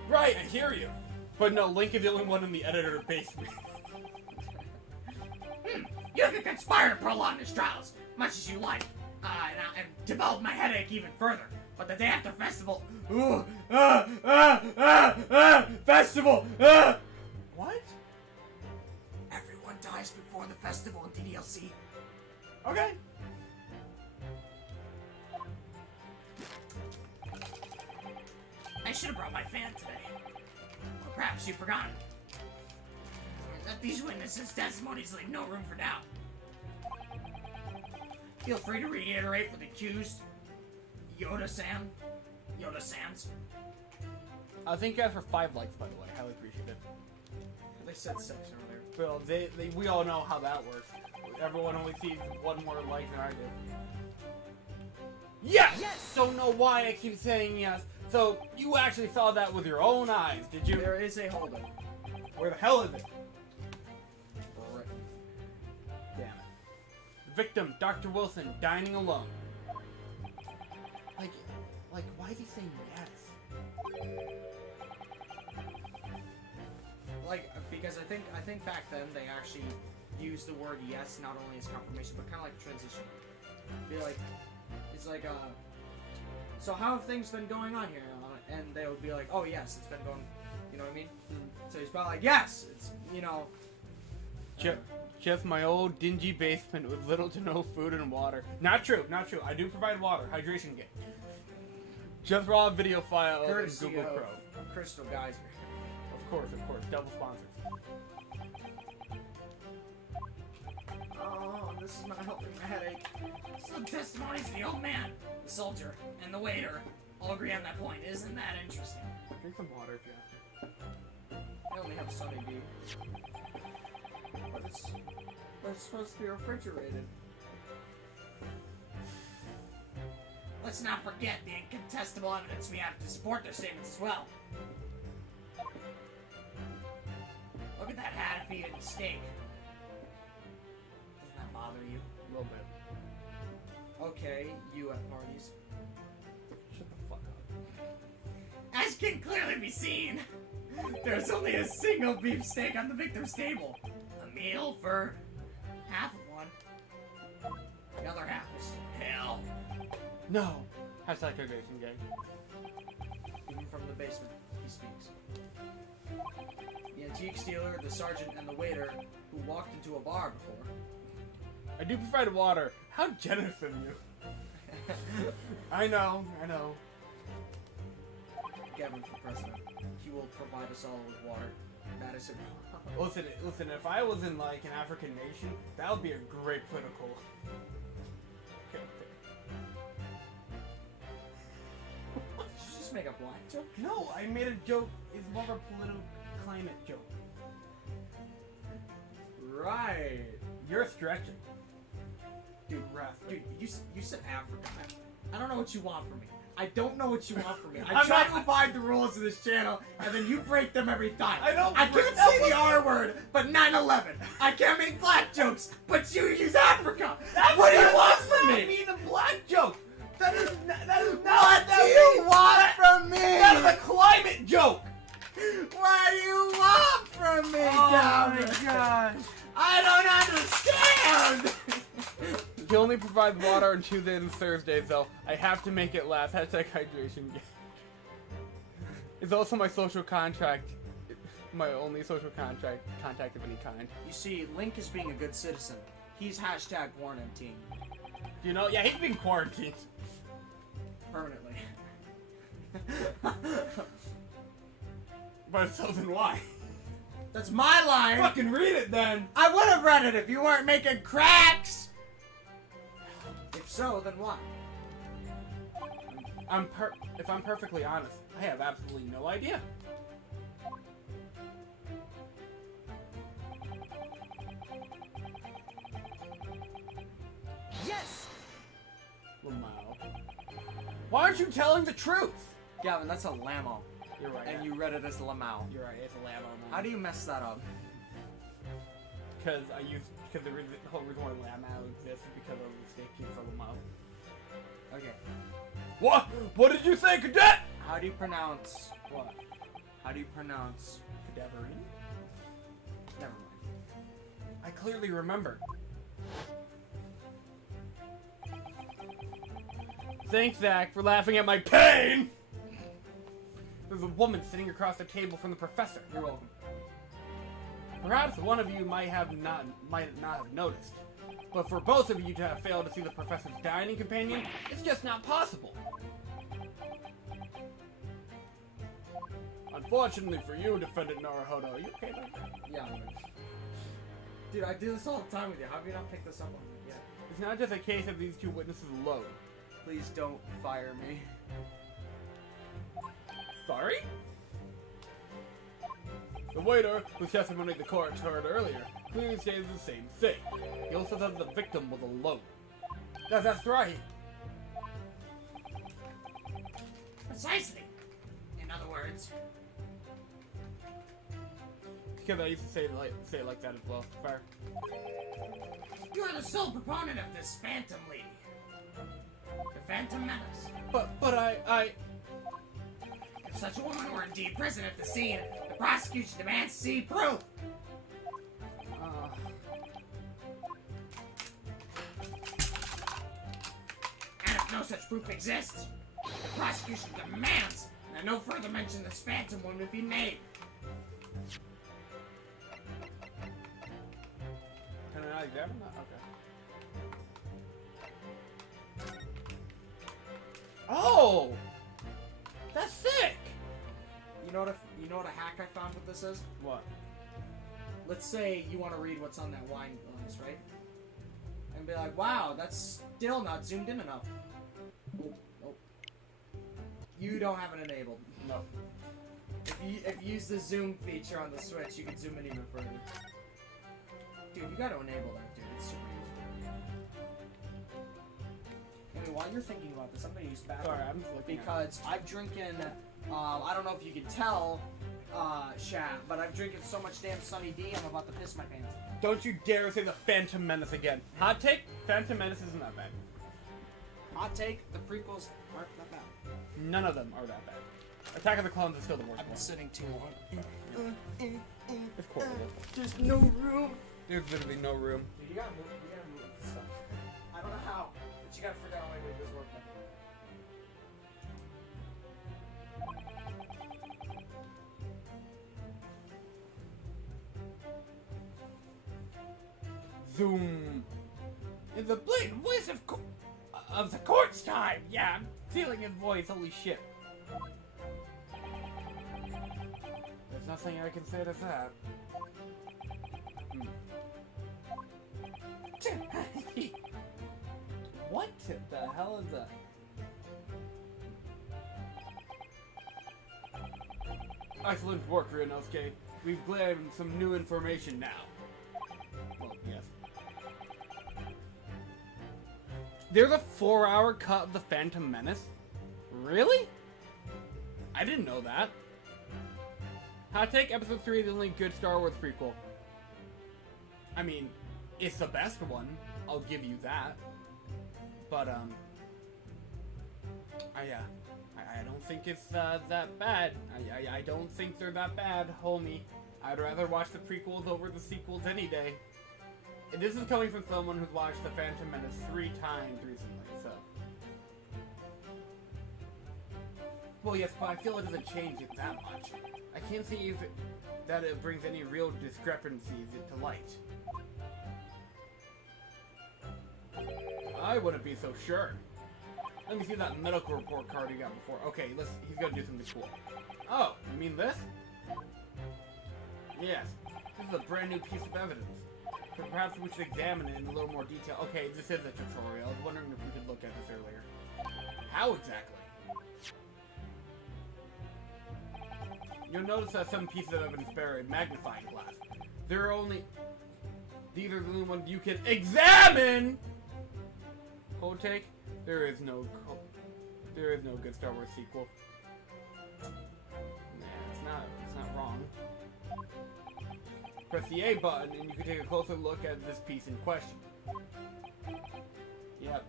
Right, I hear you. But no, Link is the only one in the editor basement. You can conspire to prolong his trials, much as you like, and develop my headache even further. But the day after festival... Festival! What? Everyone dies before the festival in TDLC. Okay. I should have brought my fan today. Or perhaps you've forgotten. That these witnesses' testimonies leave no room for doubt. Feel free to reiterate with the accused, Yoda-san. Yoda-sans. Thank you guys for 5 likes, by the way. Highly appreciate it. They said 6 earlier. Well, we all know how that works. Everyone only sees 1 more like than I do. Yes! Yes! Don't know why I keep saying yes. So, you actually saw that with your own eyes, did you? There is a holdup. Where the hell is it? Right. Damn it. Victim, Dr. Wilson, dining alone. Like, why is he saying yes? Like, because I think back then they actually used the word yes not only as confirmation, but kind of like a transition. Be like, it's like, so how have things been going on here? And they would be like, oh yes, it's been going, you know what I mean? So he's probably like, yes, it's, you know. Just my old dingy basement with little to no food and water. Not true, not true. I do provide water, hydration kit. Just raw video file in Google Chrome. Crystal Geyser. Of course, double sponsors. Oh, this is not helping my headache. Some testimonies of the old man, the soldier, and the waiter all agree on that point. Isn't that interesting? Drink some water if you have to. I only have Sunny D. But it's supposed to be refrigerated. Let's not forget the incontestable evidence we have to support their statements as well. Look at that half-eaten steak. Doesn't that bother you? A little bit. Okay, you at parties. Shut the fuck up. As can clearly be seen, there's only a single beef steak on the victim's table. A meal for half of one. The other half is hell. No! Hashtag hydration gang. Even from the basement, he speaks. The antique dealer, the sergeant, and the waiter who walked into a bar before. I do provide water. How generous of you. I know. Gavin for president. He will provide us all with water. Madison. Listen, if I was in, like, an African nation, that would be a great political... Okay. Did you just make a black joke? No, I made a joke. It's more of a political climate joke. Right. You're stretching. Dude, you said Africa. I don't know what you want from me. I don't know what you want from me. I try to abide the rules of this channel, and then you break them every time. I can't say the R word, but 9/11. I can't make black jokes, but you use Africa. What do you want from me? I mean a black joke. That is not. What do you want from me? That is a climate joke. What do you want from me, Gavin? My God. I don't understand. You only provide water on Tuesdays and Thursdays, though. I have to make it last. Hashtag hydration. It's also my social contract. My only social contact of any kind. You see, Link is being a good citizen. He's hashtag quarantine. You know, yeah, he's been quarantined. Permanently. But so then why? That's my line! Fucking read it then! I would have read it if you weren't making cracks! If so, then what? If I'm perfectly honest, I have absolutely no idea. Yes! Lamau. Why aren't you telling the truth? Gavin, that's a Lamo. You're right. And you read it as Lamau. You're right, it's a Lamau. How do you mess that up? Because the whole reason why Lamau exists is because of the station for Lamau. Okay. What? What did you say, cadet? How do you pronounce... What? How do you pronounce... Cadaverine? Never mind. I clearly remember. Thanks, Zach, for laughing at my pain! There's a woman sitting across the table from the professor. You're welcome. Perhaps one of you might not have noticed, but for both of you to have failed to see the professor's dining companion, it's just not possible. Unfortunately for you, Defendant Naruhodo, are you okay about that? Yeah, I'm good. Dude, I do this all the time with you. How have you not picked this up on me yet? It's not just a case of these two witnesses alone. Please don't fire me. Sorry? The waiter, whose testimony the court heard earlier, clearly says the same thing. He also said the victim was alone. That's right. Precisely. In other words, Because I used to say it like that as well. Fair. you are the sole proponent of this phantom lady. The Phantom Menace. But I... If such a woman were indeed present at the scene, the prosecution demands to see proof. And if no such proof exists, the prosecution demands that no further mention of this phantom woman be made. Can I not examine that? Okay. Oh! That's sick! You know what a hack I found what this is? What? Let's say you want to read what's on that wine glass, right? And be like, wow, that's still not zoomed in enough. Oh. You don't have it enabled. No. If you use the zoom feature on the Switch, you can zoom in even further. Dude, you gotta enable that, dude. It's super useful. Anyway, while you're thinking about this, I'm gonna use bathroom. Sorry, I'm just looking because I'm drinking, I don't know if you can tell, Shat, but I'm drinking so much damn Sunny D, I'm about to piss my pants. Don't you dare say the Phantom Menace again. Hot take? Phantom Menace isn't that bad. Hot take, the prequels aren't that bad. None of them are that bad. Attack of the Clones is still the worst I've been one. sitting too long. It's cool. There's no room. There's literally no room. Dude, you gotta move this stuff. I don't know how, but you gotta figure out a way to make this work. Zoom. In the blatant voice of the court's time. Yeah, I'm feeling his voice. Holy shit. There's nothing I can say to that. What the hell is that? Excellent work, Ryunosuke. We've gleaned some new information now. Well, yes. There's a 4-hour cut of the Phantom Menace? Really? I didn't know that. Hot take, Episode 3 is the only good Star Wars prequel. I mean, it's the best one. I'll give you that. But, I don't think it's that bad. I don't think they're that bad, homie. I'd rather watch the prequels over the sequels any day. And this is coming from someone who's watched The Phantom Menace 3 times recently, so. Well, yes, but I feel it doesn't change it that much. I can't see that it brings any real discrepancies into light. I wouldn't be so sure. Let me see that medical report card you got before. Okay, he's gonna do something cool. Oh, you mean this? Yes, this is a brand new piece of evidence. So perhaps we should examine it in a little more detail. Okay, this is a tutorial. I was wondering if we could look at this earlier. How exactly? You'll notice that some pieces of evidence bear a magnifying glass. These are the only ones you can examine! Cold take? There is no good Star Wars sequel. Nah, it's not wrong. Press the A button and you can take a closer look at this piece in question. Yep.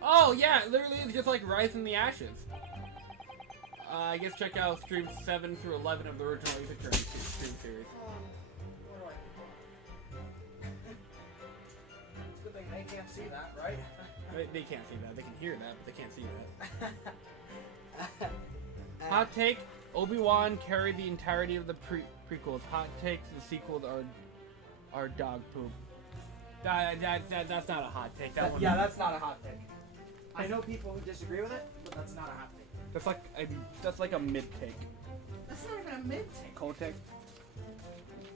Oh yeah, it literally is just like Rise from the Ashes. I guess check out streams 7 through 11 of the original Ace Attorney stream series. they can't see that, right? They can't see that. They can hear that, but they can't see that. Hot take: Obi-Wan carried the entirety of the prequels. Hot takes: the sequels are dog poop. That's not a hot take. Yeah, that's not a hot take. I know people who disagree with it, but that's not a hot take. That's like a mid take. That's not even a mid take. Cold take.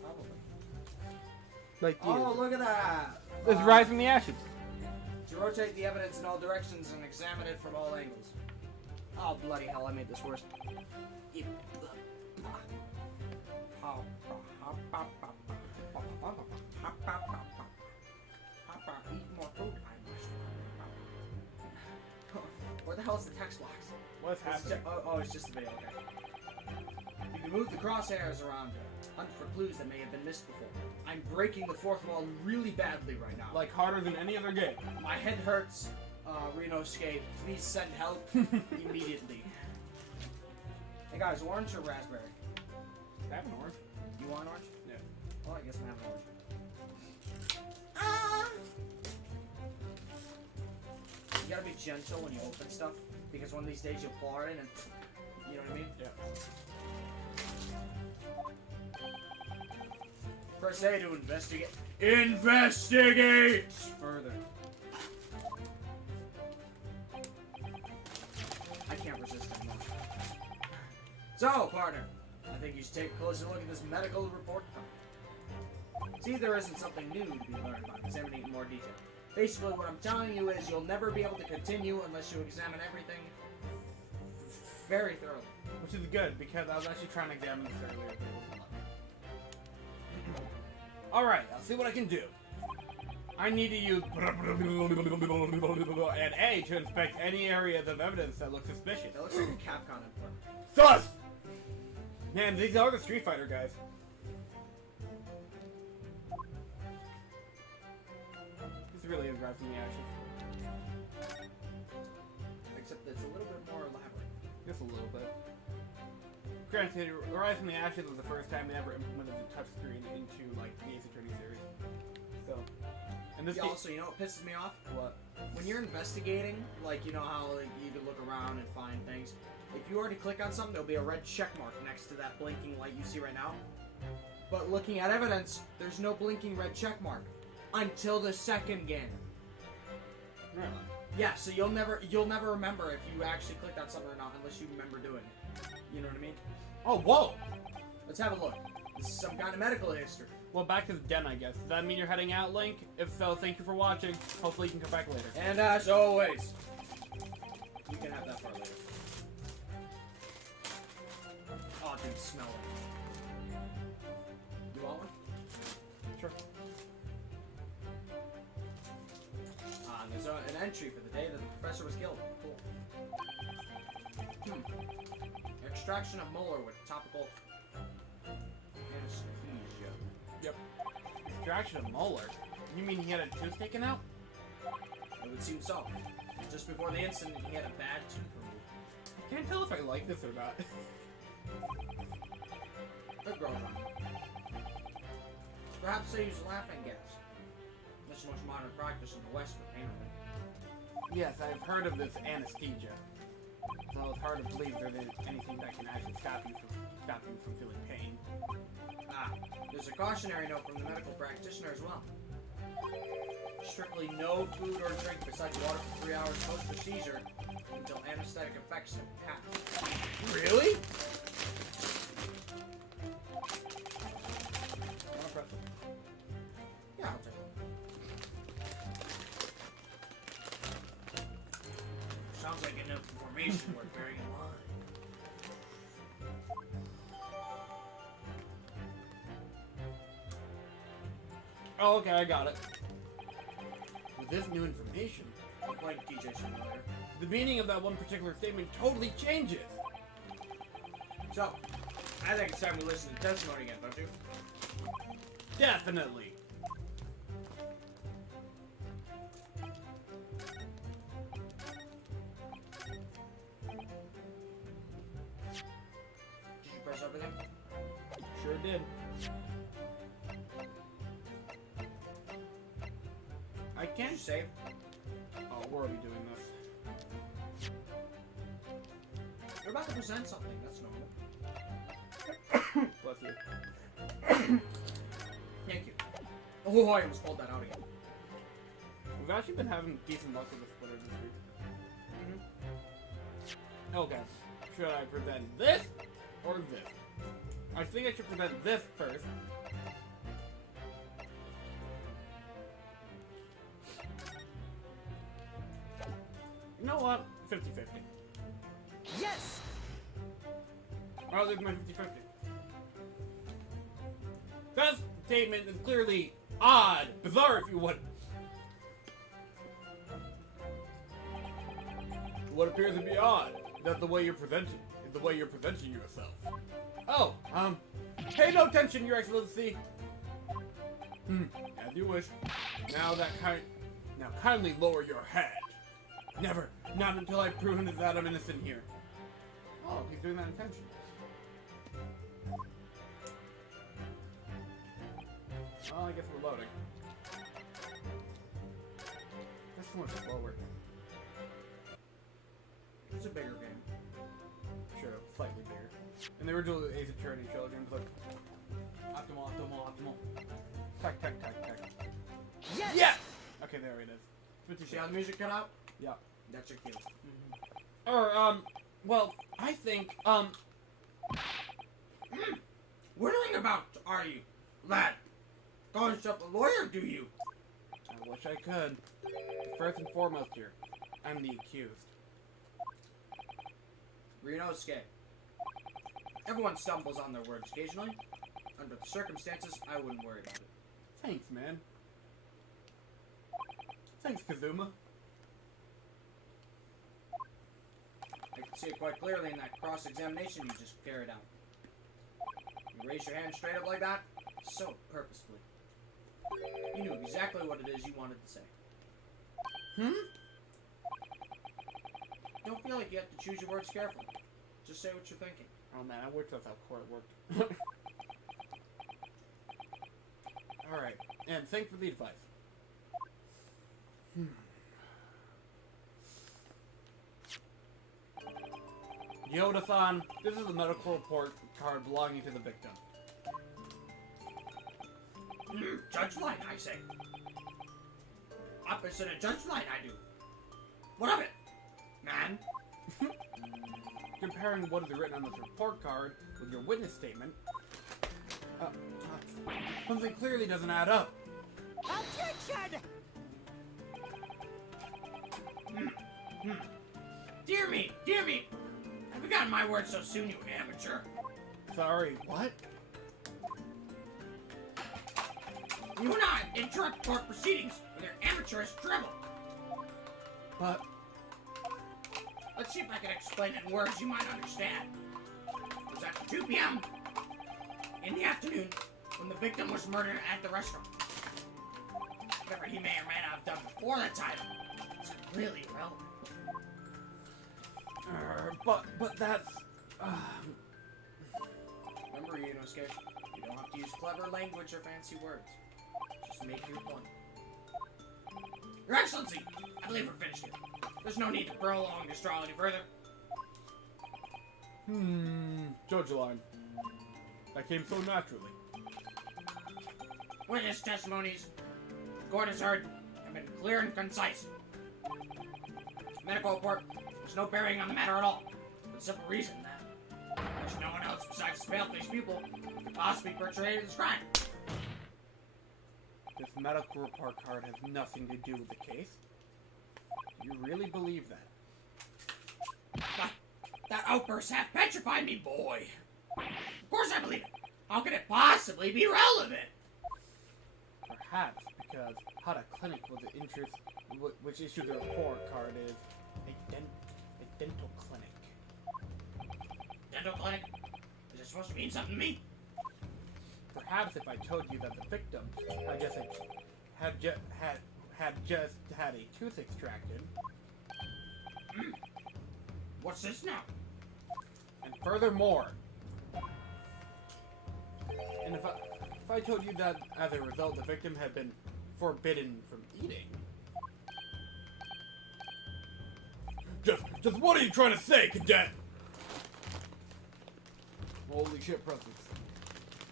Probably. Like you. Oh, look at that! It's Rise from the Ashes. To rotate the evidence in all directions and examine it from all angles. Oh, bloody hell, I made this worse. Eat more food. Where the hell is the text box? What's happening? Oh, it's just a video, okay. You can move the crosshairs around, hunt for clues that may have been missed before. I'm breaking the fourth wall really badly right now. Like harder than any other game. My head hurts. Ryunosuke, please send help immediately. Hey guys, orange or raspberry? I have an orange. You want orange? Yeah. Well, I guess I'm having orange. You gotta be gentle when you open stuff, because one of these days you'll pour it in and, you know what I mean? Yeah. Press A to investigate. Investigate further. I can't resist anymore. So, partner, I think you should take a closer look at this medical report. See, there isn't something new to be learned by examining it in more detail. Basically, what I'm telling you is you'll never be able to continue unless you examine everything very thoroughly. Which is good, because I was actually trying to examine this earlier. Alright, I'll see what I can do. I need to use and A to inspect any areas of evidence that look suspicious. That looks like a Capcom input. Sus! Man, these are the Street Fighter guys. This really is Rise from the Ashes. Except it's a little bit more elaborate. Just a little bit. Granted, Rise from the Ashes was the first time they ever implemented the touchscreen into, like, the Ace Attorney series. So, and this Yeah, also, you know what pisses me off? What? When you're investigating, like, you know how like, you can look around and find things. If you already click on something, there'll be a red check mark next to that blinking light you see right now. But looking at evidence, there's no blinking red check mark until the second game. Really? Yeah, so you'll never remember if you actually clicked on something or not unless you remember doing it. You know what I mean? Oh, whoa! Let's have a look. This is some kind of medical history. Well, back to the den, I guess. Does that mean you're heading out, Link? If so, thank you for watching. Hopefully you can come back later. And as always, you can have that part later. Oh, dude, smell it. You want one? Sure. There's an entry for the day that the professor was killed. Cool. Extraction of molar with topical anesthesia. Yep. Extraction of molar? You mean he had a tooth taken out? It would seem so. Just before the incident, he had a bad tooth removed. I can't tell if I like this or not. Good girl, John. Perhaps they use laughing gas. This much modern practice in the West for pain relief. Yes, I've heard of this anesthesia. So it's hard to believe there is anything that can actually stop you from feeling pain. There's a cautionary note from the medical practitioner as well. Strictly no food or drink besides water for 3 hours post-procedure until anesthetic effects have passed. Really? Yeah, I'll take one. Sounds like enough information worth bearing in mind. Oh, okay, I got it. With this new information, Like DJ Simulator. the meaning of that one particular statement totally changes. So, I think it's time we listen to testimony again, don't you? Definitely. Did you press everything? Sure did. I I can't Save. Oh, where are we doing this? You're about to present something. That's normal. Bless you. Thank you. Oh, I almost pulled that out again. We've actually been having decent luck with the splitter this week. Okay. Should I present this or this? I think I should present this first. You know what? 50-50. Yes! Oh, there's my 50-50. That statement is clearly odd, bizarre if you would. What appears to be odd is that the way you're presenting yourself. Oh, pay no attention, Your Excellency. As you wish. Now kindly lower your head. Never, not until I've proven that I'm innocent here. Oh, he's doing that intentionally. Well, I guess we're loading. This one's slower. It's a bigger game. Sure, slightly bigger. And the original Ace Attorney trilogy was like optimal. Tack. Yes! Yes! Okay, there it is. See how the music cut out? Yeah. That's your cue. Or, well, I think, Wondering about, are you, lad? Calling yourself a lawyer, do you? I wish I could. First and foremost here, I'm the accused. Ryunosuke. Everyone stumbles on their words occasionally. Under the circumstances, I wouldn't worry about it. Thanks, man. Thanks, Kazuma. I can see it quite clearly in that cross-examination you just carried out. You raised your hand straight up like that, so purposefully. You knew exactly what it is you wanted to say. Don't feel like you have to choose your words carefully. Just say what you're thinking. Oh man, I wish that's how court worked. Alright, and thanks for the advice. Yoda-san, this is a medical report card belonging to the victim. Judge line, I say. Opposite of judge line, I do. What of it, man? Comparing what is written on this report card with your witness statement, something clearly doesn't add up. Objection! Dear me! I've forgotten my words so soon, you amateur. Sorry, what? You will not interrupt court proceedings with your amateurish drivel. But Let's see if I can explain it in words you might understand. It was after 2 p.m. in the afternoon when the victim was murdered at the restaurant. Whatever he may or may not have done before that time is really irrelevant. but that's... Remember, Ryunosuke, you don't have to use clever language or fancy words. Just make your point. Your Excellency, I believe we're finished here. There's no need to prolong this trial any further. Judge line. That came so naturally. Witness testimonies the court has heard have been clear and concise. Medical report has no bearing on the matter at all. For the simple reason that there's no one else besides this pale-faced pupil who could possibly perpetrated this crime. This medical report card has nothing to do with the case? Do you really believe that? That outburst half petrified me, boy. Of course I believe it. How could it possibly be relevant? Perhaps because Hada Clinic was the interest which issued the report card is a dental clinic. Dental clinic? Is it supposed to mean something to me? Perhaps if I told you that the victim, I guess it had just had a tooth extracted. What's this now? And furthermore, and if I told you that as a result the victim had been forbidden from eating, Just what are you trying to say, cadet? Holy shit, Preston.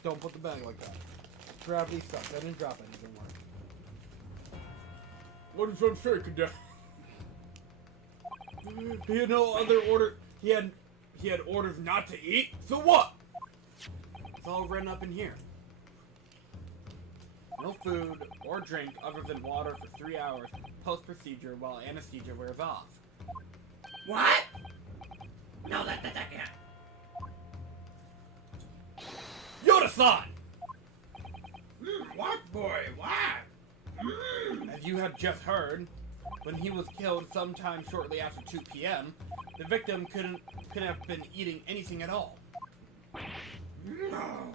Don't put the bag like that. Gravity sucks. I didn't drop anything. What are you trying to say, cadet? He had no other order. He had orders not to eat. So what? It's all written up in here. No food or drink other than water for 3 hours post-procedure while anesthesia wears off. What? No, that can't. Yoda-san! What, boy? What? As you have just heard, when he was killed sometime shortly after 2 p.m., the victim couldn't have been eating anything at all. No.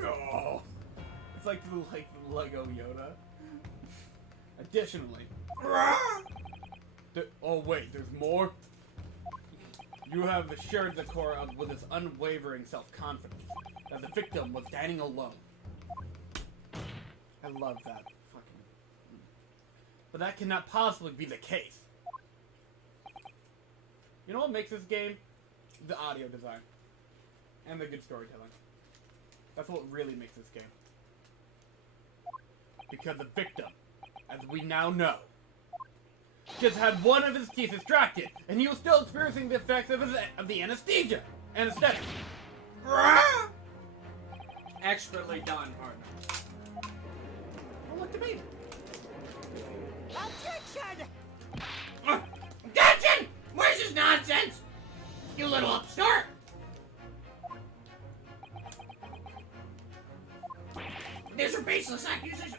No. It's like the Lego Yoda. Additionally, oh wait, there's more. You have assured the Corps with his unwavering self-confidence that the victim was dining alone. I love that fucking. But that cannot possibly be the case. You know what makes this game? The audio design. And the good storytelling. That's what really makes this game. Because the victim, as we now know, just had one of his teeth extracted, and he was still experiencing the effects of the anesthesia. Anesthetic. Expertly done, partner. Well, look to me. Objection! Objection! Where's this nonsense? You little upstart! These are baseless accusations.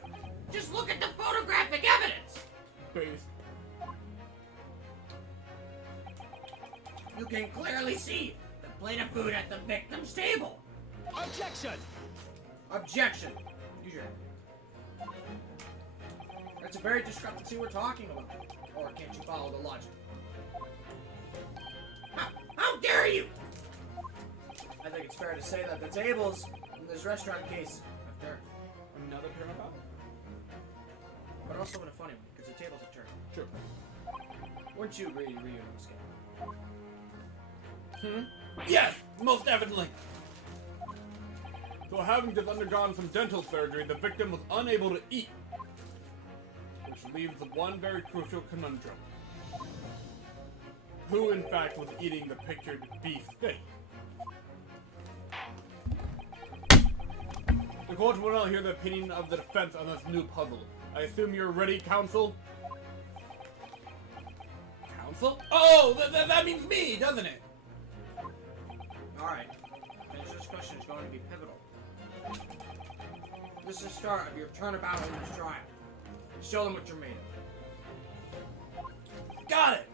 Just look at the photographic evidence. Based. You can clearly see the plate of food at the victim's table. Objection! Objection. Use your head. That's a very discrepancy we're talking about. Or can't you follow the logic? How dare you! I think it's fair to say that the tables in this restaurant case have turned. Another turnabout? But also in a funny one, because the tables have turned. Sure. Wouldn't you agree, Ryunosuke? Yes, most definitely. So having just undergone some dental surgery, the victim was unable to eat. Which leaves one very crucial conundrum. Who, in fact, was eating the pictured beef steak? The court will now hear the opinion of the defense on this new puzzle. I assume you're ready, counsel? Counsel? Oh, that means me, doesn't it? Alright. This discussion is going to be pivotal. This is the start of your turnabout in this trial. Show them what you're made of. Got it!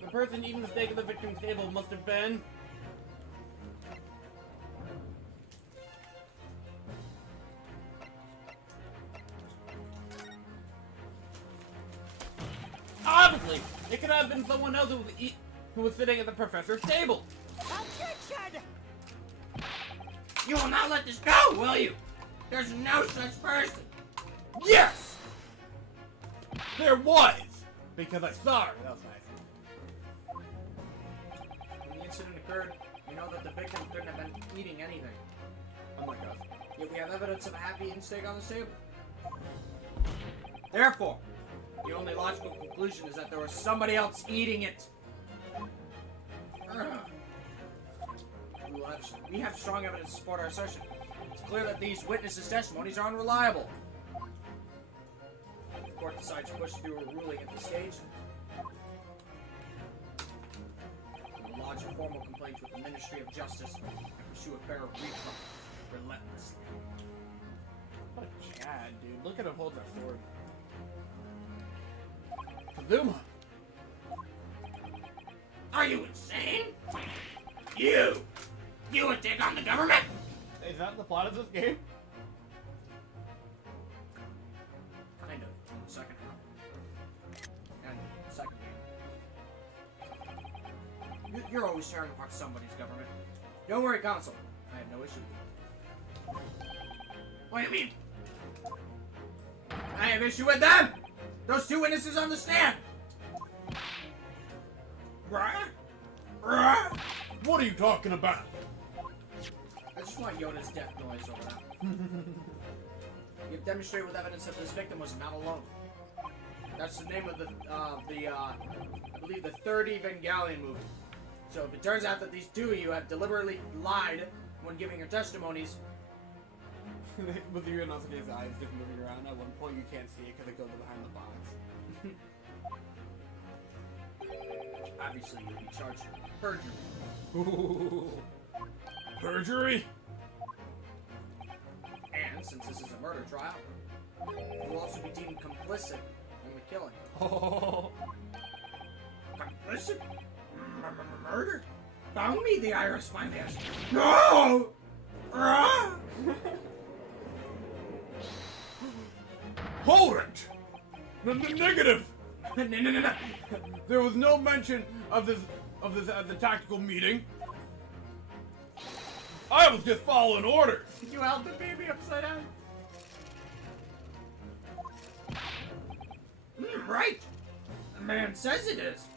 The person eating the steak at the victim's table must have been... Obviously! It could have been someone else who was sitting at the professor's table! Objection! You will not let this go, will you? There's no such person. Yes! There was! Because I saw her. That was nice. When the incident occurred, we know that the victim couldn't have been eating anything. Oh my god. Yet we have evidence of a half-eaten steak on the table. Therefore, the only logical conclusion is that there was somebody else eating it. We have strong evidence to support our assertion. It's clear that these witnesses' testimonies are unreliable. The court decides to push through a ruling at this stage. We'll lodge a formal complaint with the Ministry of Justice and pursue a fair recall relentlessly. What a Chad, dude. Look at him hold that sword. Kazuma! Are you insane? You would take on the government? Is that the plot of this game? Kind of. In the second half. And the second game. You're always tearing apart somebody's government. Don't worry, Counsel. I have no issue with you. What do you mean? I have issue with them! Those two witnesses on the stand! What are you talking about? I just want Yoda's death noise over that. You've demonstrated with evidence that this victim was not alone. That's the name of the I believe the third Evangelion movie. So if it turns out that these two of you have deliberately lied when giving your testimonies, With Ryunosuke's eyes just moving around, at one point you can't see it because it goes behind the box. obviously you'll be charged with perjury. Ooh. Perjury? And since this is a murder trial, you will also be deemed complicit in the killing. Oh. Complicit? Murder? Found me, the Iris finally asked. No! Hold it! Negative! No. There was no mention of this at the tactical meeting. I was just following orders. You held the baby upside down. Right. The man says it is.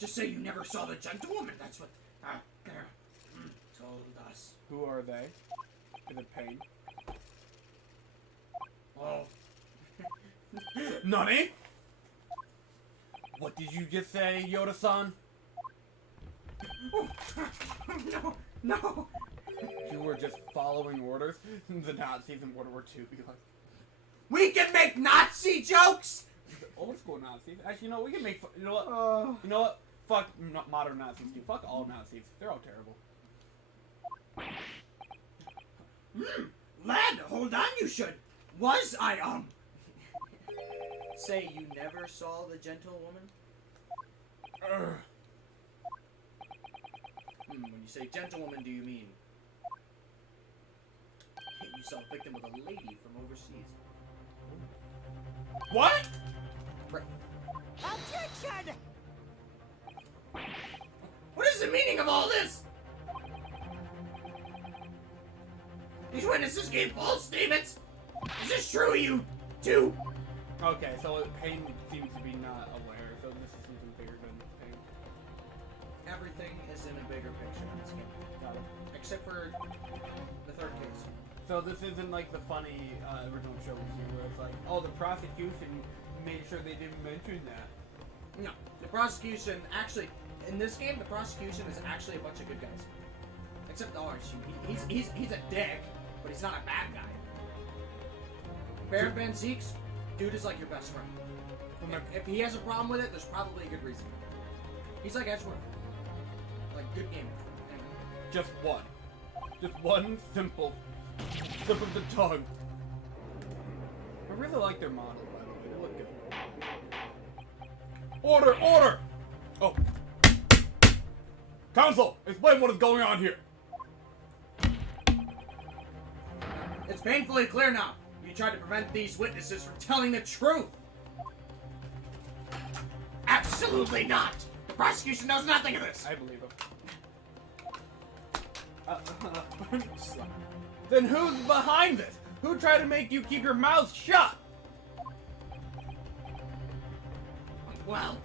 Just say you never saw the gentlewoman. That's what told us. Who are they? Is it Pain? Oh. Nani? What did you just say, Yoda-san? No. You were just following orders? The Nazis in World War II. We can make Nazi jokes. Old school Nazis. Actually, we can make. You know what? You know what? Fuck modern Nazis. Dude. Fuck all Nazis. They're all terrible. Lad, hold on, you should. Was I, Say you never saw the gentlewoman? When you say gentlewoman, do you mean you saw a victim with a lady from overseas? What? Objection! What is the meaning of all this? These witnesses gave false statements. Is this true, you two? Okay, so Pain seems to be not aware, so this is something bigger than Pain. Everything is in a bigger picture in this game. Got it. Except for the third case. So this isn't like the funny original show where it's like, oh, the prosecution made sure they didn't mention that. No, the prosecution actually in this game, the prosecution is actually a bunch of good guys. Except he's a dick, but he's not a bad guy. Baron Van Zeeks, dude is like your best friend. If he has a problem with it, there's probably a good reason. He's like Edgeworth, like good gamer. Anyway. Just one simple slip of the tongue. I really like their models, by the way. They look good. Order! Oh. Counsel, explain what is going on here. It's painfully clear now. You tried to prevent these witnesses from telling the truth. Absolutely not. The prosecution knows nothing of this. I believe him. Then who's behind this? Who tried to make you keep your mouth shut? Well,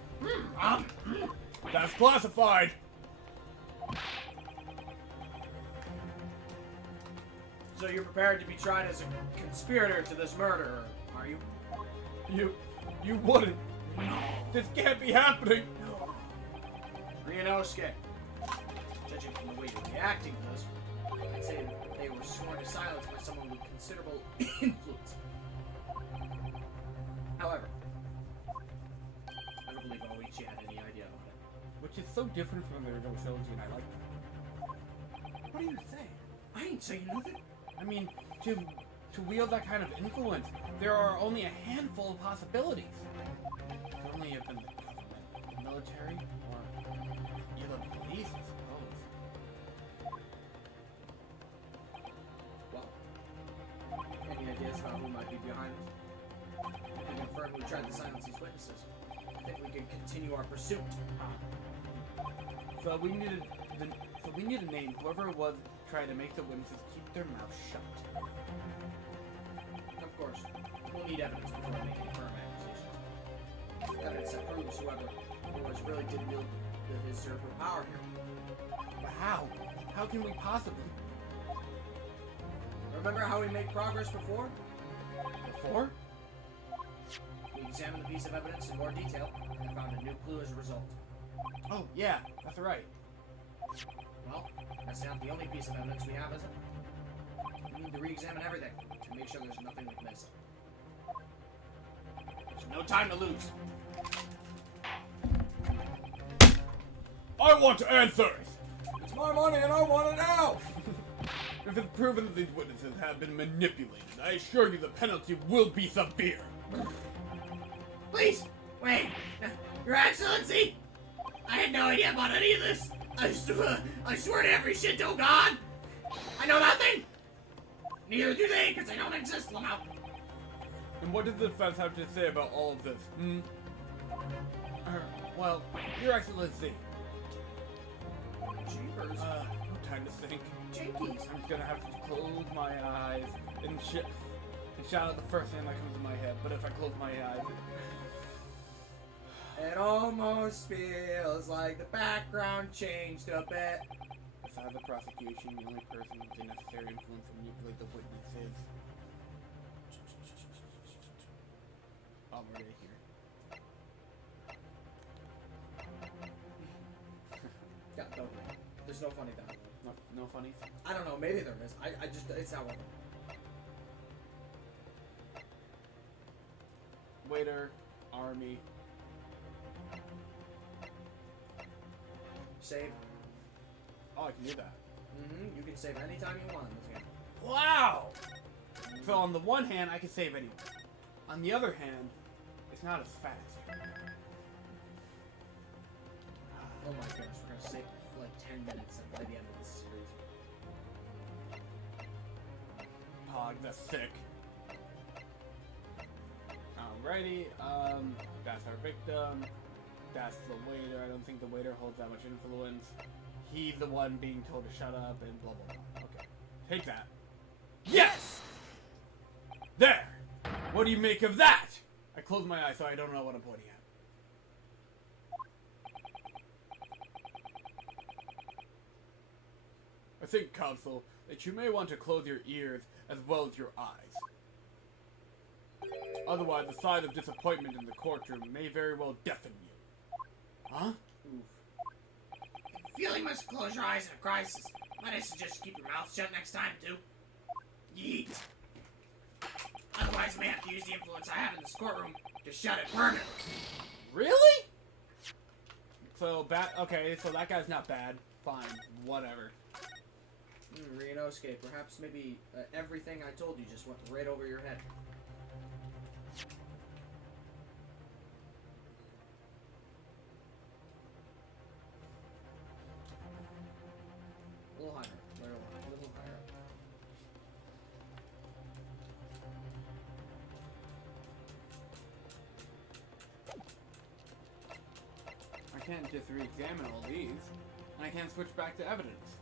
That's classified. So you're prepared to be tried as a conspirator to this murder, are you? You wouldn't. This can't be happening. Ryunosuke, judging from the way you're reacting to this, I'd say that they were sworn to silence by someone with considerable influence. However, I don't believe Oichi had any idea about it. Which is so different from the original trilogy, and I like that. What do you say? I ain't saying nothing. I mean, to wield that kind of influence, there are only a handful of possibilities. It could only have been the government, the military, or even the police, I suppose. Well, any ideas about who might be behind this? We can confirm who tried to silence these witnesses. I think we can continue our pursuit. So we needed a name. Whoever it was trying to make the witnesses keep their mouth shut. Of course. We'll need evidence before making firm accusations. Evidence that proves whoever really did wield his usurper power here. But how? How can we possibly? Remember how we made progress before? Before? We examined the piece of evidence in more detail and found a new clue as a result. Oh, yeah, that's right. Well, that's not the only piece of evidence we have, is it? We need to re-examine everything to make sure there's nothing we've missed. There's no time to lose. I want answers! It's my money and I want it now! If it's proven that these witnesses have been manipulated, I assure you the penalty will be severe. Please, wait. Your Excellency, I had no idea about any of this. I swear to every Shinto god. I know nothing. Neither do they, because they don't exist, Lamau. And what does the defense have to say about all of this, well, Your Excellency. Jeepers. No time to think. Jinkies. I'm just gonna have to close my eyes and shout out the first thing that comes to my head. But if I close my eyes, It almost feels like the background changed a bit. besides the prosecution, the only person with the necessary influence to manipulate the witness is right here. Yeah, don't worry. There's no funny down. No funnies? I don't know, maybe there is. I just, it's not one. Waiter, army. Save. Oh, I can do that. You can save anytime you want in this game. Wow! So on the one hand, I can save anywhere. On the other hand, it's not as fast. Oh my goodness, we're gonna save for like 10 minutes and by the end of this series. Pog, that's sick. Alrighty, that's our victim. That's the waiter. I don't think the waiter holds that much influence. He's the one being told to shut up and blah blah blah. Okay. Take that. Yes! There! What do you make of that? I closed my eyes so I don't know what I'm pointing at. I think, Counsel, that you may want to close your ears as well as your eyes. Otherwise, the sigh of disappointment in the courtroom may very well deafen you. Huh? Oof. Feeling must close your eyes in a crisis. Might I suggest keep your mouth shut next time, too? Yeet. Otherwise, I may have to use the influence I have in this courtroom to shut it permanently. Really? So, okay, so that guy's not bad. Fine. Whatever. Ryunosuke, perhaps maybe everything I told you just went right over your head. A little higher. A little higher. I can't just re-examine all these, and I can't switch back to evidence.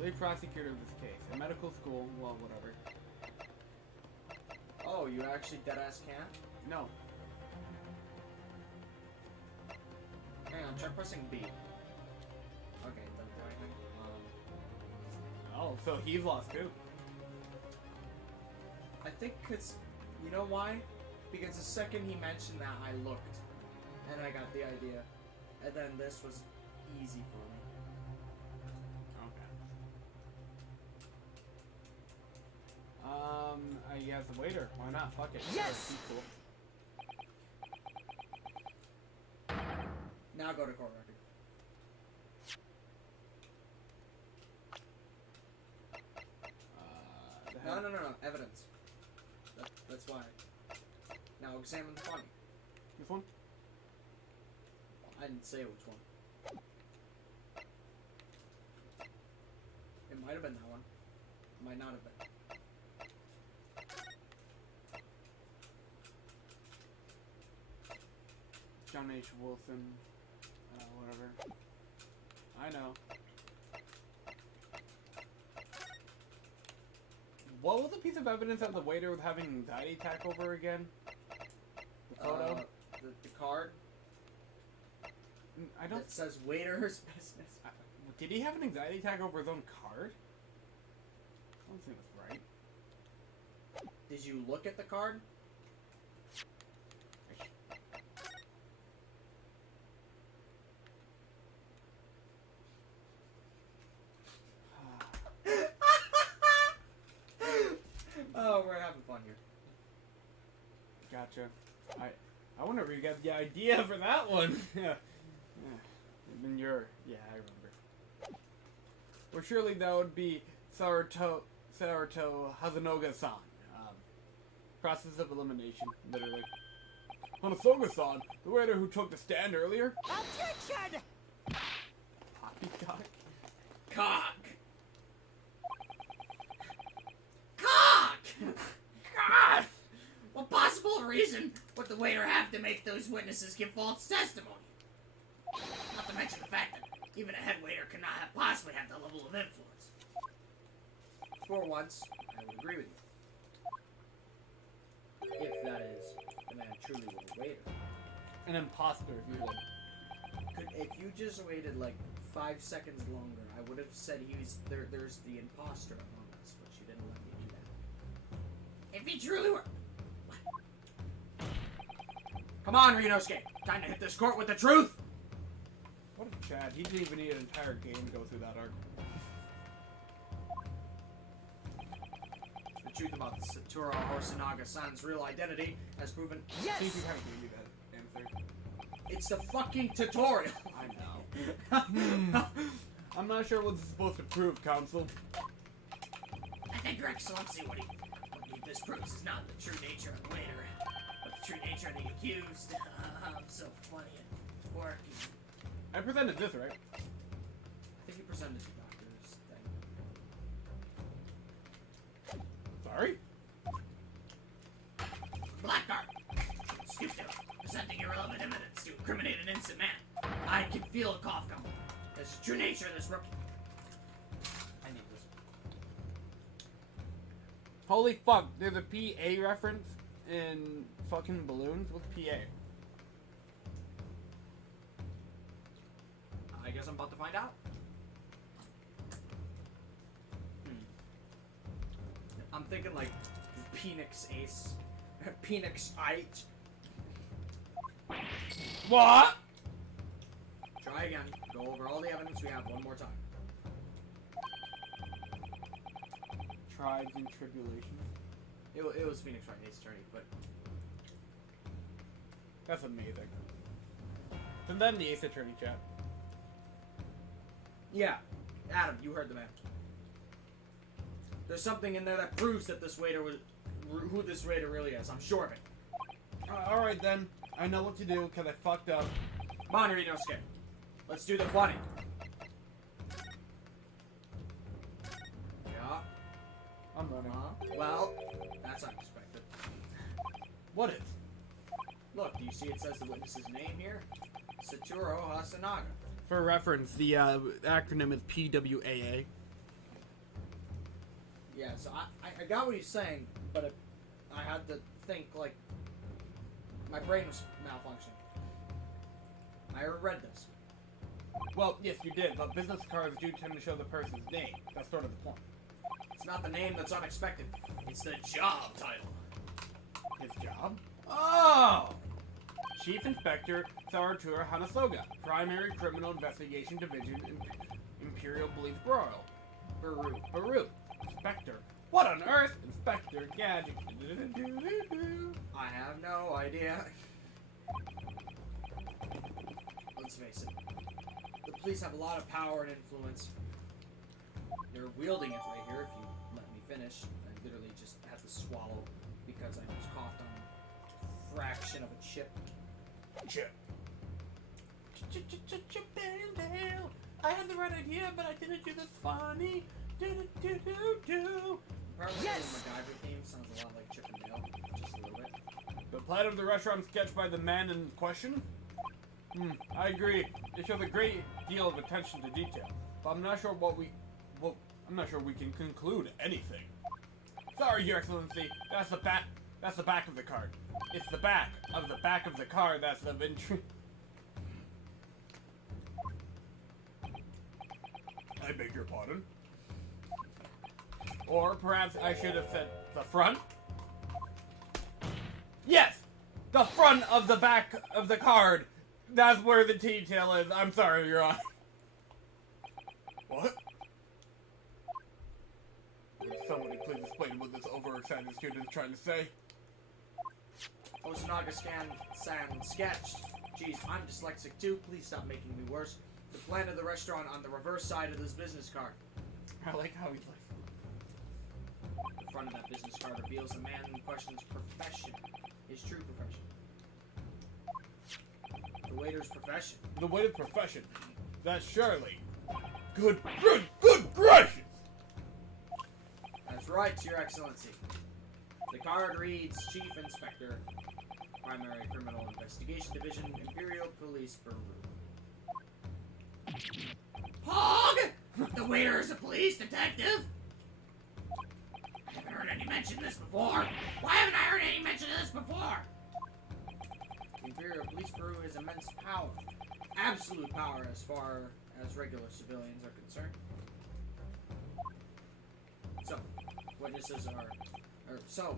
Lead prosecutor of this case. A medical school, well, whatever. Oh, you actually deadass can't? No. Hang on, try pressing B. Okay, doesn't do anything. Oh, so he's lost too. I think it's... You know why? Because the second he mentioned that, I looked. And I got the idea. And then this was easy for me. He has the waiter. Why not? Fuck it. Yes! He's cool. Now go to court record. No. Evidence. That's why. Now examine the funny. This one? I didn't say which one. It might have been that one. It might not have been. John H. Wilson. Whatever. I know. What was the piece of evidence that the waiter was having an anxiety attack over again? The photo? The card. I don't... It says waiter's business. Did he have an anxiety attack over his own card? I don't think that's right. Did you look at the card? Oh, we're having fun here. Gotcha. I wonder where you got the idea for that one. Yeah. And you're... Yeah, I remember. Well, surely that would be Saruto Hazanoga-san. Process of elimination, literally. Hanasoga-san, the waiter who took the stand earlier? Objection! Poppycock? Cock! Cock! God! What possible reason would the waiter have to make those witnesses give false testimony? Not to mention the fact that even a head waiter cannot possibly have that level of influence. For once, I would agree with you. If that is the man truly was a waiter. An imposter, if you will. If you just waited like 5 seconds longer, I would have said he was there. There's the imposter among us, but you didn't let me do that. If he truly were... Come on, Ryunosuke! Time to hit this court with the truth! What a Chad. He didn't even need an entire game to go through that arc. The truth about Satoru Hosonaga-san's real identity has proven... Yes! See if you kind of gave me that answer. It's the fucking tutorial! I know. I'm not sure what this is supposed to prove, Counsel. I think Your Excellency, what this proves is not the true nature of the waiter, but the true nature of the accused. I'm so funny and quirky. I presented this, right? I think you presented the doctor's thing. Sorry? Blackguard! Stoop down, presenting irrelevant evidence to incriminate an innocent man. I can feel a cough coming. That's the true nature of this rookie. I need this. Holy fuck, there's a PA reference in fucking balloons? What's PA? I guess I'm about to find out. I'm thinking like Phoenix Ace. Phoenix Wright. What? Try again. Go over all the evidence we have one more time. Tribes in tribulation. It was Phoenix Wright, Ace Attorney, but That's amazing. And then the Ace Attorney chat. yeah, Adam, you heard the man. There's something in there that proves that this waiter was who this waiter really is. I'm sure of it. Alright then. I know what to do because I fucked up. Come on, Ryunosuke. Let's do the funny. Yeah. I'm running. Well, that's unexpected. What is? Look, do you see it says the witness's name here? Satoru Hosonaga. For reference, the acronym is PWAA. Yeah, so I got what he's saying, but I had to think, like, my brain was malfunctioning. I read this. Well, yes, you did, but business cards do tend to show the person's name. That's sort of the point. It's not the name that's unexpected. It's the job title. His job? Oh! Chief Inspector Sarutora Hanasoga, Primary Criminal Investigation Division, Imperial Police Bureau. Baru. Inspector. What on earth? Inspector Gadget. I have no idea. Let's face it. The police have a lot of power and influence. They're wielding it right here, if you let me finish. I literally just had to swallow because I just coughed on a fraction of a chip. Chip. I had the right idea, but I didn't do this funny. Apparently Yes! the MacGyver theme sounds a lot like Chip and Dale, just a little bit. The plan of the restaurant sketched by the man in question? I agree. It shows a great deal of attention to detail, but I'm not sure we can conclude anything. Sorry, Your Excellency. That's the back. That's the back of the card. It's the back of the back of the card that's of intrigue. I beg your pardon. Or perhaps I should have said the front. Yes, the front of the back of the card. That's where the detail is. I'm sorry, Your Honor. What? Would somebody please explain what this overexcited student is trying to say? Osanaga-san sketched. Jeez, I'm dyslexic too. Please stop making me worse. The plan of the restaurant on the reverse side of this business card. I like how he's like... The front of that business card reveals the man in question's profession. His true profession. The waiter's profession. The waiter's profession. That's surely... Good gracious! That's right, Your Excellency. The card reads Chief Inspector, Primary Criminal Investigation Division, Imperial Police Bureau. Pog! The waiter is a police detective? I haven't heard any mention of this before. Why haven't I heard any mention of this before? The Imperial Police Bureau has immense power. Absolute power as far as regular civilians are concerned. So,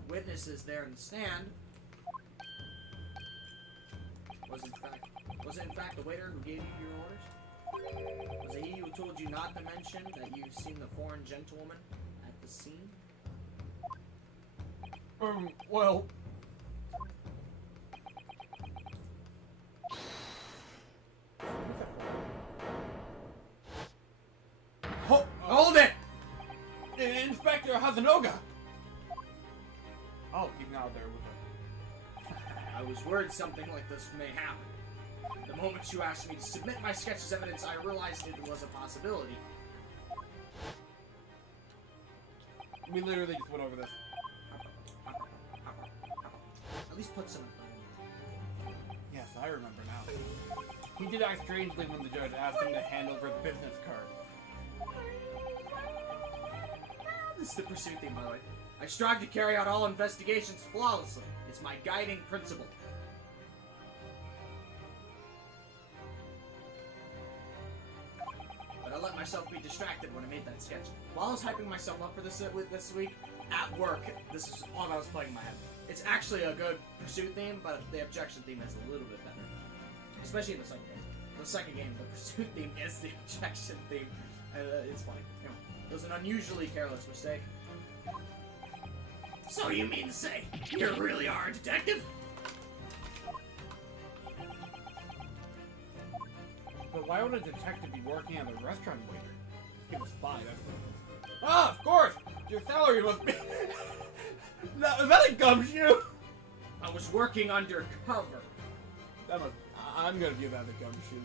witnesses there in the stand was it in fact the waiter who gave you your orders? Was it he who told you not to mention that you've seen the foreign gentlewoman at the scene? Well... Hold it! Inspector Hazanoga! Oh, he's now there with her. I was worried something like this may happen. The moment you asked me to submit my sketch as evidence, I realized it was a possibility. We literally just went over this. At least put some. Yes, I remember now. He did act strangely when the judge asked him to hand over the business card. This is the pursuit theme, by the way. I strive to carry out all investigations flawlessly. It's my guiding principle. But I let myself be distracted when I made that sketch. While I was hyping myself up for this week, at work, this is all that was playing in my head. It's actually a good pursuit theme, but the objection theme is a little bit better. Especially in the second game. The second game, the pursuit theme is the objection theme. And it's funny. You know, it was an unusually careless mistake. So you mean to say, you really are a detective? But why would a detective be working as a restaurant waiter? He's a spy, that's what it is. Ah, of course! Your salary must be... Is that a gumshoe? I was working undercover. That must... I'm gonna give that a gumshoe.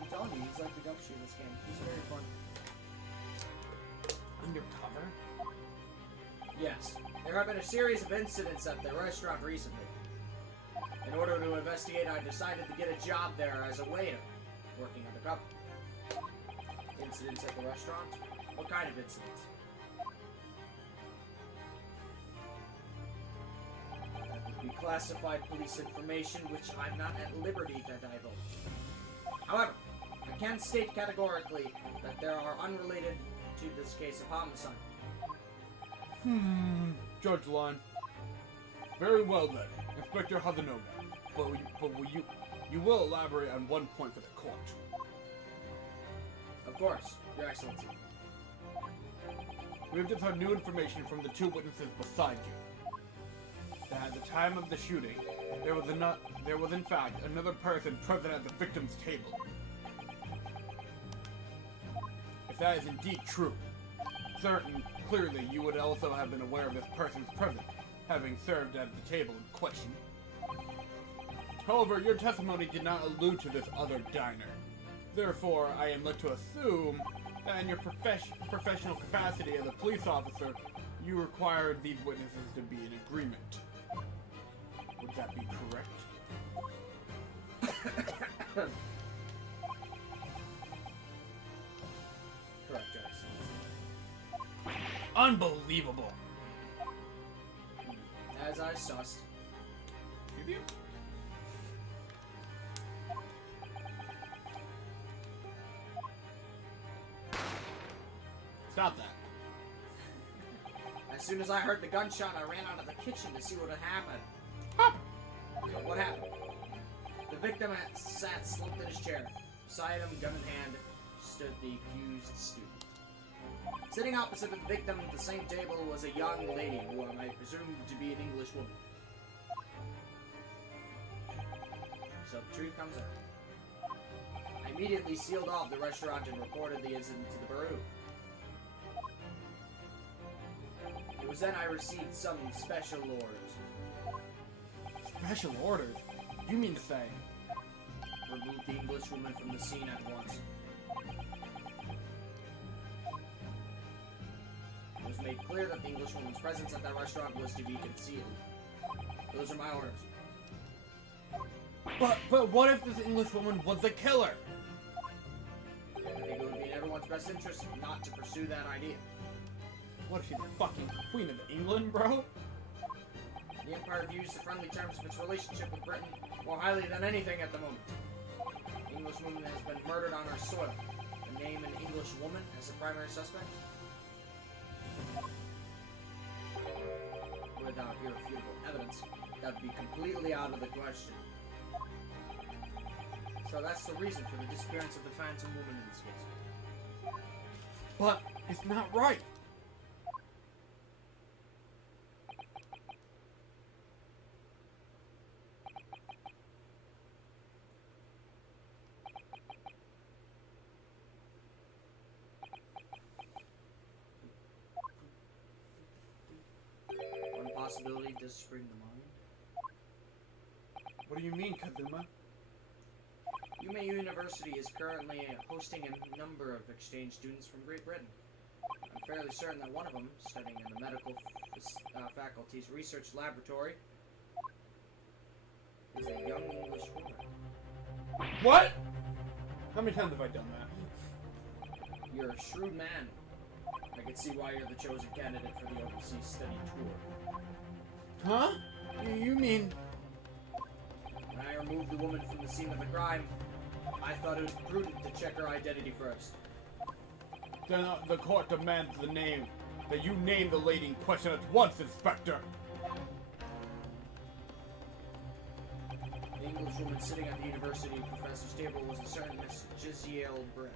I'm telling you, he's like the gumshoe in this game. He's very fun. Undercover? Yes. There have been a series of incidents at the restaurant recently. In order to investigate, I decided to get a job there as a waiter, working undercover. Incidents at the restaurant? What kind of incidents? That would be classified police information, which I'm not at liberty to divulge. However, I can state categorically that there are unrelated to this case of homicide. Judge Lon. Very well then, Inspector Hazanoga. But you will elaborate on one point for the court. Of course, Your Excellency. We have just had new information from the two witnesses beside you. That at the time of the shooting, there was in fact another person present at the victim's table. If that is indeed true, clearly you would also have been aware of this person's presence, having served at the table in question. However, your testimony did not allude to this other diner. Therefore, I am led to assume that in your professional capacity as a police officer, you required these witnesses to be in agreement. Would that be correct? Correct, Your Excellency. Unbelievable. As I sussed. Give you? Stop that. As soon as I heard the gunshot, I ran out of the kitchen to see what had happened. What happened? The victim sat slumped in his chair. Beside him, gun in hand, stood the accused student. Sitting opposite the victim at the same table was a young lady who I presumed to be an English woman. So the truth comes out. I immediately sealed off the restaurant and reported the incident to the bureau. It was then I received some special orders. Special orders? You mean to say? Remove the English woman from the scene at once. It was made clear that the English woman's presence at that restaurant was to be concealed. Those are my orders. But what if this English woman was the killer? I think it would be in everyone's best interest not to pursue that idea. What, is she the fucking Queen of England, bro? The Empire views the friendly terms of its relationship with Britain more highly than anything at the moment. The English woman has been murdered on our soil. To name an English woman as the primary suspect? Without irrefutable evidence, that would be completely out of the question. So that's the reason for the disappearance of the phantom woman in this case. But it's not right. One possibility does spring to mind. What do you mean, Kazuma? Yume University is currently hosting a number of exchange students from Great Britain. I'm fairly certain that one of them, studying in the medical faculty's research laboratory, is a young English woman. What? How many times have I done that? You're a shrewd man. I can see why you're the chosen candidate for the overseas study tour. Huh? You mean... When I removed the woman from the scene of the crime, I thought it was prudent to check her identity first. Then the court demands that you name the lady in question at once, Inspector! The English woman sitting at the university professor's table was a certain Miss Giselle Brent.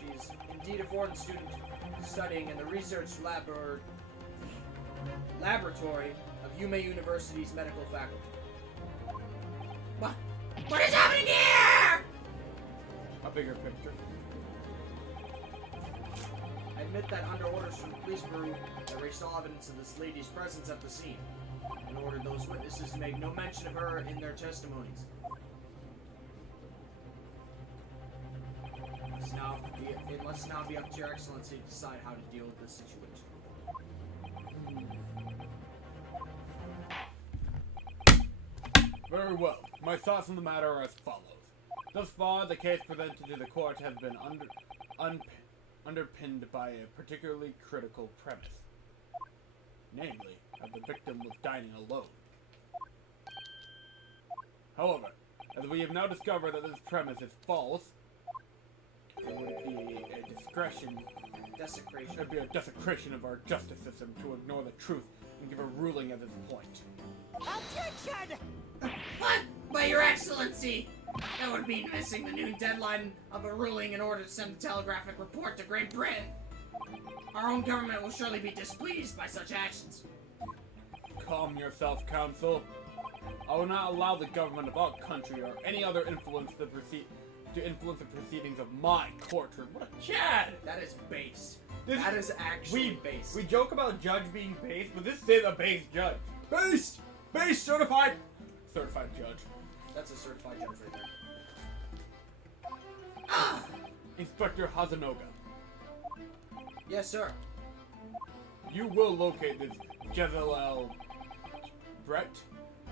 She is indeed a foreign student studying in the research laboratory of Yume University's medical faculty. What is happening here? A bigger picture. I admit that under orders from the police bureau, I erased all evidence of this lady's presence at the scene, and ordered those witnesses to make no mention of her in their testimonies. It must now be up to your excellency to decide how to deal with this situation. Very well. My thoughts on the matter are as follows. Thus far, the case presented to the court has been underpinned by a particularly critical premise. Namely, that the victim was dining alone. However, as we have now discovered that this premise is false, it would be a Desecration. It would be a desecration of our justice system to ignore the truth and give a ruling at this point. Objection! What? But your excellency! That would mean missing the noon deadline of a ruling in order to send a telegraphic report to Great Britain. Our own government will surely be displeased by such actions. Calm yourself, Counsel. I will not allow the government of our country or any other influence to influence the proceedings of my courtroom. What a Chad! That is base. This- That is actually base. We joke about judge being base, but this is a base judge. Base! Base certified! Certified judge. That's a certified judge right there. Inspector Hazunoga, Yes, sir. you will locate this Jezebel Brett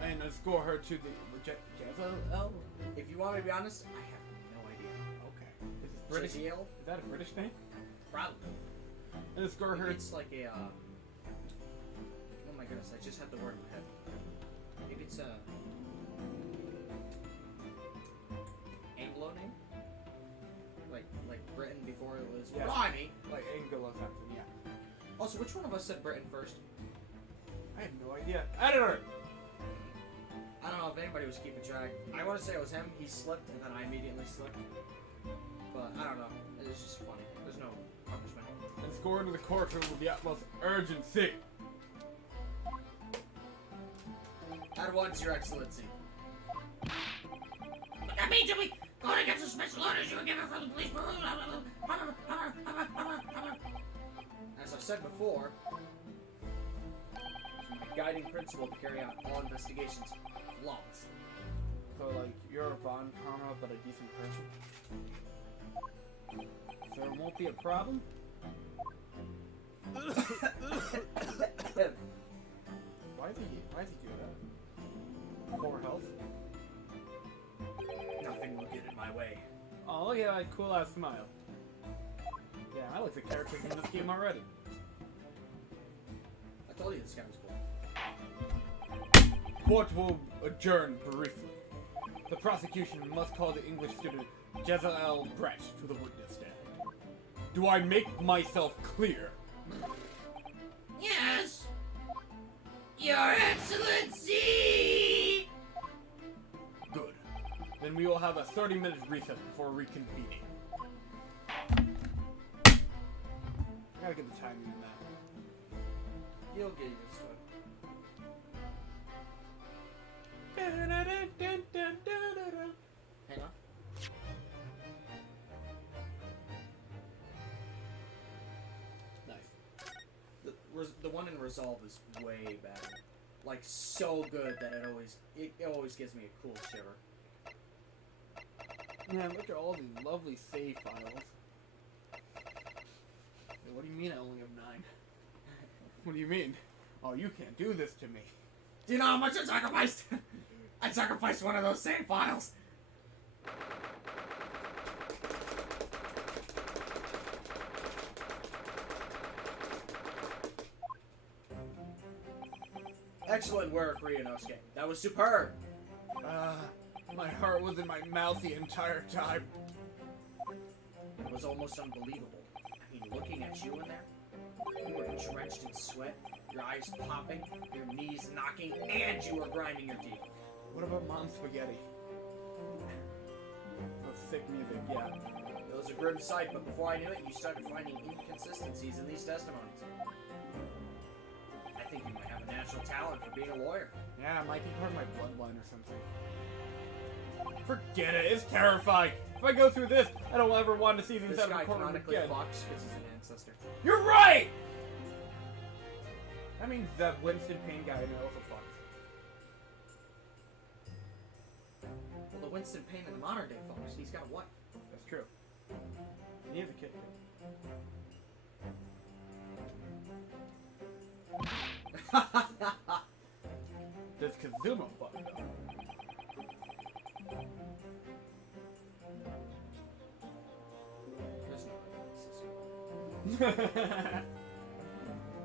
and escort her to the... Jezebel? If you want me to be honest, I have no idea. Okay. Is this British? Jezeel? Is that a British name? Probably. And the score Maybe hurts. it's like a, oh my goodness, I just had the word in my head. Maybe it's a Anglo name? Like Britain before it was Yeah. Blimey! Like Anglo-Saxon, yeah. Also, which one of us said Britain first? I have no idea. Editor! I don't know if anybody was keeping track. I want to say it was him. He slipped, and then I immediately slipped. But I don't know. It's just funny. There's no punishment. And score into the courtroom with the utmost urgency. At once, Your Excellency. Look at me, Jimmy! Going against the special orders you were given from the police bureau. As I said before, it's my guiding principle to carry out all investigations flawlessly. So, like, you're a Von Karma, but a decent person? So it won't be a problem? Why is he do that? Poor health? Nothing will get in my way. Oh, look at that cool ass smile. Yeah, I like the characters in this game already. I told you this guy was cool. Court will adjourn briefly. The prosecution must call the English student Jezebel Brett to the witness stand. Do I make myself clear? Yes! Your Excellency! Good. Then we will have a 30-minute recess before reconvening. I gotta get the timing in that. You'll get used to it. Hang on. Nice. The one in Resolve is way better. Like, so good that it always gives me a cool shiver. Man, look at all these lovely save files. Hey, what do you mean I only have 9? What do you mean? Oh, you can't do this to me. Do you know how much I sacrificed? I sacrificed one of those save files. Excellent work, Ryunosuke. That was superb. My heart was in my mouth the entire time. It was almost unbelievable. I mean, looking at you in there, you were drenched in sweat, your eyes popping, your knees knocking, and you were grinding your teeth. What about Mom Spaghetti? That's sick music, yeah. It was a grim sight, but before I knew it, you started finding inconsistencies in these testimonies. I think you might have a natural talent for being a lawyer. Yeah, it might be part of my bloodline or something. Forget it, it's terrifying. If I go through this, I don't ever want to see these This out of guy the corner canonically again. fucks because he's an ancestor. You're right! That means that Winston Payne guy also fucks. Well, the Winston Payne in the modern day fucks. He's got a wife. That's true. And he has a kid. Does Kazuma fuck though? There's no evidence.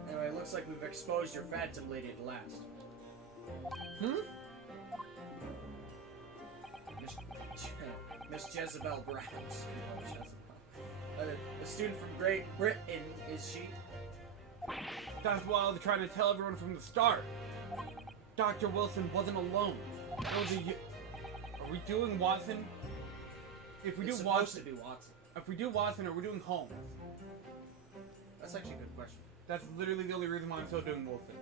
Anyway, it looks like we've exposed your phantom lady at last. Miss Jezebel Browns. A student from Great Britain, is she? That's what I was trying to tell everyone from the start. Dr. Wilson wasn't alone. It was are we doing Watson? If we It's do supposed Watson, to be Watson. if we do Watson, are we doing Holmes? That's actually a good question. That's literally the only reason why I'm still doing Wilson.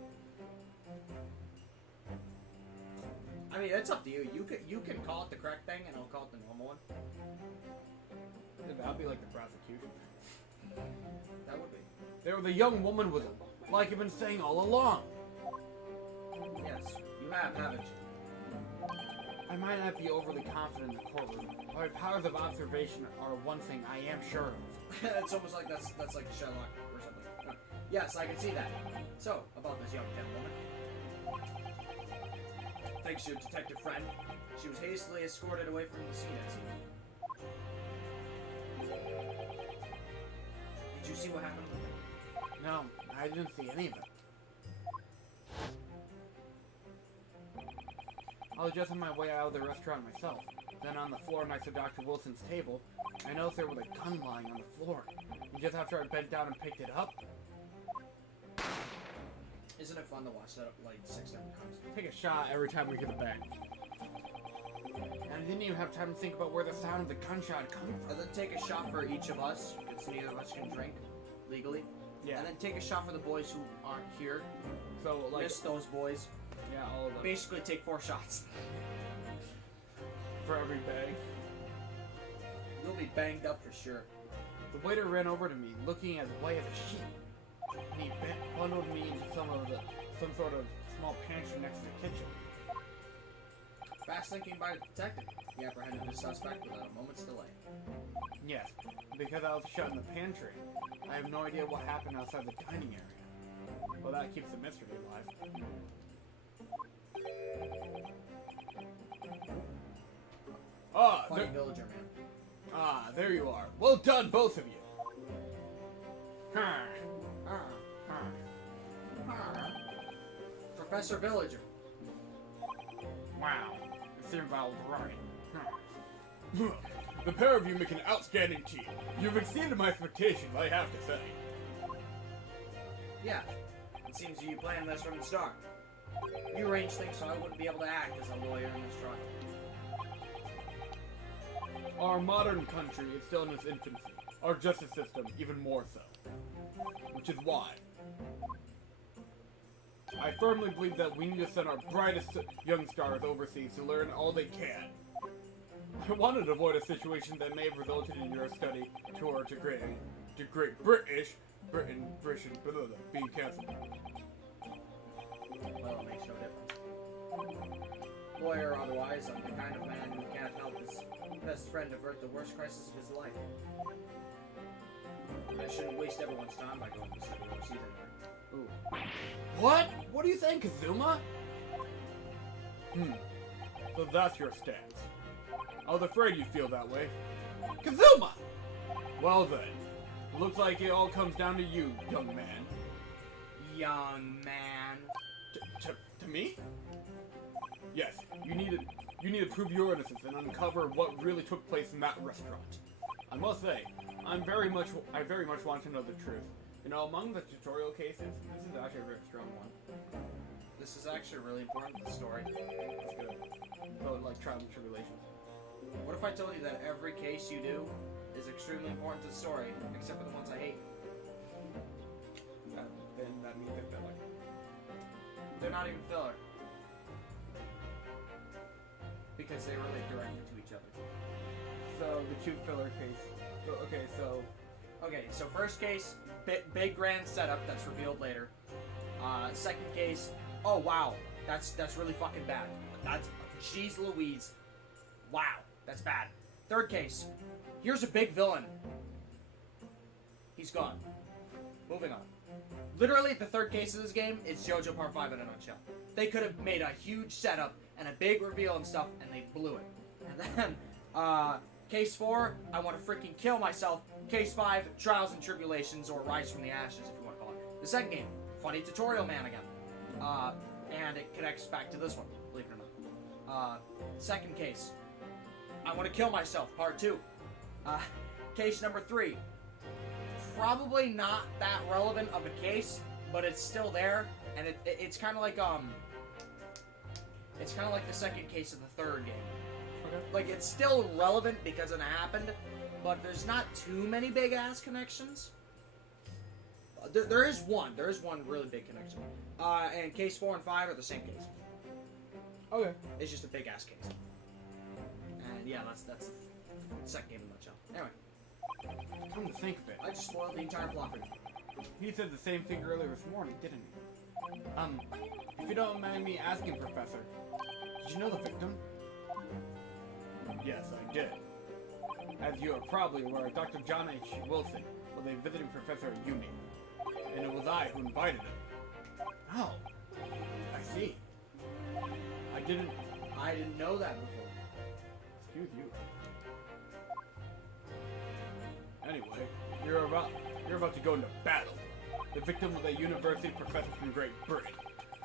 I mean, it's up to you. You can call it the correct thing, and I'll call it the normal one. That'd be like the prosecution. That would be. There was a young woman with him, like I've been saying all along. Yes, you have, haven't you? I might not be overly confident in the courtroom, but my powers of observation are one thing I am sure of. It's almost like that's like Sherlock or something. No. Yes, I can see that. So, about this young gentlewoman. Thanks to your detective friend, she was hastily escorted away from the scene, it seems. Did you see what happened with her? No, I didn't see any of it. I was just on my way out of the restaurant myself. Then on the floor next to Dr. Wilson's table, I noticed there was a gun lying on the floor. And just after I bent down and picked it up... Isn't it fun to watch that like 6 different times? Take a shot every time we get the bang. And I didn't even have time to think about where the sound of the gunshot had come from. And then take a shot for each of us, because neither of us can drink legally. Yeah. And then take a shot for the boys who aren't here. So, like... Miss those boys. Yeah, all of them. Basically take 4 shots. For every bang. You'll be banged up for sure. The waiter ran over to me, looking as white as a sheet. And he bundled me into some sort of small pantry next to the kitchen. Fast thinking by the detective. He apprehended the suspect without a moment's delay. Yes, because I was shut in the pantry. I have no idea what happened outside the dining area. Well, that keeps the mystery alive. Ah, Funny villager man. Ah, there you are. Well done, both of you. Professor Villager. Wow, it seems I was right. The pair of you make an outstanding team. You've exceeded my expectations, I have to say. Yeah, it seems you planned this from the start. You arranged things so I wouldn't be able to act as a lawyer in this trial. Our modern country is still in its infancy. Our justice system even more so. Which is why I firmly believe that we need to send our brightest young stars overseas to learn all they can. I wanted to avoid a situation that may have resulted in your study tour to Great Britain being cancelled. Well, it makes no difference. Lawyer or otherwise, I'm the kind of man who can't help his best friend avert the worst crisis of his life. I shouldn't waste everyone's time by going to study overseas anyway. Ooh. What? What do you think, Kazuma? So that's your stance. I was afraid you'd feel that way. Kazuma! Well then, it looks like it all comes down to you, young man. Young man. To me? Yes, you need to prove your innocence and uncover what really took place in that restaurant. I must say, I very much want to know the truth. You know, among the tutorial cases, this is actually a very strong one. This is actually really important to the story. That's good. So, like, trials and tribulations. What if I told you that every case you do is extremely important to the story, except for the ones I hate? Then that means they're filler. They're not even filler. Because they relate directly to each other. So, the two filler case. Okay, so first case, big grand setup that's revealed later. Second case, oh wow, that's really fucking bad. That's, jeez Louise. Wow, that's bad. Third case, here's a big villain. He's gone. Moving on. Literally, the third case of this game is JoJo Part 5 in a nutshell. They could have made a huge setup and a big reveal and stuff, and they blew it. And then, Case 4, I want to freaking kill myself. Case 5, Trials and Tribulations, or Rise from the Ashes, if you want to call it. The second game, funny tutorial man again. And it connects back to this one, believe it or not. Second case, I want to kill myself, part 2. Case number 3, probably not that relevant of a case, but it's still there, and it's kind of like, it's kind of like the second case of the third game. Like, it's still relevant because it happened, but there's not too many big-ass connections. There is one. There is one really big connection. And case 4 and 5 are the same case. Okay. It's just a big-ass case. And yeah, that's the second game in a nutshell. Anyway. Come to think of it, I just spoiled the entire plot for you. he said the same thing earlier this morning, didn't he? If you don't mind me asking, Professor, did you know the victim? Yes, I did. As you are probably aware, Dr. John H. Wilson was a visiting professor at uni, and it was I who invited him. Oh, I see. I didn't know that before. Excuse you. Anyway, you're about to go into battle. The victim was a university professor from Great Britain,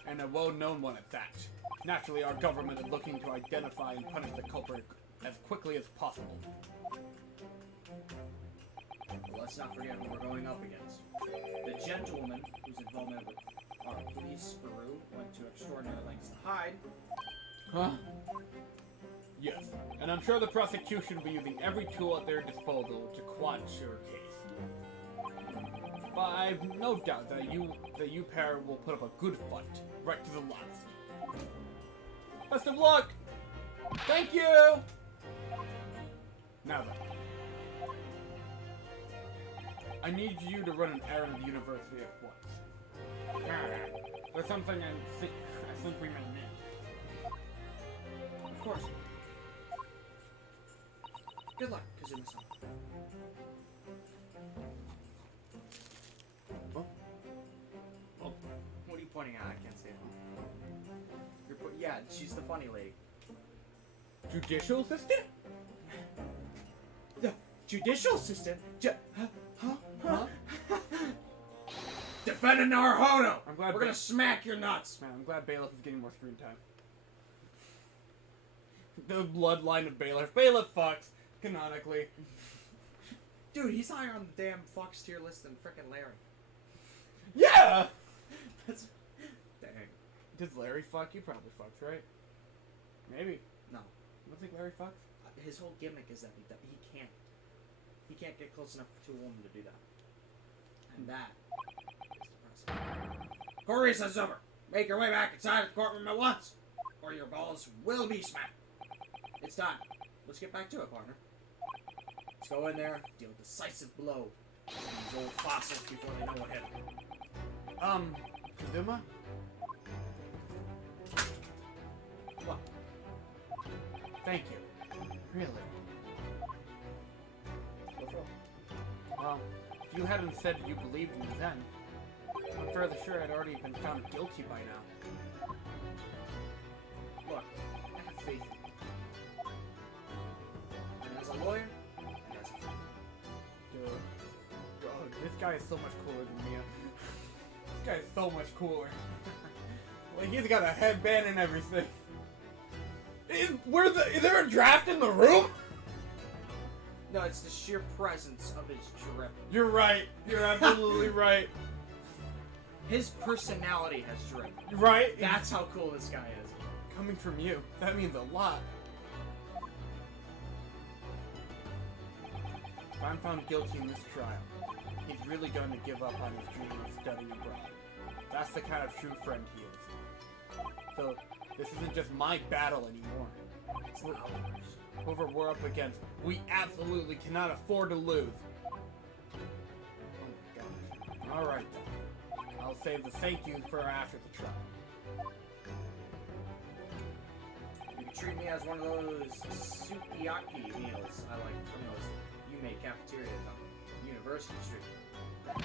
and a well-known one at that. Naturally, our government is looking to identify and punish the culprit as quickly as possible. Well, let's not forget who we're going up against. The gentlewoman whose involvement with our police bureau went to extraordinary lengths to hide. Huh? Yes, and I'm sure the prosecution will be using every tool at their disposal to quash your case. But I've no doubt that you pair will put up a good fight, right to the last. Best of luck! Thank you! Now then, I need you to run an errand at the university at once. There's something I think we may need. Of course. Good luck, Kazuma-san. Oh, what are you pointing at? I can't see it. Yeah, she's the funny lady. Judicial assistant? The judicial assistant? Huh? Defendant Naruhodo! I'm glad we're gonna smack your nuts! Man, I'm glad Bailiff is getting more screen time. The bloodline of Bailiff. Bailiff fucks, canonically. Dude, he's higher on the damn Fox tier list than frickin' Larry. Yeah! That's... Dang. Does Larry fuck? You probably fucks, right? Maybe. No. You don't think Larry fucks? His whole gimmick is that he can't get close enough to a woman to do that. And that is depressing. Court recess is over. Make your way back inside the courtroom at once, or your balls will be smacked. It's time. Let's get back to it, partner. Let's go in there, deal a decisive blow to these old fossils before they know what hit them. Kazuma? What? Thank you. Really? Go for it. Well, if you hadn't said you believed in me then, I'm fairly sure I'd already been found guilty by now. Look, I have faith in you. and as a lawyer, and as a friend. Dude. God, this guy is so much cooler than Mia. This guy is so much cooler. Like, he's got a headband and everything. Is there a draft in the room? No, it's the sheer presence of his drip. You're right. You're absolutely right. His personality has drip. Right? That's how cool this guy is. Coming from you, that means a lot. If I'm found guilty in this trial, he's really going to give up on his dream of studying abroad. That's the kind of true friend he is. So, this isn't just my battle anymore. It's ours. Whoever we're up against, we absolutely cannot afford to lose. Oh my gosh. Alright then. I'll save the thank you for after the trial. You can treat me as one of those sukiyaki meals I like from those Yume cafeterias on University Street.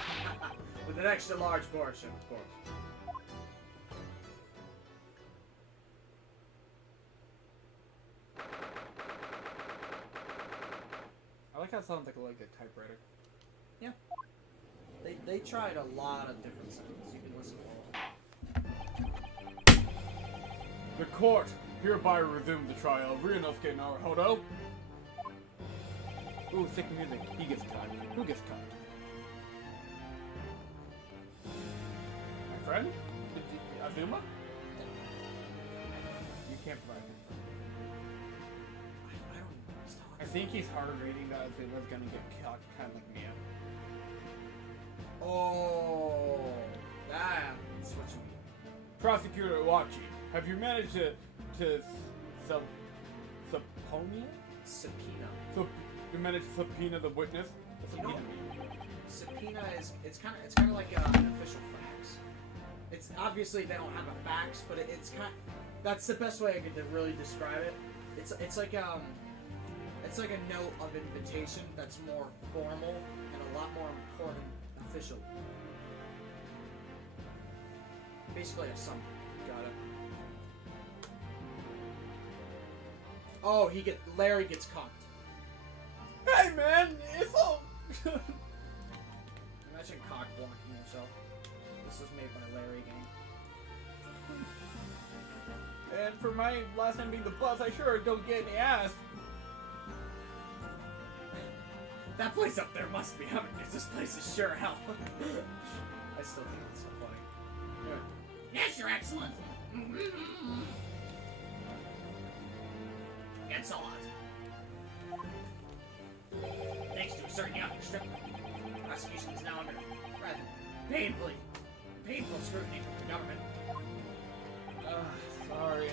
With an extra large portion, of course. I like how it sounds like a typewriter. Yeah. They tried a lot of different sounds. You can listen to all. The court hereby resumes the trial of Ryunosuke Naruhodo. Ooh, sick music. He gets cut. Who gets cut? My friend? Azuma? You can't provide him. I don't know what he's talking I think he's hard reading that Azuma's gonna get cut, kind of like Mia. Oh, that's what you mean. Prosecutor Iwachi, have you managed to subpoena? Subpoena. You managed to subpoena the witness? What's You know, subpoena mean? subpoena is it's kind of like an official fax. It's obviously they don't have a fax, but it's kind. That's the best way I could really describe it. It's like a note of invitation that's more formal and a lot more important, official. Basically a summary. Got it. Oh, Larry gets cocked. Hey man, it's all. Imagine cock blocking yourself. This was made by Larry Gang. And for my last name being the Plus, I sure don't get any ass. That place up there must be heaven, because this place is sure hell. I still think it's so funny. Yes, Your Excellency. It's a lot. Thanks to a certain young stripper, the prosecution is now under rather painful scrutiny from the government. Sorry.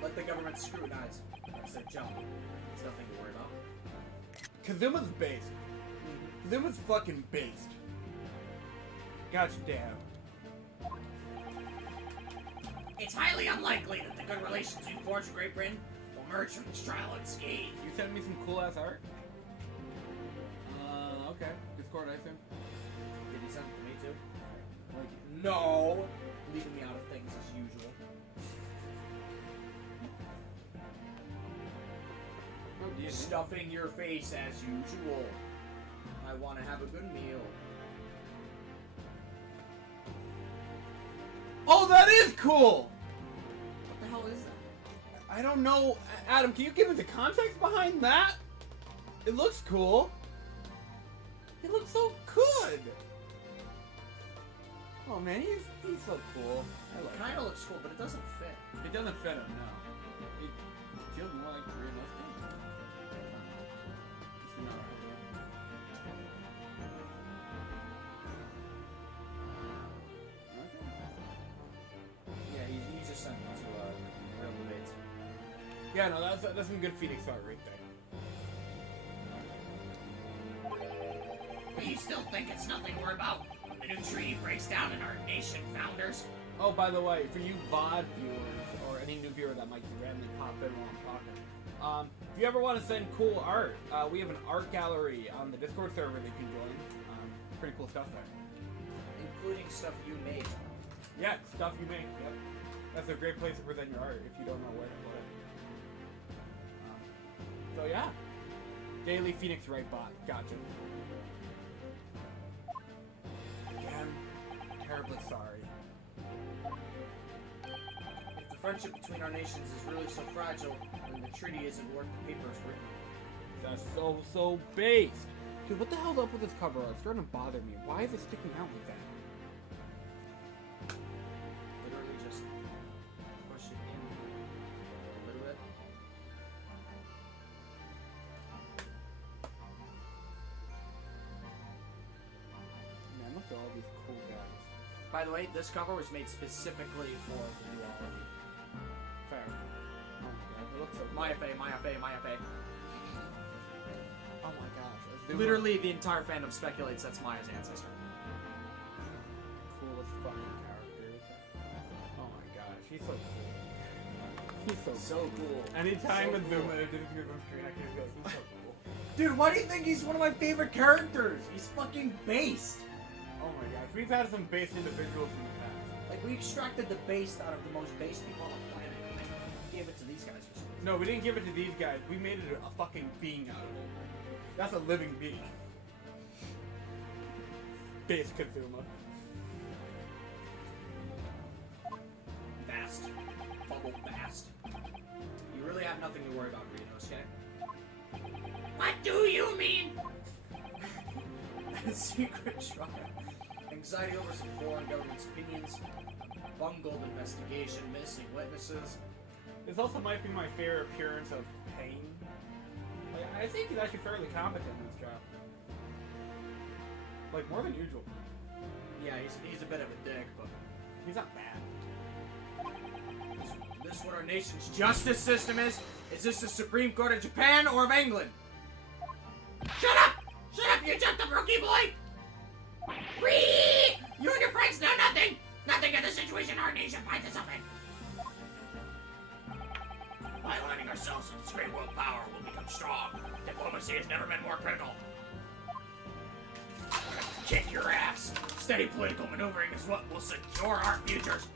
Let the government scrutinize. That's their job. It's nothing to worry about. Kazuma's based. Kazuma's fucking based. Gotcha, damn. It's highly unlikely that the good relations we forged with Great Britain will emerge from this trial unscathed. You sent me some cool ass art? Okay. Discord, I assume. Did he send it to me too? Like, no! Leaving me out of things as usual. Stuffing your face as usual. I want to have a good meal. Oh, that is cool! What the hell is that? I don't know. Adam, can you give me the context behind that? It looks cool. It looks so good. Oh man, he's so cool. I It like kind of looks cool, but it doesn't fit. it. It doesn't fit him, no. It feels more like Ryunosuke. Yeah, he just sent it to Real Debates. Yeah, no, that's some good Phoenix art right there. But you still think it's nothing we're about when the new treaty breaks down in our nation founders? Oh, by the way, for you VOD viewers, or any new viewer that might randomly pop in while I'm talking, if you ever want to send cool art, we have an art gallery on the Discord server that you can join. Pretty cool stuff there. Including stuff you made. Yeah, stuff you make, yep. That's a great place to present your art if you don't know where to put it. So yeah. Daily Phoenix Wright bot, gotcha. Again, terribly sorry. If the friendship between our nations is really so fragile, then the treaty isn't worth the paper it's written. That's so based. Dude, what the hell's up with this cover art? It's starting to bother me. Why is it sticking out like that? Literally just push it in a little bit. Man, look at all these cool guys. By the way, this cover was made specifically for the duology. Fair. Oh my god, it looks so good. Maya Fey. Oh my gosh. Azuma, Literally, the entire fandom speculates that's Maya's ancestor. coolest fucking character. Oh my gosh, he's so cool. He's so cool. Anytime So with cool. Zuma didn't give him screen, I can just go, he's so cool. Dude, why do you think he's one of my favorite characters? He's fucking based. Oh my gosh, we've had some based individuals in the past. Like, we extracted the based out of the most based people on the planet and then gave it to these guys for some reason. No, we didn't give it to these guys. We made it a fucking being out of it. That's a living being. Base Kazuma. Bast. Bubble bast. You really have nothing to worry about, Ryunosuke. What do you mean? Secret trial. Anxiety over some foreign government's opinions. Bungled investigation. Missing witnesses. This also might be my favorite appearance of Pain. Like, I think he's actually fairly competent in this job. Like, more than usual. Yeah, he's a bit of a dick, but He's not bad. is this what our nation's justice system is? Is this the Supreme Court of Japan or of England? Shut up! Shut up, you jumped up, rookie boy! Whee! You and your friends know nothing! Nothing of the situation our nation finds itself in! By aligning ourselves with this great world power, we'll become strong. Diplomacy has never been more critical. Kick your ass! Steady political maneuvering is what will secure our futures.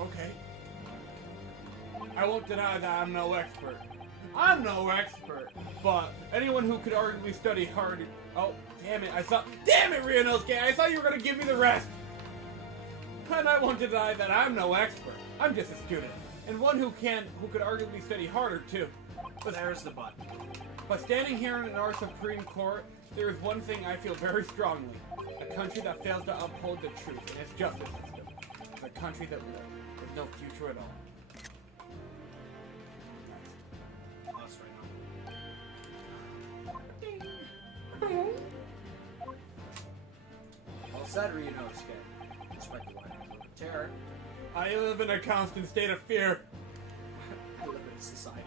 Okay. I won't deny that I'm no expert. I'm no expert, but anyone who could arguably study hard Oh, damn it, damn it, Ryunosuke, I thought you were gonna give me the rest! And I won't deny that I'm no expert. I'm just a student. And one who could arguably study harder, too. But there's the but. But standing here in our Supreme Court, there is one thing I feel very strongly. A country that fails to uphold the truth in its justice system is a country that with no future at all. Us right now. Well said, Ryunosuke. Respect the line of terror. I live in a constant state of fear. I live in society.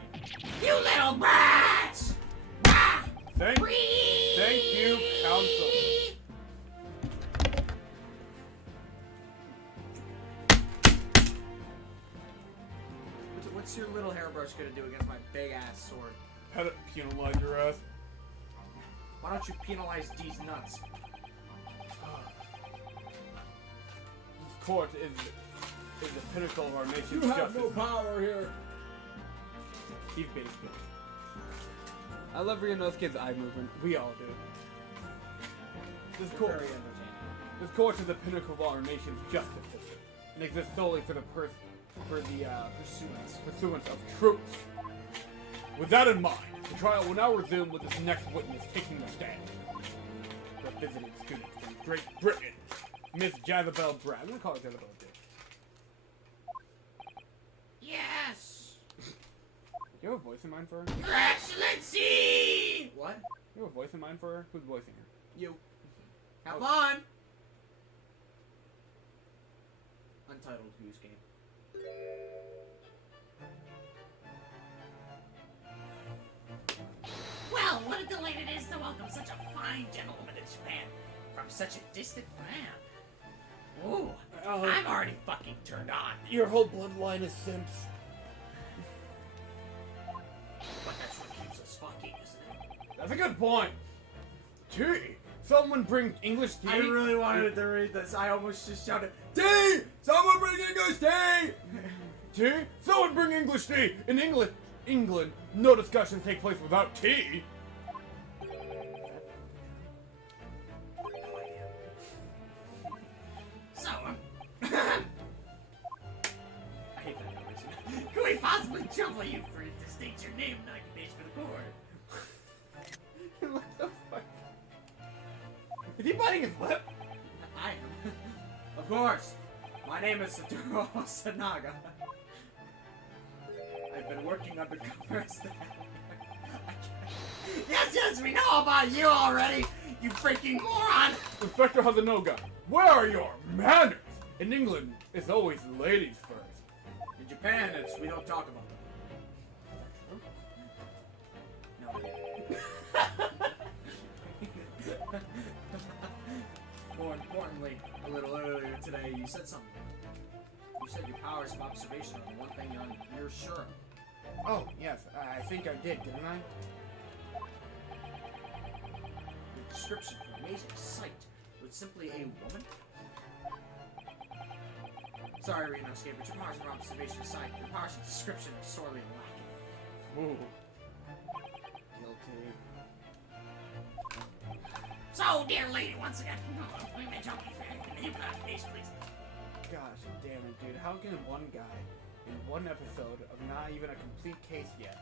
You little brats! Ah! Thank you, Council. What's your little hairbrush gonna do against my big ass sword? Penalize your ass. Why don't you penalize these nuts? This court is the pinnacle of our nation's justice. power here. He's basically. I love Ryunosuke's eye movement. We all do. This court, Very entertaining. this court is the pinnacle of our nation's justice system, and exists solely for the pursuance of truth. With that in mind, the trial will now resume with this next witness taking the stand. The visiting student from Great Britain, Miss Jezebel Brown. I'm gonna call her Jezebel Brown. Yes! You have a voice in mind for her? Your Excellency! What? You have a voice in mind for her? Who's voicing her? You. Have fun! Untitled Who's Game. Well, what a delight it is to welcome such a fine gentleman to Japan from such a distant land. Ooh, I'm already fucking turned on. Your whole bloodline is simps. But that's what keeps us fucking, isn't it? That's a good point. Tea! Someone bring English tea? I really wanted to read this. I almost just shouted, Tea! Someone bring English tea! Tea? Someone bring English tea! In England, no discussions take place without tea! So, I hate that noise. can we possibly trouble you to state your name and occupation for the court? What the fuck? Is he biting his lip? I am. Of course. My name is Satoru Sanaga. I've been working undercover as the... Yes, we know about you already, you freaking moron! Inspector Hazanoga, where are your manners? In England, it's always ladies first. In Japan, we don't talk about them. No. More importantly, a little earlier today, you said something. You said your powers of observation are the one thing you're sure of. Oh, yes, I think I did, didn't I? The description of an amazing sight with simply a woman? Sorry, Ryunosuke, but your powers of observation aside, your powers of description are sorely lacking. Ooh. Guilty. So, dear lady, once again, we may talk to you. Please. Gosh damn it, dude. How can one guy, in one episode of not even a complete case yet,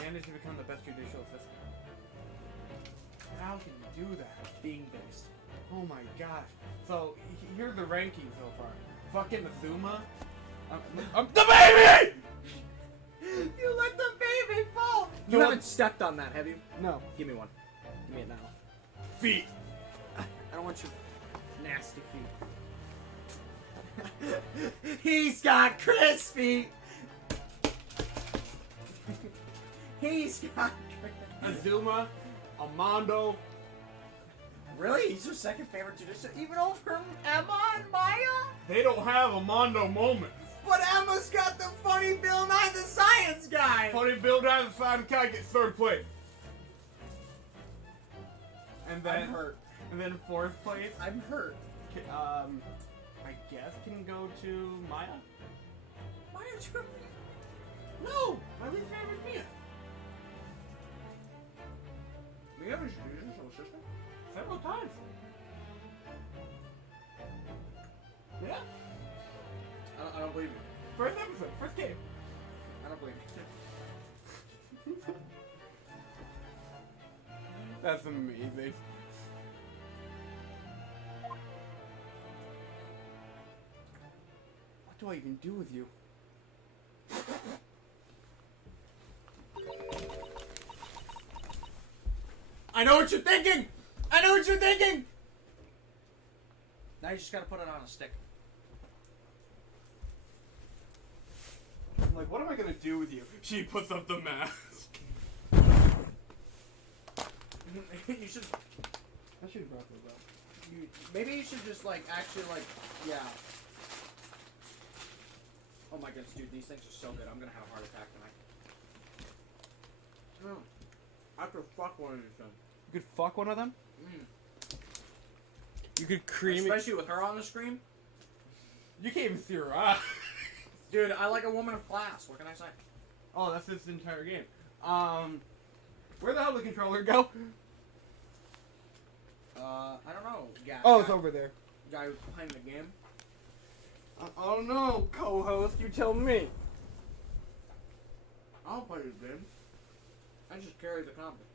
manage to become the best judicial assistant? How can you do that? Being based. Oh my gosh. So, here's the rankings so far. Fucking Azuma. The baby! You let the baby fall! You No, haven't stepped on that, have you? No. Give me one. Give me it now. Feet. I don't want your nasty feet. He's got Chris feet! He's got Chris. Azuma. Amando. Really? He's your second favorite judicial? Even over Emma and Maya? They don't have Amando moments. But Emma's got the funny Bill Nye the Science Guy! Funny build out the side guy gets third place. And then I'm hurt. And then fourth place, I'm hurt. I guess can go to Maya. Maya True. No, my least favorite Mia. We have a judicial assistant? Several times. Yeah. I don't believe you. First episode, first game. I don't believe you. That's amazing. What do I even do with you? I know what you're thinking! I know what you're thinking! Now you just gotta put it on a stick. I'm like, what am I gonna do with you? She puts up the mask. You should. I should have brought those up. Maybe you should just like actually like yeah. Oh my goodness, dude, these things are so good. I'm gonna have a heart attack tonight. I could fuck one of these things. You could fuck one of them? You could cream Especially with her on the screen. You can't even see her eyes. Dude, I like a woman of class. What can I say? Oh, that's this entire game. Where the hell did the controller go? I don't know. Yeah. Oh, it's over there. Guy who's playing the game. I don't know, co-host. You tell me. I don't play the game. I just carry the combat.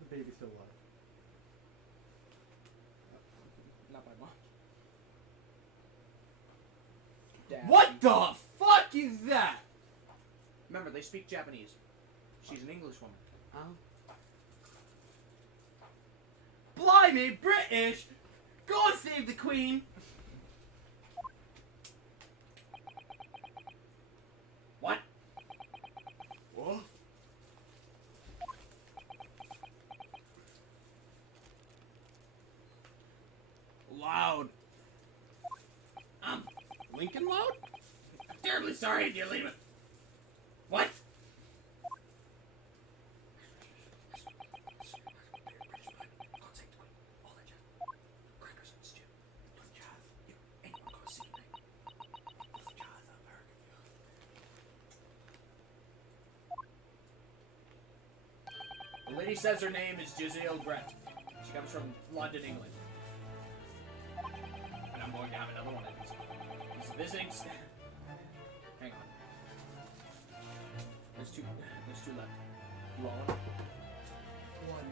The baby's still alive. Not by much. Dad. What the fuck is that? Remember, they speak Japanese. She's an English woman. Blimey, British! God save the Queen! What? What? Loud. Lincoln loud? I'm terribly sorry, dear lady. What? The lady says her name is Giselle Brett. She comes from London, England. And I'm going to have another one of these. He's visiting. Hang on. There's two left. You want one? One.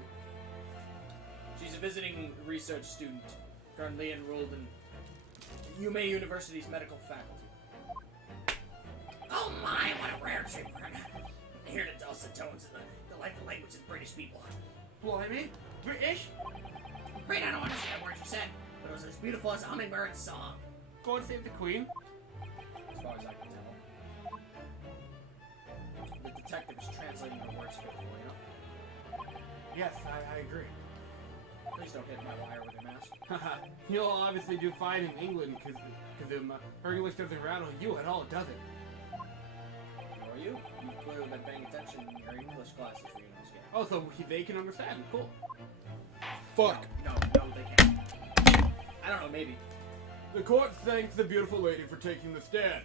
She's a visiting research student, currently enrolled in Yume University's medical faculty. Oh my, what a rare treat. Here to dulcet tones in the delightful language of British people. Blimey, British? Afraid I don't understand words you said, but it was as beautiful as a hummingbird's song. God save the Queen? As far as I can tell. The detective is translating her words faithfully, you know? Yes, I agree. Please don't hit my wire with your mask. Haha, you'll obviously do fine in England, because her English doesn't rattle you at all, does it? Or you? You've clearly been paying attention in your English classes, Ryunosuke. Oh, so they can understand. Cool. No, they can't. I don't know, maybe. The court thanks the beautiful lady for taking the stand.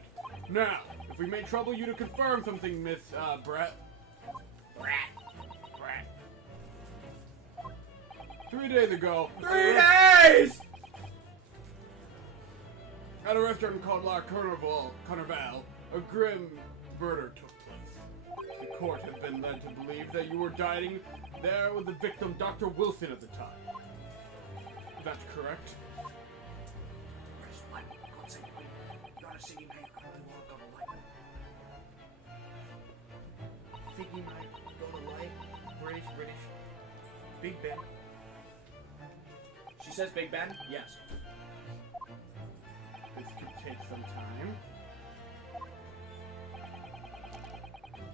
Now, if we may trouble you to confirm something, Miss, Brett. Brat. 3 days ago... 3 days! At a restaurant called La Carnival, a grim murder took place. The court has been led to believe that you were dining there with the victim, Dr. Wilson, at the time. That's correct? Where's what? God save the Queen. You got a singing name. I really want to go to light. Figgy might go to light. British. Big Ben. She says Big Ben? Yes. This could take some time.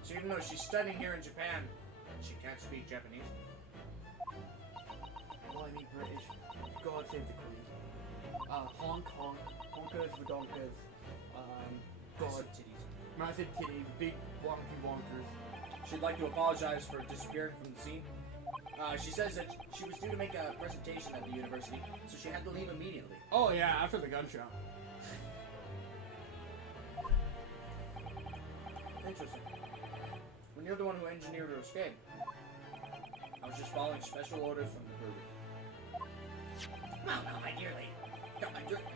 So even though she's studying here in Japan, she can't speak Japanese. Well, I mean British. God save the Queen. Hong Kong. Honkas, Redonkas. Massive titties. Massive titties, big wonky wonkers. She'd like to apologize for disappearing from the scene. She says that she was due to make a presentation at the university, so she had to leave immediately. Oh yeah, after the gunshot. Interesting. When you're the one who engineered her escape, how was was just following special orders from the guru. Well, no, my dear lady.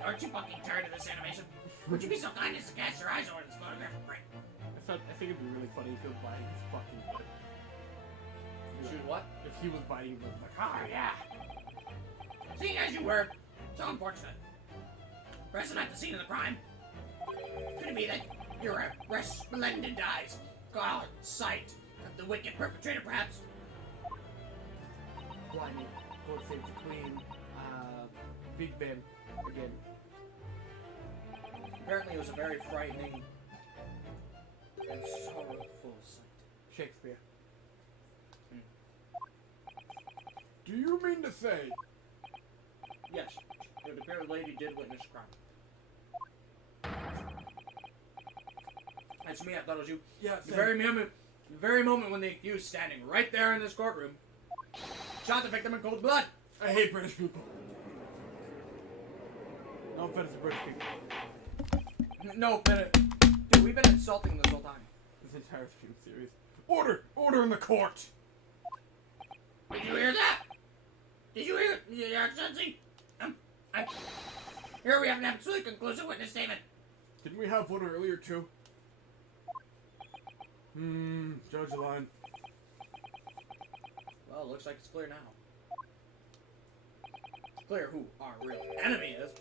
Aren't you fucking tired of this animation? Would you be so kind as to cast your eyes over this photographic print? I think it'd be really funny if he was biting his fucking lip. Shoot what? If he was biting his lip, like, Oh, yeah. Seeing as you were, so unfortunate. Present at the scene of the crime. Could it be that your resplendent eyes caught sight of the wicked perpetrator, perhaps? blinding. God save the Queen. Big Ben again. Apparently, it was a very frightening and sorrowful sight. Shakespeare. Do you mean to say? Yes, it would appear the lady did witness a crime. That's me. I thought it was you. Yeah. The very moment when the accused standing right there in this courtroom shot the victim in cold blood. I hate British people. No offense to British people. No, dude, we've been insulting this whole time. This entire stream series. Order! Order in the court! Did you hear that? Did you hear it, Your Excellency? Here we have an absolutely conclusive witness statement. Didn't we have one earlier too? Judge the line. Well, it looks like it's clear now. It's clear who our real enemy is.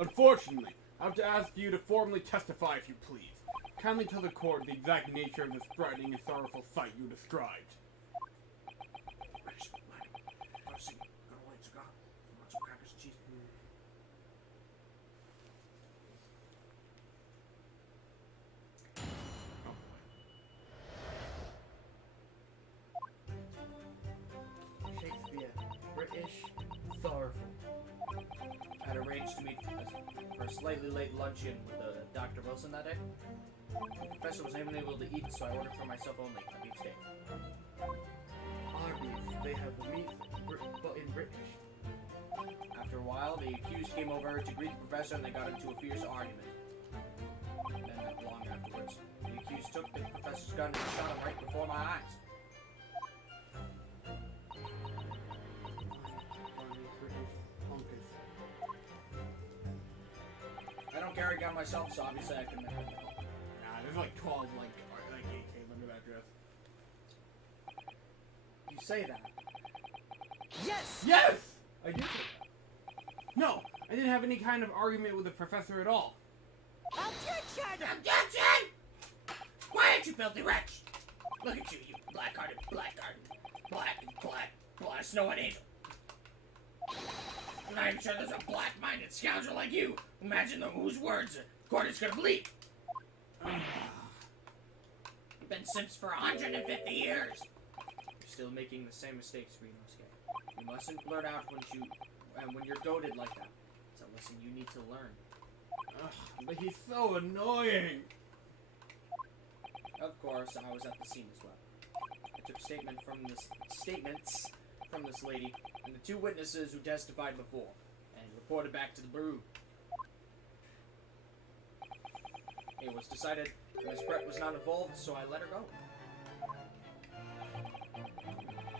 Unfortunately, I have to ask you to formally testify if you please. Kindly tell the court the exact nature of this frightening and sorrowful sight you described. Shakespeare, British, sorrowful. I had arranged to meet for a slightly late luncheon with Dr. Wilson that day. The professor was unable to eat, so I ordered for myself only a beefsteak. Our beef, they have the meat, but in British. After a while, the accused came over to greet the professor and they got into a fierce argument. Then, not long afterwards, the accused took the professor's gun and shot him right before my eyes. I don't carry a gun myself, so obviously I can. Nah, there's like 12 like AKs under that dress. You say that. Yes! Yes! I did say that. No, I didn't have any kind of argument with the professor at all. Objection! Objection! Quiet, you filthy wretch! Look at you, you black-hearted, black snow-white angel. I'm not even sure there's a black-minded scoundrel like you. Imagine whose words the court is gonna believe. You've been simps for 150 years. You're still making the same mistakes, Ryunosuke. You mustn't blurt out when you're goaded like that. It's a lesson you need to learn. But he's so annoying. Of course, I was at the scene as well. I took statements from this lady and the two witnesses who testified before, and reported back to the bureau. It was decided Miss Brett was not involved, so I let her go.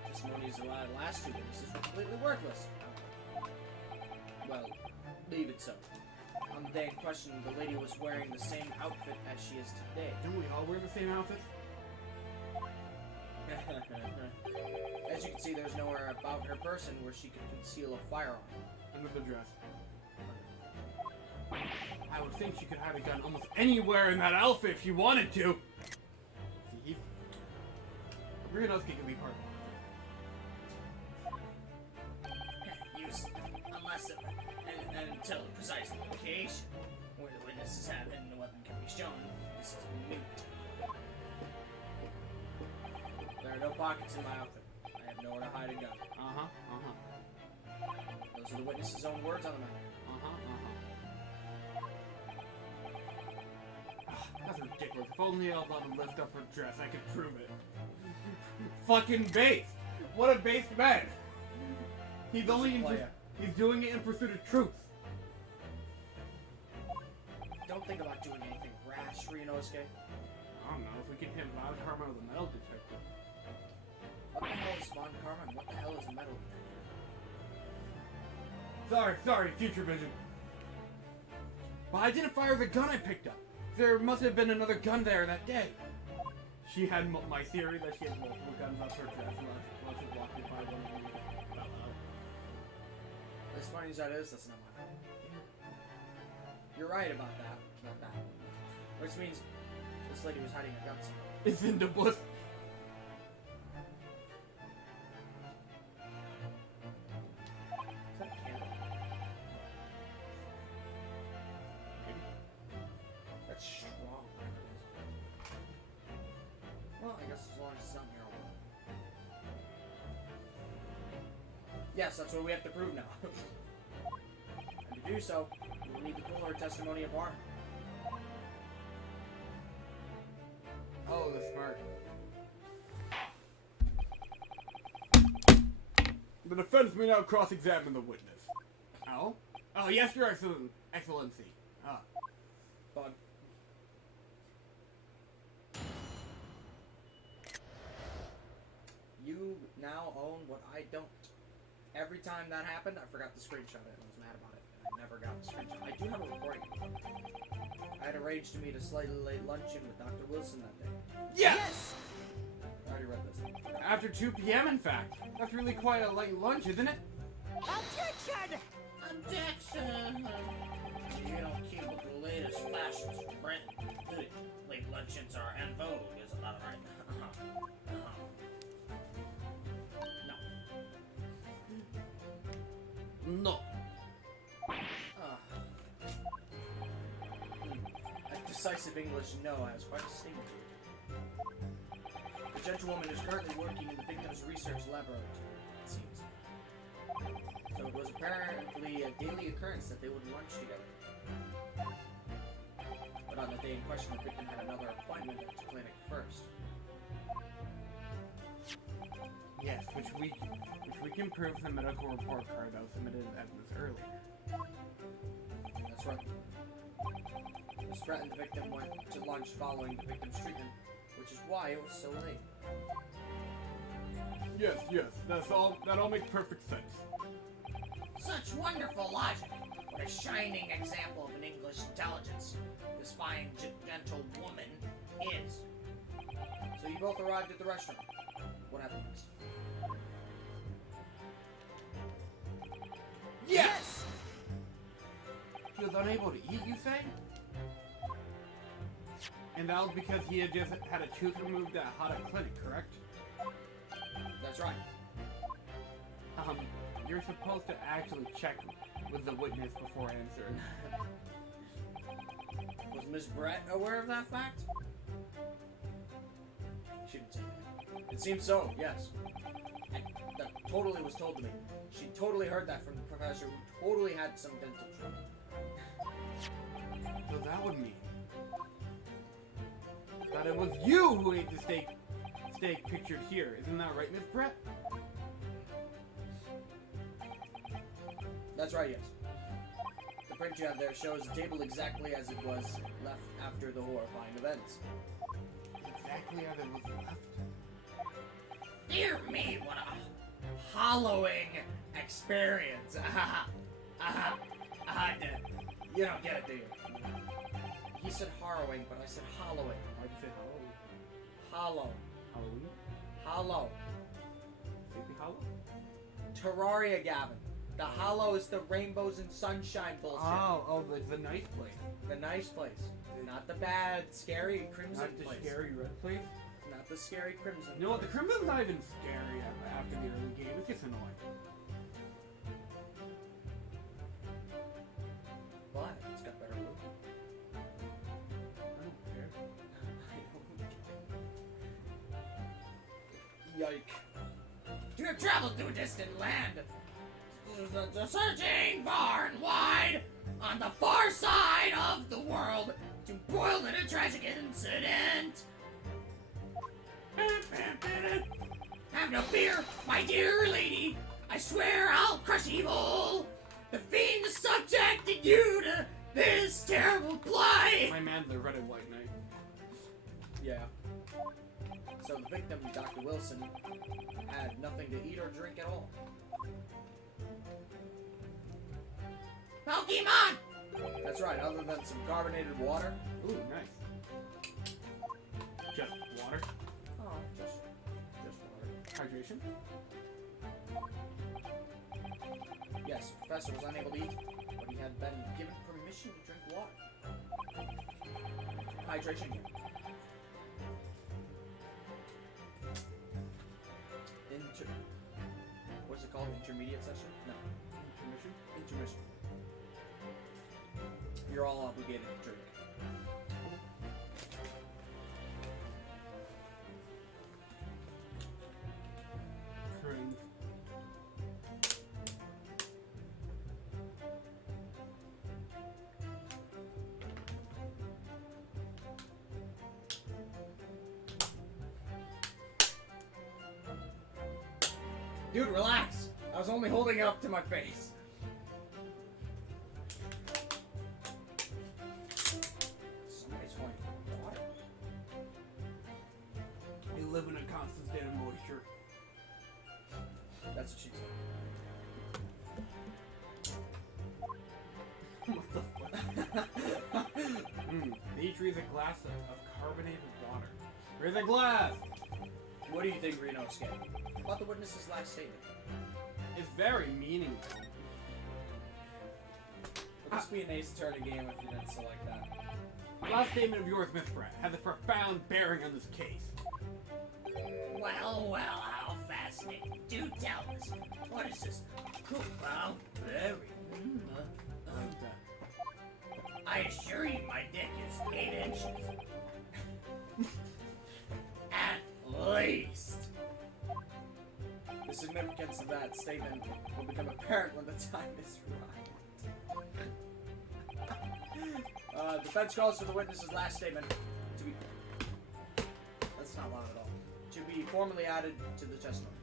Testimonies of the last two witnesses were completely worthless. Well, leave it so. On the day in question, the lady was wearing the same outfit as she is today. Don't we all wear the same outfit? As you can see, there's nowhere about her person where she could conceal a firearm. Under the dress. I would think she could hide a gun almost anywhere in that outfit if she wanted to. See, Ryunosuke can be hard. Unless until a precise location where the witnesses have it and the weapon can be shown, this is moot. There are no pockets in my outfit. I have nowhere to hide a gun. Those are the witnesses' own words on the matter. That's ridiculous. If only I'll let him lift up her dress, I could prove it. Fucking based! What a based man! He's he's doing it in pursuit of truth. Don't think about doing anything rash, Ryunosuke. I don't know, if we can hit Von Karma with a metal detector. What the hell is Von Karma? What the hell is a metal detector? Sorry, future vision. But I didn't fire the gun I picked up. There must have been another gun there that day. She had my theory that she had multiple guns up her dress while she was walking by one of them. Fell out. As funny as that is, that's not my fault. You're right about that. Not that. Which means this lady was hiding a gun somewhere. It's in the bush. Is that a candle? That's strong. Well, I guess as long as it's not here, I'll win. Yes, that's what we have to prove now. And to do so, we will need to pull our testimony apart. Oh, the smart. The defense may now cross-examine the witness. Oh? Oh, yes, Your Excellency. Ah. Bug. You now own what I don't. Every time that happened, I forgot to screenshot it and I was mad about it. And I never got the screenshot. I do have a recording. I had arranged to meet a slightly late luncheon with Dr. Wilson that day. Yes! I already read this. After 2 p.m., in fact. That's really quite a late lunch, isn't it? Objection! Objection! You don't keep with the latest fashions from Britain, do you? Late luncheons are en vogue, isn't that right? No. No. That decisive English no has quite a sting to it. The gentlewoman is currently working in the victim's research laboratory, it seems. So it was apparently a daily occurrence that they would lunch together. But on the day in question, the victim had another appointment at the clinic first. Yes, which we can prove from the medical report card that was submitted as evidence earlier. That's right. Ms. Brett and the victim went to lunch following the victim's treatment, which is why it was so late. Yes, that all makes perfect sense. Such wonderful logic. What a shining example of an English intelligence this fine, gentle woman is. So you both arrived at the restaurant. What happened next? Yes! He was unable to eat, you say? And that was because he had just had a tooth removed at Hada Clinic, correct? That's right. You're supposed to actually check with the witness before answering. Was Ms. Brett aware of that fact? She didn't say that. It seems so, yes. That totally was told to me. She totally heard that from the professor who totally had some dental trouble. So that would mean that it was you who ate the steak pictured here. Isn't that right, Miss Brett? That's right, yes. The print you have there shows the table exactly as it was left after the horrifying events. Exactly as it was left. Dear me, what a hollowing experience. You don't get it, do you? He said harrowing, but I said hollowing. Why'd you say Hollow. Halloween? Hollow. Sleepy Hollow? Terraria, Gavin. The hollow is the rainbows and sunshine bullshit. Oh, the nice place. The nice place. Not the bad, scary crimson Not the place. scary red place? Not the scary crimson You know what, the place. Crimson's not even scary after the early game. It's just annoying. But it's got better loot. I don't care. Yike. You have traveled to a distant land, searching far and wide on the far side of the world to boil in a tragic incident. Have no fear, my dear lady. I swear I'll crush evil. The fiend subjected you to this terrible plight. My man's a red and white knight. Yeah. So the victim, Dr. Wilson, had nothing to eat or drink at all. Pokemon! That's right, other than some carbonated water. Ooh, nice. Just water. Oh, just water. Hydration. Yes, the professor was unable to eat, but he had been given permission to drink water. Hydration here. What's it called? Intermediate session? No. Intermission. Intermission. You're all obligated to drink. Cringe. Dude, relax! I was only holding it up to my face. Somebody's going for water. They live in a constant state of moisture. That's what she said. What the fuck? They each raise a glass of carbonated water. Raise a glass! What do you think, Ryunosuke? About the witness's last statement? It's very meaningful. Would this be an ace turn game if you didn't select that? The last statement of yours, Miss Brett, has a profound bearing on this case. Well, how fascinating. Do tell us. What is this? Profound, very. I assure you my dick is 8 inches. At least. The significance of that statement will become apparent when the time is right. Defense calls for the witness's last statement to be... That's not loud at all. To be formally added to the testimony.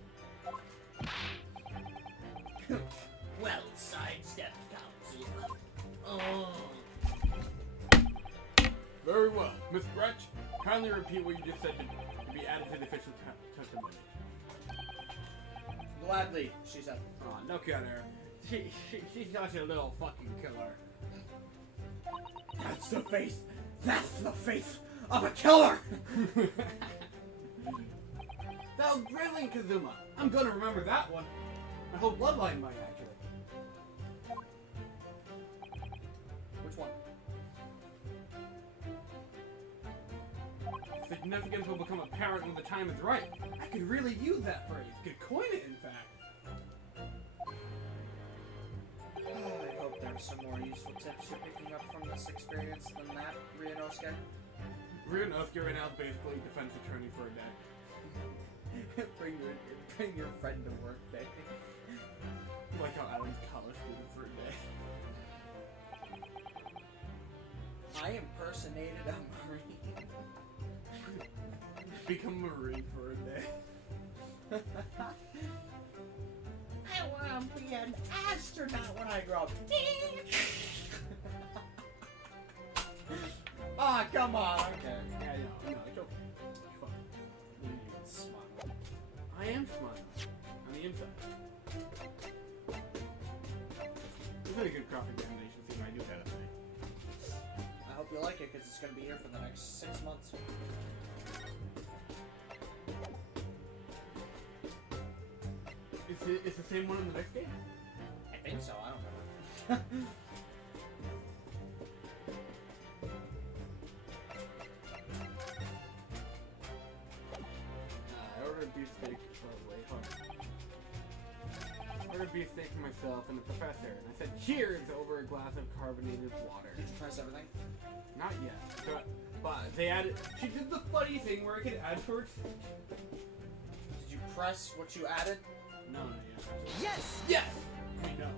Well, sidestep counsel. Oh. Very well. Miss Brett, kindly repeat what you just said to be added to the official testimony. Gladly, she said. Aw, no killer. She's such a little fucking killer. That's the face. That's the face of a killer. That was brilliant, Kazuma. I'm gonna remember that one. My whole bloodline might actually. Which one? Significance will become apparent when the time is right. I could really use that phrase. Could coin it, in fact. I hope there's some more useful tips you're picking up from this experience than that, Ryunosuke. Ryunosuke right now is basically defense attorney for a day. bring your friend to work day. Like how Adam's college student for a day. I impersonated a Marine. Become a Marine for a day. I want to be an astronaut when I grow up. Ah, come on. Okay. Yeah, no, it's okay. It's fine. You didn't even smile. I am smiling. On the inside. This is a good cross-examination scene. I do gotta say. I hope you like it because it's going to be here for the next 6 months. It's the same one in the next game? I think so. I don't know. I ordered beefsteak for way home. I ordered beefsteak for myself and the professor, and I said cheers over a glass of carbonated water. Did you press everything? Not yet, but they added. She did the funny thing where I could add towards. Did you press what you added? No, not yet. Yes! Yes! We know.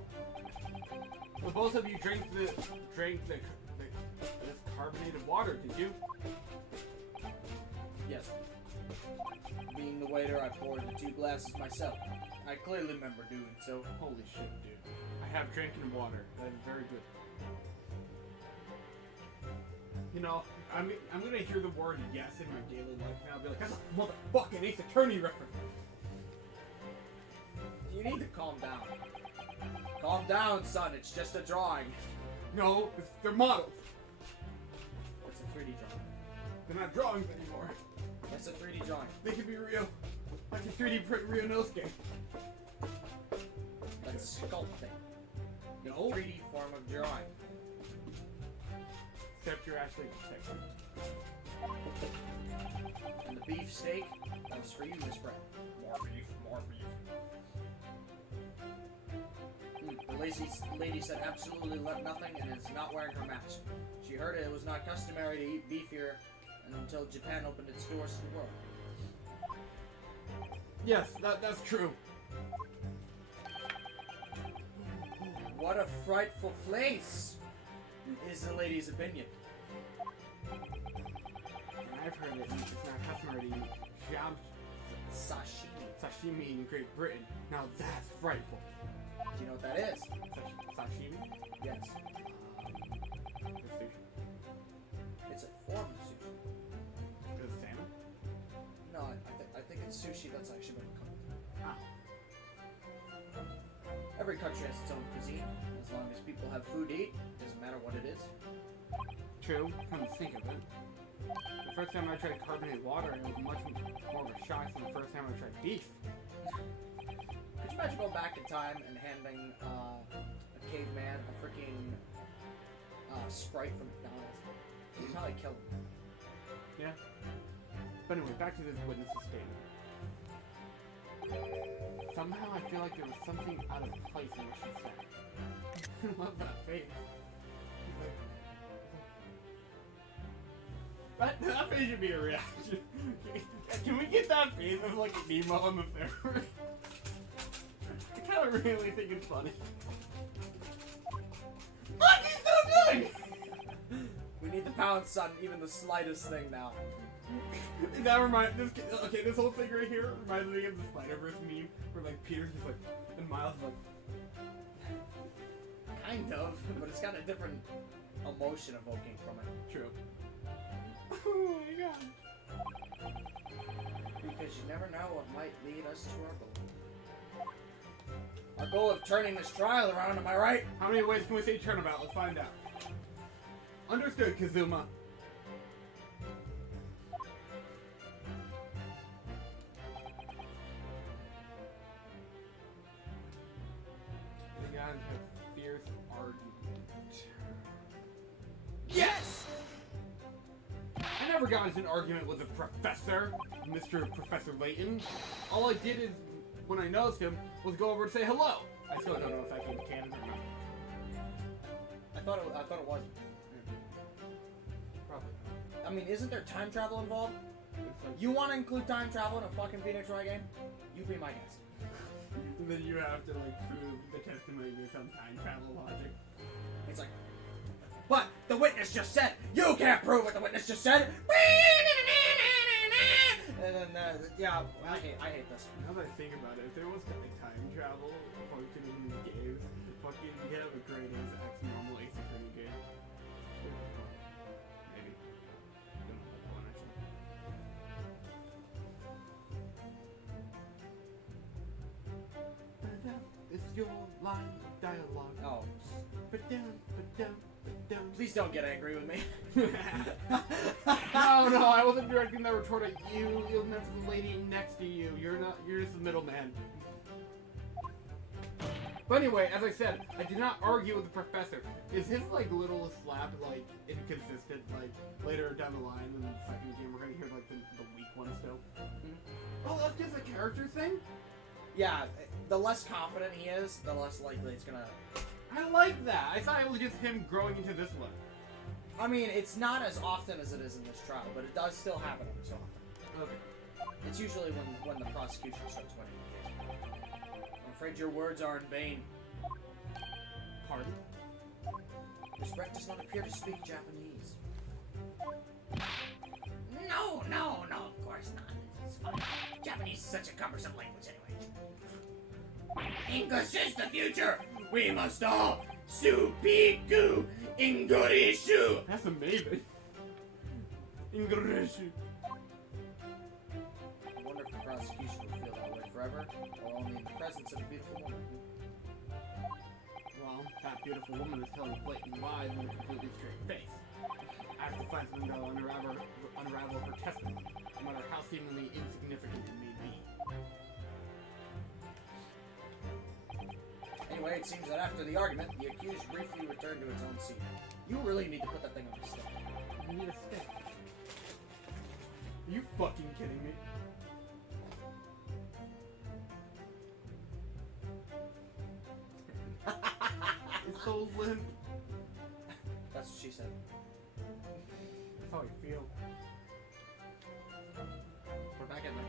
So both of you drank this carbonated water, did you? Yes. Being the waiter, I poured the 2 glasses myself. I clearly remember doing so. Holy shit, dude. I have drinking water. That is very good. You know, I'm gonna hear the word yes in my daily life and I'll be like, that's a motherfucking Ace Attorney reference. You need to calm down. Calm down, son. It's just a drawing. No, they're models. It's a 3D drawing. They're not drawings anymore. It's a 3D drawing. They can be real. Like a 3D print Ryunosuke. That's sculpting. The No. 3D form of drawing. Except you're actually detective. And the beef steak, that was for you, Miss Brett. More beef, more beef. The lady said absolutely nothing and is not wearing her mask. She heard it was not customary to eat beef here until Japan opened its doors to the world. Yes, that's true. What a frightful place, is the lady's opinion. And I've heard that it's not customary to eat sashimi in Great Britain. Now that's frightful. Do you know what that is? Sashimi? Yes. It's sushi. It's a form of sushi. Is it salmon? No, I think it's sushi that's actually been cooked. Ah. Every country has its own cuisine. As long as people have food to eat, doesn't matter what it is. True, come to think of it. The first time I tried carbonated water, it was much more of a shock than the first time I tried beef. Could you imagine going back in time and handing a caveman a freaking Sprite from McDonald's? You'd probably kill him. Yeah. But anyway, back to this witness's statement. Somehow I feel like there was something out of place in what she said. I love that face. That face should be a reaction. Can we get that face as like an emo on the server? I kind of really think it's funny. What is that doing? We need the pound, son. Even the slightest thing now. That reminds this whole thing right here reminds me of the Spider-Verse meme where like Peter's just like and Miles is like Kind of, but it's got a different emotion evoking from it. true. Oh my god. Because you never know what might lead us to our goal. Our goal of turning this trial around, am I right? How many ways can we say turnabout? Let's find out. Understood, Kazuma. They got into a fierce argument. Yes! I never got into an argument with a professor, Mr. Professor Layton. All I did is, when I noticed him, was go over and say hello. I still don't know if I came canon or not. I thought it was. Probably not. I mean, isn't there time travel involved? It's like, You want to include time travel in a fucking Phoenix Wright game? You be my guest. then you have to like prove the testimony with some time travel logic. It's like, but the witness just said, you can't prove what the witness just said. And then, yeah, I hate this. Now that I think about it, if there was like time travel function in these games, fucking get up a great as X normal Ace Attorney game. Maybe. Don't know about that one actually. It's your line of dialogue. Oh, Ba-dum. please don't get angry with me. No, I wasn't directing that retort at you. It was meant to the lady next to you. You're just the middleman. But anyway, as I said, I did not argue with the professor. Is his like little slap like inconsistent? Like later down the line in the second game, we're gonna hear like the weak one still. Oh, that's just a character thing. Yeah, the less confident he is, the less likely it's gonna... I like that. I thought it was just him growing into this one. I mean, it's not as often as it is in this trial, but it does still happen every so often. Okay. It's usually when the prosecution starts winning the case. I'm afraid your words are in vain. Pardon? Miss Brett does not appear to speak Japanese. No, of course not. It's fine. Japanese is such a cumbersome language anyway. English is the future! We must all Supiku Ingorishu! That's amazing. English. I wonder if the prosecution would feel that way forever, or only in the presence of a beautiful woman. Well, that beautiful woman is telling blatant lies with a completely straight face. I have to find something that will unravel her testimony, no matter how seemingly insignificant it may be. Anyway, it seems that after the argument, the accused briefly returned to its own seat. You really need to put that thing on the stick. I need a stick. Are you fucking kidding me? It's so limp. That's what she said. That's how I feel. We're back in there.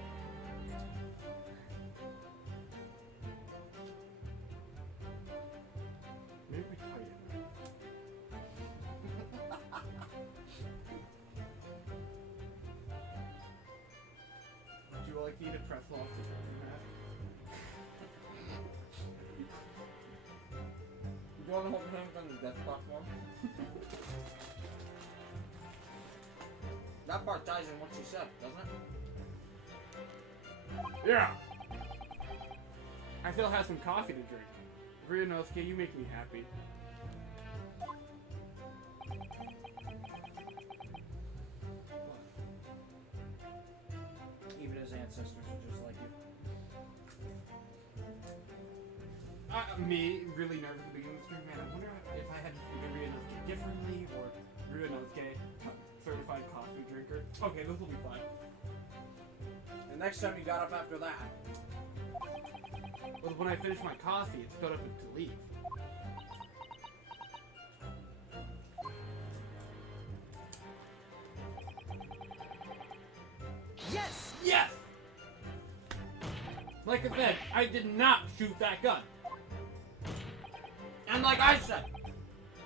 Maybe we tighten it. Would you like to eat a pretzel off the mask? You want to hold him from the death platform? That part ties in what she said, doesn't it? Yeah! I still have some coffee to drink. Ryunosuke, you make me happy. Even his ancestors are just like you. Me, really nervous at the beginning of the stream, man. I wonder if I had to think of Ryunosuke differently, or Ryunosuke, certified coffee drinker. Okay, this will be fine. And next time you got up after that. Well, when I finished my coffee, it stood up to leave. Yes! Yes! Like I said, I did not shoot that gun. And like I said,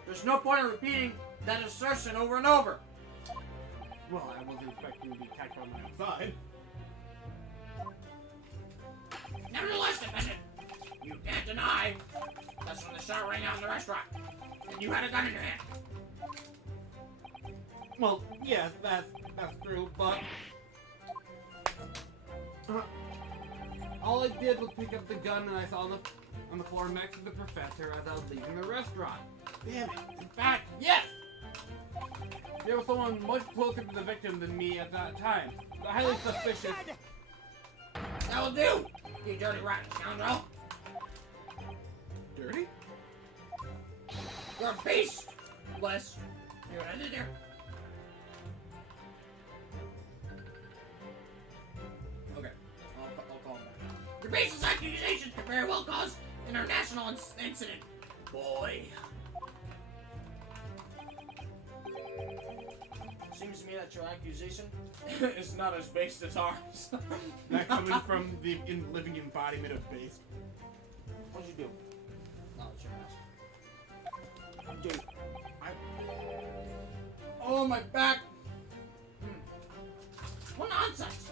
there's no point in repeating that assertion over and over. Well, I wasn't expecting to be attacked from my outside. Nevertheless, defendant, you can't deny that's when the shot rang out in the restaurant, and you had a gun in your hand. Well, yes, that's true, but all I did was pick up the gun and I saw on the floor next to the professor as I was leaving the restaurant. Damn it! In fact, yes! There was someone much closer to the victim than me at that time. Highly suspicious. That will do, you dirty rotten scoundrel. Dirty? You're a beast, Les. You know what I did there? Okay, I'll call him back. Your baseless accusations could very well cause international incident, boy. Seems to me that your accusation is not as based as ours. That coming from the living embodiment of base. What'd you do? Oh, it's your mask. Dude, oh, my back! What nonsense!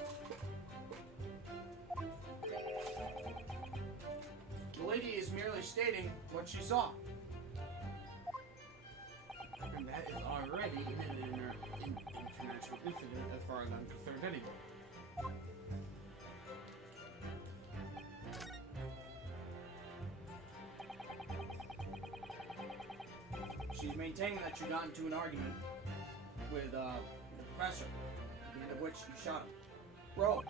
The lady is merely stating what she saw. And that is already an international incident as far as I'm concerned anyway. She's maintaining that you got into an argument with the professor, at the end of which you shot him. Bro,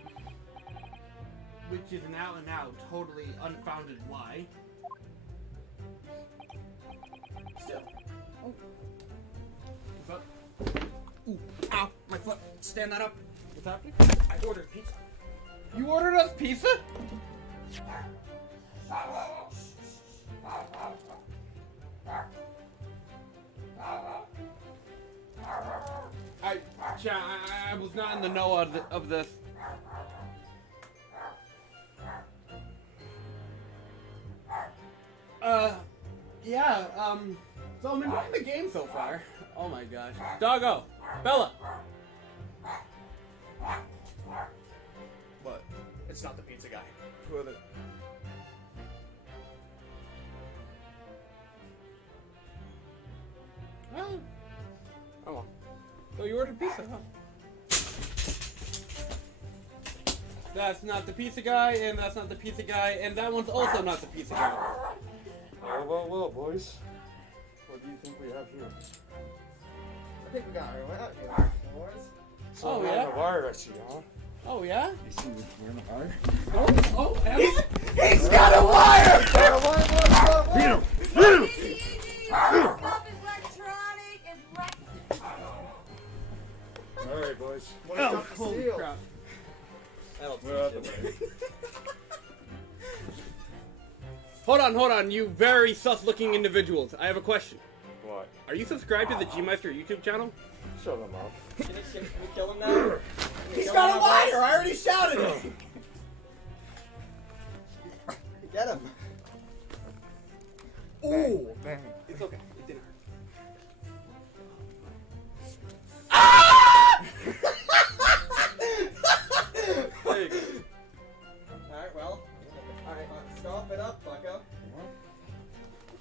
Which is an out and out, totally unfounded lie. still. Oh, What's up? ooh, ow, my foot. Stand that up. What's happening? I ordered pizza. You ordered us pizza? I was not in the know of this. Yeah, so I'm enjoying the game so far. Oh my gosh. Doggo! Bella! What? It's not the pizza guy. Who are the... Well... Oh well. So you ordered pizza, huh? That's not the pizza guy, and that's not the pizza guy, and that one's also not the pizza guy. Well, boys. What do you think we have here? I think we got our way out here, boys. So Oh, we're yeah? on the wire, I see, huh? Oh, yeah? You see we're on the wire? Oh, am I? He's got a wire! Beat him! Stuff is electronic and Alright, boys. Oh, holy crap. We're out the way. Hold on, you very sus-looking individuals. I have a question. What? Are you subscribed to the G-Meister YouTube channel? Shut him up. Can we kill him now? He's got a wire! I already shouted it! Get him. Ooh! It's okay. It didn't hurt. There you go. Alright, well. Alright, stop it up, bucko.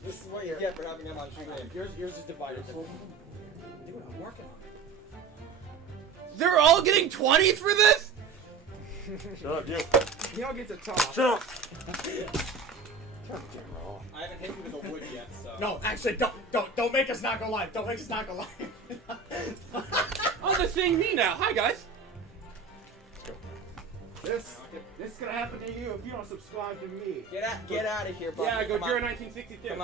This is what you get for having him on stream. Yours is divided. Dude, I'm working on They're all getting 20s for this? Shut up, you. You don't get to talk. Shut up. I haven't hit you with a wood yet, so. it. No, actually, don't make us not go live. Don't make us not go live. Oh, they're seeing me now. Hi, guys. This is gonna happen to you if you don't subscribe to me. Get out of here, bucko. Yeah, go Come Jura on. 1962. Come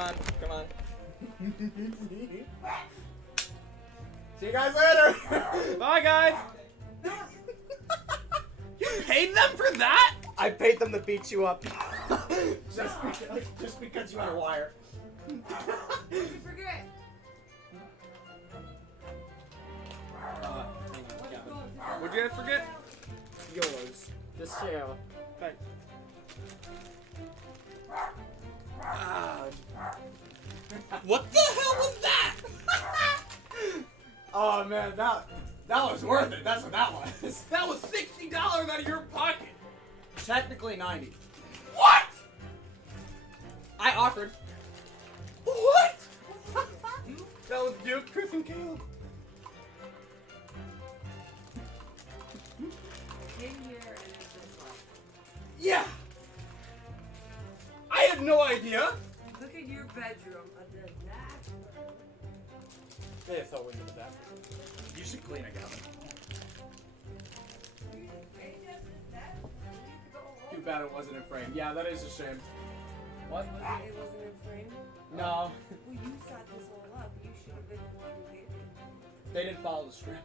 on. See you guys later. Bye, guys. You paid them for that? I paid them to beat you up. just because you had a wire. you forget. What'd you guys forget? Yours. Just share. Thanks. What the hell was that? Oh man, that was worth it. That's what that was. That was $60 out of your pocket. Technically 90. What? I offered. What? That was Duke, Chris, and Caleb. In here and it's this one. Yeah. I had no idea. Look at your bedroom. A disaster. They thought we did that. You should clean it, Gavin. Too bad it wasn't in frame. Yeah, that is a shame. What? It wasn't in frame? No, Well, you set this all up. You should have been the one who did it. they didn't follow the script.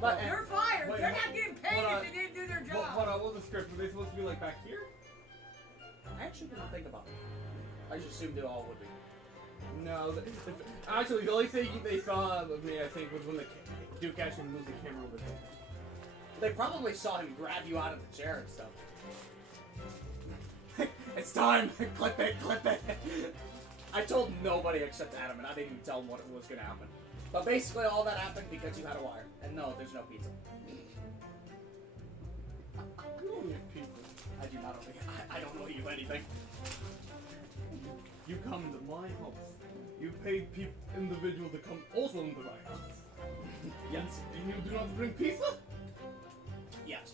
But You're fired. Wait, They're not getting paid hold on. if they didn't do their What, job. hold on, what was the script? Were they supposed to be like back here? I actually didn't think about it. I just assumed it all would be. No. Actually, the only thing they saw of me, I think, was when the Duke actually moved the camera over there. They probably saw him grab you out of the chair and stuff. It's time! Clip it! I told nobody except Adam, and I didn't even tell him what was gonna happen. But basically, all that happened because you had a wire. And no, there's no pizza. I do not owe you. I don't owe you anything. You come to my house. You paid individual to come also into my house. Yes. And you do not bring pizza? Yes.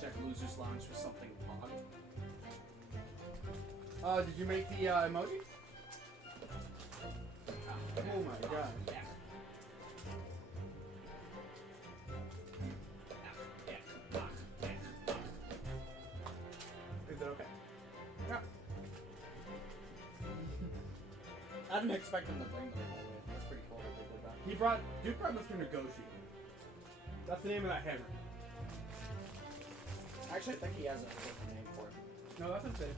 Check Loser's Lounge for something odd. Did you make the emoji? Oh my god. Yeah. Is it okay? Yeah. I didn't expect him to bring them. That's pretty cool that they did that. Duke brought Mr. Negotiator. That's the name of that hammer. I actually think he has a different name for it. No, that's insane.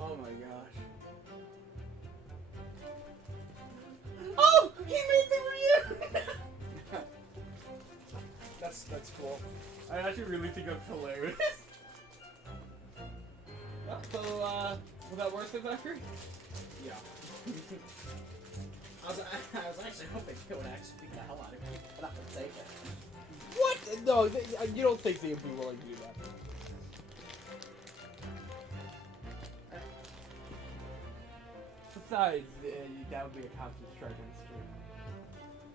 Oh my gosh. Oh! He made the Ryu! That's cool. I actually really think that's hilarious. So, was that worth it, Zachary? Yeah. I was actually hoping he would actually beat the hell out of me, but I would take it. What? No, you don't think they'd be willing to do that. Besides, that would be a constant strike on the street.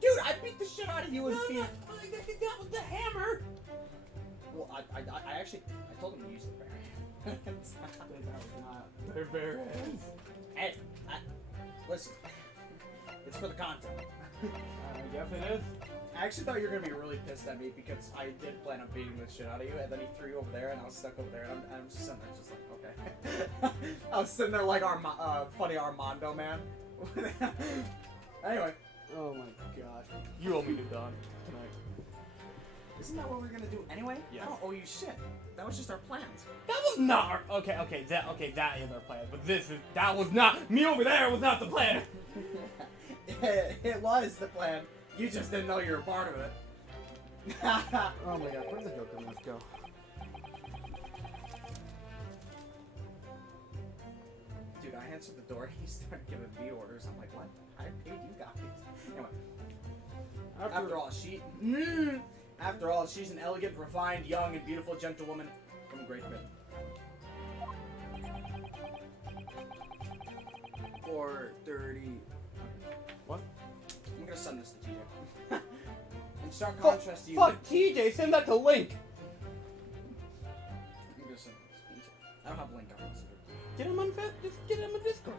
Dude, I beat the shit out of you in Phoenix. That was the hammer! Well, I actually, I told him to use the bear. That was not their bare hands. Hey, listen. It's for the content. I guess it is. I actually thought you were gonna be really pissed at me because I did plan on beating the shit out of you, and then he threw you over there, and I was stuck over there, and I'm just sitting there, just like, okay. I was sitting there like funny Armando man. Anyway. Oh my gosh. You owe me to Don tonight. Isn't that what we're gonna do anyway? Yes. I don't owe you shit. That was just our plans. That was not our, okay, that is our plan, but that was not, me over there was not the plan. It was the plan. You just didn't know you were part of it. Oh my god, where's the Joker? Let's go. Dude, I answered the door. He started giving me orders. I'm like, what? I paid you guys. Anyway. After all, she's an elegant, refined, young, and beautiful gentlewoman from Great Britain. For 30. What? I'm gonna send this to TJ. In stark contrast to you. Fuck TJ, send that to Link! I'm gonna send this to TJ. I don't have Link on Messenger. Get him on just get him on Discord.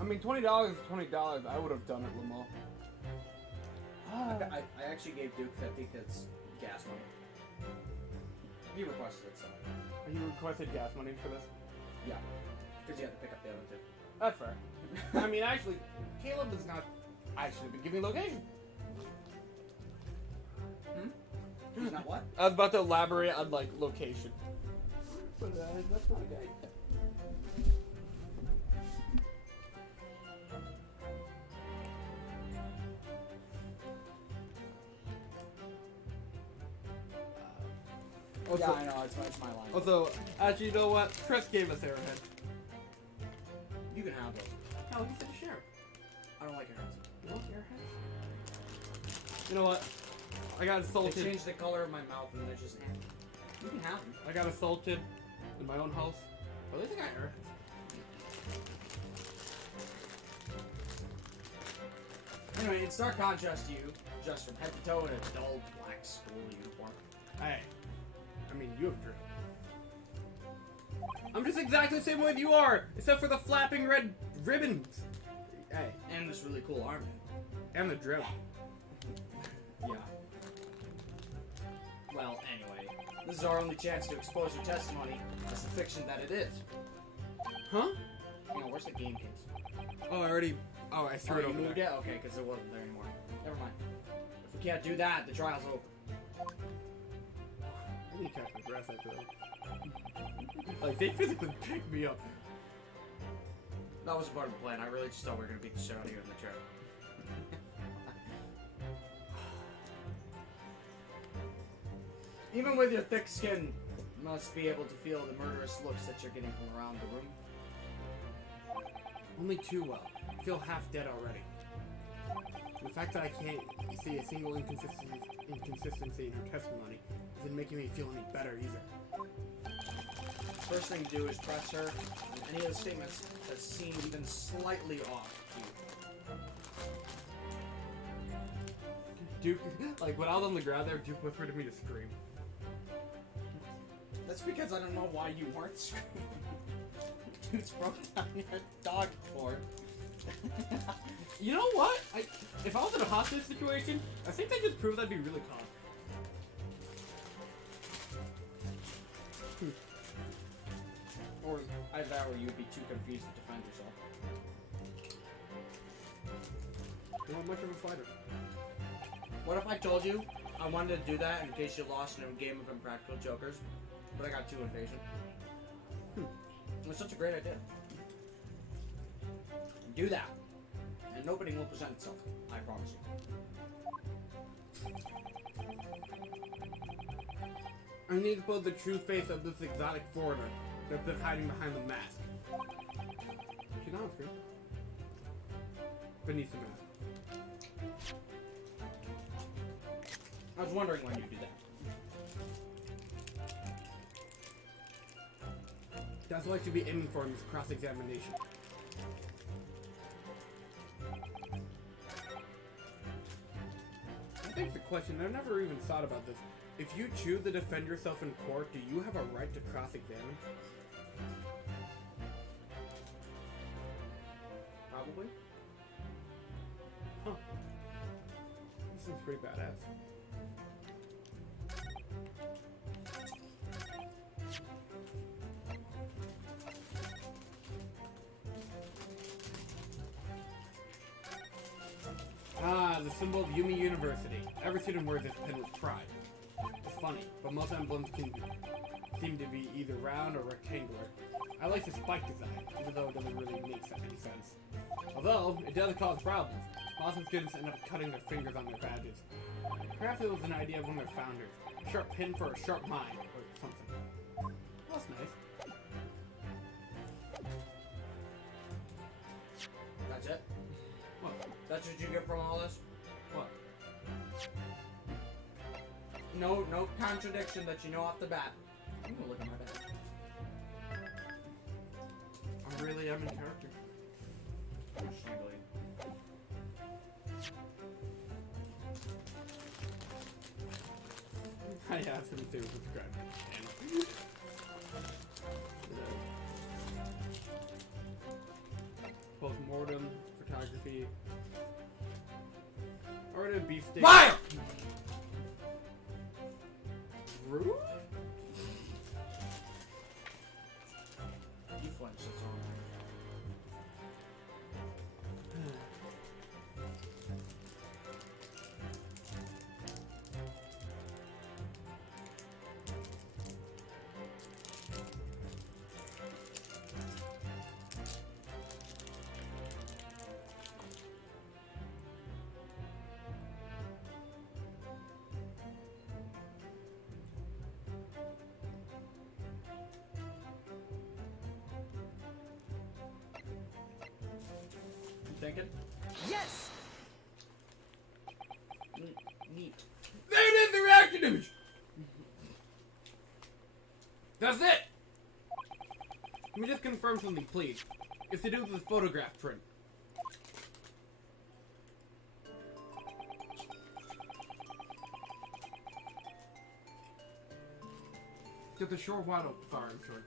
I mean, $20 is $20. I would have done it, Lamar. I actually gave Duke 50 because gas money. He requested it, so. You requested gas money for this? Yeah. Because you had to pick up the other two. That's fair. I mean, actually, Caleb does not actually be giving location. He's not what? I was about to elaborate on, like, location. But that's not a good idea. Yeah, I know, it's my line. Also, actually, you know what? Chris gave us Arrowhead. You can have those. No, he said to share. I don't like arrows. You want Arrowhead? You know what? I got They assaulted. changed the color of my mouth and they're just, you can have them. I got assaulted in my own house. But at least I got Arrowhead. Anyway, in stark contrast to you, just from head to toe in a dull black school uniform. Hey. I mean, you have drip. I'm just exactly the same way you are, except for the flapping red ribbons. Hey. And this really cool armband. And the drip. Yeah. Well, anyway, this is our only chance to expose your testimony as the fiction that it is. Huh? You know, where's the game case? Oh, I already... Oh, I threw it you over moved there. it? Okay, because it wasn't there anymore. Never mind. If we can't do that, the trial's over. I need to catch my breath after that. Like, they physically picked me up. That was part of the plan. I really just thought we were going to beat the shit out of you in the chair. Even with your thick skin, you must be able to feel the murderous looks that you're getting from around the room. Only too well. I feel half dead already. The fact that I can't see a single inconsistency in her testimony isn't making me feel any better either. First thing to do is press her on any of the statements that seem even slightly off to you. Duke, like, when I was on the ground there, Duke whispered to me to scream. That's because I don't know why you weren't screaming. Dude's broke down your dog floor. You know what? If I was in a hostage situation, I think that just proved I'd be really calm. Or either that or you'd be too confused to defend yourself. You're not much of a fighter. What if I told you I wanted to do that in case you lost in a game of Impractical Jokers, but I got too impatient? It was such a great idea. Do that, and nobody will present itself. I promise you. I need to put the true face of this exotic foreigner that's been hiding behind the mask. She's not on screen. Beneath the mask. I was wondering when you did that. That's what I should be aiming for in this cross-examination. I think the question, I've never even thought about this. If you choose to defend yourself in court, do you have a right to cross-examine? Probably. Huh. This seems pretty badass. Ah, the symbol of Yumi University. Every student wears this pin with pride. It's funny, but most emblems seem to be either round or rectangular. I like the spike design, even though it doesn't really make any sense. Although, it does cause problems. Lots of students end up cutting their fingers on their badges. Perhaps it was an idea of one of their founders. A sharp pin for a sharp mind, or something. That's nice. That's it? What? That's what you get from all this? What? No contradiction that you know off the bat. I'm gonna look at my badge. I really am in character. I have some to subscribe to the channel. Post-mortem, photography. Or a beefsteak. Fire! Rude? You flinched, that's all. Thinking? Yes! Neat. There it is, the reaction image! That's it! Let me just confirm something, please. It's to do with the photograph print. Just a short while. Sorry, I'm sorry.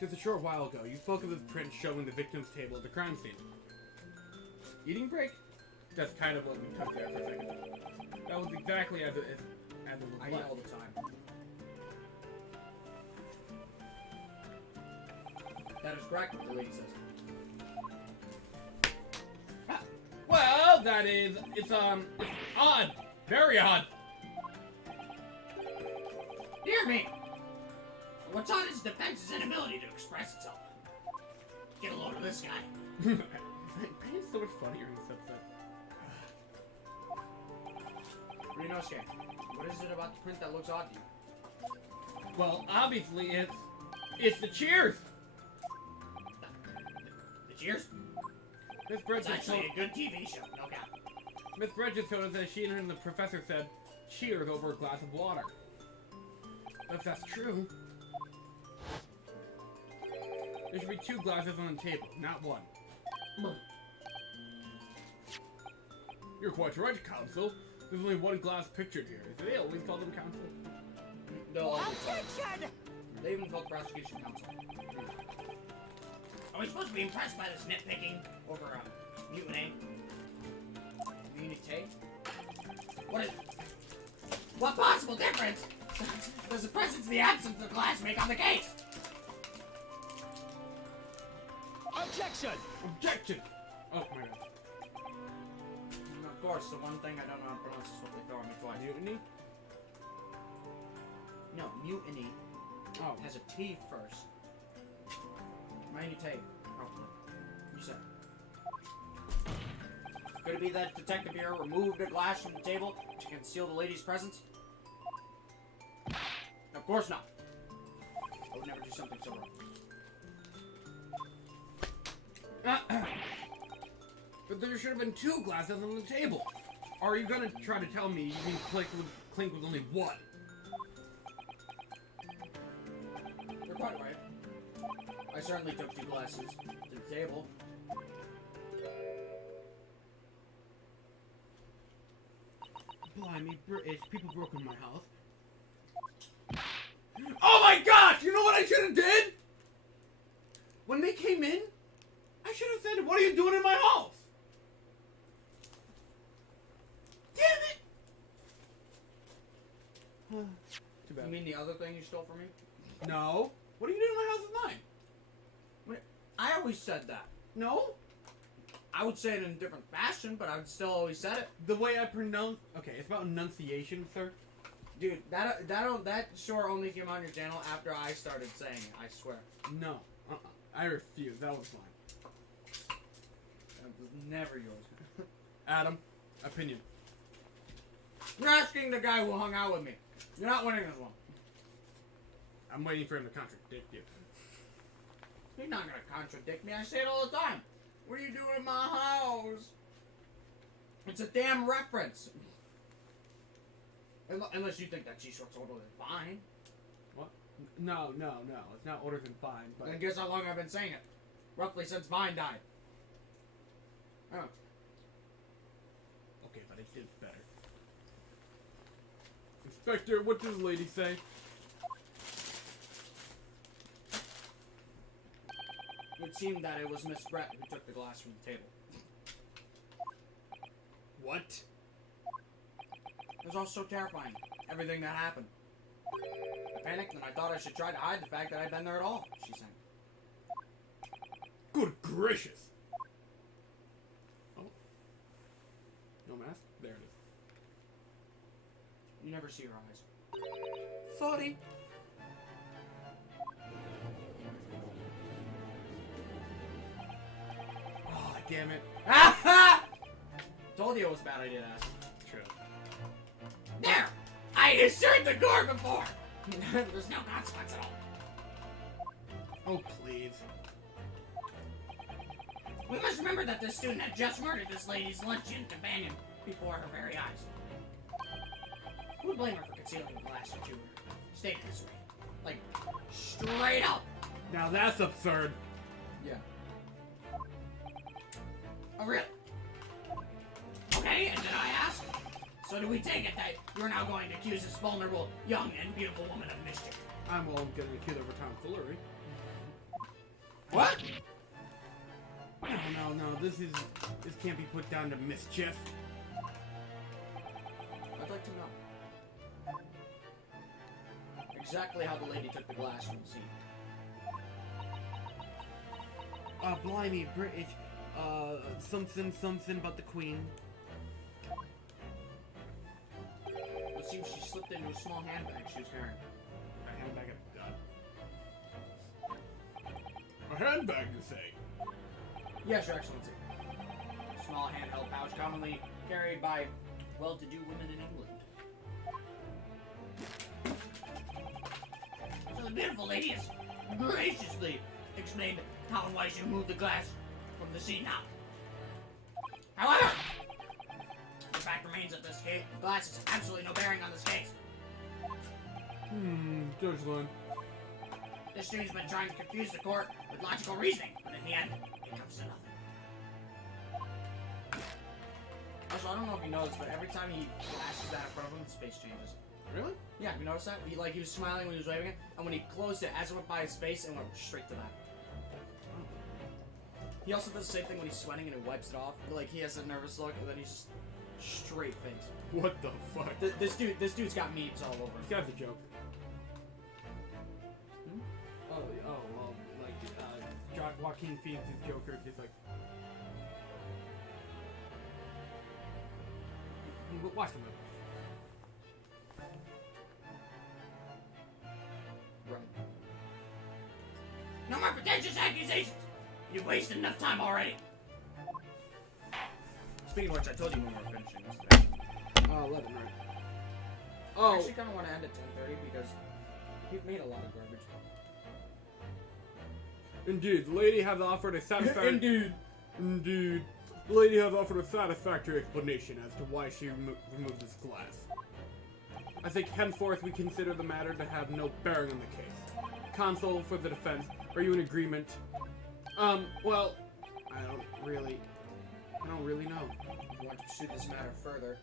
Just a short while ago, you spoke of this print showing the victim's table at the crime scene. Eating break? That's kind of what we took there for a second. That was exactly as it was I eat left. all the time. That is correct, what the lady says. Well, that is, it's odd. Very odd. Dear me! What's on his defense is inability to express itself. Get a load of this guy. Pain is so much funnier in this episode. Ryunosuke, what is it about the print that looks odd to you? Well, obviously it's the cheers. The cheers? Miss It's Bridges actually a good TV show, no doubt. Miss Bridges told us that she and the professor said cheers over a glass of water. If that's true, there should be 2 glasses on the table, not 1. You're quite right, Counsel. There's only 1 glass pictured here. Do they always call them Counsel? No, Objection! they even called prosecution counsel. Are we supposed to be impressed by this nitpicking over mutiny? Unite? What possible difference does the presence of the absence of glass make on the case? Objection! Objection! Oh my god. Of course, the one thing I don't know how to pronounce is what they throw at me twice. Mutiny? No, mutiny Oh. has a T first. Minute. Probably. You said. Could it be that Detective here removed a glass from the table to conceal the lady's presence? Of course not. I would never do something so wrong. But there should have been 2 glasses on the table. Or are you gonna try to tell me you can clink with only 1? You're quite right. I certainly took 2 glasses to the table. Blimey, British people broke in my house. Oh my gosh! You know what I should have did? When they came in, I should have said, "What are you doing in my house?" Damn it! Too bad. You mean the other thing you stole from me? No. What are you doing in my house with mine? I always said that. No. I would say it in a different fashion, but I would still always said it. The way I pronounce. Okay, it's about enunciation, sir. Dude, that sure only came on your channel after I started saying it, I swear. No. I refuse. That was mine. That was never yours. Adam, opinion. You're asking the guy who hung out with me. You're not winning this one. I'm waiting for him to contradict you. He's not gonna contradict me. I say it all the time. What are you doing in my house? It's a damn reference. Unless you think that G-Short's older than fine. What? No. It's not older than fine, but... Then guess how long I've been saying it? Roughly since mine died. Oh. Okay, but it did better. Inspector, what does the lady say? It seemed that it was Miss Brett who took the glass from the table. What? It was all so terrifying. Everything that happened. I panicked and I thought I should try to hide the fact that I'd been there at all, she said. Good gracious! Oh. No mask? There it is. You never see her eyes. Sorry. Oh, damn it. Told you it was a bad idea to ask. True. There! I assured the door before! There's no consequence at all. Oh, please. We must remember that this student had just murdered this lady's luncheon companion before her very eyes. Who would blame her for concealing the glass or two? State it this way. Like, straight up! Now that's absurd. Yeah. Oh, really? Okay, and did I ask? So do we take it that you're now going to accuse this vulnerable, young, and beautiful woman of mischief? I'm gonna accuse her of tomfoolery. What? No, this can't be put down to mischief. I'd like to know exactly how the lady took the glass from the scene. Blimey, British, something about the Queen. It seems she slipped into a small handbag she was carrying. A handbag of a handbag, you say? Yes, Your Excellency. Small handheld pouch commonly carried by well-to-do women in England. So the beautiful lady has graciously explained how and why she moved the glass from the scene now. However, the fact remains that this case, the glass has absolutely no bearing on this case. Judge Lynn. This student's been trying to confuse the court with logical reasoning, but in the end, it comes to nothing. Also, I don't know if you noticed, but every time he flashes that in front of him, his face changes. Really? Yeah, you noticed that? He was smiling when he was waving it, and when he closed it, as it went by his face, it went straight to that. He also does the same thing when he's sweating and he wipes it off. Like, he has a nervous look, and then he's just straight face. What the fuck? This dude's got memes all over. This guy's a joke. Well, like, Joaquin Phoenix's Joker, just like... Watch the movie. Right. No more pretentious accusations! You've wasted enough time already. Speaking of which, I told you when we were finishing yesterday. 11, right? I Oh, actually kind of want to end at 10:30 because we've made a lot of garbage. indeed. The lady has offered a satisfactory... Indeed. Indeed. The lady has offered a satisfactory explanation as to why she removed this glass. I think henceforth we consider the matter to have no bearing on the case. Counsel for the defense, are you in agreement? Well, I don't really know. If you want to pursue this matter further,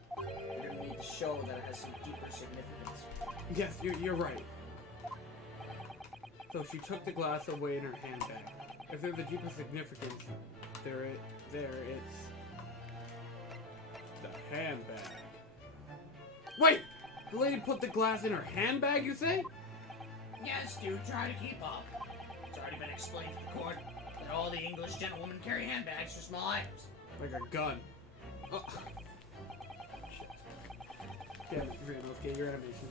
you're going to need to show that it has some deeper significance. Yes, you're right. So she took the glass away in her handbag. If there's a deeper significance, it's the handbag. Wait! The lady put the glass in her handbag, you say? Yes, dude, try to keep up. It's already been explained to the court that all the English gentlewomen carry handbags for small items. Like a gun. Oh. Shit. Damn it, Ryunosuke, your animation.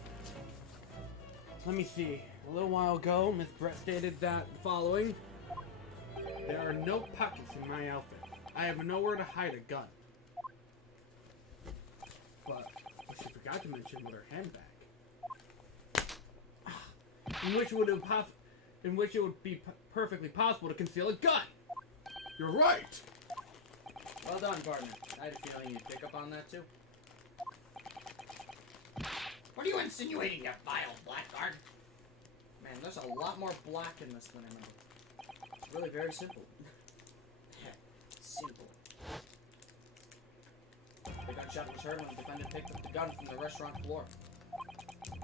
Let me see. A little while ago, Miss Brett stated that the following. There are no pockets in my outfit. I have nowhere to hide a gun. But what she forgot to mention was her handbag. In which it would be perfectly possible to conceal a gun. You're right. Well done, partner. I had a feeling you'd pick up on that too. What are you insinuating, you vile blackguard? Man, there's a lot more black in this than I remember. It's really very simple. Simple. The gunshot was heard when the defendant picked up the gun from the restaurant floor.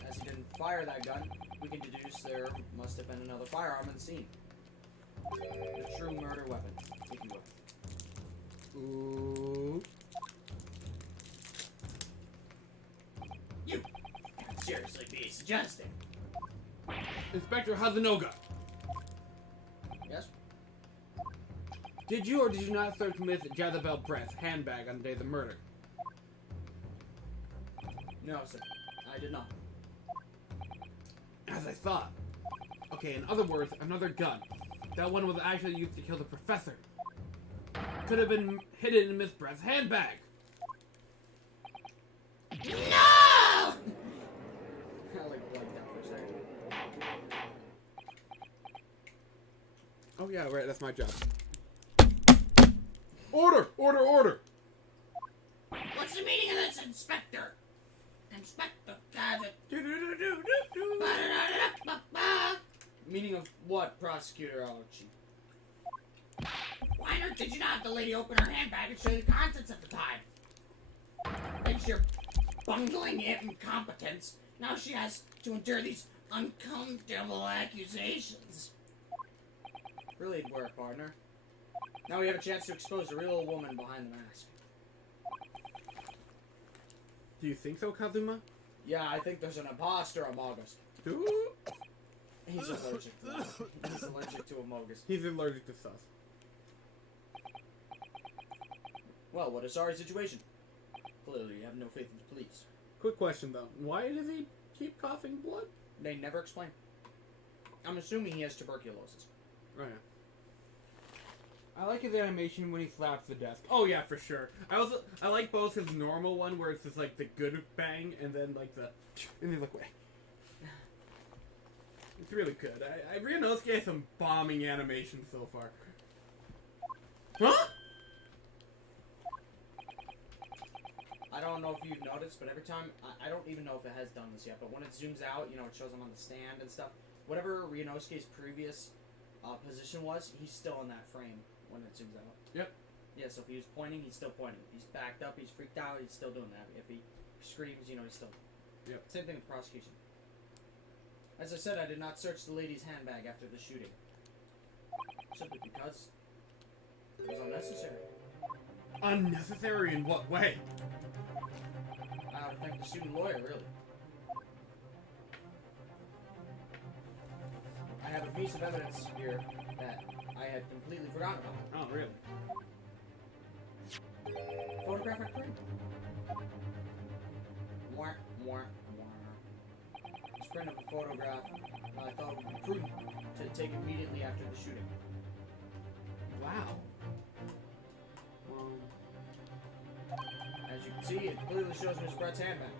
As he didn't fire that gun, we can deduce there must have been another firearm on the scene. The true murder weapon, if you will. Ooh. You can't seriously be suggesting. Inspector Hazunoga, Yes? did you or did you not search Miss Jezebel Brett's handbag on the day of the murder? No, sir. I did not. As I thought. Okay, in other words, another gun. That one was actually used to kill the professor. Could have been hidden in Miss Brett's handbag. No! I like blanked out for a second. Oh yeah, right, that's my job. Order! Order! Order! What's the meaning of this, Inspector? Inspector Gadget. Meaning of what, Prosecutor Archie? Why did you not have the lady open her handbag and show you the contents at the time? Thanks to your bungling incompetence, now she has to endure these uncomfortable accusations. Really it'd work, partner. Now we have a chance to expose the real woman behind the mask. Do you think so, Kazuma? Yeah, I think there's an imposter among us. Ooh. He's allergic to that. He's allergic to Amogus. He's allergic to sus. Well, what a sorry situation. Clearly, you have no faith in the police. Quick question though. Why does he keep coughing blood? They never explain. I'm assuming he has tuberculosis. Oh yeah. I like his animation when he slaps the desk. Oh yeah, for sure. I like both his normal one where it's just like the good bang and then like the and then look away. It's really good. Ryunosuke has some bombing animations so far. Huh? I don't know if you've noticed, but every time, I don't even know if it has done this yet, but when it zooms out, you know, it shows him on the stand and stuff. Whatever Ryunosuke's previous position was, he's still in that frame when it zooms out. Yep. Yeah, so if he was pointing, he's still pointing. If he's backed up, he's freaked out, he's still doing that. If he screams, you know, he's still... Yep. Same thing with prosecution. As I said, I did not search the lady's handbag after the shooting. Simply because it was unnecessary. Unnecessary in what way? I ought to thank the student lawyer, really. I have a piece of evidence here that I had completely forgotten about. Oh, really? Photographic print. Mwah, mwah, mwah. This print of a photograph I thought would be prudent to take immediately after the shooting. Wow. As you can see, it clearly shows Miss Brett's handbag.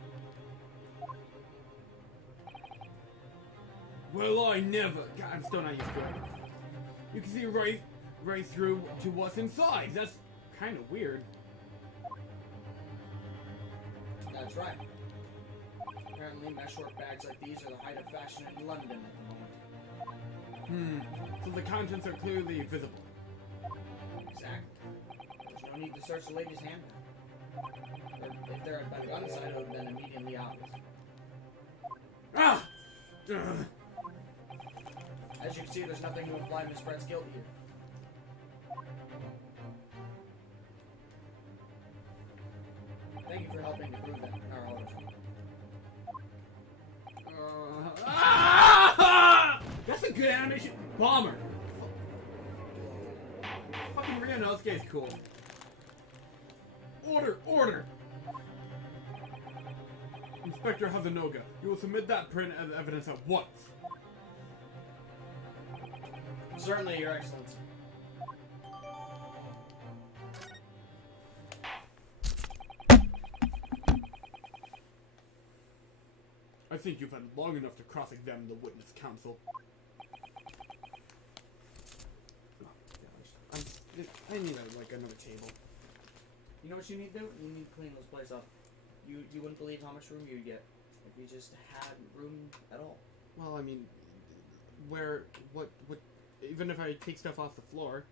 Well, I never. God, I'm still not used to it. You can see right through to what's inside. That's kind of weird. That's right. Apparently, mesh work bags like these are the height of fashion in London at the moment. So the contents are clearly visible. Exactly. There's no need to search the lady's handbag. If there had been a gun inside, it would have been immediately obvious. Ah! Ugh. As you can see, there's nothing to imply Miss Brett's guilty here. Thank you for helping to prove that, Naruhodo. That's a good animation. Bomber. Fucking Ryunosuke is cool. Order, order. Inspector Hazanoga, you will submit that print as evidence at once. Certainly, Your Excellency. I think you've had long enough to cross-examine the witness counsel. Oh, gosh. I need another table. You know what you need to do? You need to clean this place up. You wouldn't believe how much room you'd get if you just had room at all. Well, I mean, what, even if I take stuff off the floor,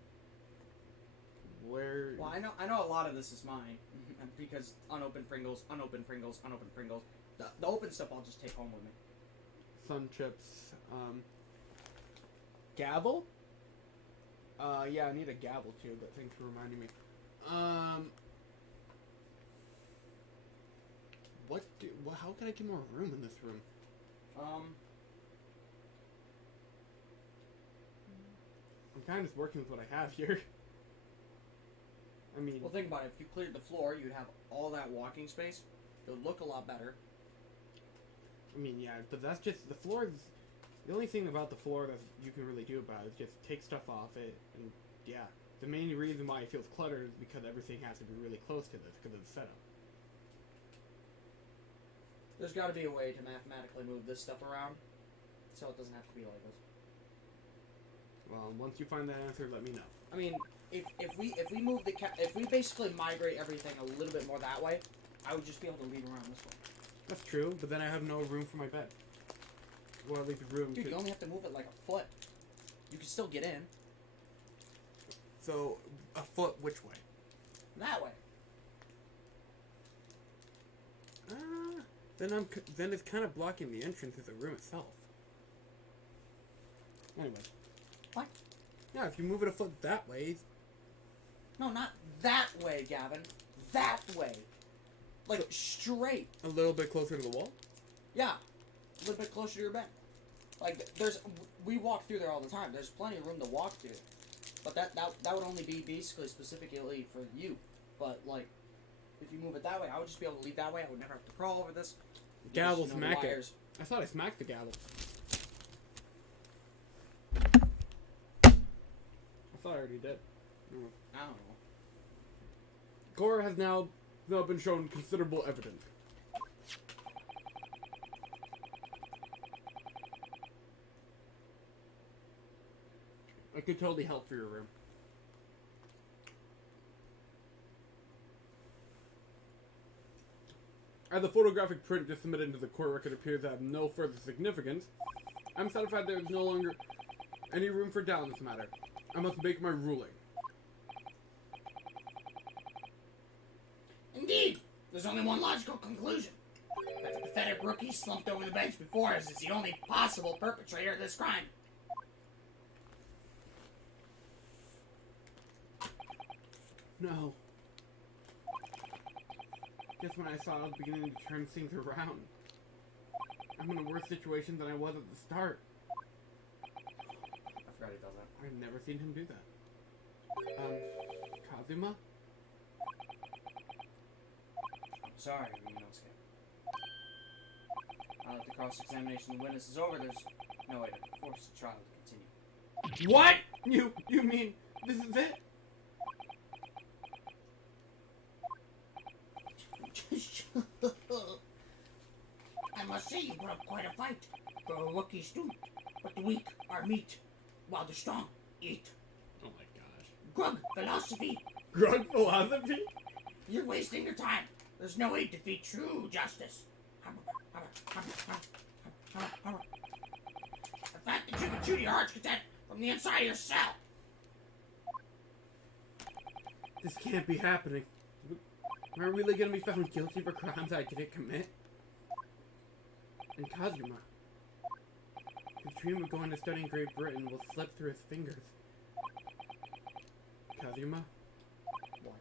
where... Well, I know a lot of this is mine, because unopened Pringles, unopened Pringles, unopened Pringles. The open stuff I'll just take home with me. Sun chips, gavel? Yeah, I need a gavel too, but thanks for reminding me. How can I get more room in this room? I'm kind of just working with what I have here. I mean... Well, think about it. If you cleared the floor, you'd have all that walking space. It would look a lot better. I mean, yeah, but that's just... The floor is... The only thing about the floor that you can really do about it is just take stuff off it, and yeah. The main reason why it feels cluttered is because everything has to be really close to this, because of the setup. There's got to be a way to mathematically move this stuff around, so it doesn't have to be like this. Well, once you find that answer, let me know. I mean, if we move if we basically migrate everything a little bit more that way, I would just be able to leave around this way. That's true, but then I have no room for my bed. Well, at least room. Dude, you only have to move it like a foot. You can still get in. So, a foot which way? That way. Then it's kind of blocking the entrance to the room itself. Anyway. What? Yeah, if you move it a foot that way. No, not that way, Gavin. That way. Like, straight. A little bit closer to the wall? Yeah. A little bit closer to your bed. Like, we walk through there all the time. There's plenty of room to walk through. But that would only be basically specifically for you. But, like, if you move it that way, I would just be able to leave that way. I would never have to crawl over this. Gavel, Just, smack it. wires. I thought I smacked the gavel. I thought I already did. I don't know. Gore has now been shown considerable evidence. I could totally help for your room. As the photographic print just submitted into the court record appears to have no further significance, I'm satisfied there is no longer any room for doubt in this matter. I must make my ruling. Indeed, there's only one logical conclusion. That the pathetic rookie slumped over the bench before us is the only possible perpetrator of this crime. No. Just when I saw I was beginning to turn things around. I'm in a worse situation than I was at the start. I forgot he does that. I've never seen him do that. Kazuma? I'm sorry, Ryunosuke. Now that the cross-examination of the witness is over, there's no way to force the trial to continue. What? You mean this is it? I must say you put up quite a fight for a rookie student. But the weak are meat, while the strong eat. Oh my gosh. Grug, philosophy, Drug philosophy? You're wasting your time. There's no way to defeat true justice. The fact that you can chew your heart's content from the inside of your cell. This can't be happening. Am I really gonna be found guilty for crimes I didn't commit? And Kazuma, his dream of going to study in Great Britain will slip through his fingers. Kazuma? What?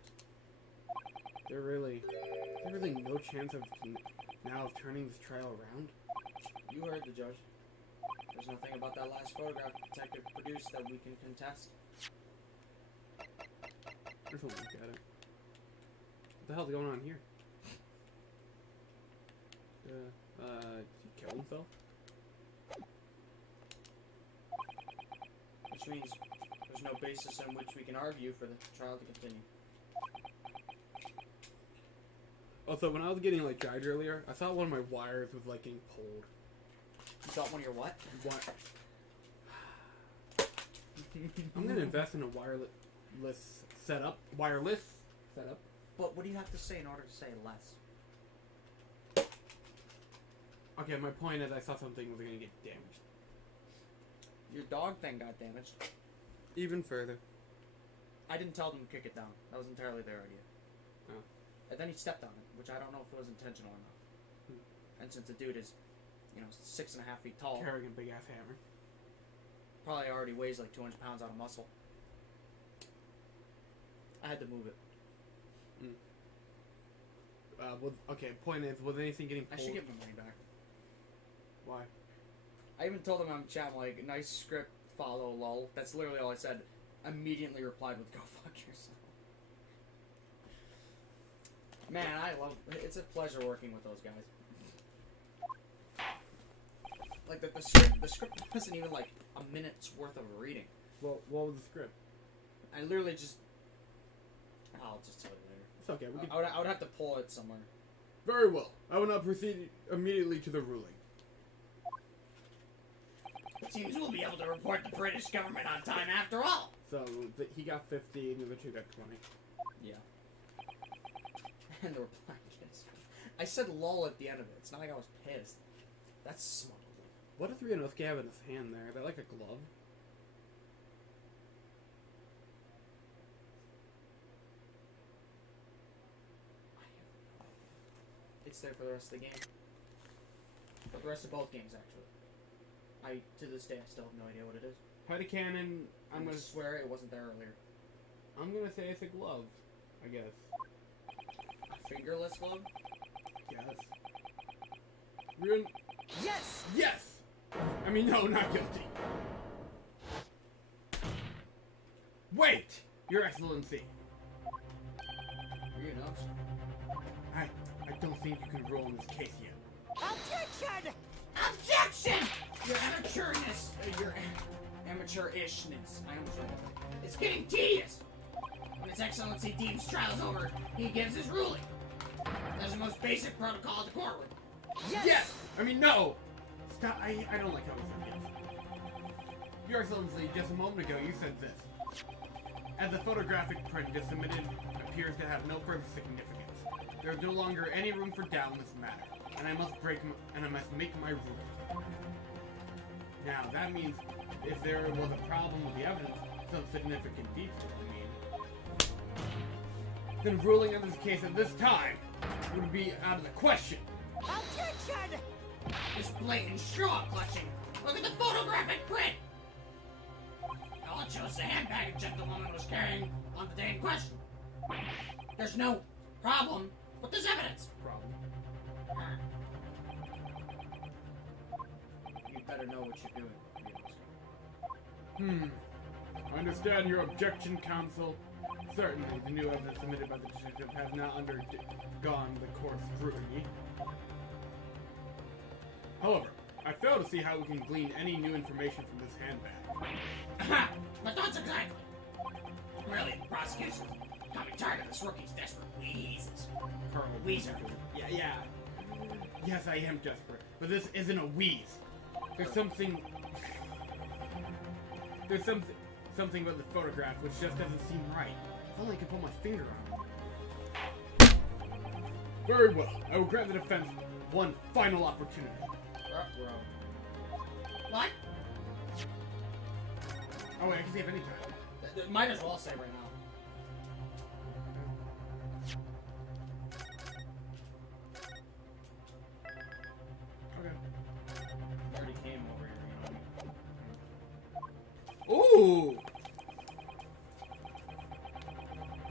There's really no chance of now of turning this trial around? You heard the judge. There's nothing about that last photograph the detective produced that we can contest. There's a look at it. What the hell's going on here? Did he kill himself? Which means there's no basis on which we can argue for the trial to continue. Also, when I was getting like dried earlier, I thought one of my wires was like getting pulled. You thought one of your what? I'm gonna invest in a wireless setup. Wireless setup. But what do you have to say in order to say less? Okay, my point is I thought something was gonna get damaged. Your dog thing got damaged. Even further. I didn't tell them to kick it down. That was entirely their idea. Oh. And then he stepped on it, which I don't know if it was intentional or not. And since the dude is, 6.5 feet tall, Carrying a big ass hammer. probably already weighs like 200 pounds out of muscle. I had to move it. Okay, point is, was anything getting I pulled? should get my money back. Why? I even told him on chat, like, nice script, follow, lol. That's literally all I said. Immediately replied with, go fuck yourself. Man, it's a pleasure working with those guys. Like, the script wasn't even like a minute's worth of reading. Well, what was the script? I literally just... I'll just tell you later. It's okay. We can... I would have to pull it somewhere. Very well. I will now proceed immediately to the ruling. It seems we'll be able to report the British government on time after all. So, he got 50 and the other two got 20. Yeah. And the reply is... I said lol at the end of it. It's not like I was pissed. That's smuggled. What does Ryunosuke have in his hand there? Is that like a glove? It's there for the rest of the game. For the rest of both games, actually. To this day, I still have no idea what it is. Cannon. I'm gonna swear it wasn't there earlier. I'm gonna say it's a glove. I guess. A fingerless glove? Yes. Yes! Yes! I mean, no, not guilty. Wait! Your Excellency. I don't think you can rule in this case yet. Objection! Objection! Your amateur-ishness. I almost read that. It's getting tedious. When His Excellency deems trial's over, he gives his ruling. That's the most basic protocol of the courtroom. Yes! I mean, no! Stop. I don't like how he said yes. Your Excellency, just a moment ago you said this. As the photographic print just submitted appears to have no further significance, there is no longer any room for doubt in this matter, and I must make my ruling. Now, that means if there was a problem with the evidence, some significant detail, then ruling on this case at this time would be out of the question. Objection! This blatant straw clutching. Look at the photographic print. All it shows the handbag a gentlewoman was carrying on the day in question. There's no problem with this evidence. Problem. You better know what you're doing. I understand your objection, counsel. Certainly, the new evidence submitted by the detective has not undergone the court's scrutiny. However, I fail to see how we can glean any new information from this handbag. Aha! My thoughts exactly. Really, the prosecution got me tired of this rookie's desperate wheezes. Colonel Weezer. Yeah. Yes, I am desperate, but this isn't a wheeze. There's something about the photograph which just doesn't seem right. only I could put my finger on it. Very well. I will grant the defense one final opportunity. What? Oh wait, I can save any time. Might as well say right now. Okay. I already came over here, Ooh!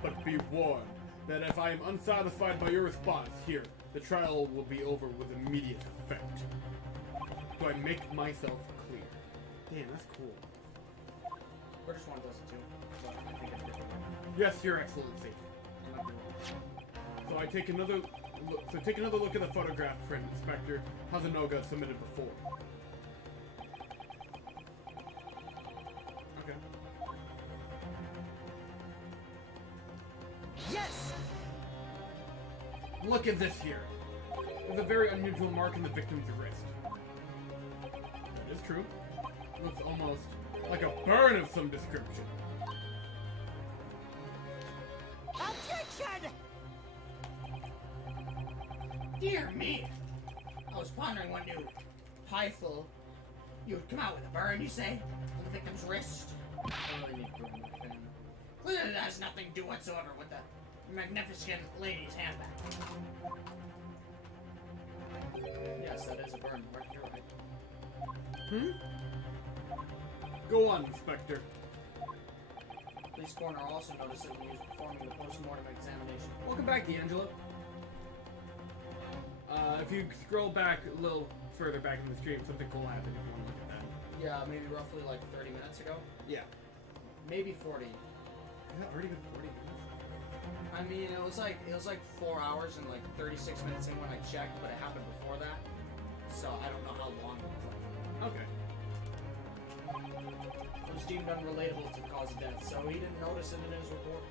But be warned that if I am unsatisfied by your response here, the trial will be over with immediate effect. Do I make myself clear? Damn, that's cool. British one does it too. But I think it's different. Yes, Your Excellency. I might be wrong. So I take another look. So take another look at the photograph print Inspector Hazanoga submitted before. Okay. Yes! Look at this here. There's a very unusual mark in the victim's wrist. That is true. Looks almost like a burn of some description. Objection! Dear me! I was pondering what new title you would come out with. A burn, you say? On the victim's wrist? I really need to go in my fan. Clearly that has nothing to do whatsoever with the magnificent lady's handbag. Yes, that is a burn. Mark, you're right. Hmm? Go on, Inspector. Police coroner also noticed that when he was performing the post-mortem examination. Welcome back, D'Angelo. If you scroll back a little further back in the stream, something cool happened if you want to look at that. Yeah, maybe roughly like 30 minutes ago. Yeah. Maybe 40. Has that already been 40 minutes? I mean, it was like 4 hours and like 36 minutes in when I checked, but it happened before that. So I don't know how long it was. Okay. It was deemed unrelatable to the cause of death, so he didn't notice it in his report.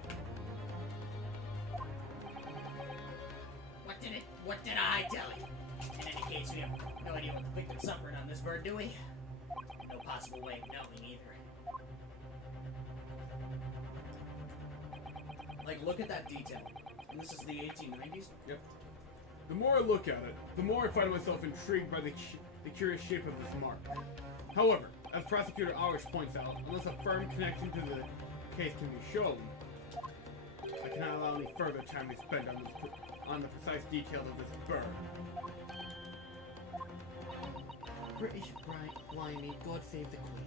What did I tell you? In any case, we have no idea what the victim suffered on this bird, do we? No possible way of knowing either. Like, look at that detail. And this is the 1890s? Yep. The more I look at it, the more I find myself intrigued by the curious shape of this mark. However, as Prosecutor Irish points out, unless a firm connection to the case can be shown, I cannot allow any further time to be spent on the precise details of this bird. British blimey, God save the Queen.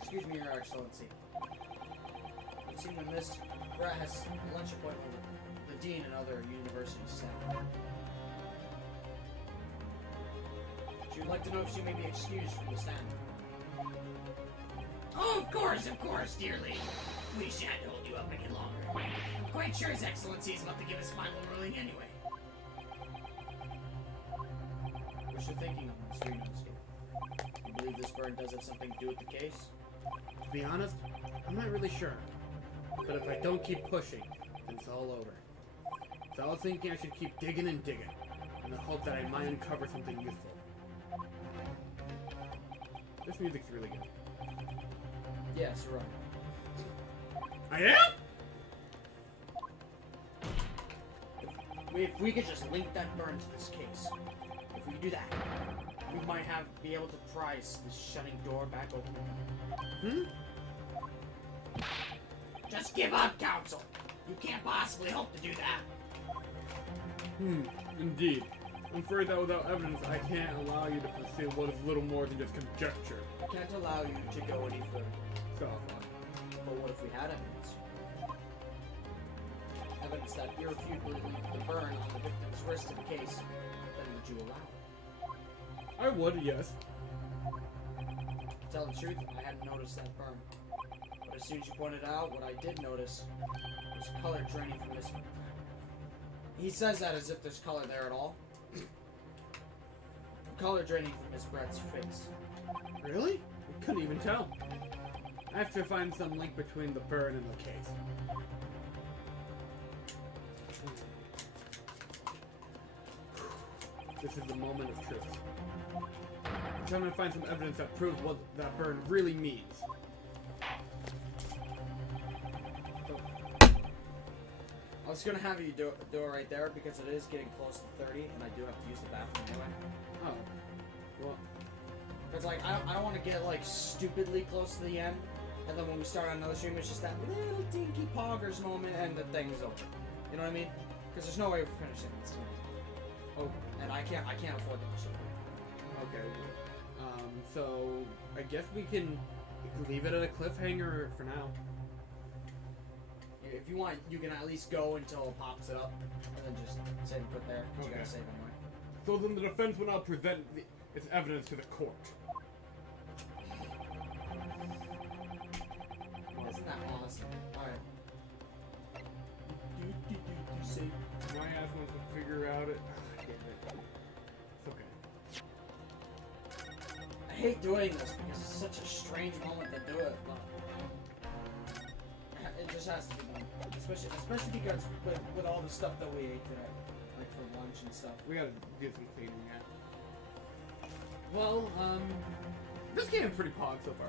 Excuse me, Your Excellency. It seems when Miss Brett has a lunch appointment with the Dean and other university staff. She would like to know if she may be excused from the stand. Oh, of course, dear lady. We shan't hold you up any longer. I'm quite sure His Excellency is about to give his final ruling anyway. What's your thinking on this, Ryunosuke? You believe this burn does have something to do with the case? To be honest, I'm not really sure. But if I don't keep pushing, then it's all over. So I was thinking I should keep digging and digging, in the hope that I might uncover something useful. This music's really good. Yes, you're right. I am? If we could just link that burn to this case, if we do that, we might be able to prise this shutting door back open. Just give up, counsel. You can't possibly hope to do that. Indeed. I'm afraid that without evidence, I can't allow you to pursue what is little more than just conjecture. I can't allow you to go any further. So, But what if we had evidence? Evidence that irrefutably linked the burn on the victim's wrist to the case, then would you allow it? I would, yes. To tell the truth, I hadn't noticed that burn. But as soon as you pointed it out, what I did notice was color draining from this. He says that as if there's color there at all. Color draining from Miss Brett's face. Really? I couldn't even tell. I have to find some link between the burn and the case. This is the moment of truth. I'm trying to find some evidence that proves what that burn really means. I was gonna have you do it right there because it is getting close to 30, and I do have to use the bathroom anyway. Oh. Well, It's like I don't want to get like stupidly close to the end, and then when we start on another stream, it's just that little dinky poggers moment, and the thing's over. You know what I mean? Because there's no way we're finishing this tonight. Oh, and I can't afford to push it. okay. So I guess we can leave it at a cliffhanger for now. If you want, you can at least go until it pops it up, and then just save and put there. 'Cause you gotta Okay. save anyway. So then the defense will now present its evidence to the court. Isn't that awesome? Alright. Save. My ass wants to figure out it. Damn it. It's okay. I hate doing this because it's such a strange moment to do it, but it just has to be done. Especially because with all the stuff that we ate today, like for lunch and stuff. We gotta do some cleaning, yeah. Well, this game is pretty pog so far.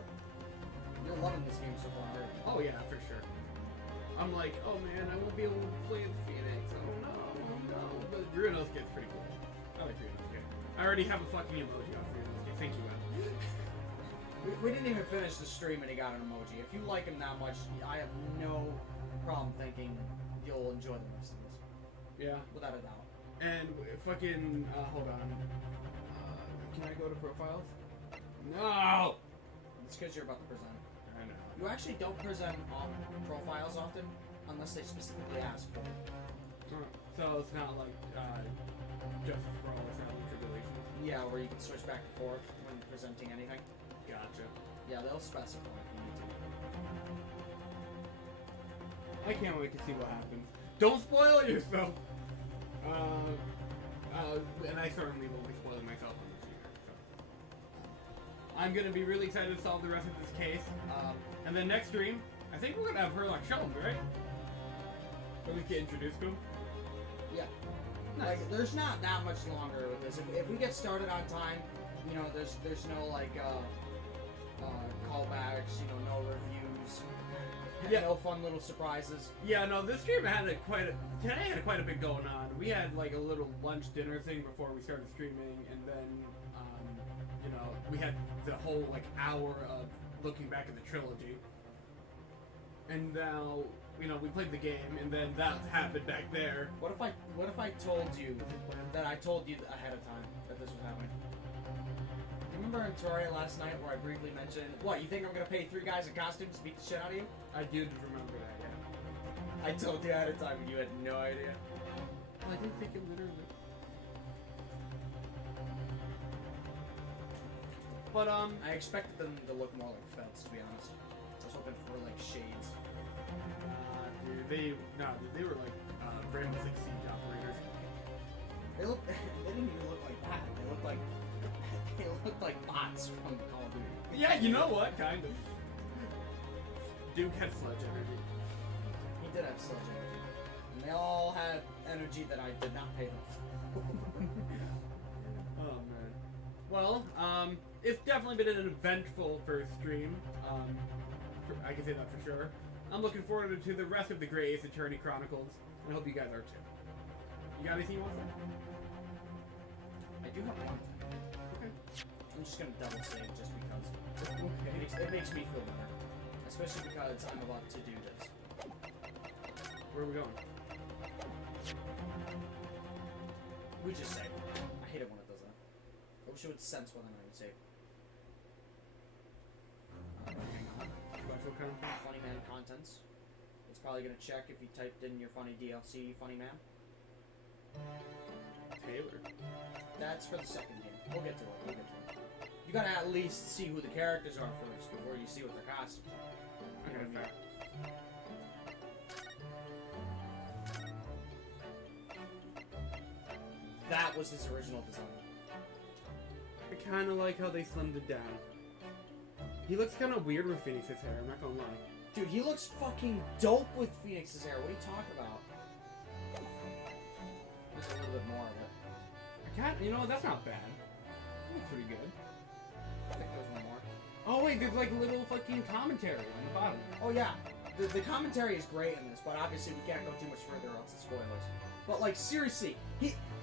You're loving this game so far, aren't you? Oh yeah, for sure. I'm like, oh man, I won't be able to play in Phoenix. Oh no. But Ryunosuke is pretty cool. I like Ryunosuke. I already have a fucking emoji off Ryunosuke. Thank you, Em. We didn't even finish the stream and he got an emoji. If you like him that much, I have no problem thinking you'll enjoy the rest of this. Yeah. Without a doubt. And fucking, hold on. Can I go to profiles? No! It's because you're about to present. I know. You actually don't present profiles often unless they specifically ask for it. So it's not like, Justice for All, it's not like Tribulation. Yeah, where you can switch back and forth when presenting anything. Gotcha. Yeah, they'll specify if you need to. I can't wait to see what happens. Don't spoil yourself! And I certainly won't be spoiling myself on this either, so. I'm gonna be really excited to solve the rest of this case. And then next stream, I think we're gonna have her like show him, right? Or we get introduced to him. Yeah. Nice. Like, there's not that much longer with this. If we get started on time, you know, there's no like callbacks, you know, no reviews, Yeah. no fun little surprises. Yeah, no, this stream had today had quite a bit going on. We had like a little lunch dinner thing before we started streaming, and then, you know, we had the whole like hour of looking back at the trilogy. And now, you know, we played the game, and then that happened back there. What if I told you that I told you ahead of time that this was happening? You remember in Terraria last night where I briefly mentioned, what, you think I'm gonna pay 3 guys in costumes to beat the shit out of you? I did remember that, yeah. I told you ahead of time and you had no idea. I didn't take it literally. But, I expected them to look more like feds, to be honest. I was hoping for like shades. dude, they were like, random like siege operators. They didn't even look like that. They looked like bots from Call of Duty. Yeah, you know what? Kind of. Duke had sludge energy. He did have sludge energy. And they all had energy that I did not pay them for. Oh man. Well, it's definitely been an eventful first stream. I can say that for sure. I'm looking forward to the rest of the Grey Ace Attorney Chronicles, and I hope you guys are too. You got anything you want to say? I do have one thing. Okay. I'm just gonna double save just because. Okay. It makes me feel better. Especially because I'm about to do this. Where are we going? We just save. I hate it when it does that. I wish it would sense whether or not you save. Hang on. Special content? Funny Man contents. It's probably gonna check if you typed in your funny DLC, Funny Man. Taylor. That's for the second game. We'll get to it. You gotta at least see who the characters are first before you see what their costumes are. Okay, fair. That was his original design. I kind of like how they slimmed it down. He looks kind of weird with Phoenix's hair, I'm not gonna lie. Dude, he looks fucking dope with Phoenix's hair. What are you talking about? Just a little bit more of it. You know, that's not bad. That's pretty good. I think there's one more. Oh wait, there's like little fucking commentary on the bottom. Oh yeah, the commentary is great in this, but obviously we can't go too much further or else it's spoilers. But like seriously,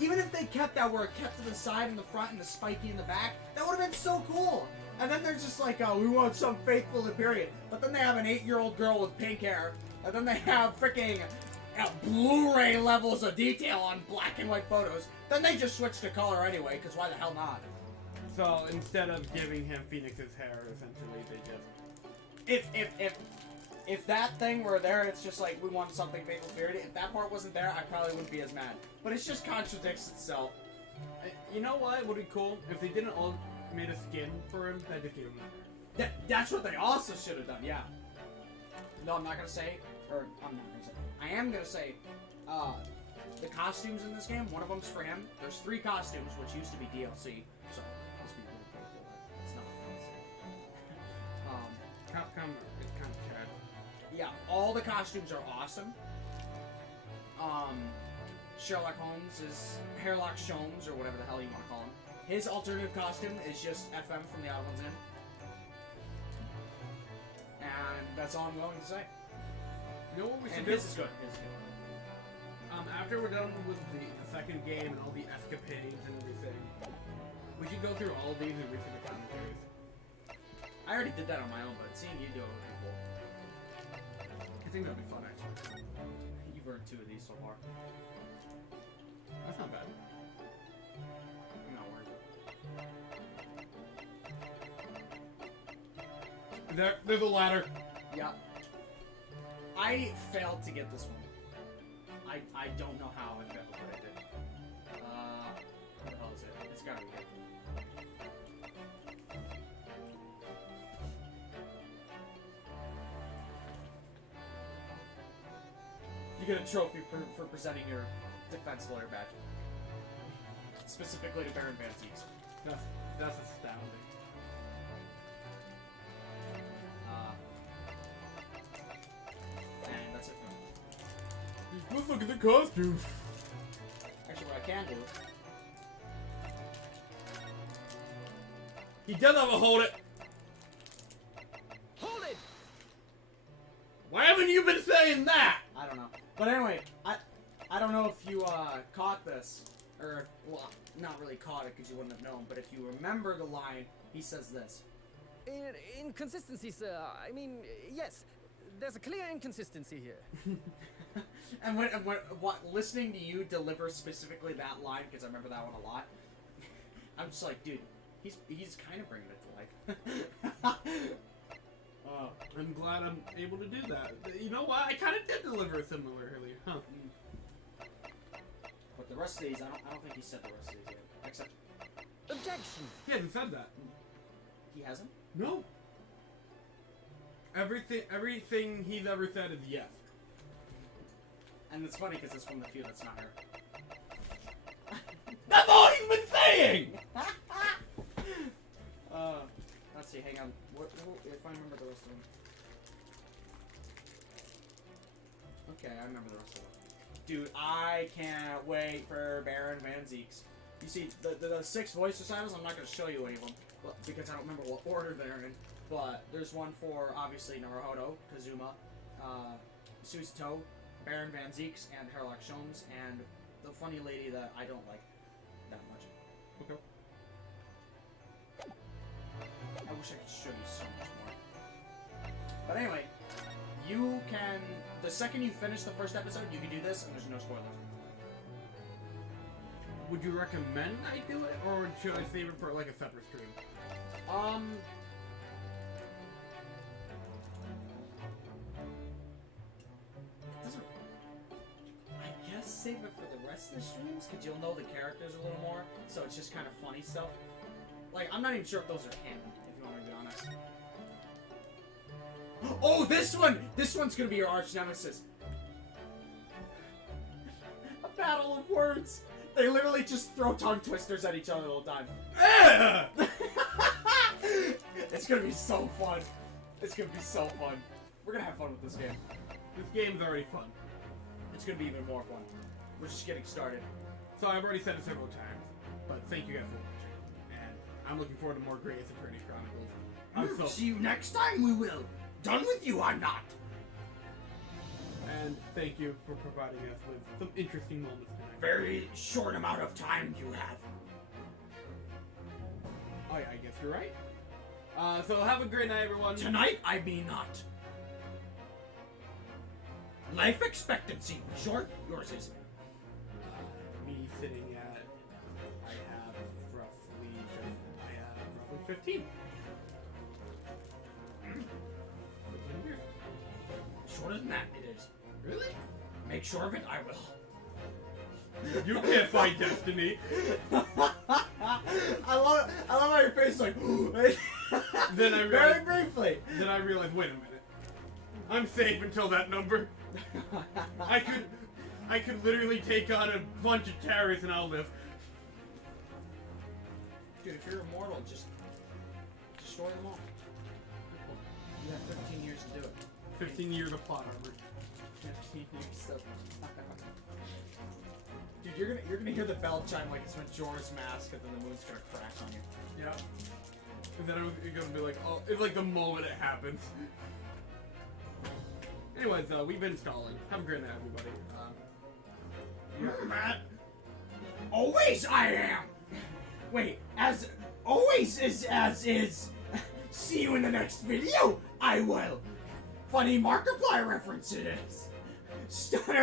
even if they kept that where it kept to the side in the front and the spiky in the back, that would have been so cool. And then they're just like, oh, we want some faithful to period. But then they have an 8-year-old girl with pink hair, and then they have freaking Blu-ray levels of detail on black and white photos. Then they just switch to color anyway, because why the hell not? So instead of giving him Phoenix's hair, essentially they just. If that thing were there, it's just like we want something faithful period. If that part wasn't there, I probably wouldn't be as mad. But it just contradicts itself. You know what would be cool if they didn't all made a skin for him. That just gave him that. That's what they also should have done. Yeah. No, I'm not gonna say, or I'm not gonna say. I am gonna say, the costumes in this game. One of them's for him. There's 3 costumes, which used to be DLC. So let's be really careful. It's not. Capcom is kind of trash. Yeah, all the costumes are awesome. Sherlock Holmes is Hairlock Sholmes, or whatever the hell you want to call him. His alternative costume is just FM from the Odd Ones In. And that's all I'm going to say. You know what we should And do? his is good. His is good. After we're done with the second game and all the escapades and everything, we should go through all of these and read through the commentaries. I already did that on my own, but seeing you do it would be cool. I think that'd be fun, actually. You've earned 2 of these so far. That's not bad. I'm not worried. There's a ladder. Yeah. I failed to get this one. I don't know how I failed, but I did. What the hell is it? It's gotta be it. You get a trophy for presenting your defense lawyer badge. Specifically to Baron Van Zieks. That's astounding. And that's it for me. Let's look at the costumes. Actually, what I can do... He does have a hold it. Hold it! Why haven't you been saying that? I don't know. But anyway, I don't know if you caught this, or well, not really caught it because you wouldn't have known. But if you remember the line, he says this. Inconsistency, sir. I mean, yes, there's a clear inconsistency here. And what listening to you deliver specifically that line, because I remember that one a lot. I'm just like, dude, he's kind of bringing it to life. I'm glad I'm able to do that. You know what? I kind of did deliver similarly, huh? But the rest of these, I don't think he said the rest of these yet. Except Objection! He hasn't said that. he hasn't. No. Everything he's ever said is yes. And it's funny because it's from the few that's not her. That's all he's been saying! Let's see, hang on. If I remember the rest of them. Okay, I remember the rest of them. Dude, I can't wait for Baron Van Zieks. You see, the 6 voice recitals, I'm not going to show you any of them, because I don't remember what order they're in. But there's one for, obviously, Naruhodo, Kazuma, Susato, Baron Van Zieks, and Hairlock Sholmes, and the funny lady that I don't like that much. Okay. I wish I could show you so much more. But anyway, you can... The second you finish the first episode, you can do this, and there's no spoilers. Would you recommend I do it, or should I save it for like a separate stream? Doesn't... I guess save it for the rest of the streams, because you'll know the characters a little more, so it's just kind of funny stuff. Like, I'm not even sure if those are canon, if you want me to be honest. Oh, this one! This one's gonna be your arch nemesis. A battle of words. They literally just throw tongue twisters at each other the whole time. It's gonna be so fun. It's gonna be so fun. We're gonna have fun with this game. This game's already fun. It's gonna be even more fun. We're just getting started. So I've already said it several times, but thank you guys for watching. And I'm looking forward to more Greatest Attorney Chronicles. I'm so... See you next time, we will. Done with you or not. And thank you for providing us with some interesting moments tonight. Very short amount of time you have. I guess you're right. So have a great night, everyone. Tonight, I may not. Life expectancy, short, yours is. Me sitting at, I have roughly 15. 15 years. Shorter than that, it is. Really? Make sure of it, I will. You can't fight destiny. I love how your face is like. Then I very realized, briefly. Then I realized, wait a minute. I'm safe until that number. I could literally take on a bunch of terrorists and I'll live. Dude, if you're immortal, just destroy them all. You have 15 years to do it. 15 years of plot armor. 15 years so. Dude, you're gonna hear the bell chime like it's Majora's Mask, and then the moon's gonna crash on you. Yeah. And then it's gonna be like, oh, it's like the moment it happens. Anyways, we've been stalling. Have a great night, everybody. Matt. Always I am. Wait, as always is as is. See you in the next video. I will. Funny Markiplier references. Stunner.